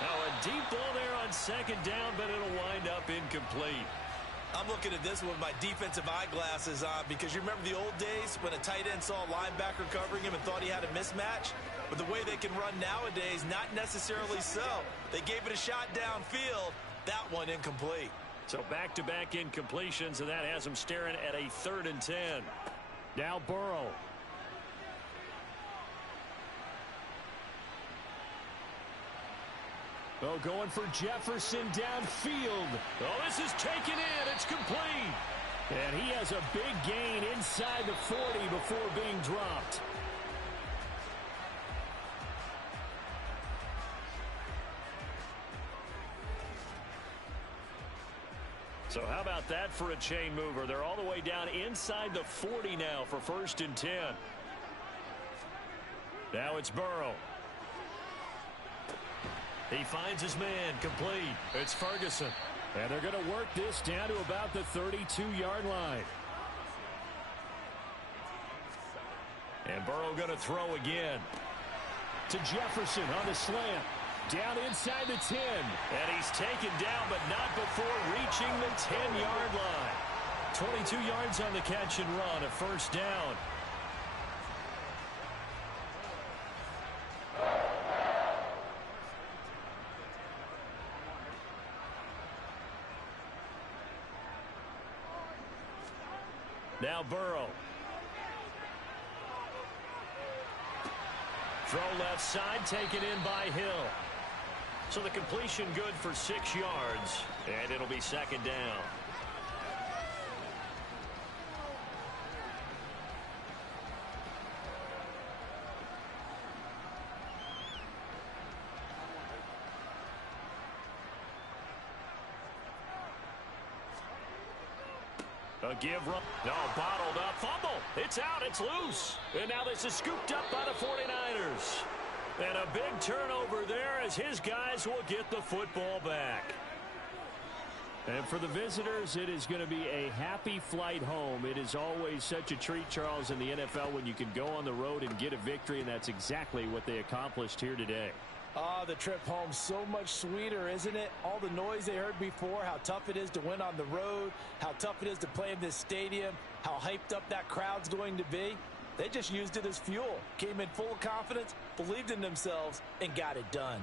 Now a deep ball there on 2nd down, but it'll wind up incomplete. I'm looking at this with my defensive eyeglasses on because you remember the old days when a tight end saw a linebacker covering him and thought he had a mismatch? But the way they can run nowadays, not necessarily so. They gave it a shot downfield. That one incomplete. So back-to-back incompletions, and that has them staring at a 3rd and 10. Now Burrow. Oh, going for Jefferson downfield. Oh, this is taken in. It's complete. And he has a big gain inside the 40 before being dropped. So how about that for a chain mover? They're all the way down inside the 40 now for 1st and 10. Now it's Burrow. He finds his man, complete. It's Ferguson. And they're going to work this down to about the 32-yard line. And Burrow going to throw again. To Jefferson on the slant. Down inside the 10. And he's taken down, but not before reaching the 10-yard line. 22 yards on the catch and run, a 1st down. Now Burrow. Throw left side, taken in by Hill. So the completion good for 6 yards, and it'll be 2nd down. A give run. No, bottled up. Fumble. It's out. It's loose. And now this is scooped up by the 49ers. And a big turnover there as his guys will get the football back. And for the visitors, it is going to be a happy flight home. It is always such a treat, Charles, in the NFL when you can go on the road and get a victory, and that's exactly what they accomplished here today. Oh, the trip home so much sweeter, isn't it? All the noise they heard before, how tough it is to win on the road, how tough it is to play in this stadium, how hyped up that crowd's going to be. They just used it as fuel, came in full of confidence, believed in themselves, and got it done.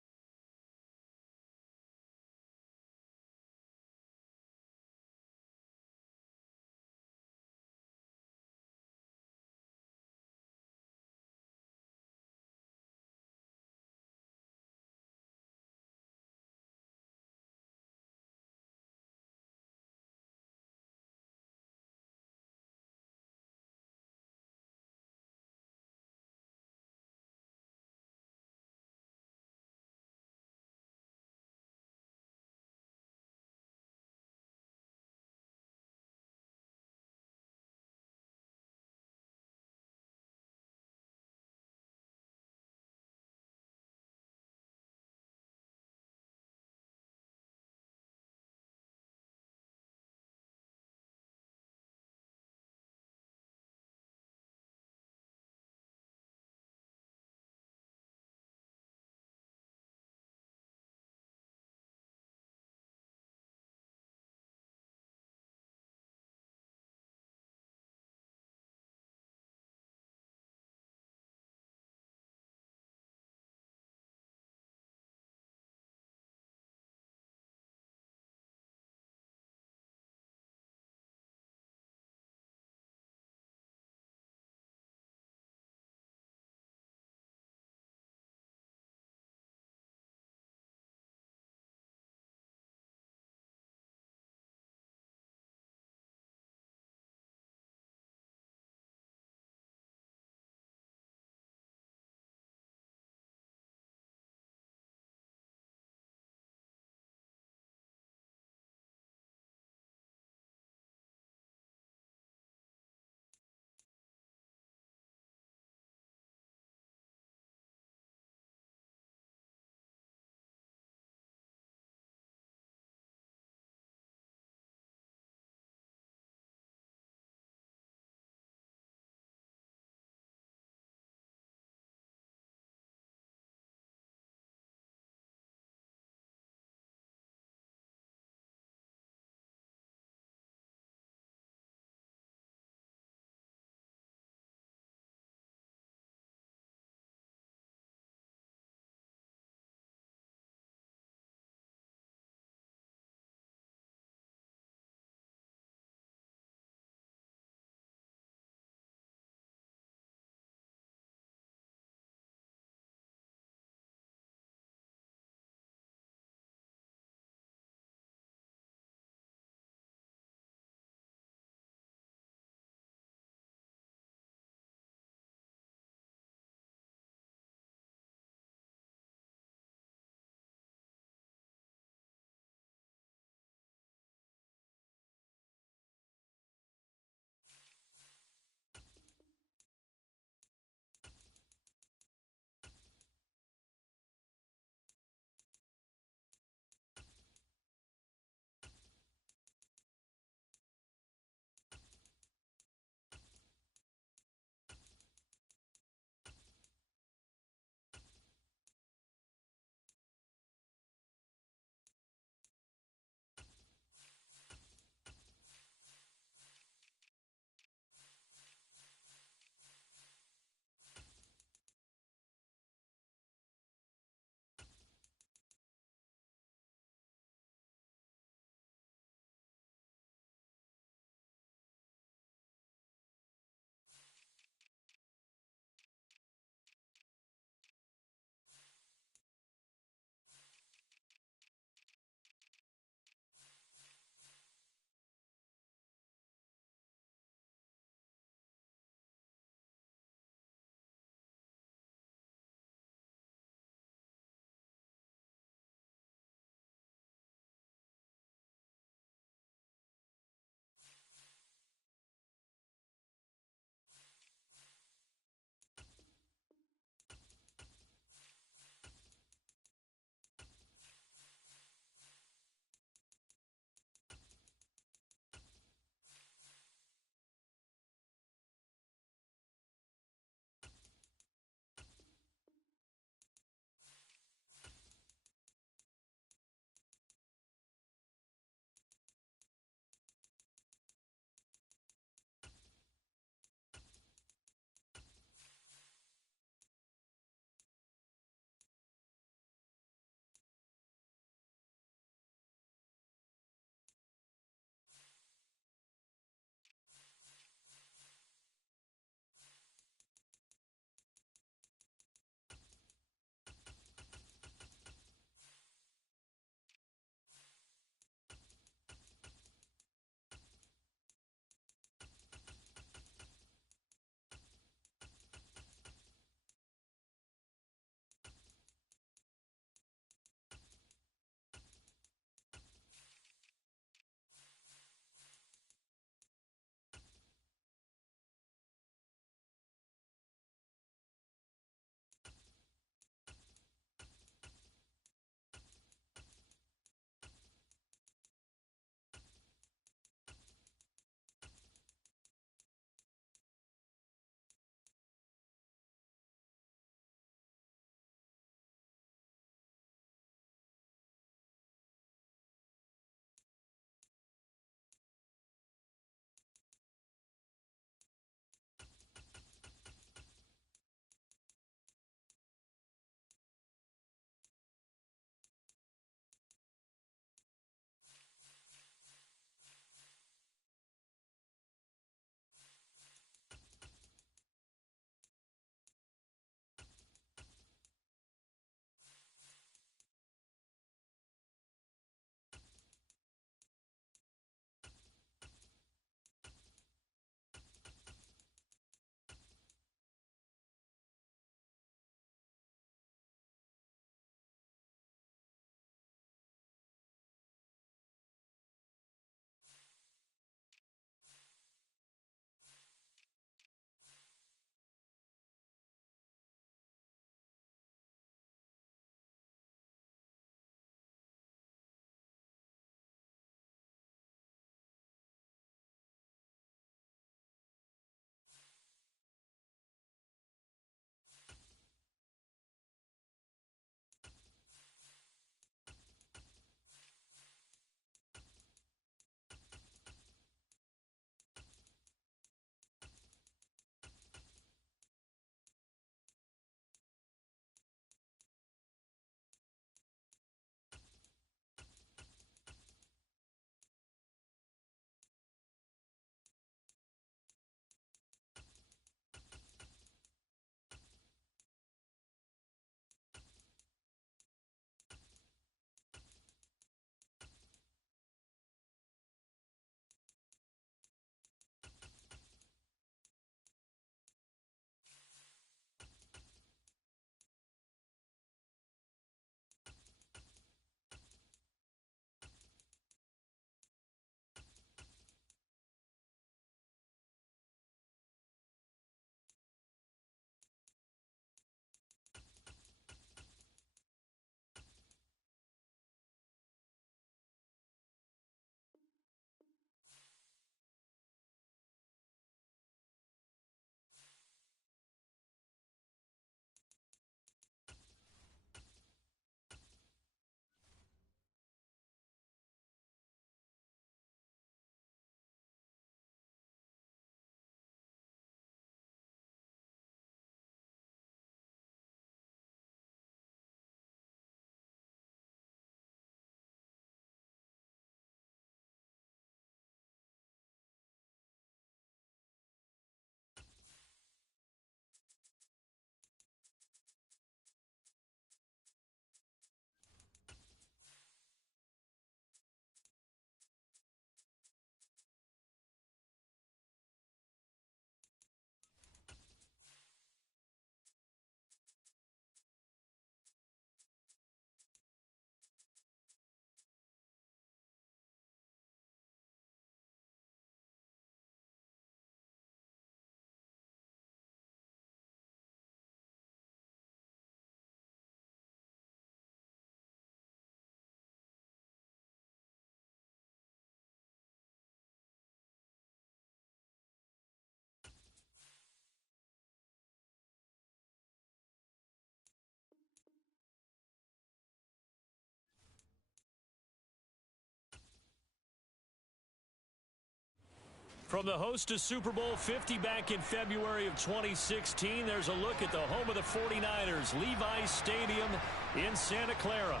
From the host to Super Bowl 50 back in February of 2016, there's a look at the home of the 49ers, Levi's Stadium in Santa Clara.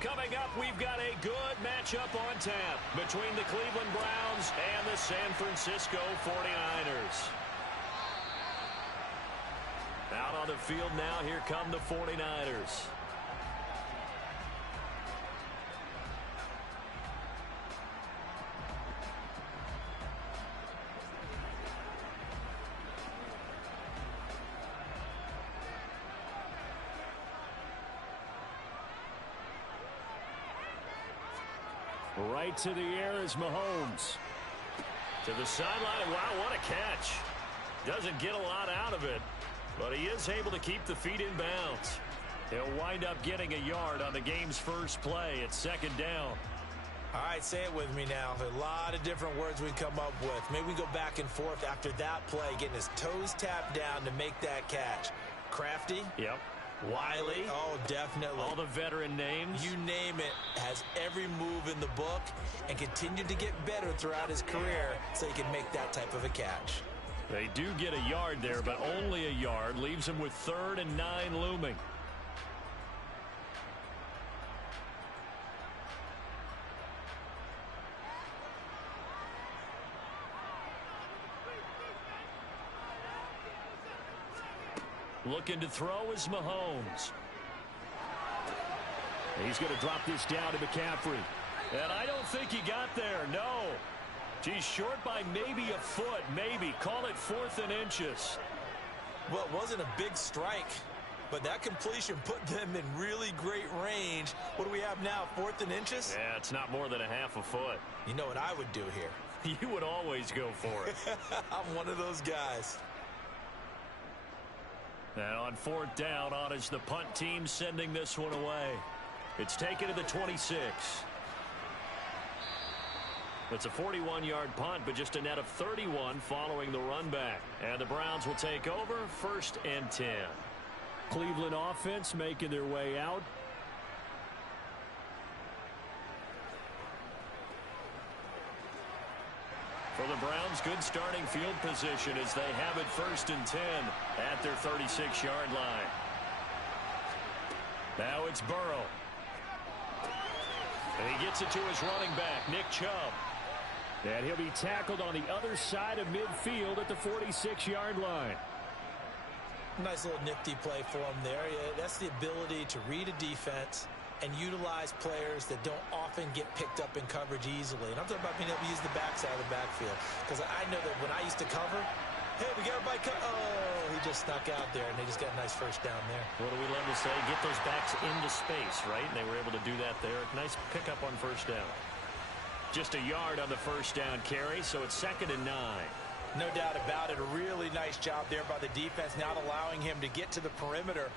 Coming up, we've got a good matchup on tap between the Cleveland Browns and the San Francisco 49ers. Out on the field now, here come the 49ers. Right to the air is Mahomes. To the sideline. Wow, what a catch. Doesn't get a lot out of it, but he is able to keep the feet in bounds. He'll wind up getting a yard on the game's first play at second down. All right, say it with me now. A lot of different words we come up with. Maybe we go back and forth after that play, getting his toes tapped down to make that catch. Crafty? Yep. Wiley? Oh, definitely. All the veteran names. You name it. Has every move in the book and continued to get better throughout his career so he can make that type of a catch. They do get a yard there, but only a yard. Leaves him with 3rd and 9 looming. Looking to throw is Mahomes. He's going to drop this down to McCaffrey. And I don't think he got there, no. He's short by maybe a foot, maybe. Call it 4th and inches. Well, it wasn't a big strike, but that completion put them in really great range. What do we have now, 4th and inches? Yeah, it's not more than a half a foot. You know what I would do here? You would always go for it. I'm one of those guys. And on 4th down, on is the punt team sending this one away. It's taken to the 26. It's a 41-yard punt, but just a net of 31 following the run back. And the Browns will take over, 1st and 10. Cleveland offense making their way out. For the Browns, good starting field position as they have it 1st and 10 at their 36-yard line. Now it's Burrow. And he gets it to his running back, Nick Chubb. And he'll be tackled on the other side of midfield at the 46-yard line. Nice little nifty play for him there. Yeah, that's the ability to read a defense and utilize players that don't often get picked up in coverage easily. And I'm talking about being able to use the backside of the backfield. Because I know that when I used to cover, hey, we got everybody cut. Oh, he just snuck out there, and they just got a nice 1st down there. What do we love to say? Get those backs into space, right? And they were able to do that there. Nice pickup on 1st down. Just a yard on the 1st down carry, so it's 2nd and 9. No doubt about it. A really nice job there by the defense, not allowing him to get to the perimeter.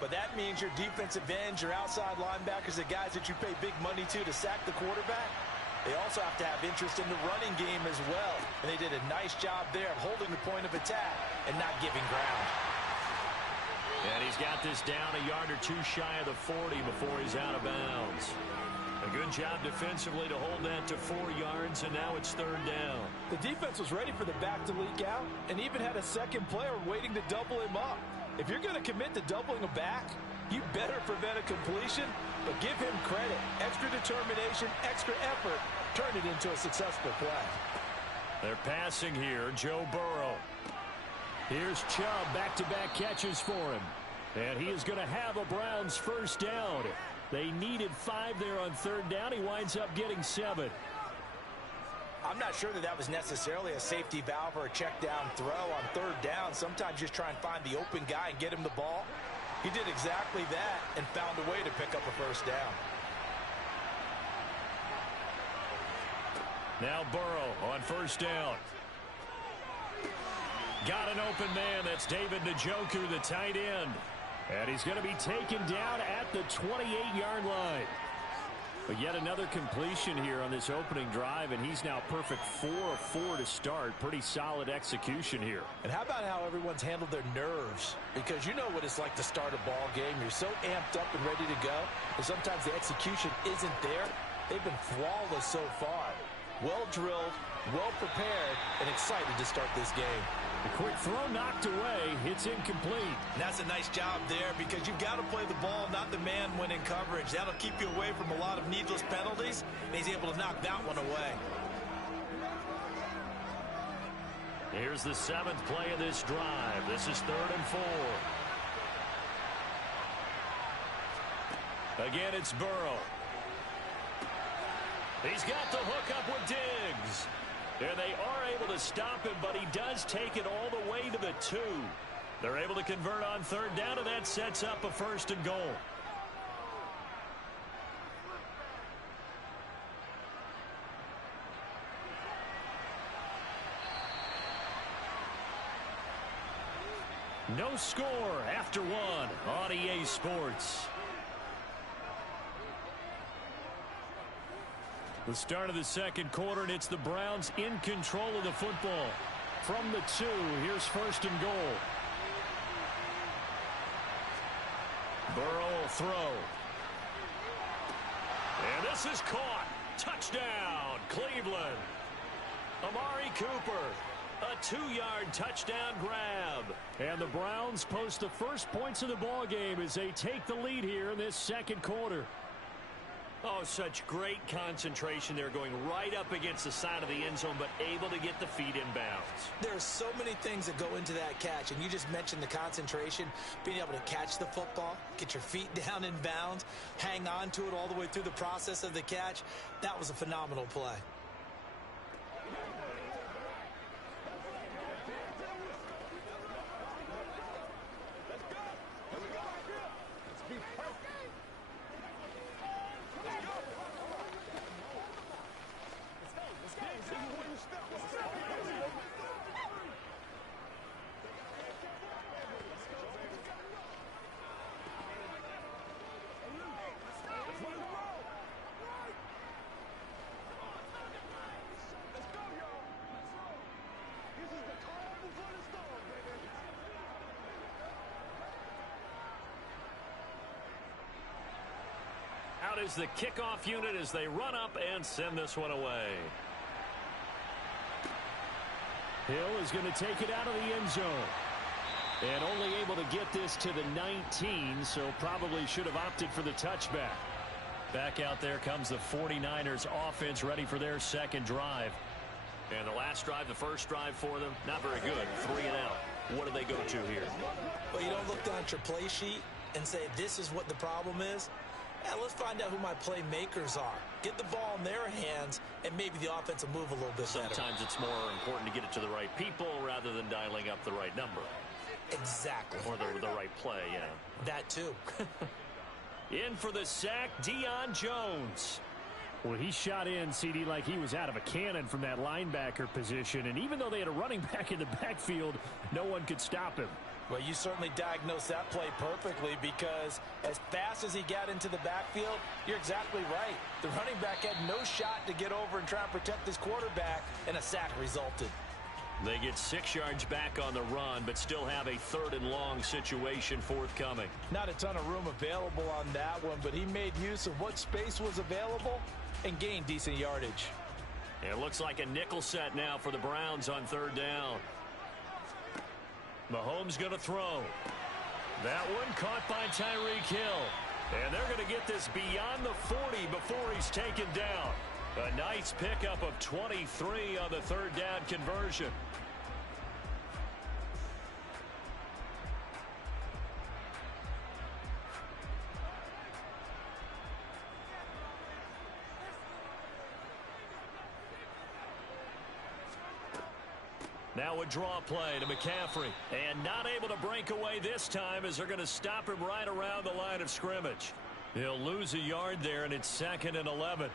But that means your defensive ends, your outside linebackers, the guys that you pay big money to sack the quarterback, they also have to have interest in the running game as well. And they did a nice job there of holding the point of attack and not giving ground. And he's got this down a yard or 2 shy of the 40 before he's out of bounds. A good job defensively to hold that to 4 yards, and now it's 3rd down. The defense was ready for the back to leak out and even had a second player waiting to double him up. If you're going to commit to doubling a back, you better prevent a completion, but give him credit. Extra determination, extra effort, turn it into a successful play. They're passing here, Joe Burrow. Here's Chubb, back-to-back catches for him. And he is going to have a Browns 1st down. They needed 5 there on 3rd down. He winds up getting 7. I'm not sure that was necessarily a safety valve or a check down throw on 3rd down. Sometimes just try and find the open guy and get him the ball. He did exactly that and found a way to pick up a 1st down. Now Burrow on 1st down. Got an open man. That's David Njoku, the tight end. And he's going to be taken down at the 28-yard line. But yet another completion here on this opening drive, and he's now perfect 4 of 4 to start. Pretty solid execution here. And how about how everyone's handled their nerves? Because you know what it's like to start a ball game. You're so amped up and ready to go, and sometimes the execution isn't there. They've been flawless so far. well drilled, well prepared, and excited to start this game. The quick throw knocked away. It's incomplete. And that's a nice job there because you've got to play the ball, not the man when in coverage. That'll keep you away from a lot of needless penalties, and he's able to knock that one away. Here's the 7th play of this drive. This is 3rd and 4. Again, it's Burrow. He's got the hook up with Diggs. And they are able to stop him, but he does take it all the way to the 2. They're able to convert on 3rd down, and that sets up a 1st and goal. No score after 1 on EA Sports. The start of the 2nd quarter, and it's the Browns in control of the football. From the 2, here's 1st and goal. Burrow will throw. And this is caught. Touchdown, Cleveland. Amari Cooper. A 2-yard touchdown grab. And the Browns post the first points of the ball game as they take the lead here in this 2nd quarter. Oh, such great concentration there, going right up against the side of the end zone, but able to get the feet inbounds. There's so many things that go into that catch, and you just mentioned the concentration, being able to catch the football, get your feet down in bounds, hang on to it all the way through the process of the catch. That was a phenomenal play. Out is the kickoff unit as they run up and send this one away. Hill is going to take it out of the end zone. And only able to get this to the 19, so probably should have opted for the touchback. Back out there comes the 49ers offense, ready for their 2nd drive. And the last drive, the first drive for them, not very good. 3 and out. What do they go to here? Well, you don't look down at your play sheet and say, this is what the problem is. Yeah, let's find out who my playmakers are. Get the ball in their hands, and maybe the offense will move a little bit better. Sometimes it's more important to get it to the right people rather than dialing up the right number. Exactly. Or the right play, yeah. That too. In for the sack, Deion Jones. Well, he shot in, CD, like he was out of a cannon from that linebacker position. And even though they had a running back in the backfield, no one could stop him. Well, you certainly diagnosed that play perfectly because as fast as he got into the backfield, you're exactly right. The running back had no shot to get over and try and protect his quarterback, and a sack resulted. They get 6 yards back on the run, but still have a 3rd and long situation forthcoming. Not a ton of room available on that one, but he made use of what space was available and gained decent yardage. It looks like a nickel set now for the Browns on 3rd down. Mahomes going to throw. That one caught by Tyreek Hill. And they're going to get this beyond the 40 before he's taken down. A nice pickup of 23 on the 3rd down conversion. Now a draw play to McCaffrey. And not able to break away this time as they're going to stop him right around the line of scrimmage. He'll lose a yard there, and it's 2nd and 11.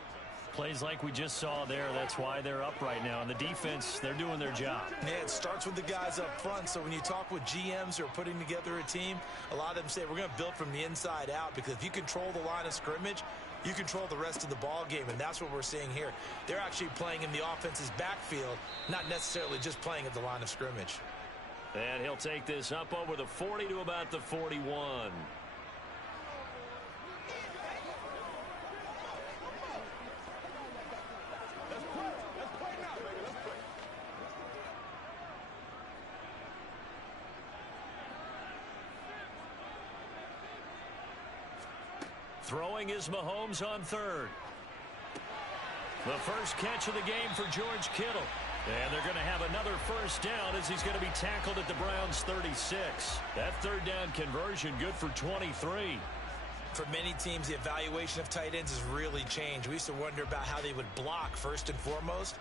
Plays like we just saw there. That's why they're up right now. And the defense, they're doing their job. Yeah, it starts with the guys up front. So when you talk with GMs who are putting together a team, a lot of them say we're going to build from the inside out, because if you control the line of scrimmage, you control the rest of the ball game, and that's what we're seeing here. They're actually playing in the offense's backfield, not necessarily just playing at the line of scrimmage. And he'll take this up over the 40 to about the 41. Throwing is Mahomes on third. The first catch of the game for George Kittle. And they're going to have another first down as he's going to be tackled at the Browns' 36. That third down conversion good for 23. For many teams, the evaluation of tight ends has really changed. We used to wonder about how they would block first and foremost.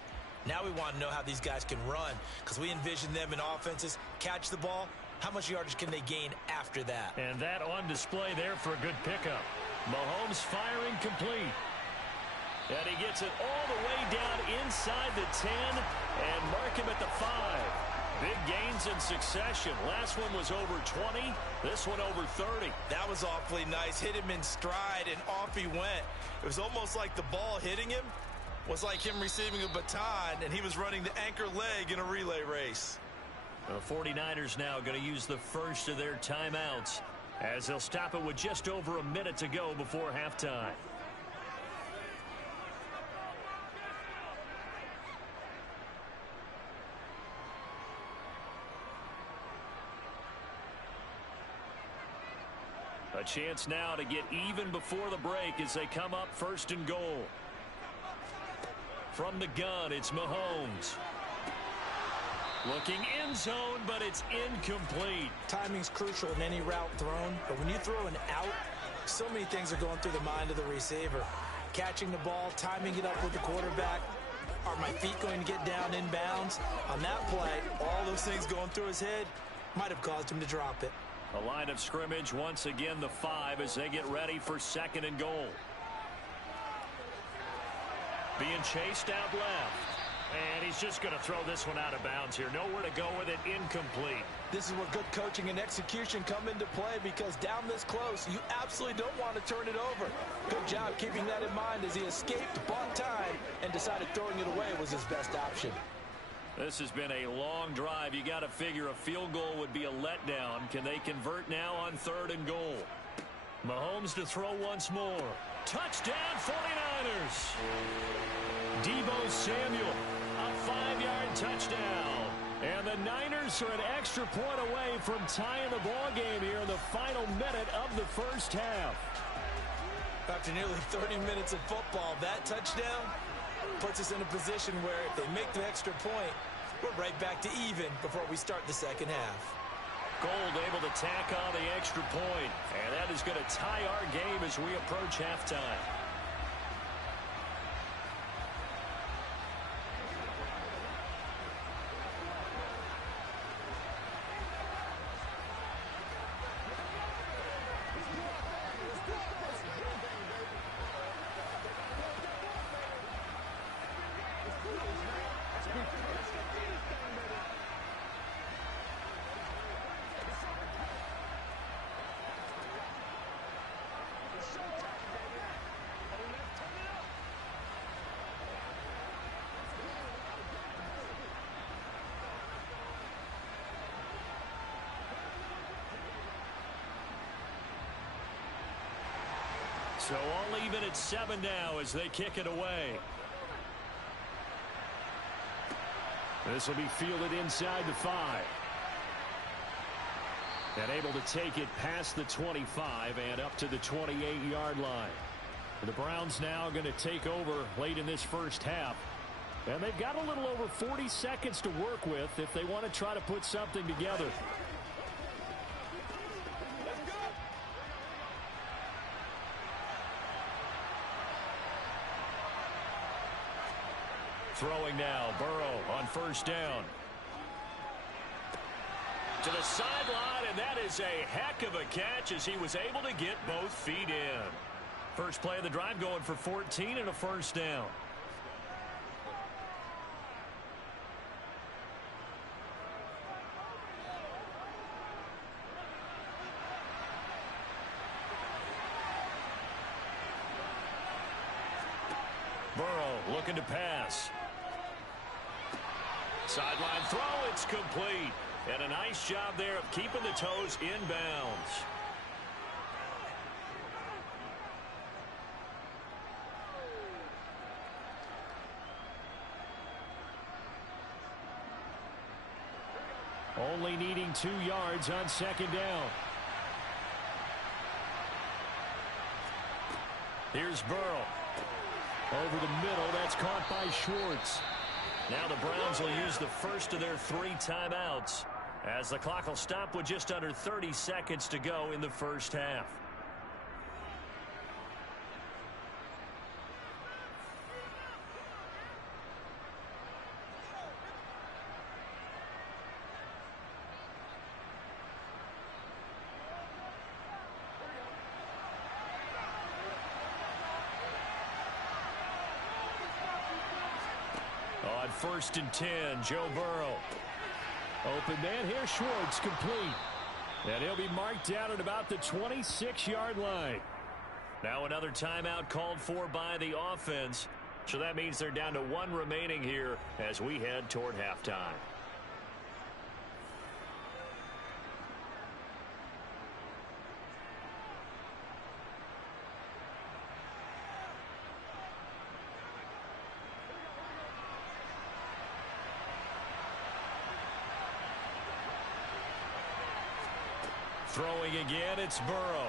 Now we want to know how these guys can run because we envision them in offenses, catch the ball. How much yardage can they gain after that? And that on display there for a good pickup. Mahomes firing complete. And he gets it all the way down inside the 10 and mark him at the 5. Big gains in succession. Last one was over 20. This one over 30. That was awfully nice. Hit him in stride, and off he went. It was almost like the ball hitting him was like him receiving a baton, and he was running the anchor leg in a relay race. The 49ers now going to use the first of their timeouts as they'll stop it with just over a minute to go before halftime. A chance now to get even before the break as they come up first and goal. From the gun, it's Mahomes. Looking end zone, but it's incomplete. Timing's crucial in any route thrown, but when you throw an out, so many things are going through the mind of the receiver. Catching the ball, timing it up with the quarterback. Are my feet going to get down in bounds? On that play, all those things going through his head might have caused him to drop it. A line of scrimmage, once again the 5 as they get ready for second and goal. Being chased out left. And he's just going to throw this one out of bounds here. Nowhere to go with it, incomplete. This is where good coaching and execution come into play because down this close, you absolutely don't want to turn it over. Good job keeping that in mind as he escaped, bought time, and decided throwing it away was his best option. This has been a long drive. You got to figure a field goal would be a letdown. Can they convert now on third and goal? Mahomes to throw once more. Touchdown 49ers. Deebo Samuel, a 5-yard touchdown. And the Niners are an extra point away from tying the ball game here in the final minute of the first half. After nearly 30 minutes of football, that touchdown puts us in a position where if they make the extra point, we're right back to even before we start the second half. Gold able to tack on the extra point, and that is going to tie our game as we approach halftime. So all even at 7 now as they kick it away. This will be fielded inside the 5. And able to take it past the 25 and up to the 28-yard line. The Browns now going to take over late in this first half. And they've got a little over 40 seconds to work with if they want to try to put something together. Throwing now, Burrow on first down. To the sideline, and that is a heck of a catch as he was able to get both feet in. First play of the drive going for 14 and a first down. Burrow looking to pass. Sideline throw, it's complete. And a nice job there of keeping the toes in bounds. Only needing 2 yards on second down. Here's Burrow. Over the middle, that's caught by Schwartz. Now the Browns will use the first of their 3 timeouts, as the clock will stop with just under 30 seconds to go in the first half. On 1st and 10, Joe Burrow. Open man here, Schwartz, complete. And he'll be marked down at about the 26-yard line. Now another timeout called for by the offense. So that means they're down to 1 remaining here as we head toward halftime. Throwing again, it's Burrow.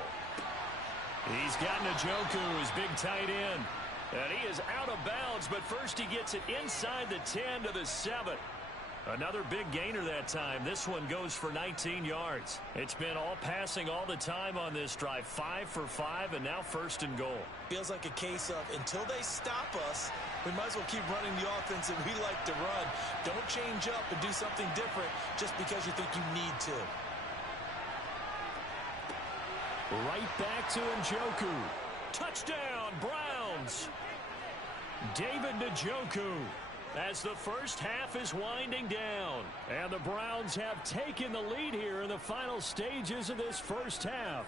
He's got Njoku, his big tight end. And he is out of bounds, but first he gets it inside the 10 to the 7. Another big gainer that time. This one goes for 19 yards. It's been all passing all the time on this drive. 5 for 5, and now 1st and goal. Feels like a case of until they stop us, we might as well keep running the offense that we like to run. Don't change up and do something different just because you think you need to. Right back to Njoku. Touchdown, Browns. David Njoku as the first half is winding down. And the Browns have taken the lead here in the final stages of this first half.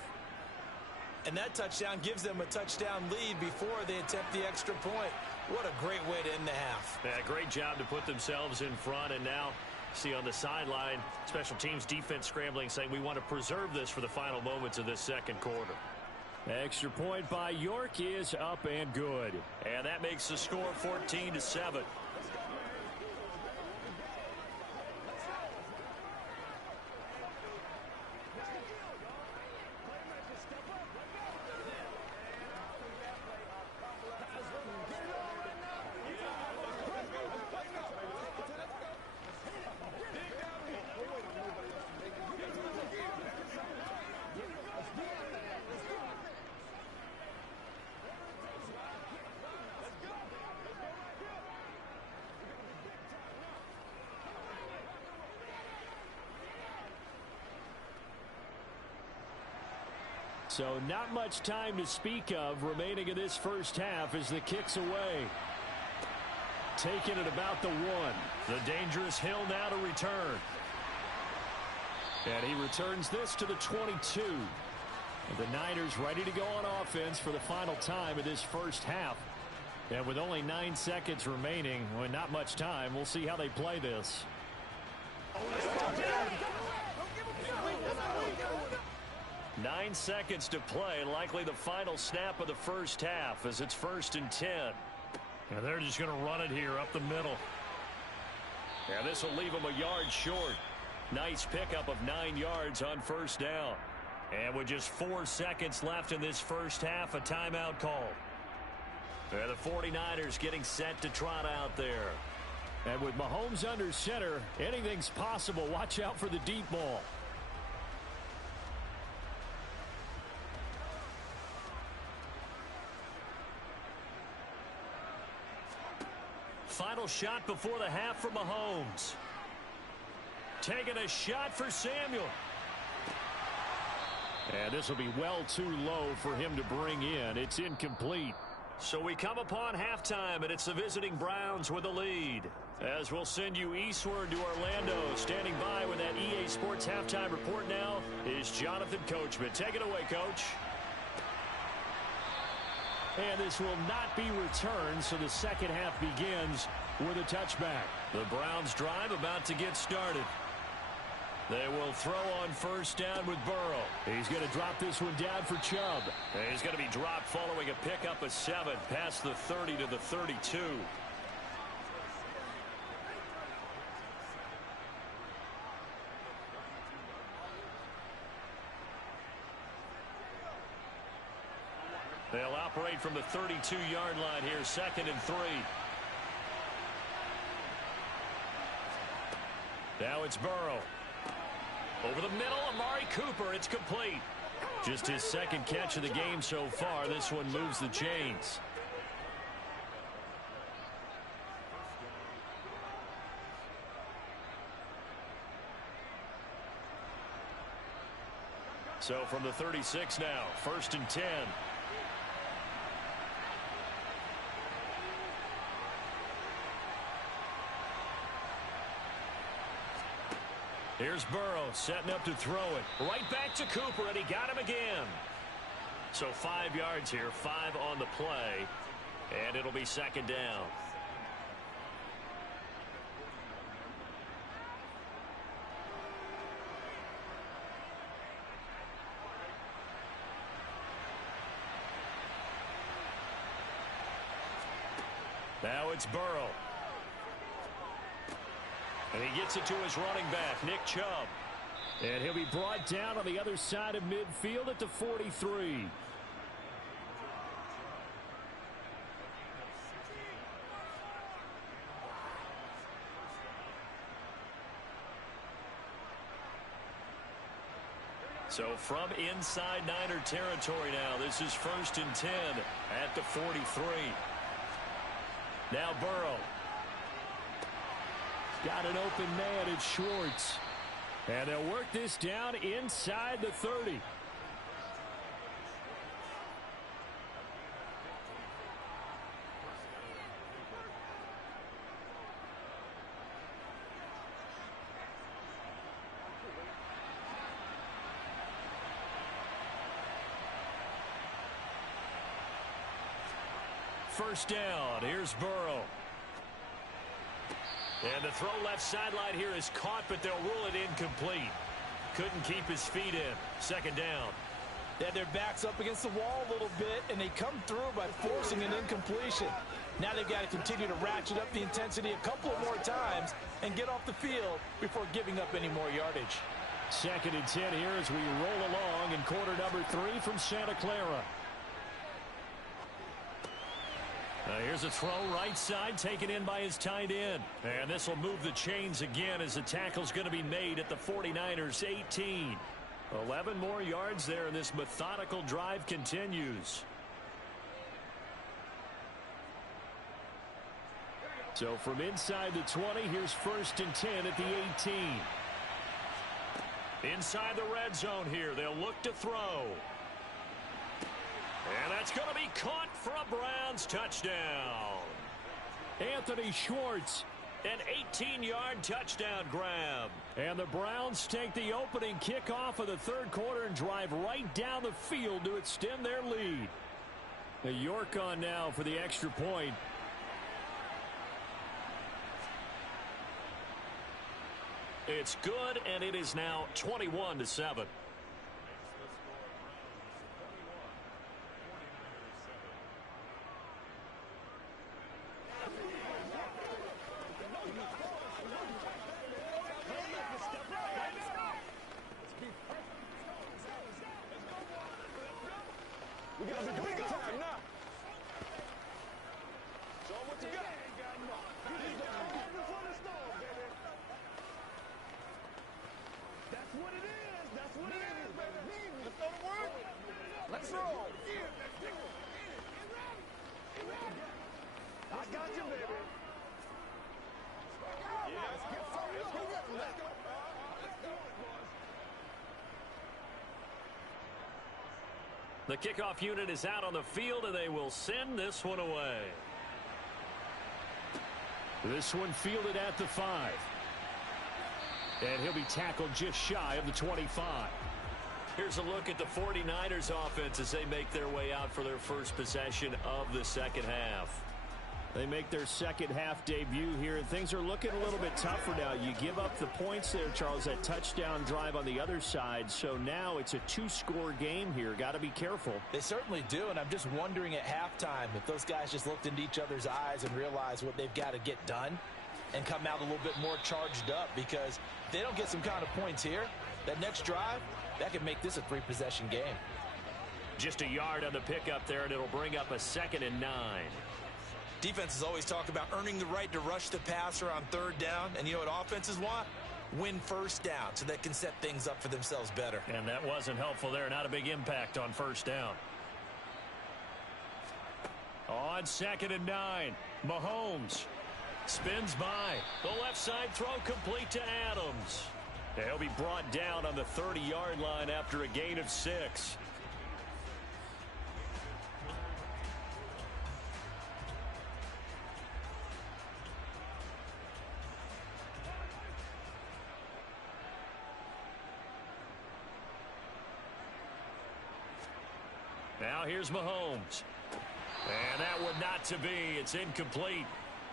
And that touchdown gives them a touchdown lead before they attempt the extra point. What a great way to end the half. Yeah, great job to put themselves in front, and now see on the sideline, special teams defense scrambling, saying we want to preserve this for the final moments of this second quarter. Extra point by York is up and good. And that makes the score 14-7. '" So not much time to speak of remaining in this first half as the kick's away. Taking it about the 1. The dangerous Hill now to return. And he returns this to the 22. And the Niners ready to go on offense for the final time of this first half. And with only 9 seconds remaining, well, not much time, we'll see how they play this. 9 seconds to play, likely the final snap of the first half as it's 1st and 10. And they're just going to run it here up the middle. And this will leave them a yard short. Nice pickup of 9 yards on 1st down. And with just 4 seconds left in this first half, a timeout call. And the 49ers getting set to trot out there. And with Mahomes under center, anything's possible. Watch out for the deep ball. Final shot before the half for Mahomes. Taking a shot for Samuel. And this will be well too low for him to bring in. It's incomplete. So we come upon halftime, and it's the visiting Browns with the lead. As we'll send you eastward to Orlando. Standing by with that EA Sports halftime report now is Jonathan Coachman. Take it away, Coach. And this will not be returned, so the second half begins with a touchback. The Browns drive about to get started. They will throw on 1st down with Burrow. He's going to drop this one down for Chubb. And he's going to be dropped following a pickup of 7 past the 30 to the 32. They'll operate from the 32-yard line here, 2nd and 3. Now it's Burrow. Over the middle, Amari Cooper. It's complete. Just his 2nd catch of the game so far. This one moves the chains. So from the 36 now, 1st and 10. Here's Burrow setting up to throw it. Right back to Cooper, and he got him again. So 5 yards here, 5 on the play, and it'll be 2nd down. Now it's Burrow. And he gets it to his running back, Nick Chubb. And he'll be brought down on the other side of midfield at the 43. So from inside Niner territory now, this is 1st and 10 at the 43. Now Burrow. Got an open man, it's Schwartz. And they'll work this down inside the 30. First down, here's Burrow. And the throw left sideline here is caught, but they'll rule it incomplete. Couldn't keep his feet in. 2nd down. They had their backs up against the wall a little bit, and they come through by forcing an incompletion. Now they've got to continue to ratchet up the intensity a couple of more times and get off the field before giving up any more yardage. 2nd and 10 here as we roll along in quarter number 3 from Santa Clara. Here's a throw right side taken in by his tight end. And this will move the chains again as the tackle's going to be made at the 49ers 18. 11 more yards there, and this methodical drive continues. So from inside the 20, here's 1st and 10 at the 18. Inside the red zone here, they'll look to throw. And that's going to be caught for a Browns touchdown. Anthony Schwartz. An 18-yard touchdown grab. And the Browns take the opening kickoff of the 3rd quarter and drive right down the field to extend their lead. The York on now for the extra point. It's good, and it is now 21-7. We got to be big time now. Show them what you got. That's what it is. That's what it is, baby. Let's go to work. Let's roll. I got you, baby. Yeah, let's get started. Let's go. Let's go. The kickoff unit is out on the field, and they will send this one away. This one fielded at the 5. And he'll be tackled just shy of the 25. Here's a look at the 49ers offense as they make their way out for their first possession of the 2nd half. They make their 2nd half debut here, and things are looking a little bit tougher now. You give up the points there, Charles, that touchdown drive on the other side. So now it's a 2-score game here. Got to be careful. They certainly do, and I'm just wondering at halftime if those guys just looked into each other's eyes and realized what they've got to get done and come out a little bit more charged up, because if they don't get some kind of points here, that next drive, that could make this a 3-possession game. Just a yard on the pickup there, and it'll bring up a 2nd and 9. Defenses always talk about earning the right to rush the passer on 3rd down. And you know what offenses want? Win 1st down so they can set things up for themselves better. And that wasn't helpful there. Not a big impact on 1st down. On 2nd and 9, Mahomes spins by. The left side throw complete to Adams. He'll be brought down on the 30-yard line after a gain of 6. Now here's Mahomes. And that would not to be. It's incomplete.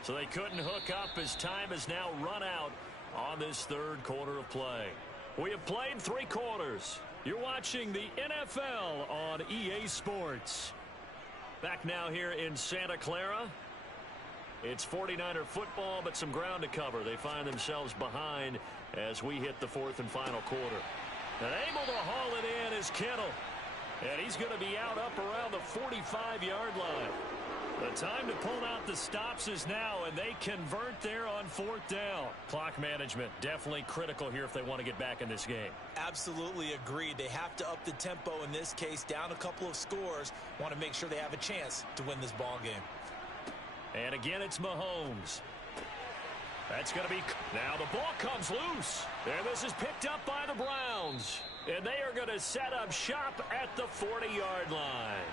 So they couldn't hook up as time has now run out on this 3rd quarter of play. We have played 3 quarters. You're watching the NFL on EA Sports. Back now here in Santa Clara. It's 49er football, but some ground to cover. They find themselves behind as we hit the 4th and final quarter. And able to haul it in is Kittle. And he's going to be out up around the 45-yard line. The time to pull out the stops is now, and they convert there on 4th down. Clock management definitely critical here if they want to get back in this game. Absolutely agreed. They have to up the tempo in this case, down a couple of scores. Want to make sure they have a chance to win this ball game. And again, it's Mahomes. That's going to be... Now the ball comes loose. And this is picked up by the Browns. And they are going to set up shop at the 40-yard line.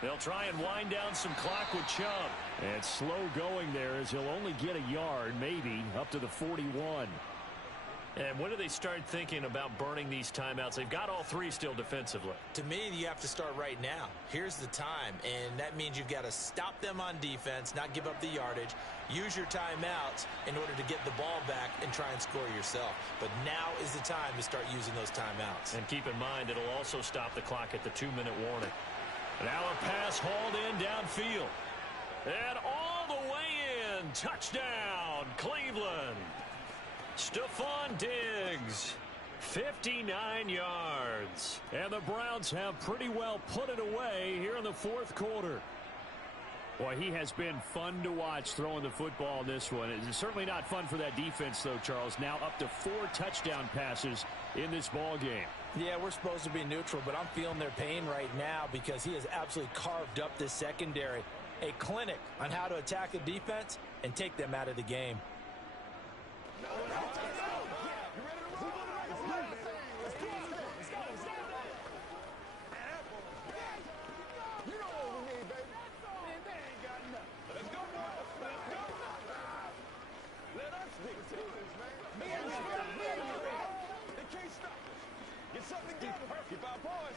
They'll try and wind down some clock with Chubb. And slow going there as he'll only get a yard, maybe, up to the 41. And when do they start thinking about burning these timeouts? They've got all 3 still defensively. To me, you have to start right now. Here's the time, and that means you've got to stop them on defense, not give up the yardage, use your timeouts in order to get the ball back and try and score yourself. But now is the time to start using those timeouts. And keep in mind, it'll also stop the clock at the 2-minute warning. Now a pass hauled in downfield. And all the way in. Touchdown, Cleveland. Stephon Diggs, 59 yards. And the Browns have pretty well put it away here in the 4th quarter. Boy, he has been fun to watch throwing the football in this one. It's certainly not fun for that defense, though, Charles. Now up to 4 touchdown passes in this ball game. Yeah, we're supposed to be neutral, but I'm feeling their pain right now because he has absolutely carved up this secondary. A clinic on how to attack a defense and take them out of the game. Keep our boys.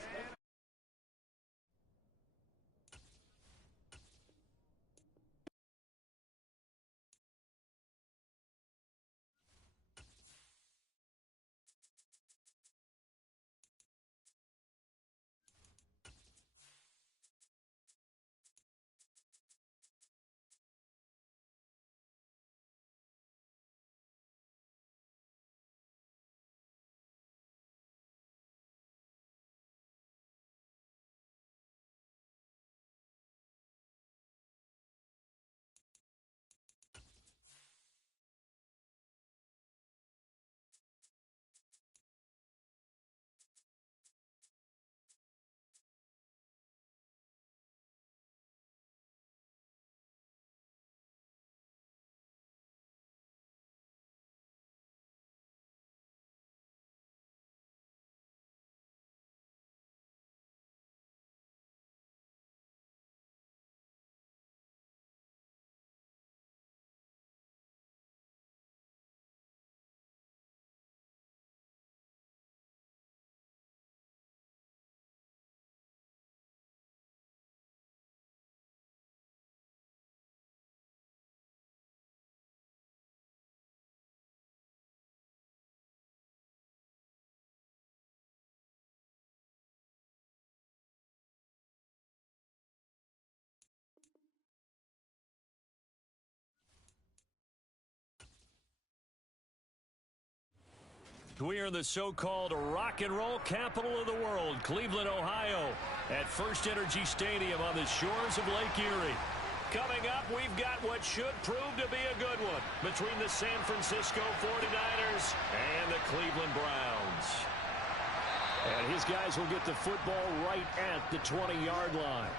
We are in the so-called rock and roll capital of the world, Cleveland, Ohio, at First Energy Stadium on the shores of Lake Erie. Coming up, we've got what should prove to be a good one between the San Francisco 49ers and the Cleveland Browns. And his guys will get the football right at the 20-yard line.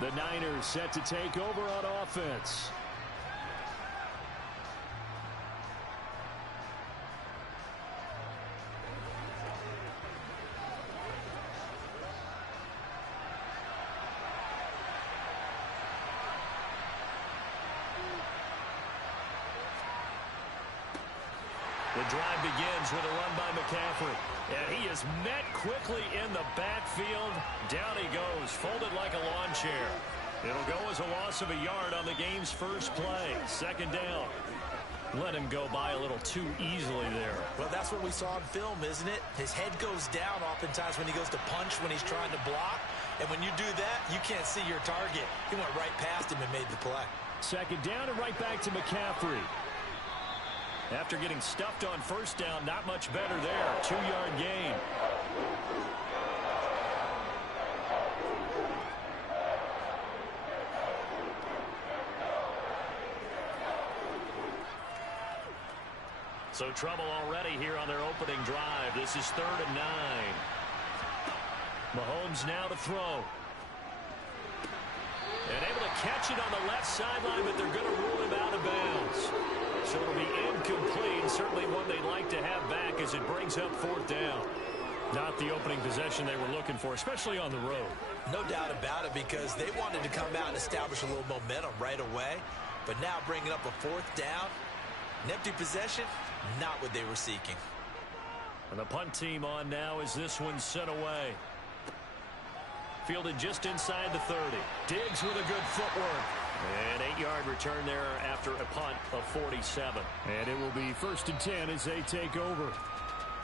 The Niners set to take over on offense. The drive begins with a run by McCaffrey. And he is met quickly in the backfield. Down he goes, folded like a lawn chair. It'll go as a loss of a yard on the game's first play. Second down. Let him go by a little too easily there. Well, that's what we saw in film, isn't it? His head goes down oftentimes when he goes to punch, when he's trying to block. And when you do that, you can't see your target. He went right past him and made the play. Second down and right back to McCaffrey. After getting stuffed on first down, not much better there. 2-yard gain. So trouble already here on their opening drive. This is 3rd and 9. Mahomes now to throw. And able to catch it on the left sideline, but they're going to rule him out of bounds. So it'll be incomplete. Certainly one they'd like to have back as it brings up 4th down. Not the opening possession they were looking for, especially on the road. No doubt about it, because they wanted to come out and establish a little momentum right away. But now bringing up a 4th down, an empty possession, not what they were seeking. And the punt team on now as this one's sent away. Fielded just inside the 30. Diggs with a good footwork. An 8-yard return there after a punt of 47. And it will be 1st and 10 as they take over.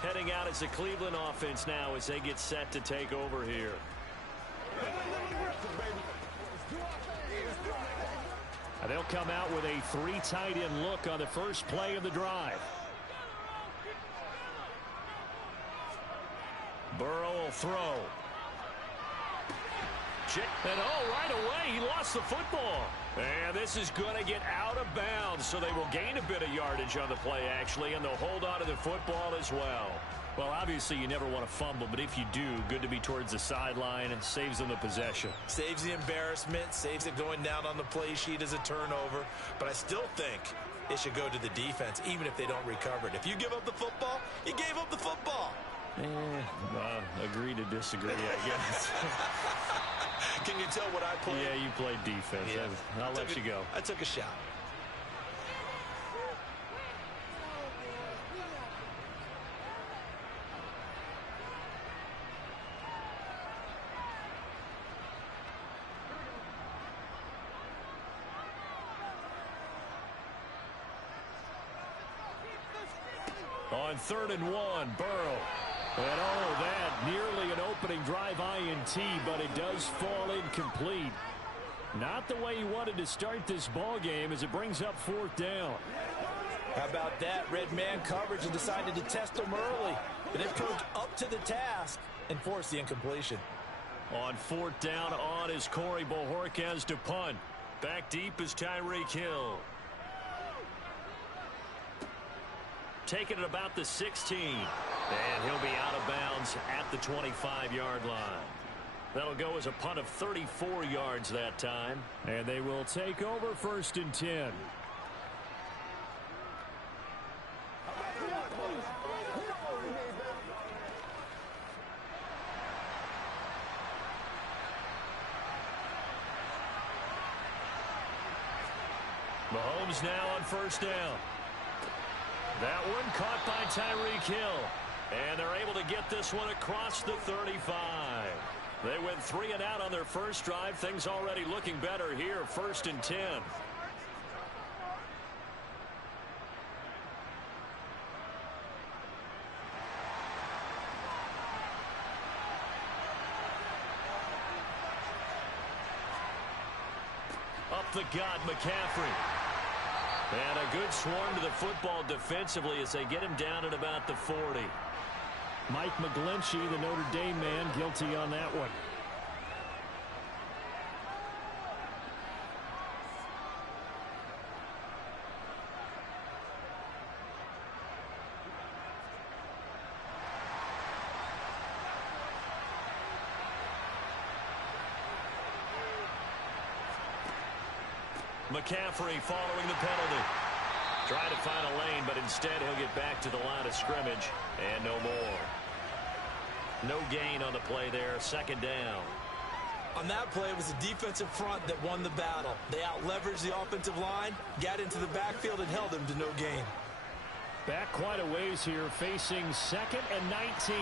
Heading out as the Cleveland offense now as they get set to take over here. And they'll come out with a 3 tight end look on the first play of the drive. Burrow will throw. And right away, he lost the football. And this is going to get out of bounds, so they will gain a bit of yardage on the play, actually, and they'll hold on to the football as well. Well, obviously, you never want to fumble, but if you do, good to be towards the sideline and saves them the possession. Saves the embarrassment, saves it going down on the play sheet as a turnover. But I still think it should go to the defense, even if they don't recover it. If you give up the football, you gave up the football. Agree to disagree, I guess. Can you tell what I played? Yeah, you played defense. Yeah. I'll let you go. I took a shot. On 3rd and 1, Burrow. And that nearly an opening drive INT, but it does fall incomplete. Not the way he wanted to start this ball game as it brings up 4th down. How about that? Red man coverage and decided to test him early. But it proved up to the task and forced the incompletion. On 4th down, on is Corey Bojorquez to punt. Back deep is Tyreek Hill. Taking it about the 16. And he'll be out of bounds at the 25-yard line. That'll go as a punt of 34 yards that time. And they will take over 1st and 10. Mahomes now on 1st down. That one caught by Tyreek Hill. And they're able to get this one across the 35. They went 3 and out on their first drive. Things already looking better here. 1st and 10. Up the gut, McCaffrey. And a good swarm to the football defensively as they get him down at about the 40. Mike McGlinchey, the Notre Dame man, guilty on that one. McCaffrey following the penalty. Trying to find a lane, but instead he'll get back to the line of scrimmage. And no more. No gain on the play there. Second down. On that play, it was the defensive front that won the battle. They out-leveraged the offensive line, got into the backfield, and held him to no gain. Back quite a ways here, facing 2nd and 19.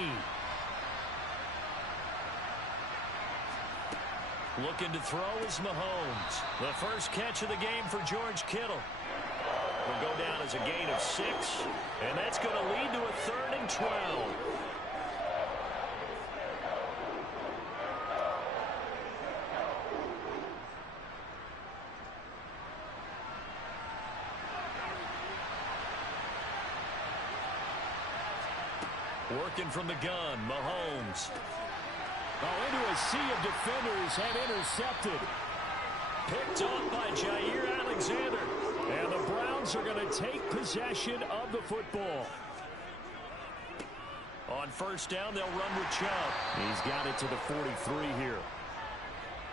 Looking to throw is Mahomes. The first catch of the game for George Kittle. Will go down as a gain of 6, and that's going to lead to a 3rd and 12. Working from the gun, Mahomes. Oh, into a sea of defenders and intercepted. Picked off by Jair Alexander. And the Browns are going to take possession of the football. On first down, they'll run with Chubb. He's got it to the 43 here.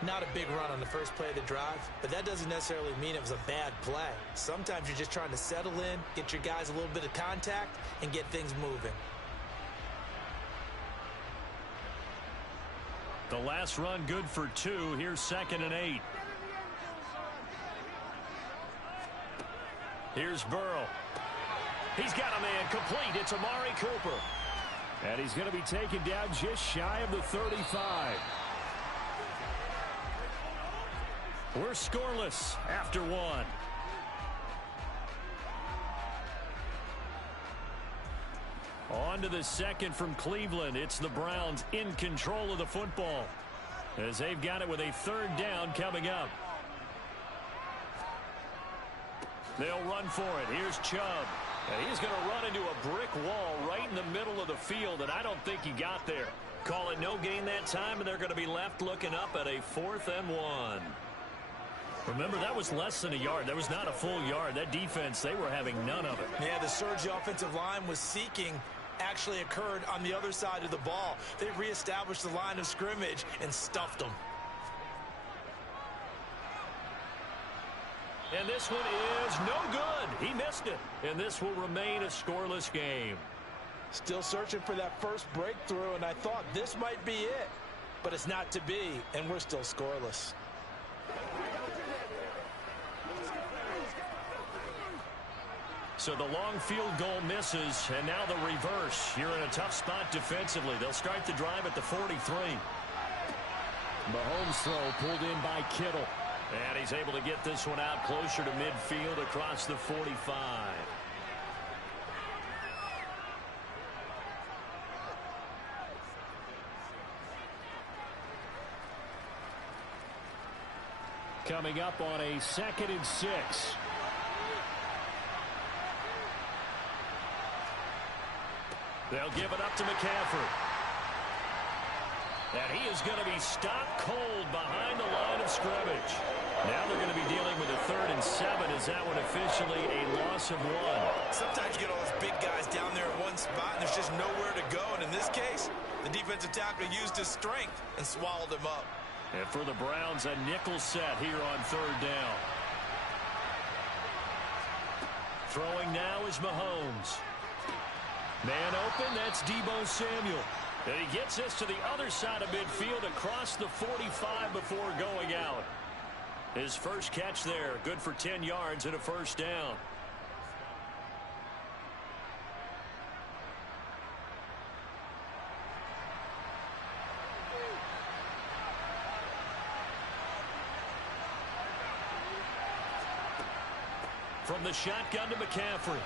Not a big run on the first play of the drive, but that doesn't necessarily mean it was a bad play. Sometimes you're just trying to settle in, get your guys a little bit of contact, and get things moving. The last run good for 2. Here's 2nd and 8. Here's Burrow. He's got a man complete. It's Amari Cooper. And he's going to be taken down just shy of the 35. We're scoreless after 1. On to the second from Cleveland. It's the Browns in control of the football as they've got it with a 3rd down coming up. They'll run for it. Here's Chubb. And he's going to run into a brick wall right in the middle of the field, and I don't think he got there. Call it no gain that time, and they're going to be left looking up at a 4th and 1. Remember, that was less than a yard. That was not a full yard. That defense, they were having none of it. Yeah, the surge the offensive line was seeking actually occurred on the other side of the ball. They reestablished the line of scrimmage and stuffed them. And this one is no good. He missed it. And this will remain a scoreless game. Still searching for that first breakthrough, and I thought this might be it. But it's not to be, and we're still scoreless. So the long field goal misses, and now the reverse. You're in a tough spot defensively. They'll start the drive at the 43. Mahomes throw pulled in by Kittle. And he's able to get this one out closer to midfield across the 45. Coming up on a 2nd and 6. They'll give it up to McCaffrey. And he is going to be stopped cold behind the line of scrimmage. Now they're going to be dealing with a 3rd and 7. Is that one officially a loss of 1? Sometimes you get all those big guys down there in one spot, and there's just nowhere to go. And in this case, the defensive tackle used his strength and swallowed him up. And for the Browns, a nickel set here on 3rd down. Throwing now is Mahomes. Man open, that's Deebo Samuel. And he gets this to the other side of midfield across the 45 before going out. His first catch there, good for 10 yards and a 1st down. From the shotgun to McCaffrey.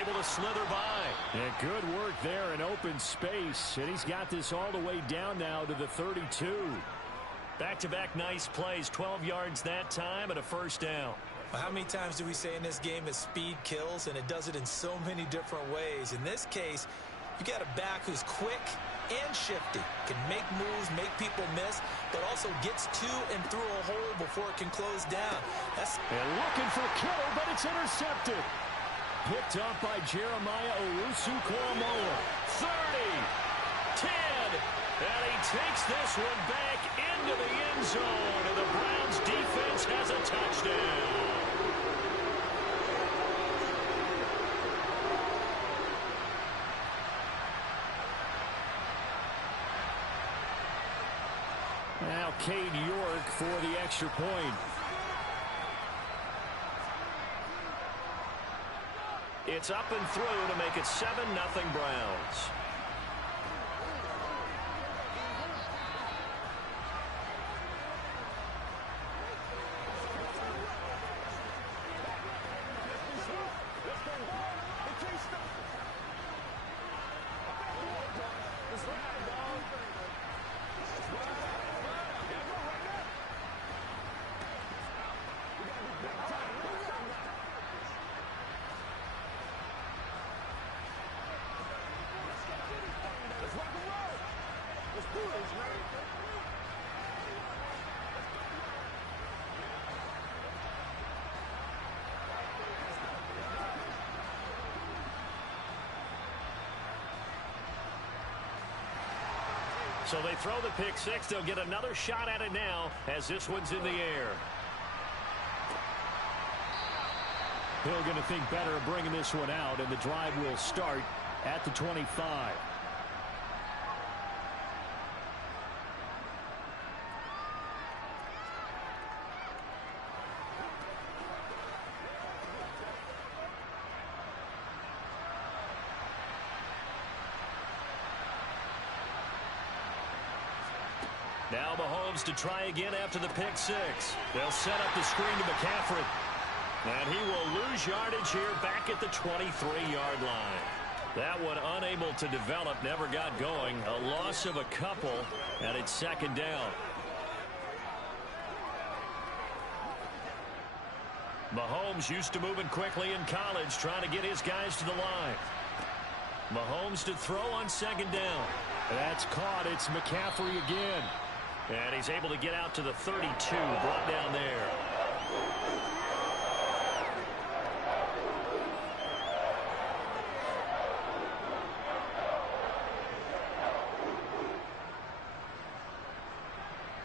Able to slither by. Yeah, good work there in open space. And he's got this all the way down now to the 32. Back-to-back nice plays. 12 yards that time and a 1st down. Well, how many times do we say in this game that speed kills, and it does it in so many different ways? In this case, you got a back who's quick and shifty, can make moves, make people miss, but also gets to and through a hole before it can close down. And looking for Kittle, but it's intercepted. Picked up by Jeremiah Owusu-Koramoah. 30, 10, and he takes this one back into the end zone, and the Browns defense has a touchdown. Now Cade York for the extra point. It's up and through to make it 7-0 Browns. So they throw the pick six. They'll get another shot at it now as this one's in the air. Hill going to think better of bringing this one out, and the drive will start at the 25. Now Mahomes to try again after the pick six. They'll set up the screen to McCaffrey. And he will lose yardage here back at the 23-yard line. That one unable to develop, never got going. A loss of a couple, and it's second down. Mahomes used to moving quickly in college, trying to get his guys to the line. Mahomes to throw on second down. That's caught. It's McCaffrey again. And he's able to get out to the 32, brought down there.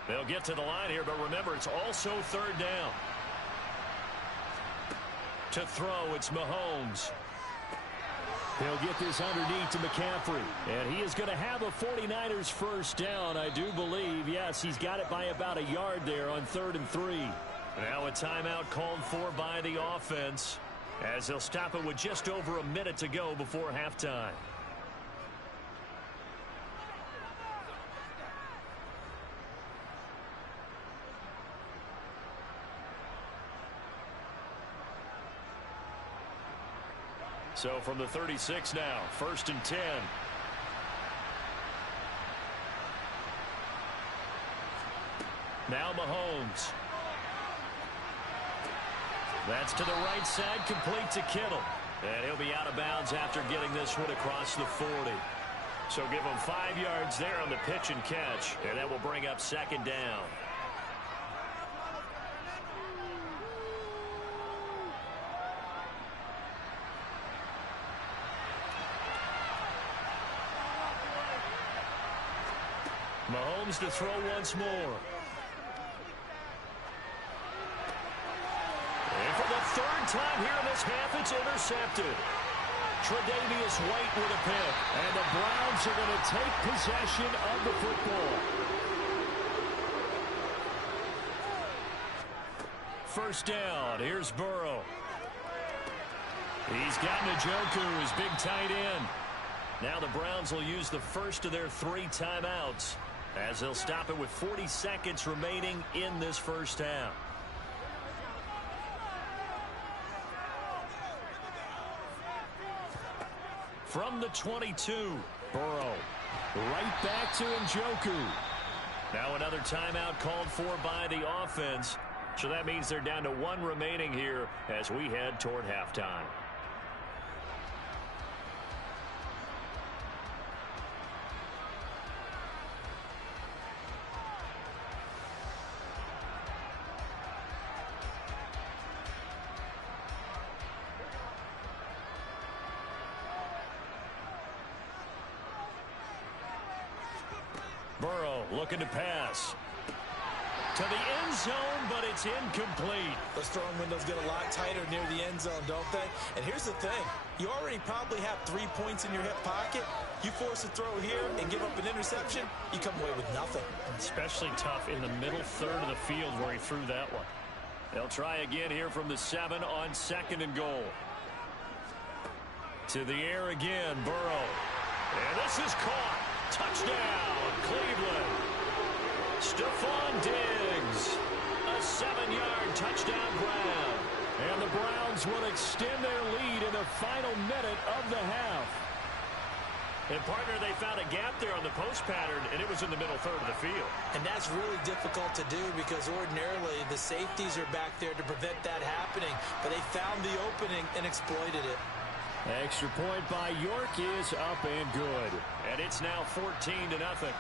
They'll get to the line here, but remember, it's also third down. To throw, it's Mahomes. He'll get this underneath to McCaffrey. And he is going to have a 49ers first down, I do believe. Yes, he's got it by about a yard there on 3rd and 3. Now a timeout called for by the offense, as they'll stop it with just over a minute to go before halftime. So from the 36 now, 1st and 10. Now Mahomes. That's to the right side, complete to Kittle. And he'll be out of bounds after getting this one across the 40. So give him 5 yards there on the pitch and catch, and that will bring up second down. Mahomes to throw once more. And for the 3rd time here in this half, it's intercepted. Tre'Davious White with a pick. And the Browns are going to take possession of the football. First down. Here's Burrow. He's got Njoku, his big tight end. Now the Browns will use the first of their 3 timeouts, as they'll stop it with 40 seconds remaining in this first half. From the 22, Burrow. Right back to Njoku. Now another timeout called for by the offense. So that means they're down to 1 remaining here as we head toward halftime. Burrow looking to pass to the end zone, but it's incomplete. Those throwing windows get a lot tighter near the end zone, don't they? And here's the thing. You already probably have 3 points in your hip pocket. You force a throw here and give up an interception, you come away with nothing. Especially tough in the middle third of the field where he threw that one. They'll try again here from the 7 on 2nd and goal. To the air again, Burrow. And this is caught. Touchdown, Cleveland. Stephon Diggs. A 7-yard touchdown grab. And the Browns will extend their lead in the final minute of the half. And, partner, they found a gap there on the post pattern, and it was in the middle third of the field. And that's really difficult to do because ordinarily the safeties are back there to prevent that happening. But they found the opening and exploited it. Extra point by York is up and good. And it's now 14-0.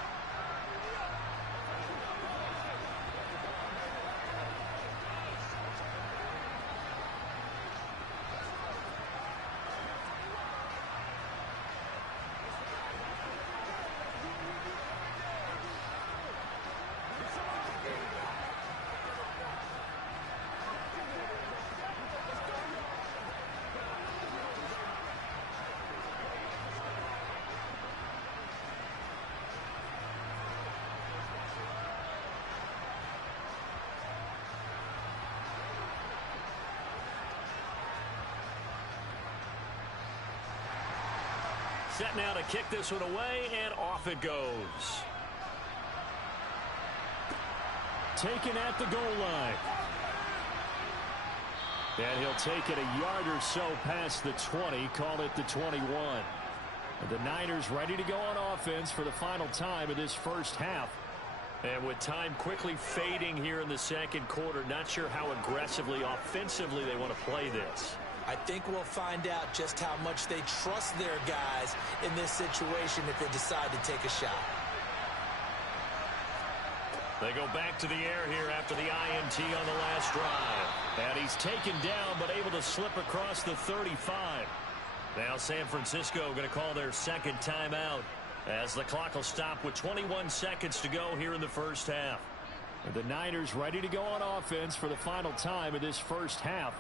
Set now to kick this one away, and off it goes. Taken at the goal line. And he'll take it a yard or so past the 20, call it the 21. And the Niners ready to go on offense for the final time of this first half. And with time quickly fading here in the second quarter, not sure how aggressively, offensively they want to play this. I think we'll find out just how much they trust their guys in this situation if they decide to take a shot. They go back to the air here after the INT on the last drive. And he's taken down but able to slip across the 35. Now San Francisco going to call their second timeout as the clock will stop with 21 seconds to go here in the first half. And the Niners ready to go on offense for the final time of this first half.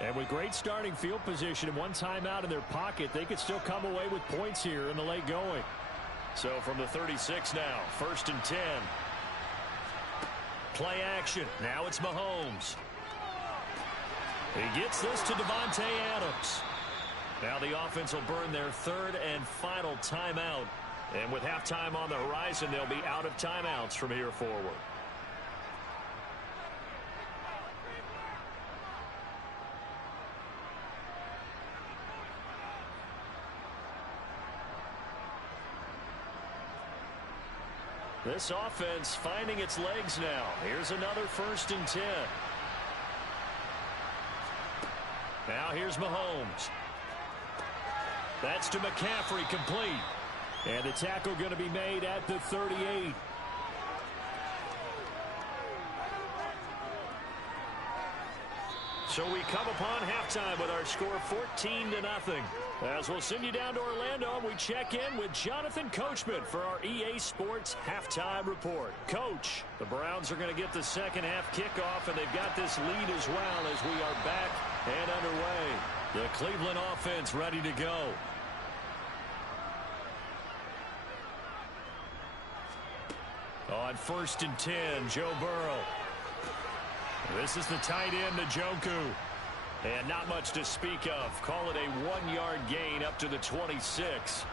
And with great starting field position and one timeout in their pocket, they could still come away with points here in the late going. So from the 36 now, 1st and 10. Play action. Now it's Mahomes. He gets this to Davante Adams. Now the offense will burn their third and final timeout. And with halftime on the horizon, they'll be out of timeouts from here forward. This offense finding its legs now. Here's another 1st and 10. Now here's Mahomes. That's to McCaffrey, complete. And the tackle going to be made at the 38. So we come upon halftime with our score 14-0. As we'll send you down to Orlando, and we check in with Jonathan Coachman for our EA Sports Halftime Report. Coach, the Browns are going to get the second half kickoff, and they've got this lead as well as we are back and underway. The Cleveland offense ready to go. On 1st and 10, Joe Burrow. This is the tight end, Njoku. And not much to speak of. Call it a 1-yard gain up to the 26.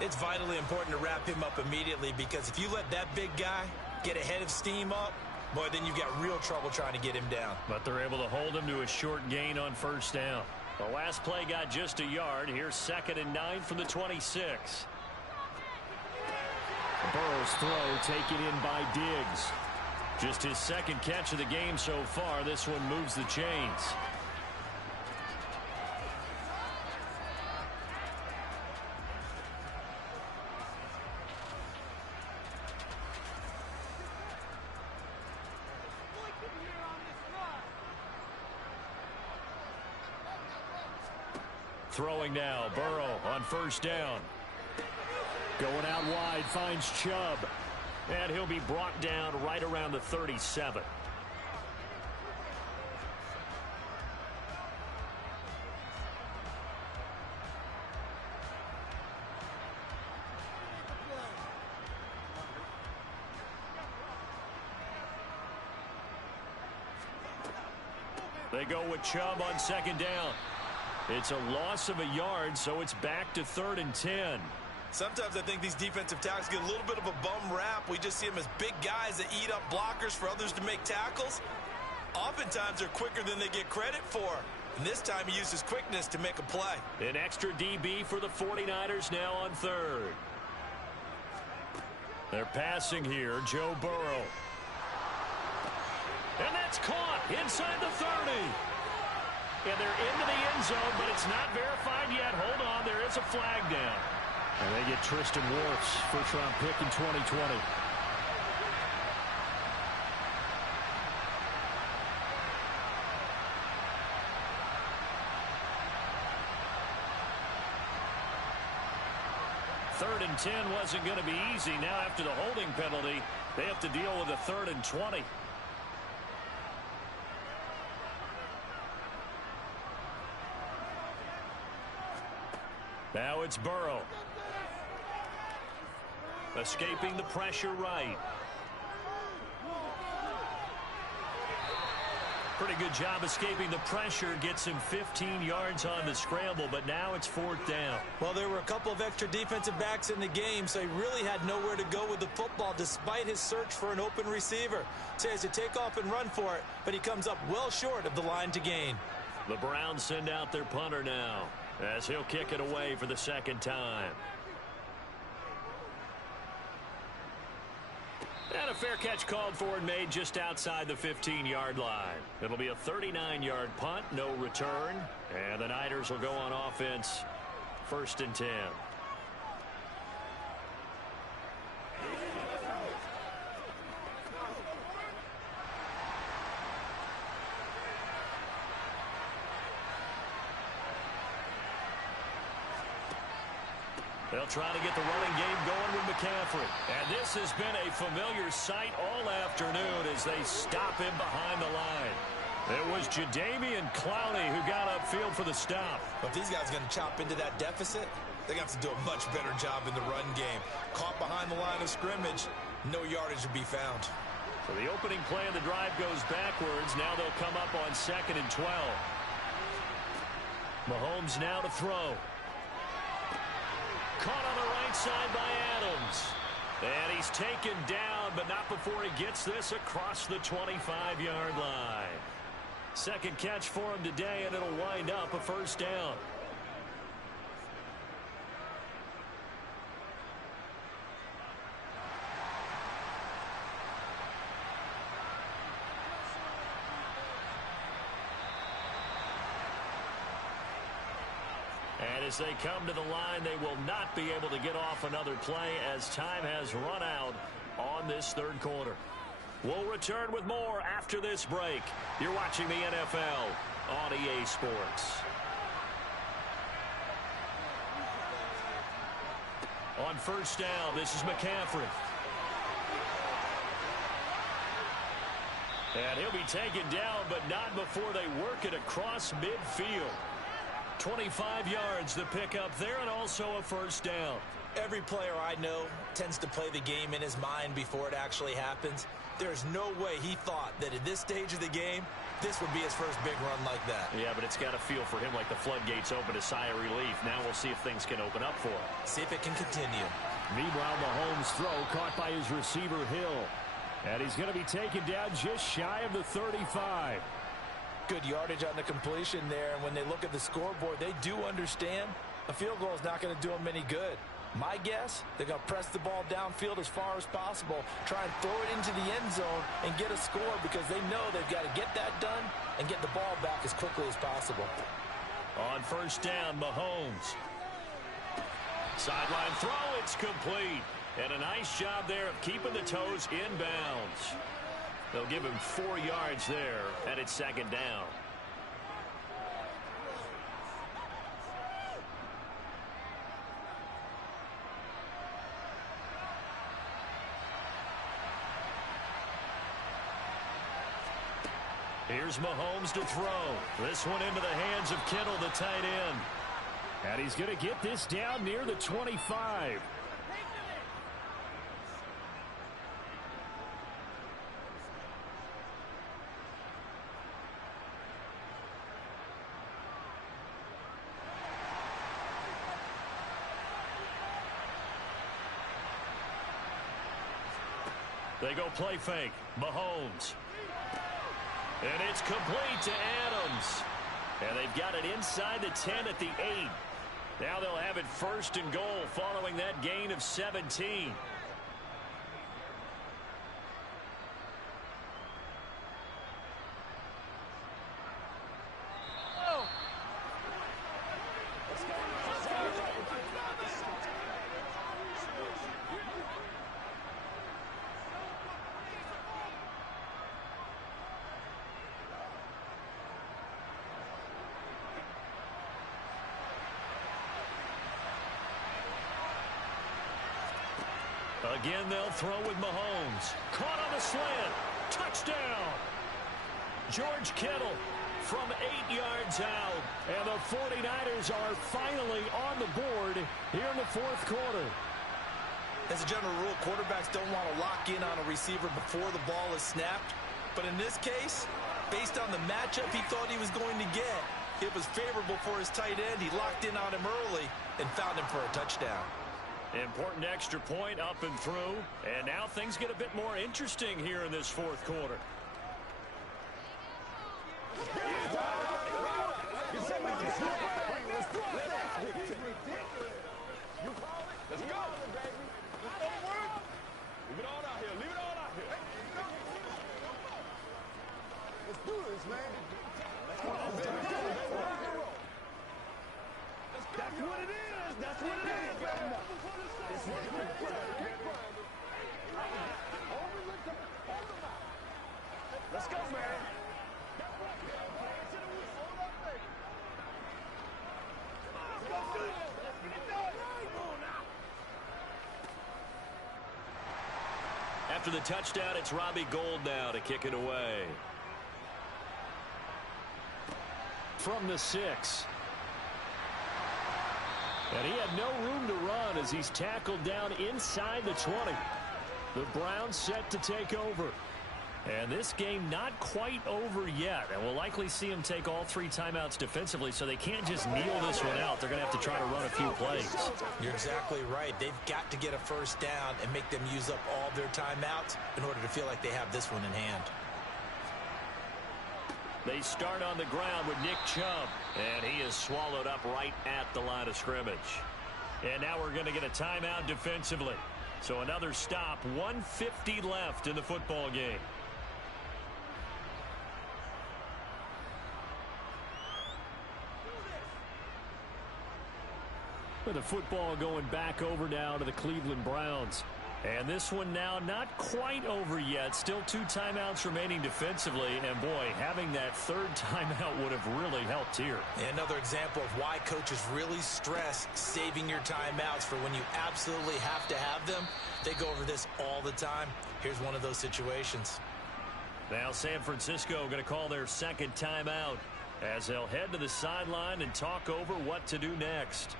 It's vitally important to wrap him up immediately because if you let that big guy get ahead of steam up, boy, then you've got real trouble trying to get him down. But they're able to hold him to a short gain on 1st down. The last play got just a yard. Here's 2nd and 9 from the 26. Burrow's throw taken in by Diggs. Just his second catch of the game so far. This one moves the chains. Throwing now, Burrow on first down. Going out wide, finds Chubb. And he'll be brought down right around the 37. They go with Chubb on second down. It's a loss of a yard, so it's back to 3rd and 10. Sometimes I think these defensive tackles get a little bit of a bum rap. We just see them as big guys that eat up blockers for others to make tackles. Oftentimes they're quicker than they get credit for. And this time he used his quickness to make a play. An extra DB for the 49ers now on 3rd. They're passing here, Joe Burrow. And that's caught inside the 30. And they're into the end zone, but it's not verified yet. Hold on, there is a flag down. And they get Tristan Wirfs, first-round pick in 2020. Third and 10 wasn't going to be easy. Now after the holding penalty, they have to deal with a 3rd and 20. Now it's Burrow. Escaping the pressure right. Pretty good job escaping the pressure. Gets him 15 yards on the scramble, but now it's 4th down. Well, there were a couple of extra defensive backs in the game, so he really had nowhere to go with the football despite his search for an open receiver. So he has to take off and run for it, but he comes up well short of the line to gain. The Browns send out their punter now, as he'll kick it away for the 2nd time. And a fair catch called for and made just outside the 15-yard line. It'll be a 39-yard punt, no return. And the Niners will go on offense, 1st and 10. They'll try to get the running game going with McCaffrey. And this has been a familiar sight all afternoon as they stop him behind the line. It was Jadeveon Clowney who got upfield for the stop. But if these guys are going to chop into that deficit, they're going to have to do a much better job in the run game. Caught behind the line of scrimmage, no yardage to be found. So the opening play of the drive goes backwards. Now they'll come up on 2nd and 12. Mahomes now to throw. Caught on the right side by Adams. And he's taken down, but not before he gets this across the 25-yard line. Second catch for him today, and it'll wind up a 1st down. And as they come to the line, they will not be able to get off another play as time has run out on this 3rd quarter. We'll return with more after this break. You're watching the NFL on EA Sports. On 1st down, this is McCaffrey. And he'll be taken down, but not before they work it across midfield. 25 yards to pick up there, and also a 1st down. Every player I know tends to play the game in his mind before it actually happens. There's no way he thought that at this stage of the game, this would be his first big run like that. Yeah, but it's got to feel for him like the floodgates open, a sigh of relief. Now we'll see if things can open up for him. See if it can continue. Meanwhile, Mahomes' throw caught by his receiver, Hill. And he's going to be taken down just shy of the 35. Good yardage on the completion there, and when they look at the scoreboard, they do understand a field goal is not going to do them any good. My guess, they're going to press the ball downfield as far as possible, try and throw it into the end zone and get a score because they know they've got to get that done and get the ball back as quickly as possible. On first down, Mahomes. Sideline throw, it's complete. And a nice job there of keeping the toes inbounds. They'll give him 4 yards there, and it's second down. Here's Mahomes to throw. This one into the hands of Kittle, the tight end. And he's going to get this down near the 25. They go play fake. Mahomes. And it's complete to Adams. And they've got it inside the 10 at the 8. Now they'll have it first and goal following that gain of 17. Again, they'll throw with Mahomes. Caught on the slant. Touchdown. George Kittle from 8 yards out. And the 49ers are finally on the board here in the fourth quarter. As a general rule, quarterbacks don't want to lock in on a receiver before the ball is snapped. But in this case, based on the matchup he thought he was going to get, it was favorable for his tight end. He locked in on him early and found him for a touchdown. Important extra point up and through. And now things get a bit more interesting here in this fourth quarter. Let's go, baby. Leave it all out here. Leave it all out here. Let's do this, man. Come on, baby. That's what it is. That's what it is, man. Let's go, man. After the touchdown, it's Robbie Gould now to kick it away. From the 6. And he had no room to run as he's tackled down inside the 20. The Browns set to take over. And this game not quite over yet. And we'll likely see him take all 3 timeouts defensively, so they can't just kneel this one out. They're going to have to try to run a few plays. You're exactly right. They've got to get a first down and make them use up all their timeouts in order to feel like they have this one in hand. They start on the ground with Nick Chubb, and he is swallowed up right at the line of scrimmage. And now we're going to get a timeout defensively. So another stop, 1:50 left in the football game. With the football going back over now to the Cleveland Browns. And this one now not quite over yet. Still 2 timeouts remaining defensively. And, boy, having that 3rd timeout would have really helped here. Another example of why coaches really stress saving your timeouts for when you absolutely have to have them. They go over this all the time. Here's one of those situations. Now San Francisco going to call their 2nd timeout as they'll head to the sideline and talk over what to do next.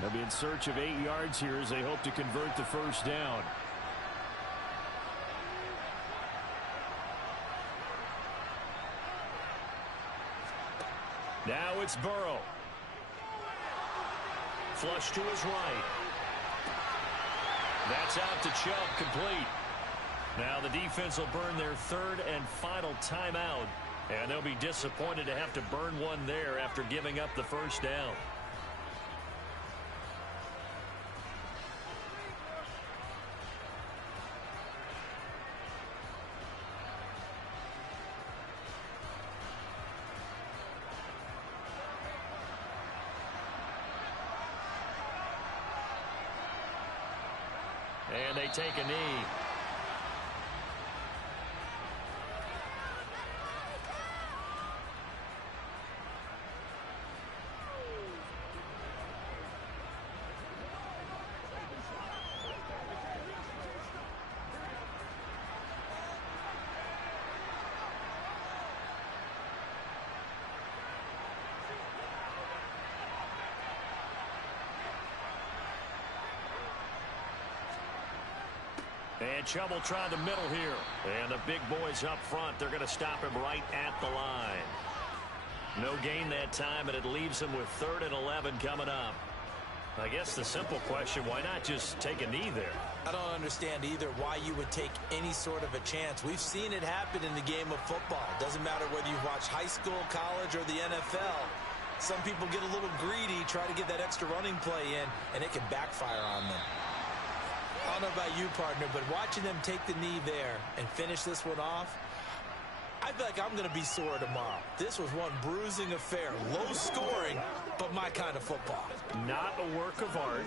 They'll be in search of 8 yards here as they hope to convert the first down. Now it's Burrow. Flush to his right. That's out to Chubb, complete. Now the defense will burn their third and final timeout, and they'll be disappointed to have to burn one there after giving up the first down. And they take a knee. And Chubb trying the middle here. And the big boys up front, they're going to stop him right at the line. No gain that time, and it leaves him with 3rd and 11 coming up. I guess the simple question, why not just take a knee there? I don't understand either why you would take any sort of a chance. We've seen it happen in the game of football. Doesn't matter whether you watch high school, college, or the NFL. Some people get a little greedy, try to get that extra running play in, and it can backfire on them. I don't know about you, partner, but watching them take the knee there and finish this one off, I feel like I'm going to be sore tomorrow. This was one bruising affair. Low scoring, but my kind of football. Not a work of art,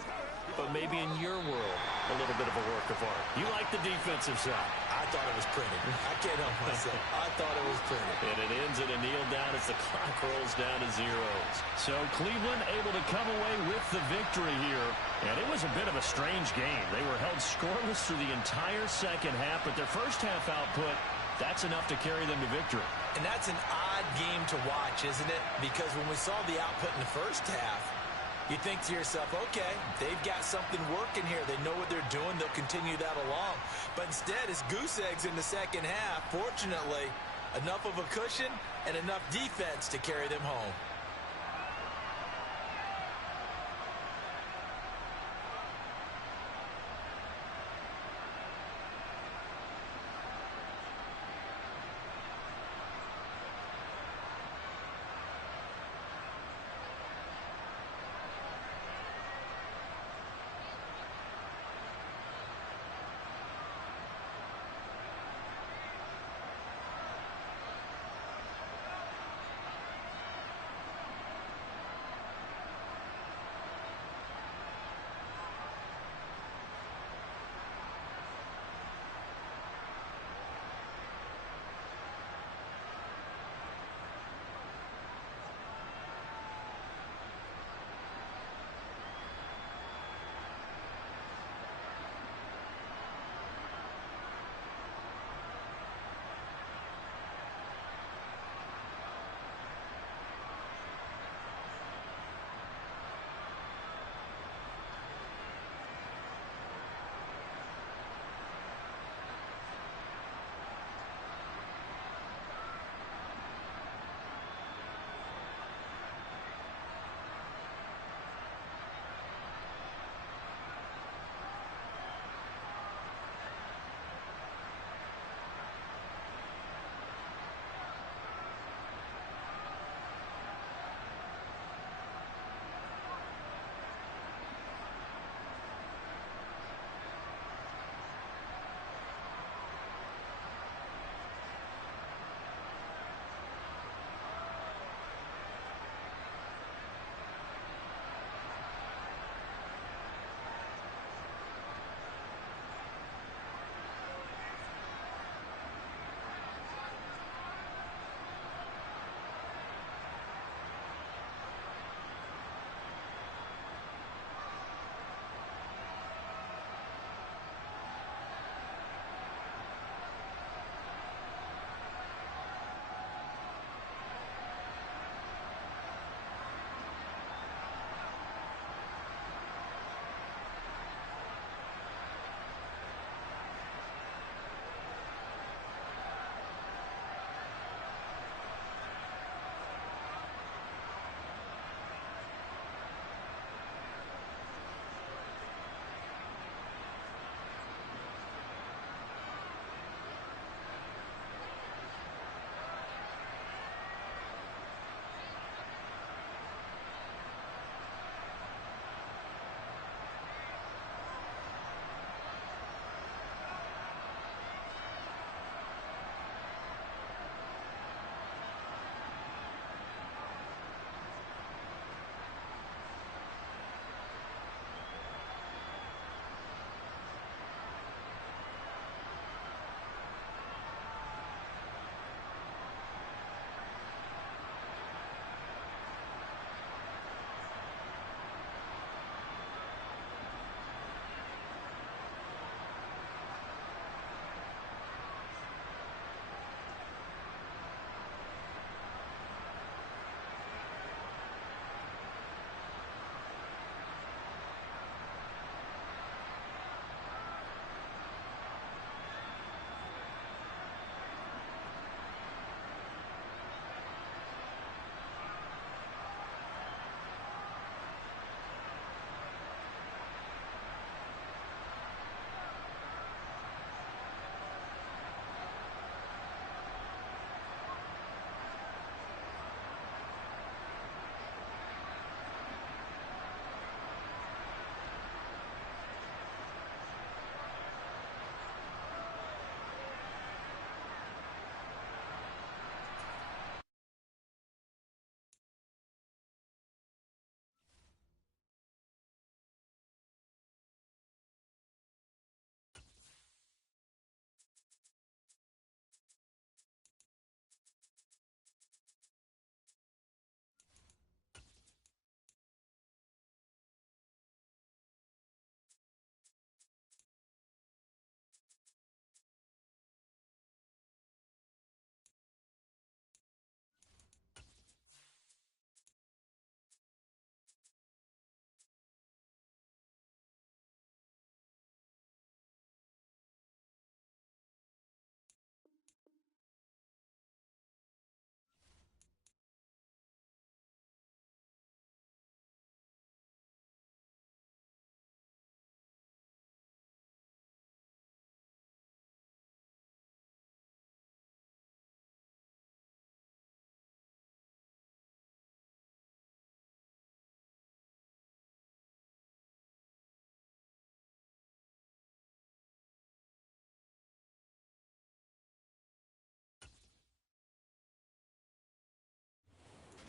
but maybe in your world, a little bit of a work of art. You like the defensive side. I thought it was pretty. I can't help myself. I thought it was pretty. And it ends in a kneel down as the clock rolls down to zeros. So Cleveland able to come away with the victory here. And it was a bit of a strange game. They were held scoreless through the entire second half, but their first half output, that's enough to carry them to victory. And that's an odd game to watch, isn't it? Because when we saw the output in the first half, you think to yourself, okay, they've got something working here. They know what they're doing. They'll continue that along. But instead, it's goose eggs in the second half. Fortunately, enough of a cushion and enough defense to carry them home.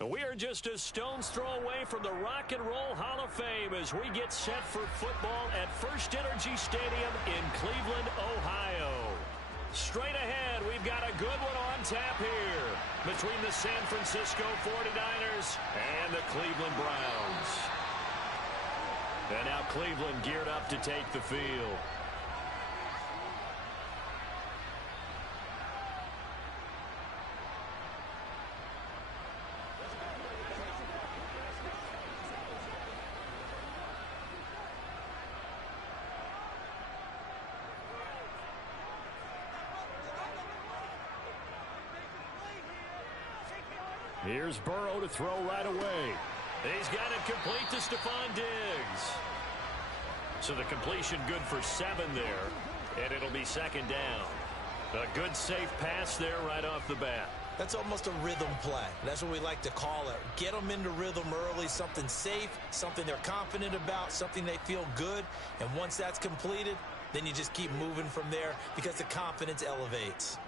We are just a stone's throw away from the Rock and Roll Hall of Fame as we get set for football at First Energy Stadium in Cleveland, Ohio. Straight ahead, we've got a good one on tap here between the San Francisco 49ers and the Cleveland Browns. And now Cleveland geared up to take the field. Here's Burrow to throw right away. He's got it complete to Stephon Diggs. So the completion good for 7 there, and it'll be second down. A good, safe pass there right off the bat. That's almost a rhythm play. That's what we like to call it. Get them into rhythm early, something safe, something they're confident about, something they feel good. And once that's completed, then you just keep moving from there because the confidence elevates.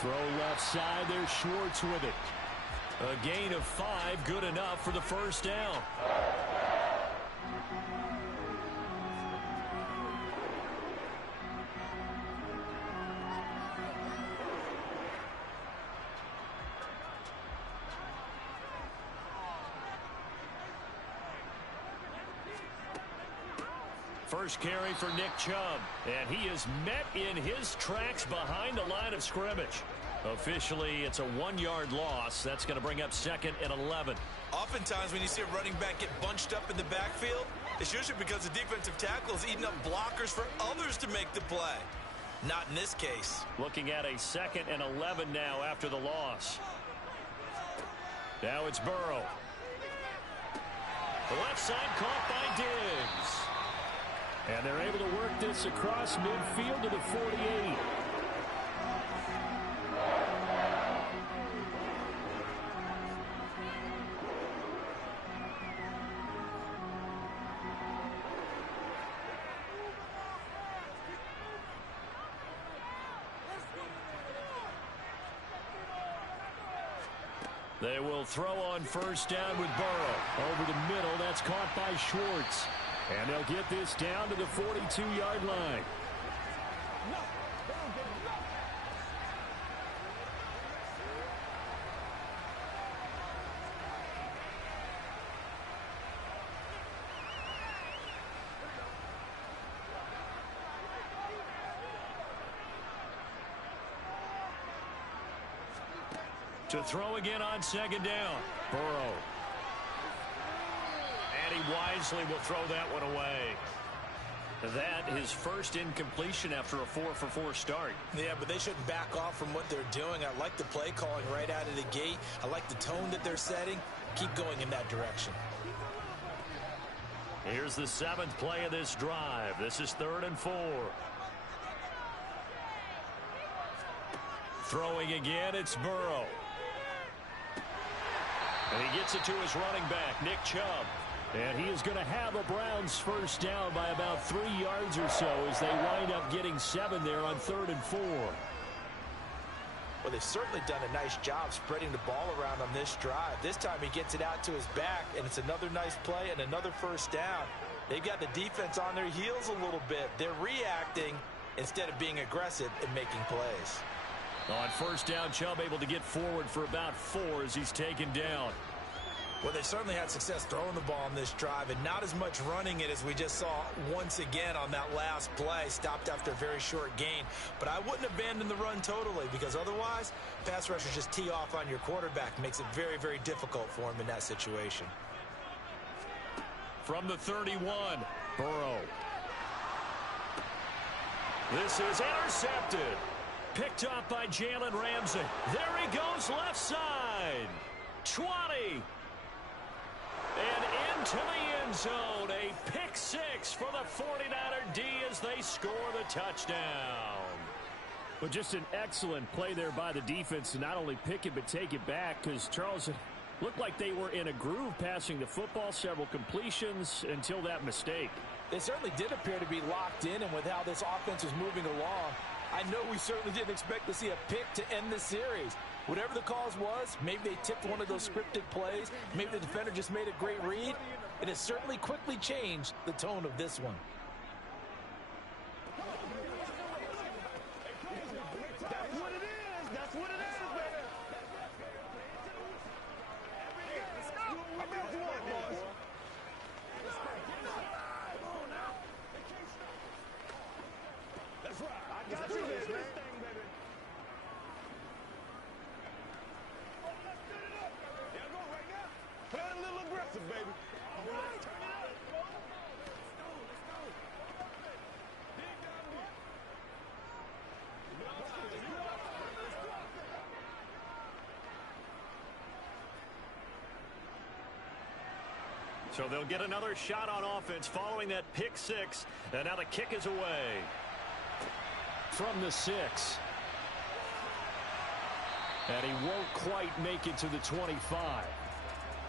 Throw left side, there's Schwartz with it. A gain of 5, good enough for the first down. First carry for Nick Chubb, and he is met in his tracks behind the line of scrimmage. Officially, it's a 1-yard loss. That's going to bring up 2nd and 11. Oftentimes when you see a running back get bunched up in the backfield, it's usually because the defensive tackle is eating up blockers for others to make the play. Not in this case. Looking at a 2nd and 11 now after the loss. Now it's Burrow. The left side caught by Diggs. And they're able to work this across midfield to the 48. They will throw on first down with Burrow. Over the middle, that's caught by Schwartz. And they'll get this down to the 42-yard line. To throw again on second down. Burrow. And he wisely will throw that one away. That his first incompletion after a 4-for-4 start. Yeah, but they shouldn't back off from what they're doing. I like the play calling right out of the gate. I like the tone that they're setting. Keep going in that direction. Here's the 7th play of this drive. This is 3rd and 4. Throwing again, it's Burrow. And he gets it to his running back, Nick Chubb. And he is going to have a Browns first down by about 3 yards or so as they wind up getting 7 there on 3rd and 4. Well, they've certainly done a nice job spreading the ball around on this drive. This time he gets it out to his back, and it's another nice play and another first down. They've got the defense on their heels a little bit. They're reacting instead of being aggressive and making plays. On first down, Chubb able to get forward for about 4 as he's taken down. Well, they certainly had success throwing the ball on this drive and not as much running it as we just saw once again on that last play. Stopped after a very short gain. But I wouldn't abandon the run totally because otherwise, pass rushers just tee off on your quarterback. Makes it very, very difficult for him in that situation. From the 31, Burrow. This is intercepted. Picked up by Jalen Ramsey. There he goes left side. 20. And into the end zone. A pick 6 for the 49er D as they score the touchdown. But just an excellent play there by the defense to not only pick it but take it back, because Charles looked like they were in a groove passing the football, several completions until that mistake. They certainly did appear to be locked in, and with how this offense was moving along, I know we certainly didn't expect to see a pick to end the series. Whatever the cause was, maybe they tipped one of those scripted plays. Maybe the defender just made a great read. It has certainly quickly changed the tone of this one. That's what it is. That's what it is, baby. Let's go. I bet you want, boys. That's right. I got you this, man. Yeah, go right now. Play a little aggressive, baby. All right. Turn it up. Let's go. Dig down deep. So they'll get another shot on offense following that pick six. And now the kick is away. From the 6. And he won't quite make it to the 25.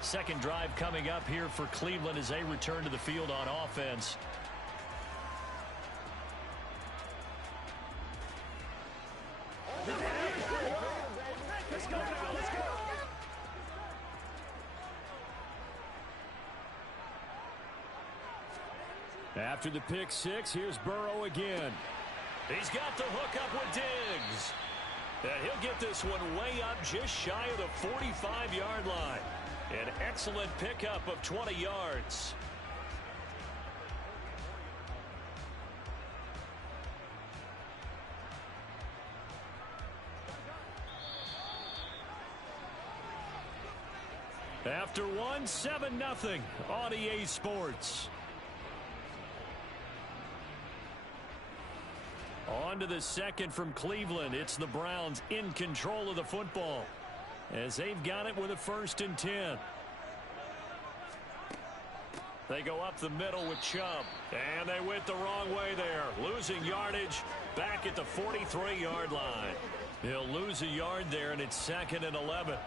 Second drive coming up here for Cleveland as they return to the field on offense. Let's go now. Let's go. After the pick six, here's Burrow again. He's got the hook up with Diggs. And he'll get this one way up just shy of the 45-yard line. An excellent pickup of 20 yards. After one, 7-0 on EA Sports. On to the second from Cleveland. It's the Browns in control of the football as they've got it with a 1st and 10. They go up the middle with Chubb. And they went the wrong way there. Losing yardage back at the 43-yard line. He'll lose a yard there, and it's 2nd and 11.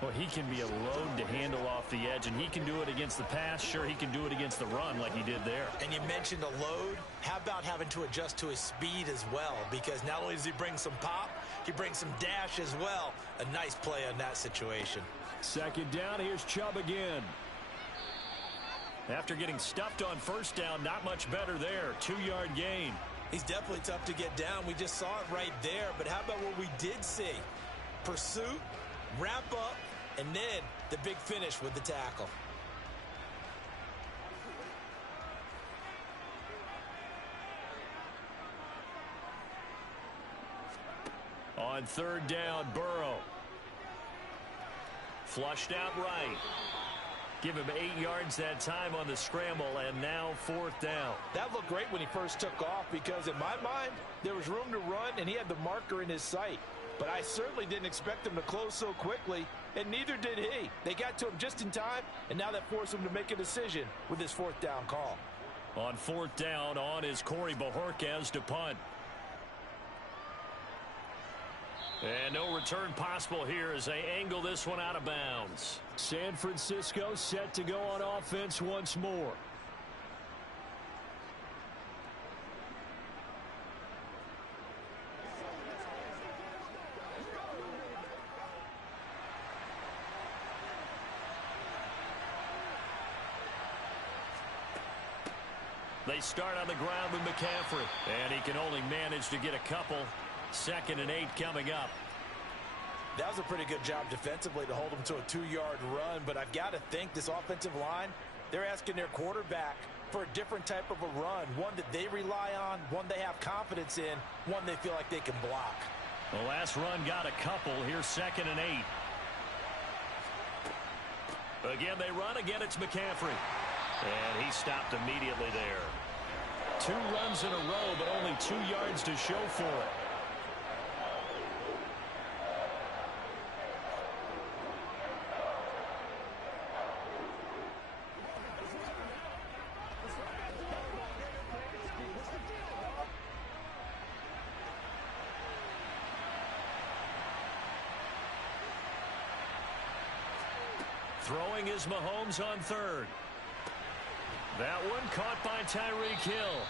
Well, he can be a load to handle off the edge, and he can do it against the pass. Sure, he can do it against the run like he did there. And you mentioned a load. How about having to adjust to his speed as well? Because not only does he bring some pop, he brings some dash as well. A nice play on that situation. 2nd down, here's Chubb again. After getting stuffed on 1st down, not much better there. 2-yard gain. He's definitely tough to get down. We just saw it right there. But how about what we did see? Pursuit, wrap up, and then the big finish with the tackle. On 3rd down, Burrow. Flushed out right. Give him 8 yards that time on the scramble, and now 4th down. That looked great when he first took off because, in my mind, there was room to run, and he had the marker in his sight. But I certainly didn't expect him to close so quickly, and neither did he. They got to him just in time, and now that forced him to make a decision with his 4th down call. On 4th down, on is Corey Bojorquez to punt. And no return possible here as they angle this one out of bounds. San Francisco set to go on offense once more. They start on the ground with McCaffrey, and he can only manage to get a couple. 2nd and 8 coming up. That was a pretty good job defensively to hold him to a 2-yard run, but I've got to think this offensive line, they're asking their quarterback for a different type of a run, one that they rely on, one they have confidence in, one they feel like they can block. The last run got a couple. Here's 2nd and 8. Again, they run. Again, it's McCaffrey. And he stopped immediately there. 2 runs in a row, but only 2 yards to show for it. Throwing is Mahomes on 3rd. That one caught by Tyreek Hill.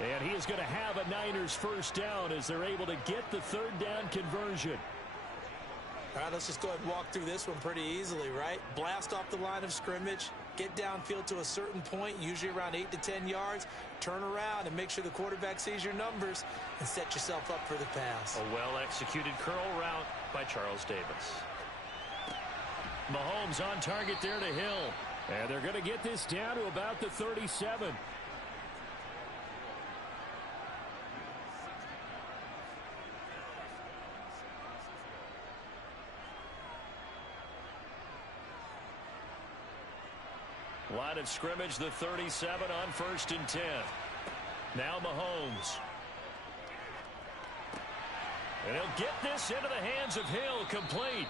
And he is going to have a Niners 1st down as they're able to get the 3rd down conversion. All right, let's just go ahead and walk through this one pretty easily, right? Blast off the line of scrimmage, get downfield to a certain point, usually around 8 to 10 yards, turn around and make sure the quarterback sees your numbers and set yourself up for the pass. A well-executed curl route by Charles Davis. Mahomes on target there to Hill. And they're going to get this down to about the 37. Line of scrimmage, the 37 on 1st and 10. Now Mahomes. And he'll get this into the hands of Hill, complete.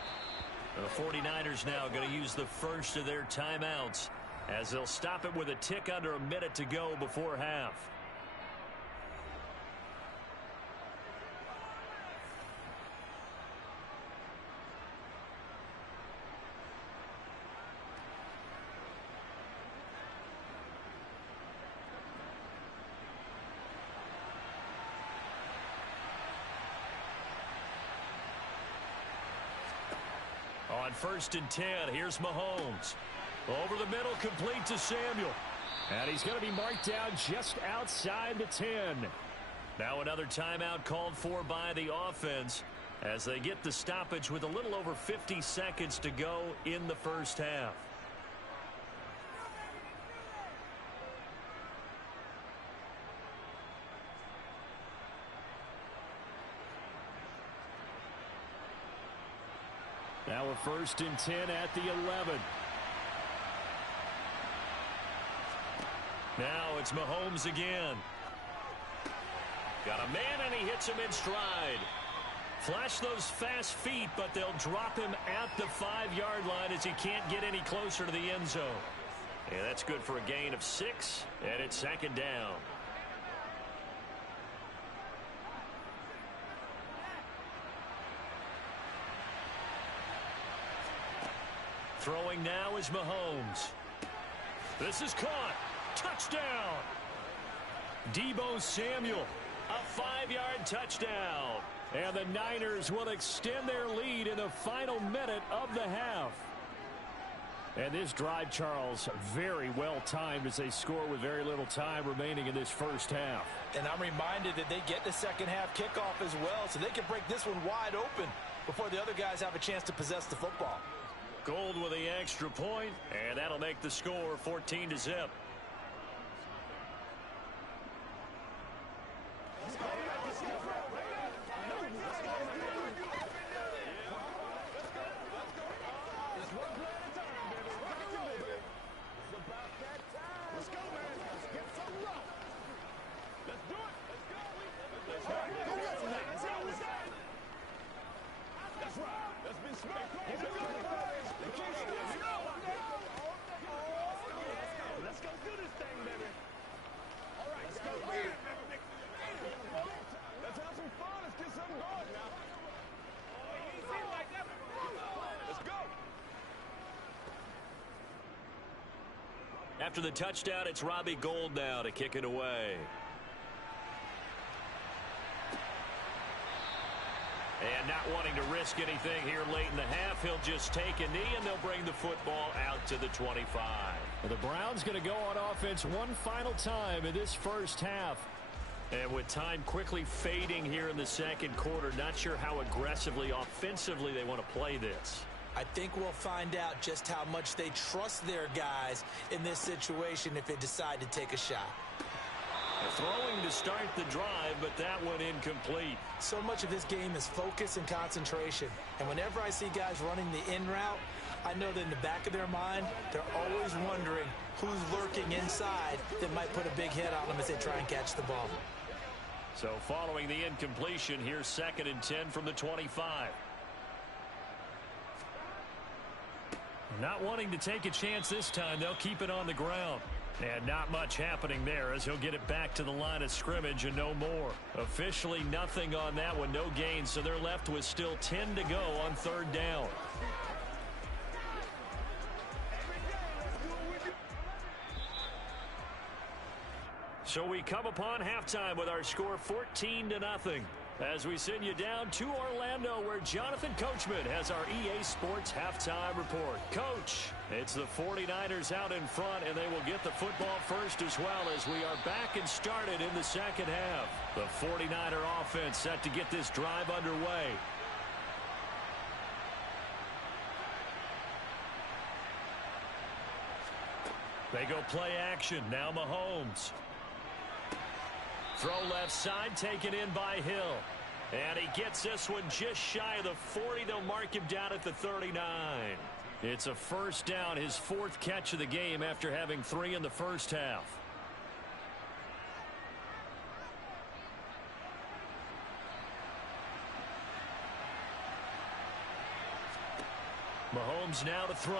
The 49ers now going to use the first of their timeouts as they'll stop it with a tick under a minute to go before half. On 1st and 10, here's Mahomes. Over the middle, complete to Samuel. And he's going to be marked down just outside the 10. Now another timeout called for by the offense as they get the stoppage with a little over 50 seconds to go in the first half. Now a 1st and 10 at the 11. Now it's Mahomes again. Got a man and he hits him in stride. Flash those fast feet, but they'll drop him at the 5-yard line as he can't get any closer to the end zone. And that's good for a gain of 6, and it's 2nd down. Throwing now is Mahomes. This is caught. Touchdown. Deebo Samuel. A 5-yard touchdown. And the Niners will extend their lead in the final minute of the half. And this drive, Charles, very well timed as they score with very little time remaining in this first half. And I'm reminded that they get the second half kickoff as well, so they can break this one wide open before the other guys have a chance to possess the football. Gold with the extra point, and that'll make the score 14-0. After the touchdown, it's Robbie Gould now to kick it away. And not wanting to risk anything here late in the half, he'll just take a knee and they'll bring the football out to the 25. Well, the Browns going to go on offense one final time in this first half. And with time quickly fading here in the second quarter, not sure how aggressively, offensively they want to play this. I think we'll find out just how much they trust their guys in this situation if they decide to take a shot. Throwing to start the drive, but that one incomplete. So much of this game is focus and concentration. And whenever I see guys running the in route, I know that in the back of their mind, they're always wondering who's lurking inside that might put a big hit on them as they try and catch the ball. So following the incompletion, here's 2nd and 10 from the 25. Not wanting to take a chance this time, they'll keep it on the ground. And not much happening there as he'll get it back to the line of scrimmage and no more. Officially nothing on that one, no gain, so they're left with still 10 to go on 3rd down. So we come upon halftime with our score 14-0. As we send you down to Orlando, where Jonathan Coachman has our EA Sports halftime report. Coach, it's the 49ers out in front, and they will get the football first as well as we are back and started in the second half. The 49er offense set to get this drive underway. They go play action. Now Mahomes. Throw left side, taken in by Hill. And he gets this one just shy of the 40. They'll mark him down at the 39. It's a first down, his fourth catch of the game after having 3 in the first half. Mahomes now to throw.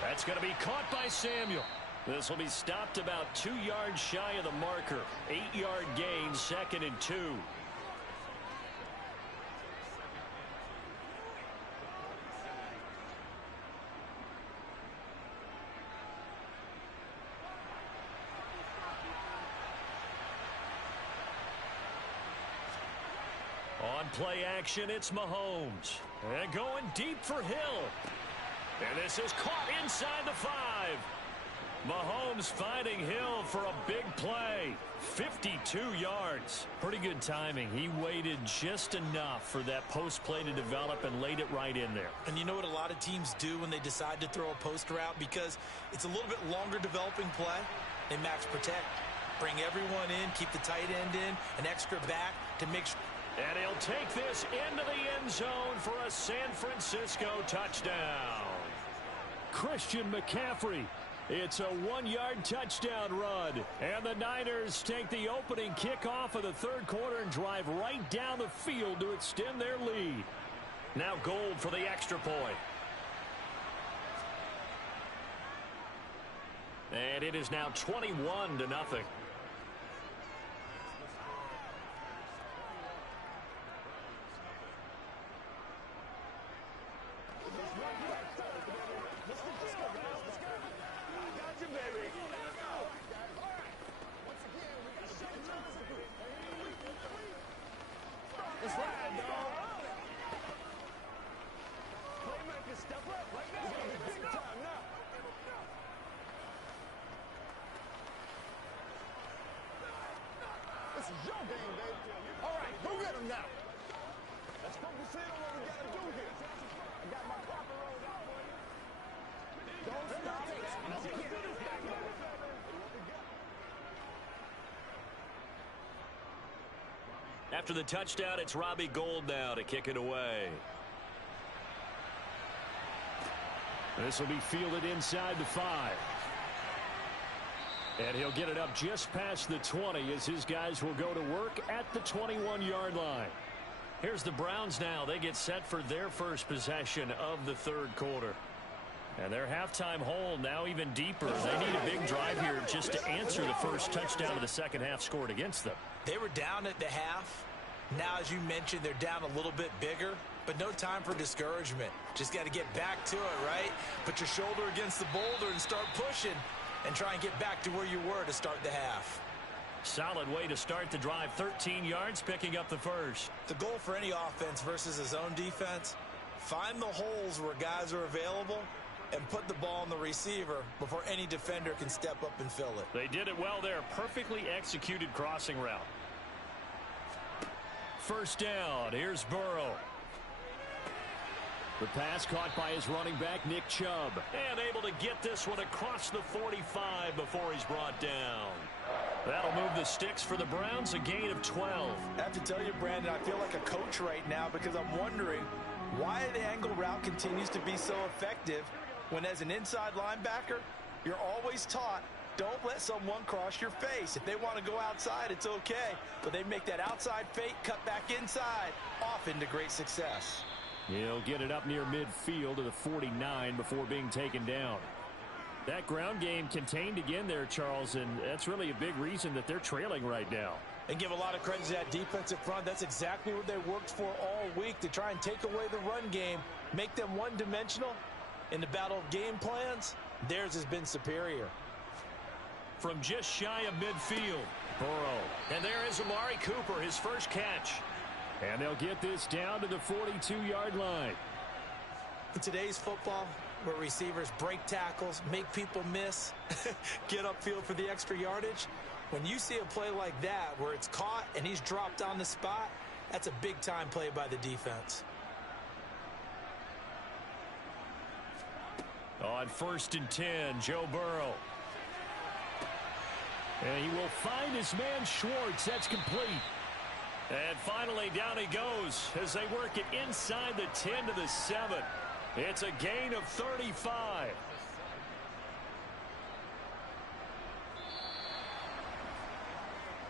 That's going to be caught by Samuel. This will be stopped about 2 yards shy of the marker. 8-yard gain, 2nd and 2. On play action, it's Mahomes. And going deep for Hill. And this is caught inside the 5. Mahomes finding Hill for a big play. 52 yards. Pretty good timing. He waited just enough for that post play to develop and laid it right in there. And you know what a lot of teams do when they decide to throw a post route? Because it's a little bit longer developing play. They max protect. Bring everyone in, keep the tight end in, an extra back to make sure. And he'll take this into the end zone for a San Francisco touchdown. Christian McCaffrey. It's a 1-yard touchdown run. And the Niners take the opening kickoff of the third quarter and drive right down the field to extend their lead. Now Gold for the extra point. And it is now 21-0. After the touchdown, it's Robbie Gould now to kick it away. This will be fielded inside the 5. And he'll get it up just past the 20 as his guys will go to work at the 21-yard line. Here's the Browns now. They get set for their first possession of the third quarter. And their halftime hole now even deeper. They need a big drive here just to answer the first touchdown of the second half scored against them. They were down at the half. Now, as you mentioned, they're down a little bit bigger, but no time for discouragement. Just got to get back to it, right? Put your shoulder against the boulder and start pushing and try and get back to where you were to start the half. Solid way to start the drive. 13 yards, picking up the first. The goal for any offense versus a zone defense, find the holes where guys are available and put the ball on the receiver before any defender can step up and fill it. They did it well there. Perfectly executed crossing route. First down. Here's Burrow. The pass caught by his running back, Nick Chubb. And able to get this one across the 45 before he's brought down. That'll move the sticks for the Browns, a gain of 12. I have to tell you, Brandon, I feel like a coach right now because I'm wondering why the angle route continues to be so effective when, as an inside linebacker, you're always taught, don't let someone cross your face. If they want to go outside, it's okay. But they make that outside fake, cut back inside, off into great success. He'll get it up near midfield to the 49 before being taken down. That ground game contained again there, Charles, and that's really a big reason that they're trailing right now. And give a lot of credit to that defensive front. That's exactly what they worked for all week, to try and take away the run game, make them one-dimensional. In the battle of game plans, theirs has been superior. from just shy of midfield. Burrow. And there is Amari Cooper, his first catch. And they'll get this down to the 42-yard line. In today's football, where receivers break tackles, make people miss, get upfield for the extra yardage, when you see a play like that where it's caught and he's dropped on the spot, that's a big-time play by the defense. On 1st and 10, Joe Burrow. And he will find his man Schwartz. That's complete. And finally, down he goes as they work it inside the 10 to the 7. It's a gain of 35.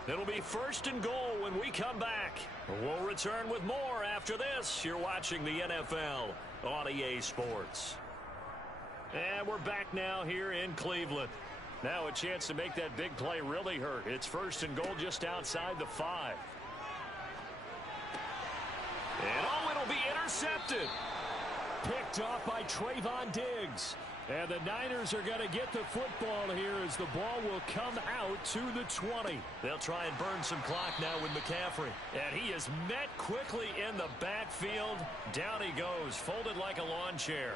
It'll be 1st and goal when we come back. We'll return with more after this. You're watching the NFL on EA Sports. And we're back now here in Cleveland. Now a chance to make that big play really hurt. It's 1st and goal just outside the 5. And oh, it'll be intercepted. Picked off by Trayvon Diggs. And the Niners are going to get the football here as the ball will come out to the 20. They'll try and burn some clock now with McCaffrey. And he is met quickly in the backfield. Down he goes, folded like a lawn chair.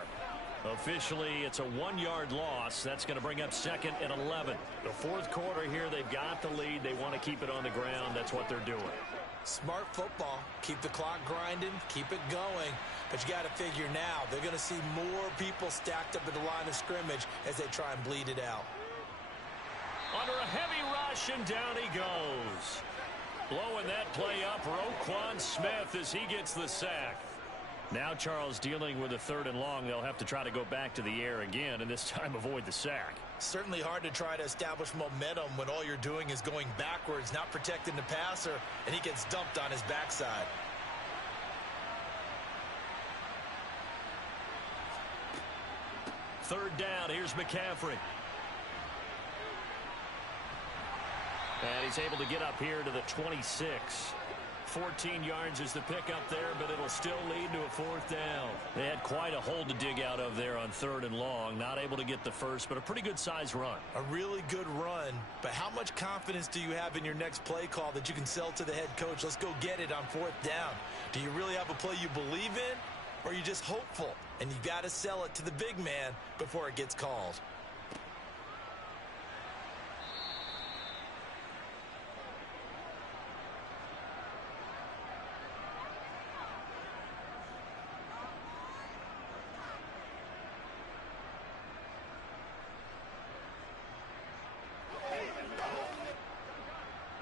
Officially, it's a 1-yard loss. That's going to bring up 2nd and 11. The 4th quarter here, they've got the lead. They want to keep it on the ground. That's what they're doing. Smart football. Keep the clock grinding. Keep it going. But you got to figure now, they're going to see more people stacked up at the line of scrimmage as they try and bleed it out. Under a heavy rush, and down he goes. Blowing that play up, Roquan Smith as he gets the sack. Now Charles dealing with a 3rd and long. They'll have to try to go back to the air again, and this time avoid the sack. Certainly hard to try to establish momentum when all you're doing is going backwards, not protecting the passer, and he gets dumped on his backside. Third down, here's McCaffrey. And he's able to get up here to the 26. 14 yards is the pickup there, but it'll still lead to a 4th down. They had quite a hole to dig out of there on 3rd and long. Not able to get the first, but a pretty good size run. A really good run, but how much confidence do you have in your next play call that you can sell to the head coach? Let's go get it on 4th down. Do you really have a play you believe in, or are you just hopeful? And you got to sell it to the big man before it gets called.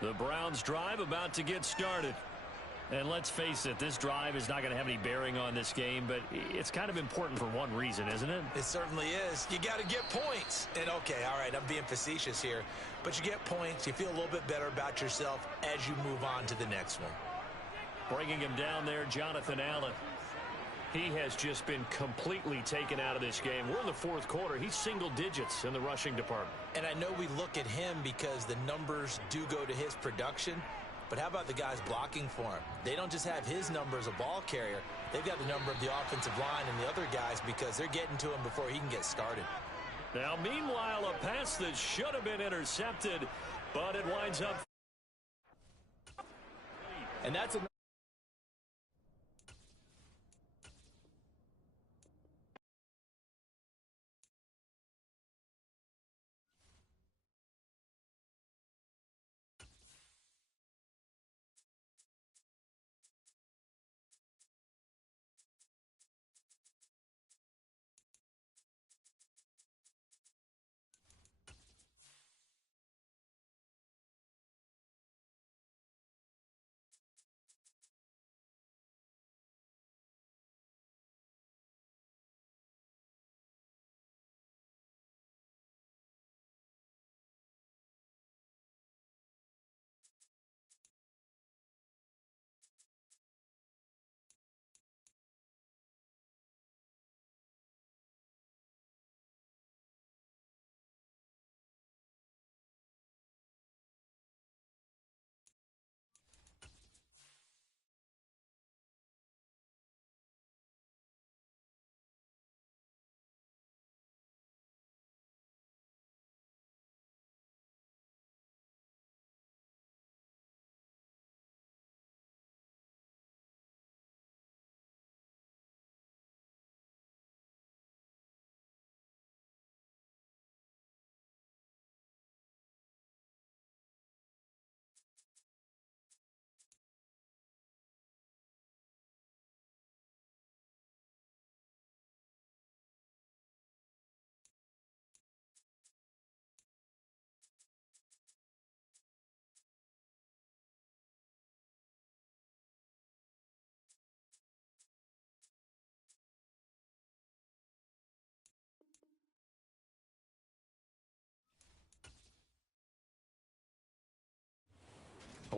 The Browns drive about to get started. And let's face it, this drive is not going to have any bearing on this game, but it's kind of important for one reason, isn't it? It certainly is. You got to get points. And okay, all right, I'm being facetious here, but you get points. You feel a little bit better about yourself as you move on to the next one. Bringing him down there, Jonathan Allen. He has just been completely taken out of this game. We're in the 4th quarter. He's single digits in the rushing department. And I know we look at him because the numbers do go to his production, but how about the guys blocking for him? They don't just have his number as a ball carrier. They've got the number of the offensive line and the other guys because they're getting to him before he can get started. Now, meanwhile, a pass that should have been intercepted, but it winds up. And that's a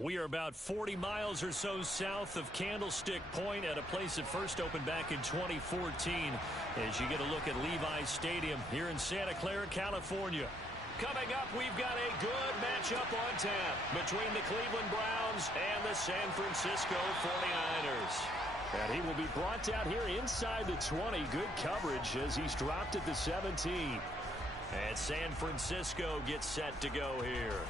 We are about 40 miles or so south of Candlestick Point at a place that first opened back in 2014 as you get a look at Levi's Stadium here in Santa Clara, California. Coming up, we've got a good matchup on tap between the Cleveland Browns and the San Francisco 49ers. And he will be brought down here inside the 20. Good coverage as he's dropped at the 17. And San Francisco gets set to go here.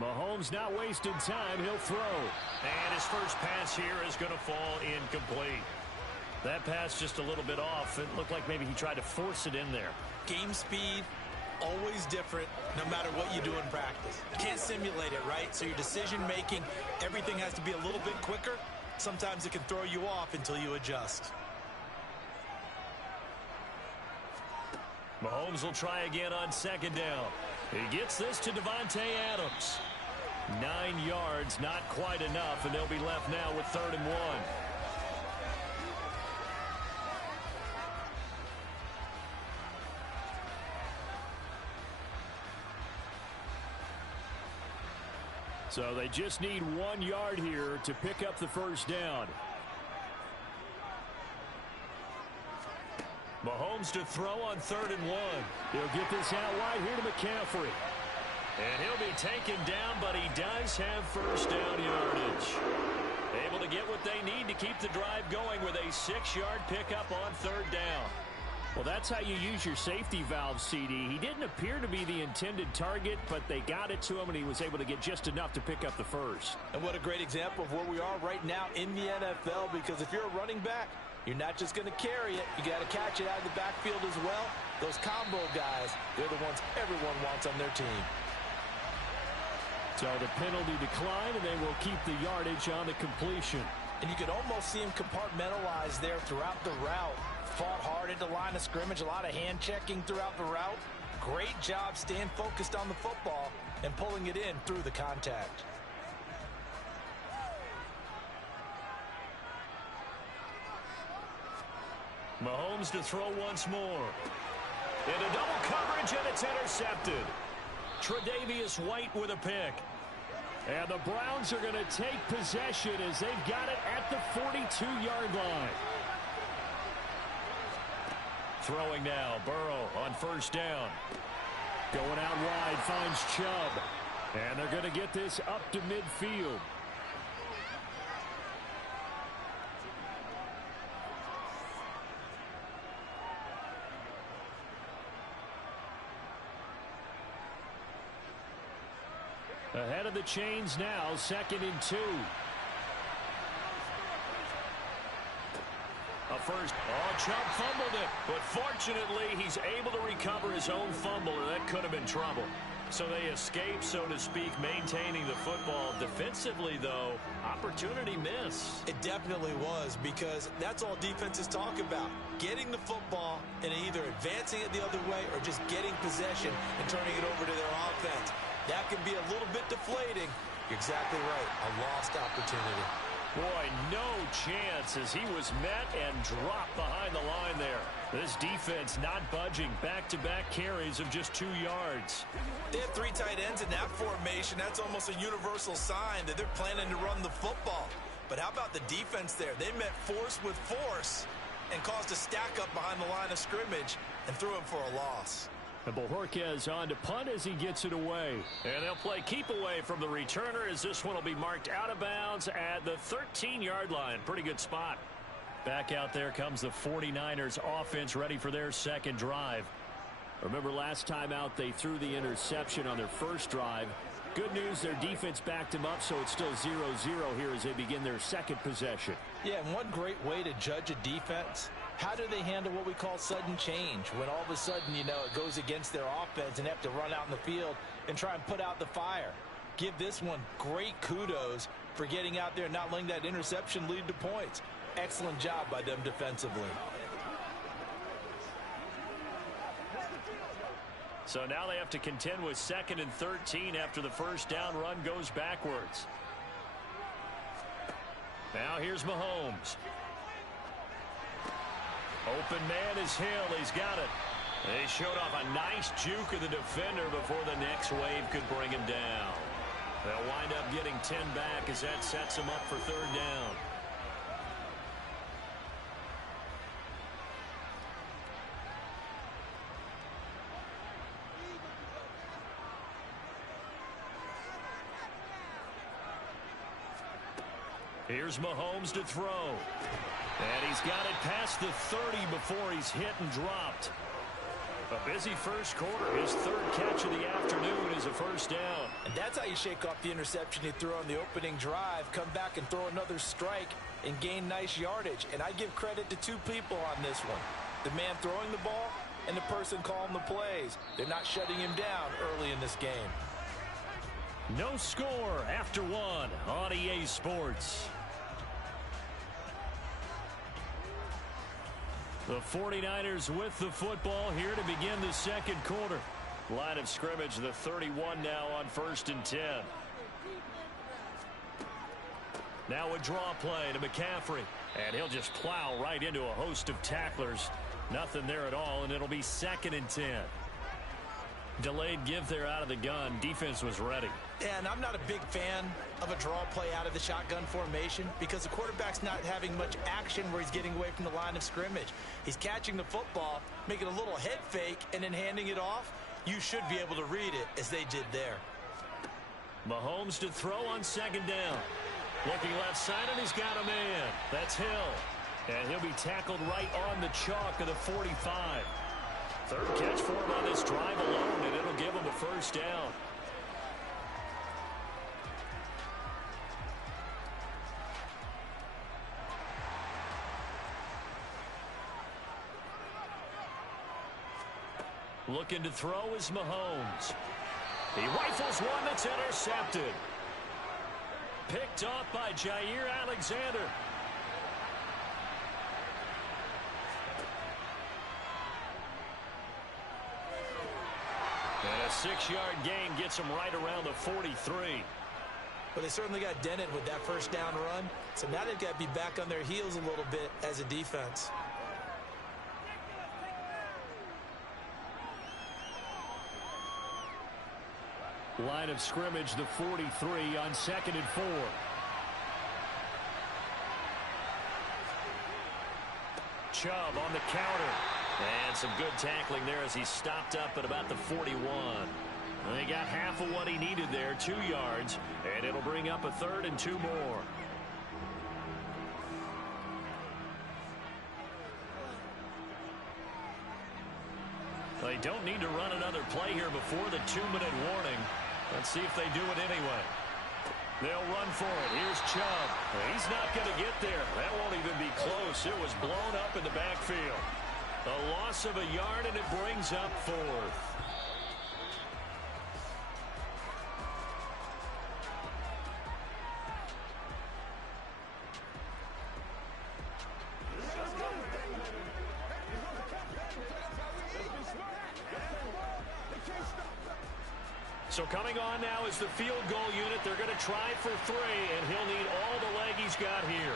Mahomes not wasting time. He'll throw. And his first pass here is going to fall incomplete. That pass just a little bit off. It looked like maybe he tried to force it in there. Game speed, always different no matter what you do in practice. You can't simulate it, right? So your decision making, everything has to be a little bit quicker. Sometimes it can throw you off until you adjust. Mahomes will try again on second down. He gets this to Davante Adams. 9 yards, not quite enough, and they'll be left now with 3rd and 1. So they just need 1 yard here to pick up the first down. Mahomes to throw on 3rd and 1. He'll get this out wide here to McCaffrey. And he'll be taken down, but he does have first down yardage. Able to get what they need to keep the drive going with a 6-yard pickup on 3rd down. Well, that's how you use your safety valve, CD. He didn't appear to be the intended target, but they got it to him, and he was able to get just enough to pick up the first. And what a great example of where we are right now in the NFL, because if you're a running back, you're not just going to carry it. You got to catch it out of the backfield as well. Those combo guys, they're the ones everyone wants on their team. So the penalty declined, and they will keep the yardage on the completion. And you could almost see him compartmentalize there throughout the route. Fought hard at the line of scrimmage, a lot of hand checking throughout the route. Great job staying focused on the football and pulling it in through the contact. Mahomes to throw once more. Into double coverage, and it's intercepted. Tre'Davious White with a pick. And the Browns are going to take possession as they've got it at the 42-yard line. Throwing now, Burrow on first down. Going out wide, finds Chubb. And they're going to get this up to midfield. Ahead of the chains now, 2nd and 2. First, Chubb fumbled it, but fortunately he's able to recover his own fumble, or that could have been trouble. So they escape, so to speak, maintaining the football. Defensively, though, opportunity miss. It definitely was, because that's all defenses talk about. Getting the football and either advancing it the other way or just getting possession and turning it over to their offense. That can be a little bit deflating. You're exactly right. A lost opportunity. Boy, no chance as he was met and dropped behind the line there. This defense not budging. Back-to-back carries of just 2 yards. They have 3 tight ends in that formation. That's almost a universal sign that they're planning to run the football. But how about the defense there? They met force with force and caused a stack up behind the line of scrimmage and threw him for a loss. And Bojorquez on to punt as he gets it away. And they'll play keep away from the returner as this one will be marked out of bounds at the 13-yard line. Pretty good spot. Back out there comes the 49ers offense ready for their second drive. Remember last time out they threw the interception on their first drive. Good news, their defense backed them up, so it's still 0-0 here as they begin their second possession. Yeah, and one great way to judge a defense, how do they handle what we call sudden change? When all of a sudden, you know, it goes against their offense and they have to run out in the field and try and put out the fire. Give this one great kudos for getting out there and not letting that interception lead to points. Excellent job by them defensively. So now they have to contend with 2nd and 13 after the first down run goes backwards. Now here's Mahomes. Open man is Hill. He's got it. They showed off a nice juke of the defender before the next wave could bring him down. They'll wind up getting 10 back as that sets them up for third down. Here's Mahomes to throw. And he's got it past the 30 before he's hit and dropped. A busy first quarter. His third catch of the afternoon is a first down. And that's how you shake off the interception you threw on the opening drive, come back and throw another strike and gain nice yardage. And I give credit to two people on this one. The man throwing the ball and the person calling the plays. They're not shutting him down early in this game. No score after one on EA Sports. The 49ers with the football here to begin the second quarter. Line of scrimmage, the 31 now on 1st and 10. Now a draw play to McCaffrey. And he'll just plow right into a host of tacklers. Nothing there at all, and it'll be 2nd and 10. Delayed give there out of the gun. Defense was ready. And I'm not a big fan of a draw play out of the shotgun formation because the quarterback's not having much action where he's getting away from the line of scrimmage. He's catching the football, making a little head fake, and then handing it off. You should be able to read it as they did there. Mahomes to throw on 2nd down. Looking left side, and he's got a man. That's Hill. And he'll be tackled right on the chalk of the 45. Third catch for him on this drive alone, and it'll give him a first down. Looking to throw is Mahomes. He rifles one that's intercepted. Picked off by Jair Alexander. And a 6-yard gain gets him right around the 43. But they certainly got dented with that first down run. So now they've got to be back on their heels a little bit as a defense. Line of scrimmage, the 43 on 2nd and 4. Chubb on the counter. And some good tackling there as he stopped up at about the 41. And they got half of what he needed there, 2 yards. And it'll bring up a 3rd and 2 more. They don't need to run another play here before the 2-minute warning. Let's see if they do it anyway. They'll run for it. Here's Chubb. He's not going to get there. That won't even be close. It was blown up in the backfield. A loss of a yard, and it brings up 4th. So coming on now is the field goal unit. They're going to try for 3, and he'll need all the leg he's got here.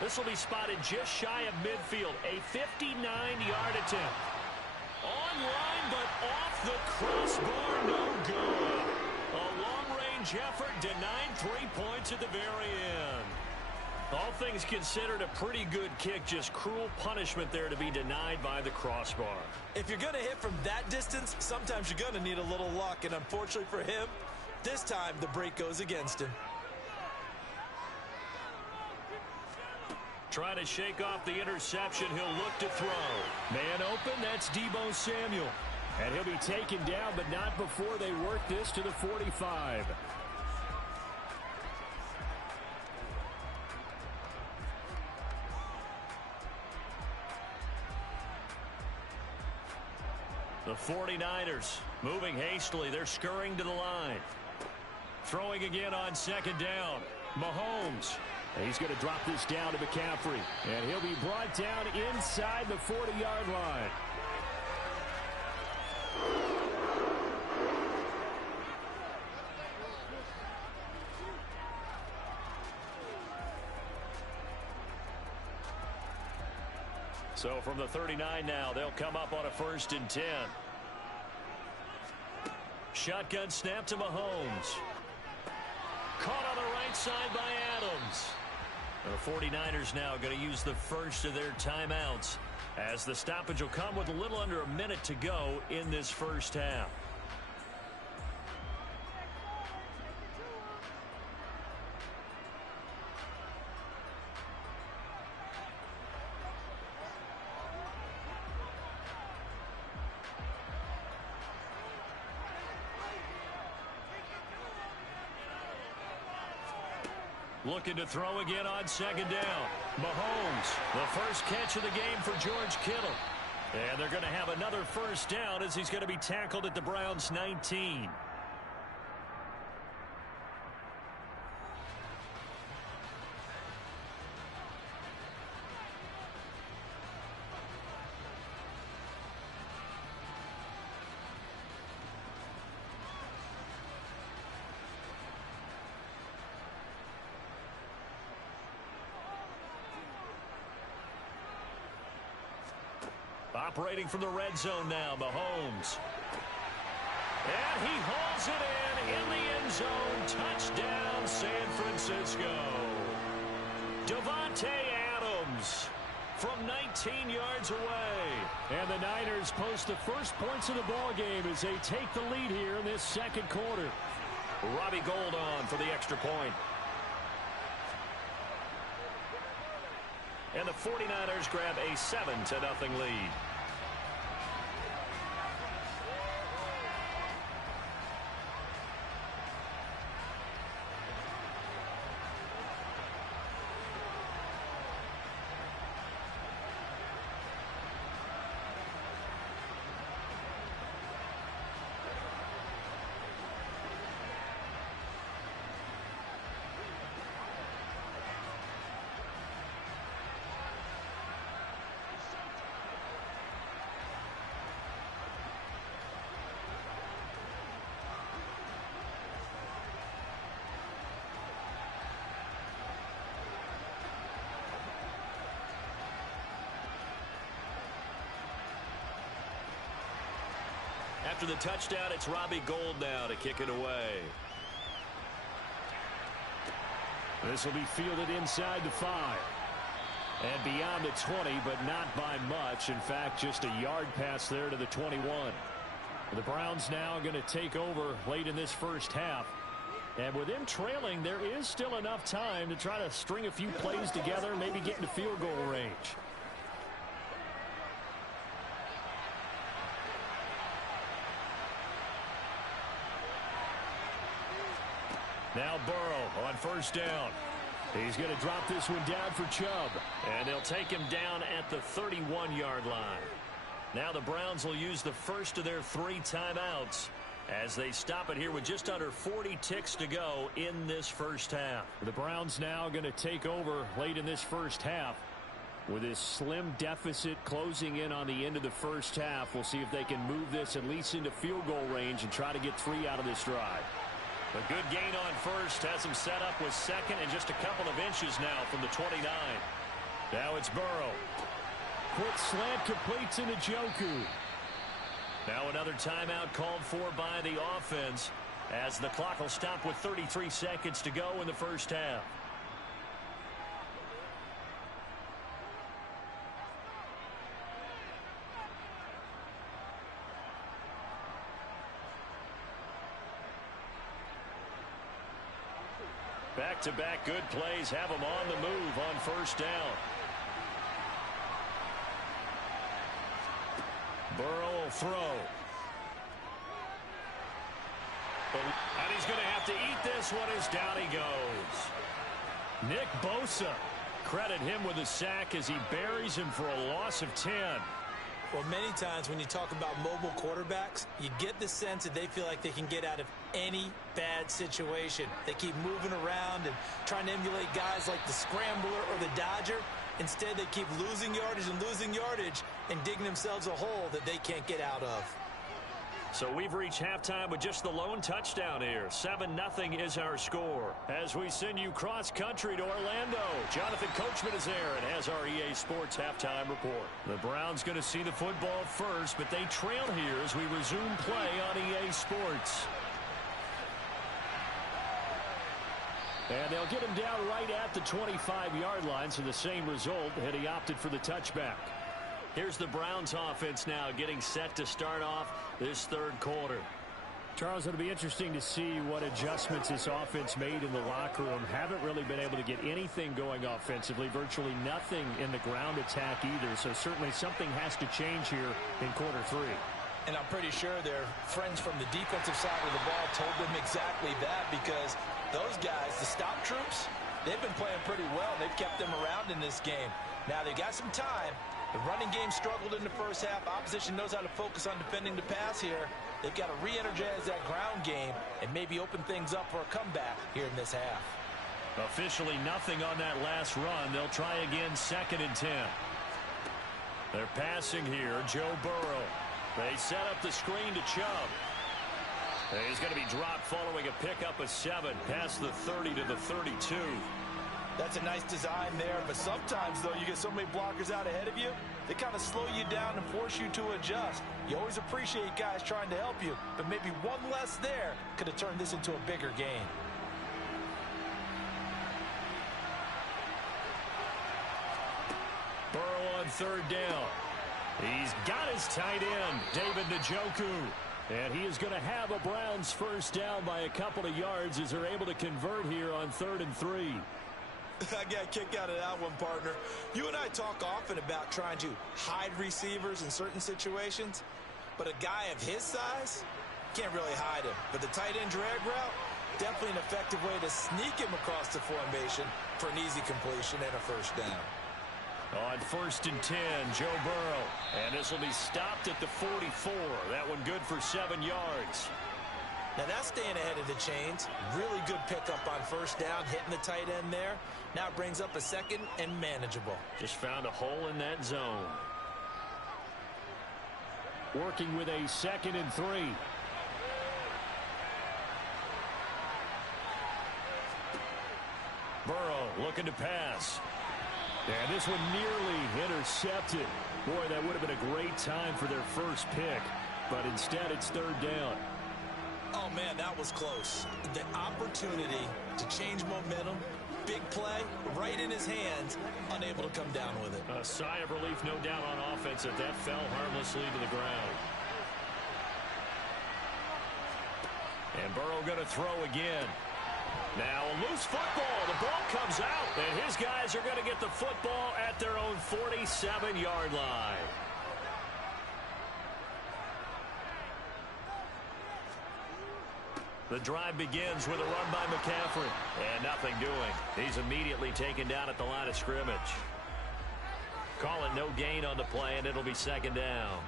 This will be spotted just shy of midfield. A 59-yard attempt. Online, but off the crossbar, no good. A long-range effort denied 3 points at the very end. All things considered, a pretty good kick. Just cruel punishment there to be denied by the crossbar. If you're going to hit from that distance, sometimes you're going to need a little luck. And unfortunately for him, this time the break goes against him. Trying to shake off the interception. He'll look to throw. Man open, that's Deebo Samuel. And he'll be taken down, but not before they work this to the 45. The 49ers moving hastily. They're scurrying to the line. Throwing again on 2nd down. Mahomes. He's going to drop this down to McCaffrey. And he'll be brought down inside the 40-yard line. So from the 39 now, they'll come up on a 1st and 10. Shotgun snap to Mahomes. Caught on the right side by Adams. The 49ers now going to use the first of their timeouts, as the stoppage will come with a little under a minute to go in this first half. Looking to throw again on 2nd down. Mahomes, the first catch of the game for George Kittle. And they're going to have another 1st down as he's going to be tackled at the Browns' 19. Operating from the red zone now, Mahomes. And he hauls it in the end zone. Touchdown, San Francisco. Davante Adams from 19 yards away. And the Niners post the first points of the ball game as they take the lead here in this 2nd quarter. Robbie Gould on for the extra point. And the 49ers grab a 7-0 lead. After the touchdown, it's Robbie Gould now to kick it away. This will be fielded inside the 5. And beyond the 20, but not by much. In fact, just a yard pass there to the 21. The Browns now going to take over late in this first half. And with them trailing, there is still enough time to try to string a few plays together, maybe get into field goal range. Now Burrow on 1st down. He's going to drop this one down for Chubb. And they'll take him down at the 31-yard line. Now the Browns will use the first of their 3 timeouts as they stop it here with just under 40 ticks to go in this first half. The Browns now going to take over late in this first half. With this slim deficit closing in on the end of the first half, we'll see if they can move this at least into field goal range and try to get 3 out of this drive. A good gain on 1st has him set up with 2nd and just a couple of inches now from the 29. Now it's Burrow. Quick slant completes into Njoku. Now another timeout called for by the offense as the clock will stop with 33 seconds to go in the first half. Back-to-back good plays have them on the move on 1st down. Burrow will throw. And he's going to have to eat this one as down he goes. Nick Bosa. Credit him with a sack as he buries him for a loss of 10. Well, many times when you talk about mobile quarterbacks, you get the sense that they feel like they can get out of any bad situation. They keep moving around and trying to emulate guys like the Scrambler or the Dodger. Instead, they keep losing yardage and digging themselves a hole that they can't get out of. So we've reached halftime with just the lone touchdown here. 7-0 is our score. As we send you cross-country to Orlando, Jonathan Coachman is there and has our EA Sports halftime report. The Browns going to see the football first, but they trail here as we resume play on EA Sports. And they'll get him down right at the 25-yard line, so the same result had he opted for the touchback. Here's the Browns offense now getting set to start off this third quarter. Charles, it'll be interesting to see what adjustments this offense made in the locker room. Haven't really been able to get anything going offensively, virtually nothing in the ground attack either. So certainly something has to change here in quarter three. And I'm pretty sure their friends from the defensive side of the ball told them exactly that, because those guys, the stop troops, they've been playing pretty well. They've kept them around in this game. Now they've got some time. The running game struggled in the first half. Opposition knows how to focus on defending the pass here. They've got to re-energize that ground game and maybe open things up for a comeback here in this half. Officially nothing on that last run. They'll try again, 2nd and 10. They're passing here, Joe Burrow. They set up the screen to Chubb. He's going to be dropped following a pickup of 7 past the 30 to the 32. That's a nice design there, but sometimes, though, you get so many blockers out ahead of you, they kind of slow you down and force you to adjust. You always appreciate guys trying to help you, but maybe one less there could have turned this into a bigger game. Burrow on 3rd down. He's got his tight end, David Njoku. And he is going to have a Browns first down by a couple of yards as they're able to convert here on 3rd and 3. I got a kick out of that one, partner. You and I talk often about trying to hide receivers in certain situations, but a guy of his size can't really hide him. But the tight end drag route, definitely an effective way to sneak him across the formation for an easy completion and a first down. On 1st and 10, Joe Burrow. And this will be stopped at the 44. That one good for 7 yards. Now that's staying ahead of the chains. Really good pickup on first down, hitting the tight end there. Now it brings up a 2nd and manageable. Just found a hole in that zone. Working with a 2nd and 3. Burrow looking to pass. And this one nearly intercepted. Boy, that would have been a great time for their first pick. But instead, it's 3rd down. Oh, man, that was close. The opportunity to change momentum, big play, right in his hands, unable to come down with it. A sigh of relief, no doubt, on offense that fell harmlessly to the ground. And Burrow going to throw again. Now a loose football. The ball comes out, and his guys are going to get the football at their own 47-yard line. The drive begins with a run by McCaffrey. And nothing doing. He's immediately taken down at the line of scrimmage. Call it no gain on the play, and it'll be 2nd down.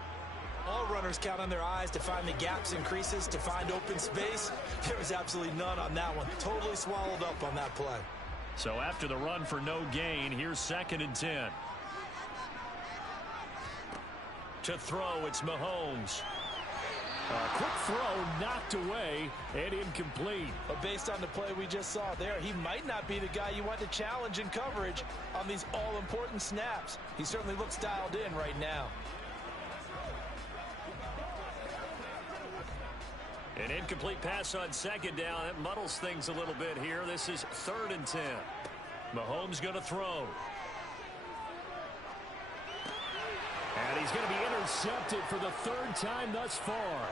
All runners count on their eyes to find the gaps and creases, to find open space. There was absolutely none on that one. Totally swallowed up on that play. So after the run for no gain, here's 2nd and 10. To throw, it's Mahomes. A quick throw knocked away and incomplete. But based on the play we just saw there, he might not be the guy you want to challenge in coverage on these all-important snaps. He certainly looks dialed in right now. An incomplete pass on 2nd down. That muddles things a little bit here. This is 3rd and 10. Mahomes going to throw. And he's going to be intercepted for the 3rd time thus far.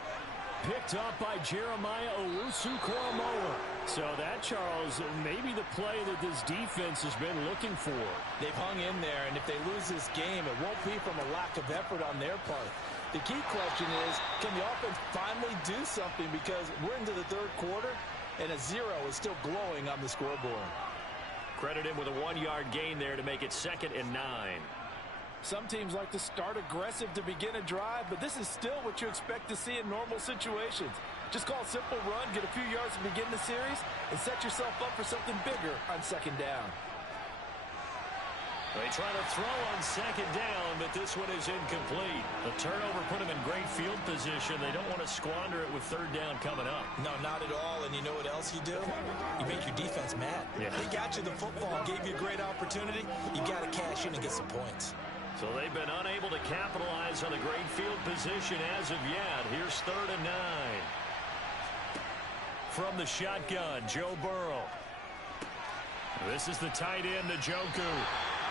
Picked up by Jeremiah Owusu-Koramoah. So that, Charles, may be the play that this defense has been looking for. They've hung in there, and if they lose this game, it won't be from a lack of effort on their part. The key question is, can the offense finally do something? Because we're into the 3rd quarter, and a 0 is still glowing on the scoreboard. Credit him with a 1-yard gain there to make it 2nd and 9. Some teams like to start aggressive to begin a drive, but this is still what you expect to see in normal situations. Just call a simple run, get a few yards to begin the series, and set yourself up for something bigger on 2nd down. They try to throw on second down, but this one is incomplete. The turnover put them in great field position. They don't want to squander it with third down coming up. No, not at all. And you know what else you do? You make your defense mad. Yeah. They got you the football, gave you a great opportunity. You got to cash in and get some points. So they've been unable to capitalize on the great field position as of yet. Here's 3rd and 9. From the shotgun, Joe Burrow. This is the tight end, Njoku.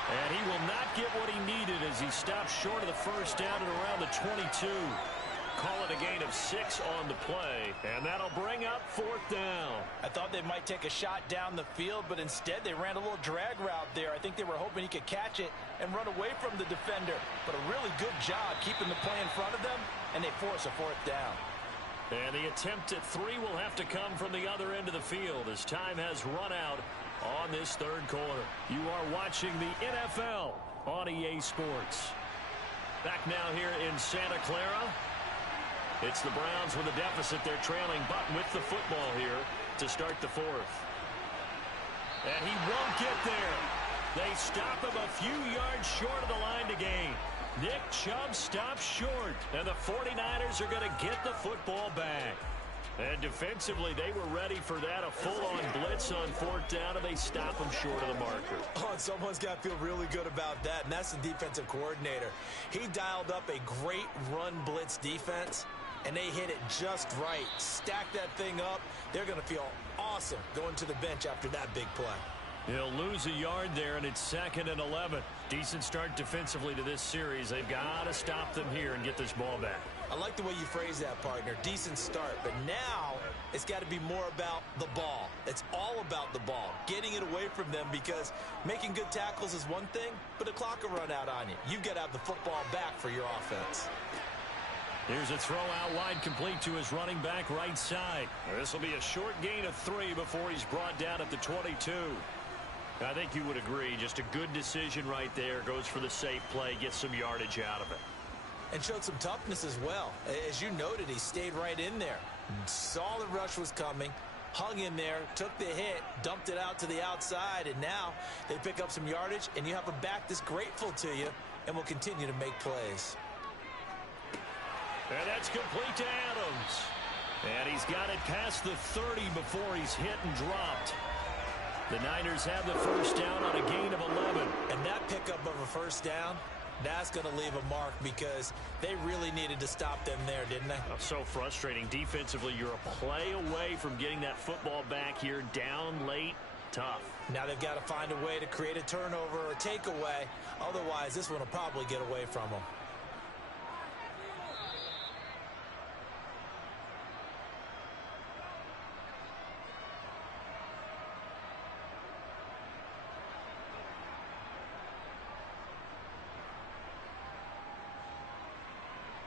And he will not get what he needed as he stops short of the first down at around the 22. Call it a gain of 6 on the play, and that'll bring up 4th down. I thought they might take a shot down the field, but instead they ran a little drag route there. I think they were hoping he could catch it and run away from the defender. But a really good job keeping the play in front of them, and they force a 4th down. And the attempt at 3 will have to come from the other end of the field as time has run out on this 3rd quarter. You are watching the NFL on EA Sports. Back now here in Santa Clara. It's the Browns with a deficit. They're trailing, but with the football here to start the 4th. And he won't get there. They stop him a few yards short of the line to gain. Nick Chubb stops short, and the 49ers are going to get the football back. And defensively, they were ready for that, a full-on blitz on 4th down, and they stop them short of the marker. Oh, and someone's got to feel really good about that, and that's the defensive coordinator. He dialed up a great run blitz defense, and they hit it just right. Stack that thing up. They're going to feel awesome going to the bench after that big play. He'll lose a yard there, and it's 2nd and 11. Decent start defensively to this series. They've got to stop them here and get this ball back. I like the way you phrase that, partner. Decent start. But now it's got to be more about the ball. It's all about the ball, getting it away from them, because making good tackles is one thing, but the clock will run out on you. You've got to have the football back for your offense. Here's a throw out wide, complete to his running back right side. This will be a short gain of 3 before he's brought down at the 22. I think you would agree, just a good decision right there. Goes for the safe play, gets some yardage out of it. And showed some toughness as well. As you noted, he stayed right in there. Saw the rush was coming, hung in there, took the hit, dumped it out to the outside, and now they pick up some yardage, and you have a back that's grateful to you and will continue to make plays. And that's complete to Adams. And he's got it past the 30 before he's hit and dropped. The Niners have the first down on a gain of 11. And that pickup of a first down, that's going to leave a mark, because they really needed to stop them there, didn't they? Oh, so frustrating. Defensively, you're a play away from getting that football back here. Down late, tough. Now they've got to find a way to create a turnover or a takeaway. Otherwise, this one will probably get away from them.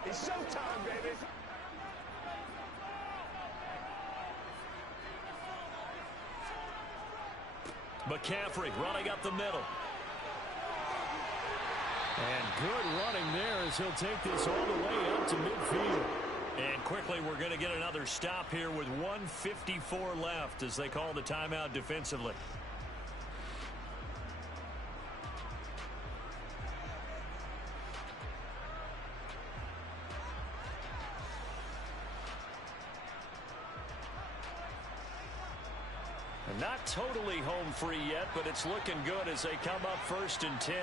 It's showtime, baby. McCaffrey running up the middle. And good running there as he'll take this all the way up to midfield. And quickly we're going to get another stop here with 1:54 left as they call the timeout defensively. Not totally home free yet, but it's looking good as they come up 1st and 10.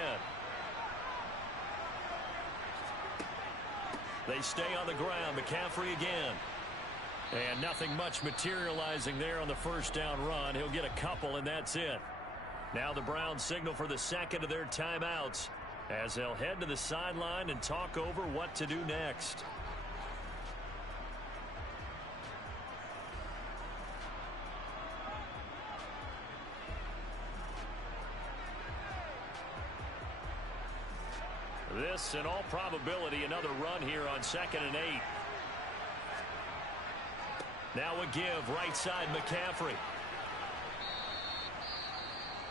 They stay on the ground. McCaffrey again. And nothing much materializing there on the first down run. He'll get a couple, and that's it. Now the Browns signal for the second of their timeouts as they'll head to the sideline and talk over what to do next. This, in all probability, another run here on 2nd and 8. Now a give, right side McCaffrey.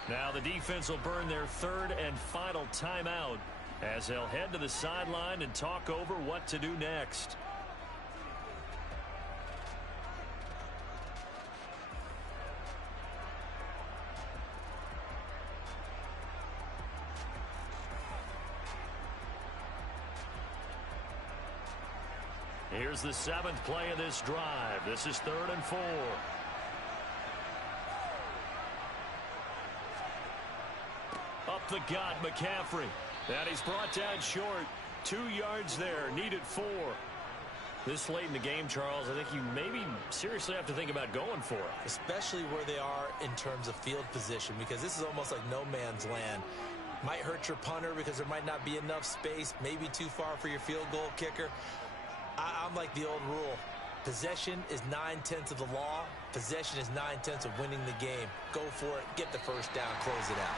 Now the defense will burn their 3rd and final timeout as they'll head to the sideline and talk over what to do next. Here's the 7th play of this drive. This is 3rd and 4. Up the gut, McCaffrey. And he's brought down short. 2 yards there, needed 4. This late in the game, Charles, I think you maybe seriously have to think about going for it. Especially where they are in terms of field position, because this is almost like no man's land. Might hurt your punter because there might not be enough space, maybe too far for your field goal kicker. I'm like the old rule. Possession is 9/10 of the law. Possession is 9/10 of winning the game. Go for it, get the first down, close it out.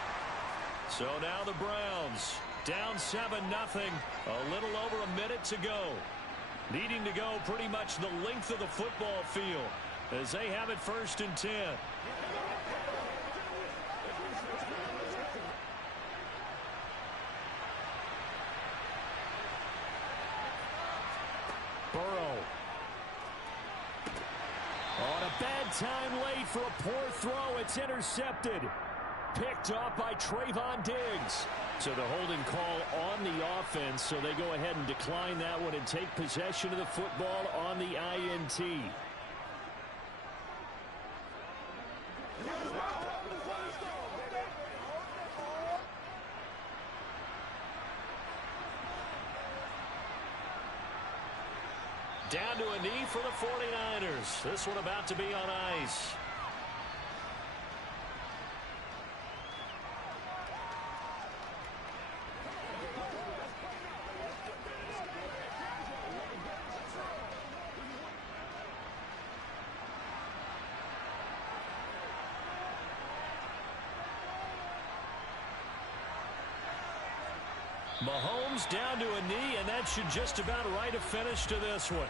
So now the Browns down 7-0. A little over a minute to go. Needing to go pretty much the length of the football field as they have it 1st and 10. Burrow. On a bad time late for a poor throw. It's intercepted. Picked off by Trayvon Diggs. So the holding call on the offense, so they go ahead and decline that one and take possession of the football on the INT. Down to a knee for the 49ers. This one about to be on ice. Mahomes down to a knee, and that should just about write a finish to this one.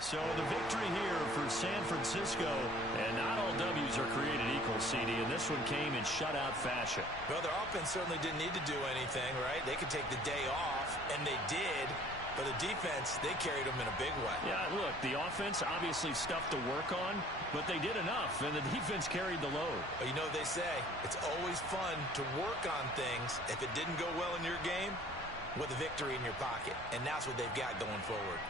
So the victory here for San Francisco, and not all W's are created equal, CD, and this one came in shutout fashion. Well, their offense certainly didn't need to do anything, right? They could take the day off, and they did. But the defense, they carried them in a big way. Yeah, look, the offense obviously stuff to work on, but they did enough, and the defense carried the load. But you know what they say, it's always fun to work on things if it didn't go well in your game with a victory in your pocket, and that's what they've got going forward.